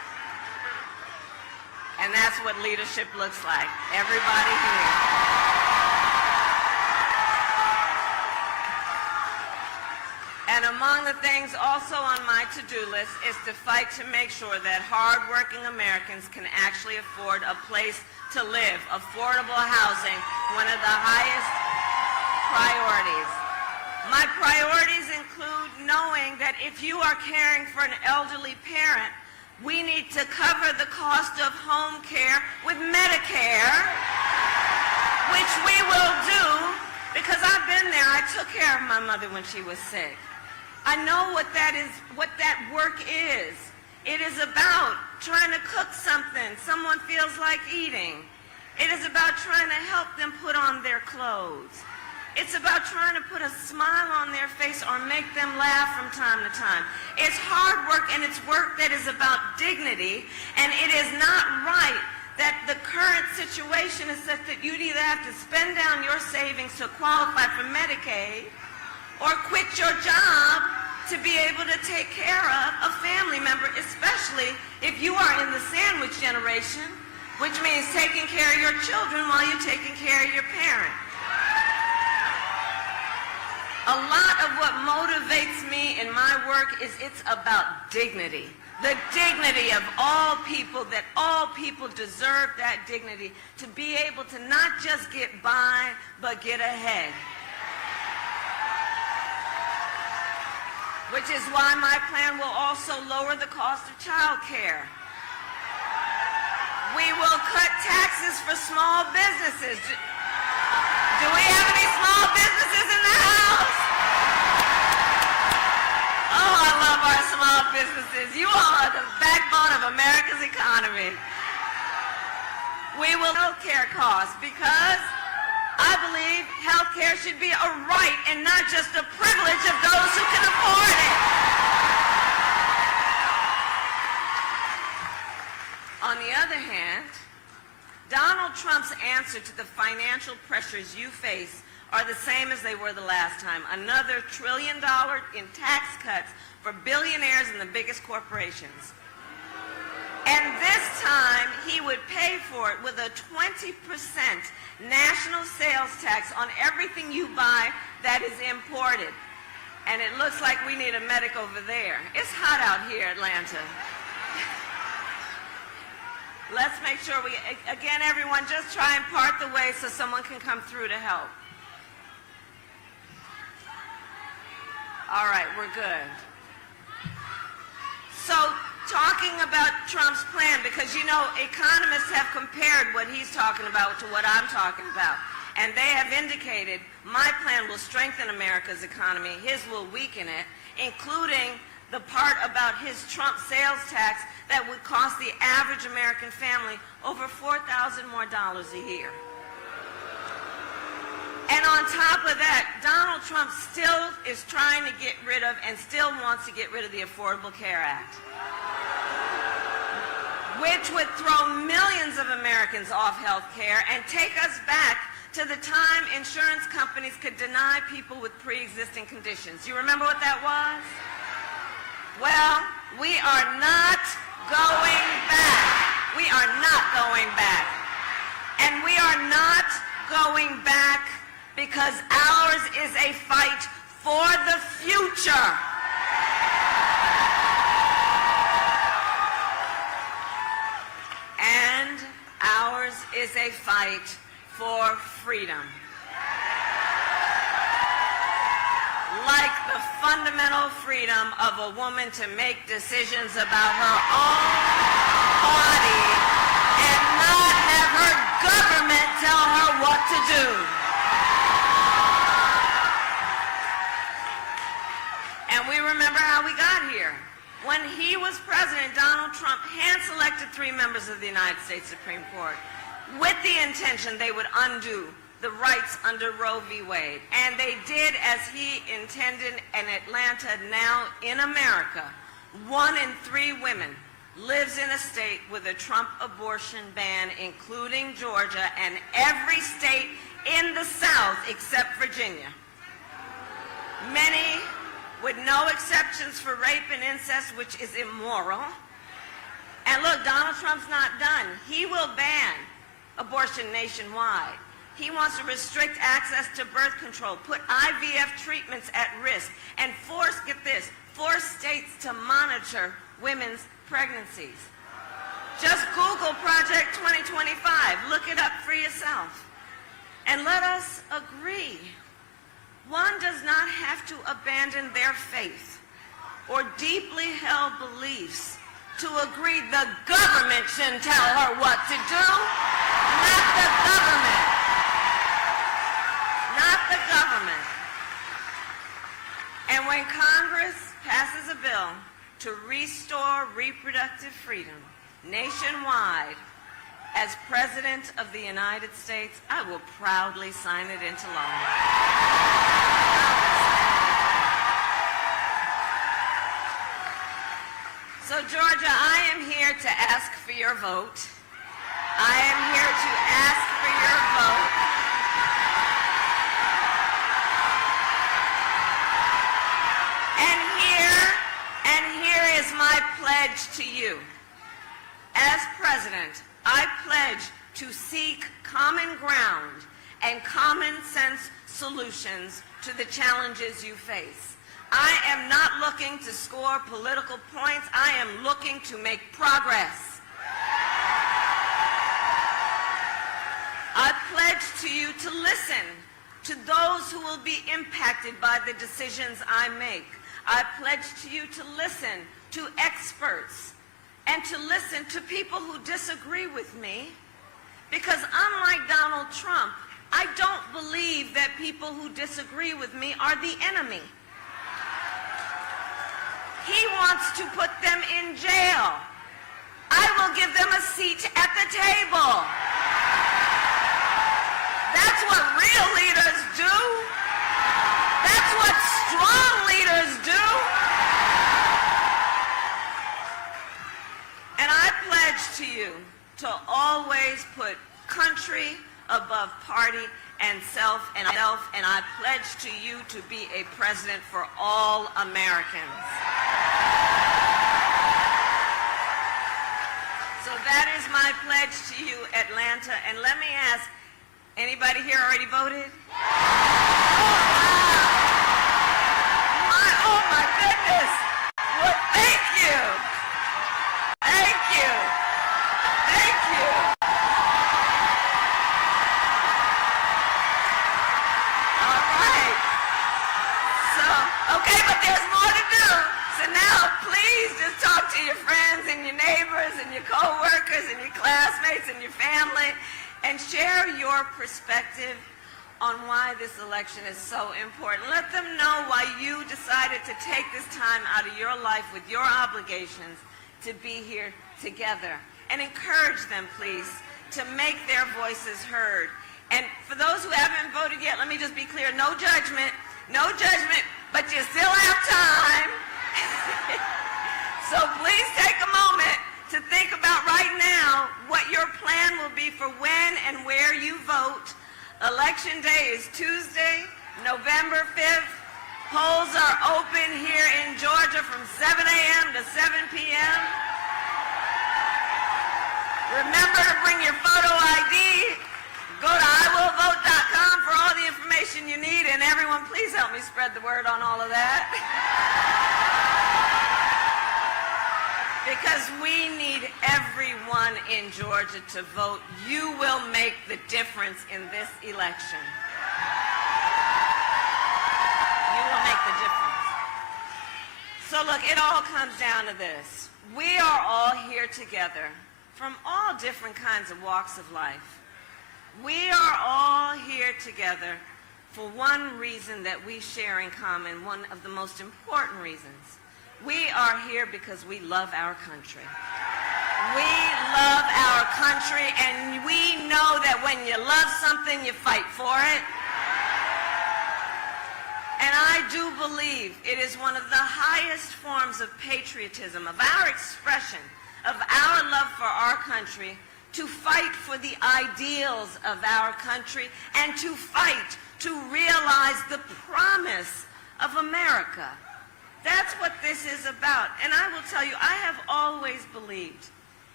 that's what leadership looks like. Everybody here. And among the things also on my to-do list is to fight to make sure that hard-working Americans can actually afford a place to live. Affordable housing, one of the highest priorities. My priorities include knowing that if you are caring for an elderly parent, we need to cover the cost of home care with Medicare, which we will do because I've been there. I took care of my mother when she was sick. I know what that is, what that work is. It is about trying to cook something someone feels like eating. It is about trying to help them put on their clothes. It's about trying to put a smile on their face or make them laugh from time to time. It's hard work, and it's work that is about dignity, and it is not right that the current situation is such that you'd either have to spend down your savings to qualify for Medicaid or quit your job to be able to take care of a family member, especially if you are in the sandwich generation, which means taking care of your children while you're taking care of your parent. A lot of what motivates me in my work is it's about dignity. The dignity of all people, that all people deserve that dignity to be able to not just get by, but get ahead. Which is why my plan will also lower the cost of child care. We will cut taxes for small businesses. Do we have any small businesses in the house? Oh, I love our small businesses. You all are the backbone of America's economy. We will health care costs because I believe health care should be a right and not just a privilege of those who can afford it. On the other hand, Donald Trump's answer to the financial pressures you face are the same as they were the last time. Another $1 trillion in tax cuts for billionaires and the biggest corporations. And this time, he would pay for it with a 20% national sales tax on everything you buy that is imported. And it looks like we need a medic over there. It's hot out here, Atlanta. Let's make sure we, again, everyone, just try and part the way so someone can come through to help. All right, we're good. So, talking about Trump's plan, because you know economists have compared what he's talking about to what I'm talking about, and they have indicated my plan will strengthen America's economy, his will weaken it, including the part about his Trump sales tax that would cost the average American family over $4,000 more a year. And on top of that, Donald Trump still is trying to get rid of and still wants to get rid of the Affordable Care Act, which would throw millions of Americans off health care and take us back to the time insurance companies could deny people with pre-existing conditions. You remember what that was? Well, we are not going back. We are not going back. And we are not going back because ours is a fight for the future. And ours is a fight for freedom. Like the fundamental freedom of a woman to make decisions about her own body and not have her government tell her what to do. And we remember how we got here. When he was president, Donald Trump hand-selected 3 members of the United States Supreme Court with the intention they would undo the rights under Roe v. Wade. And they did as he intended in Atlanta. Now in America, 1 in 3 women lives in a state with a Trump abortion ban, including Georgia and every state in the South except Virginia. Many with no exceptions for rape and incest, which is immoral. And look, Donald Trump's not done. He will ban abortion nationwide. He wants to restrict access to birth control, put IVF treatments at risk, and force states to monitor women's pregnancies. Just Google Project 2025. Look it up for yourself. And let us agree. One does not have to abandon their faith or deeply held beliefs to agree the government shouldn't tell her what to do. Not the government. Not the government. And when Congress passes a bill to restore reproductive freedom nationwide, as President of the United States, I will proudly sign it into law. So, Georgia, I am here to ask for your vote. I am here to ask for your vote. And here is my pledge to you. As President, I pledge to seek common ground and common sense solutions to the challenges you face. I am not looking to score political points. I am looking to make progress. I pledge to you to listen to those who will be impacted by the decisions I make. I pledge to you to listen to experts and to listen to people who disagree with me, because unlike Donald Trump, I don't believe that people who disagree with me are the enemy. He wants to put them in jail. I will give them a seat at the table. That's what real leaders do. That's what strong leaders do. And I pledge to you to always put country above party and self, and I pledge to you to be a president for all Americans. So that is my pledge to you, Atlanta. And let me ask, anybody here already voted? Oh my goodness. Well, thank you. Thank you. Thank you. All right. So, okay, but there's more to do. So now, please just talk to your friends and your neighbors and your co-workers and your classmates and your family and share your perspective on why this election is so important. Let them know why you decided to take this time out of your life with your obligations to be here together. And encourage them, please, to make their voices heard. And for those who haven't voted yet, let me just be clear, no judgment, but you still have time. So please take a moment to think about right now what your plan will be for when and where you vote. Election day is Tuesday, November 5th. Polls are open here in Georgia from 7 a.m. to 7 p.m. Remember to bring your photo ID. Go to iwillvote.com for all the information you need. And everyone, please help me spread the word on all of that. Because we need everyone in Georgia to vote. You will make the difference in this election. You will make the difference. So look, it all comes down to this. We are all here together from all different kinds of walks of life. We are all here together for one reason that we share in common, one of the most important reasons. We are here because we love our country. We love our country, and we know that when you love something, you fight for it. And I do believe it is one of the highest forms of patriotism, of our expression, of our love for our country, to fight for the ideals of our country and to fight to realize the promise of America. That's what this is about. And I will tell you, I have always believed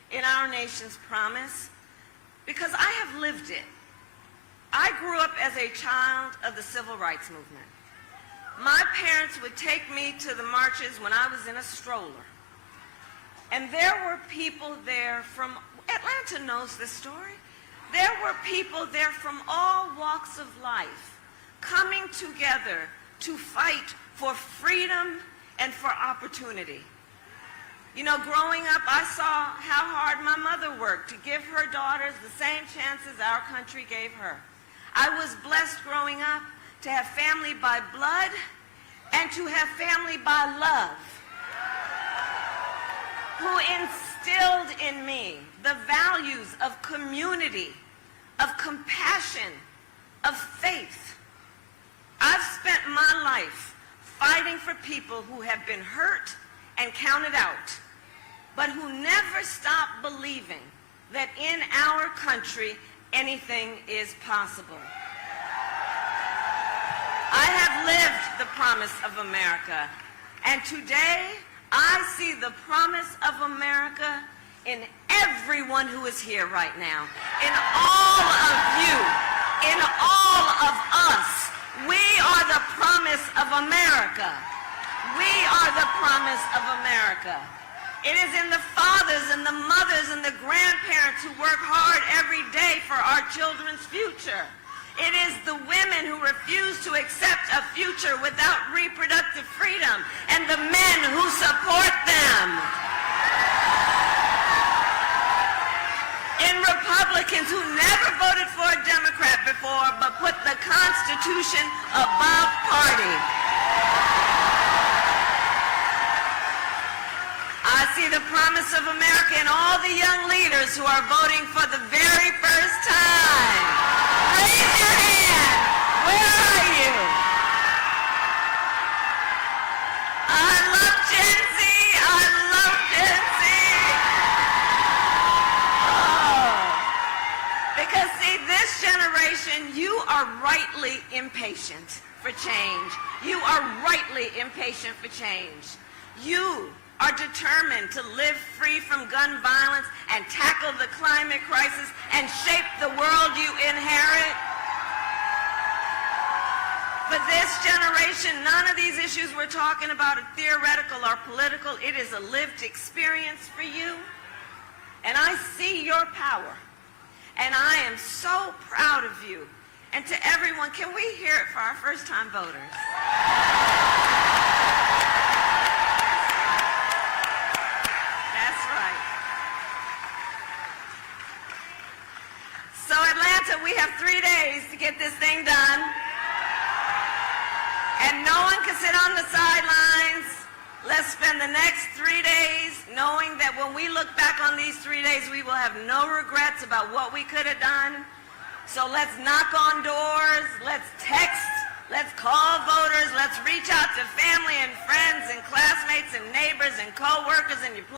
in our nation's promise because I have lived it. I grew up as a child of the civil rights movement. My parents would take me to the marches when I was in a stroller. And there were people there from, Atlanta knows this story, there were people there from all walks of life coming together to fight for freedom and for opportunity. You know, growing up, I saw how hard my mother worked to give her daughters the same chances our country gave her. I was blessed growing up to have family by blood and to have family by love, who instilled in me the values of community, of compassion, of faith. I've spent my life fighting for people who have been hurt and counted out, but who never stopped believing that in our country anything is possible. I have lived the promise of America, and today I see the promise of America in everyone who is here right now, in all of you, in all of us. We are the promise of America. We are the promise of America. It is in the fathers and the mothers and the grandparents who work hard every day for our children's future. It is the women who refuse to accept a future without reproductive freedom and the men who support them. In Republicans who never voted for a Democrat before but put the Constitution above party. I see the promise of America in all the young leaders who are voting for the very first time. Raise your hand. Where are you? I love Gen Z. I love Gen Z. Oh. Because see, this generation, you are rightly impatient for change. You are rightly impatient for change. You are determined to live free from gun violence and tackle the climate crisis and shape the world you inherit. For this generation, none of these issues we're talking about are theoretical or political. It is a lived experience for you. And I see your power. And I am so proud of you. And to everyone, can we hear it for our first-time voters? So Atlanta, we have 3 days to get this thing done. And no one can sit on the sidelines. Let's spend the next 3 days knowing that when we look back on these 3 days, we will have no regrets about what we could have done. So let's knock on doors, let's text, let's call voters, let's reach out to family and friends and classmates and neighbors and co-workers and your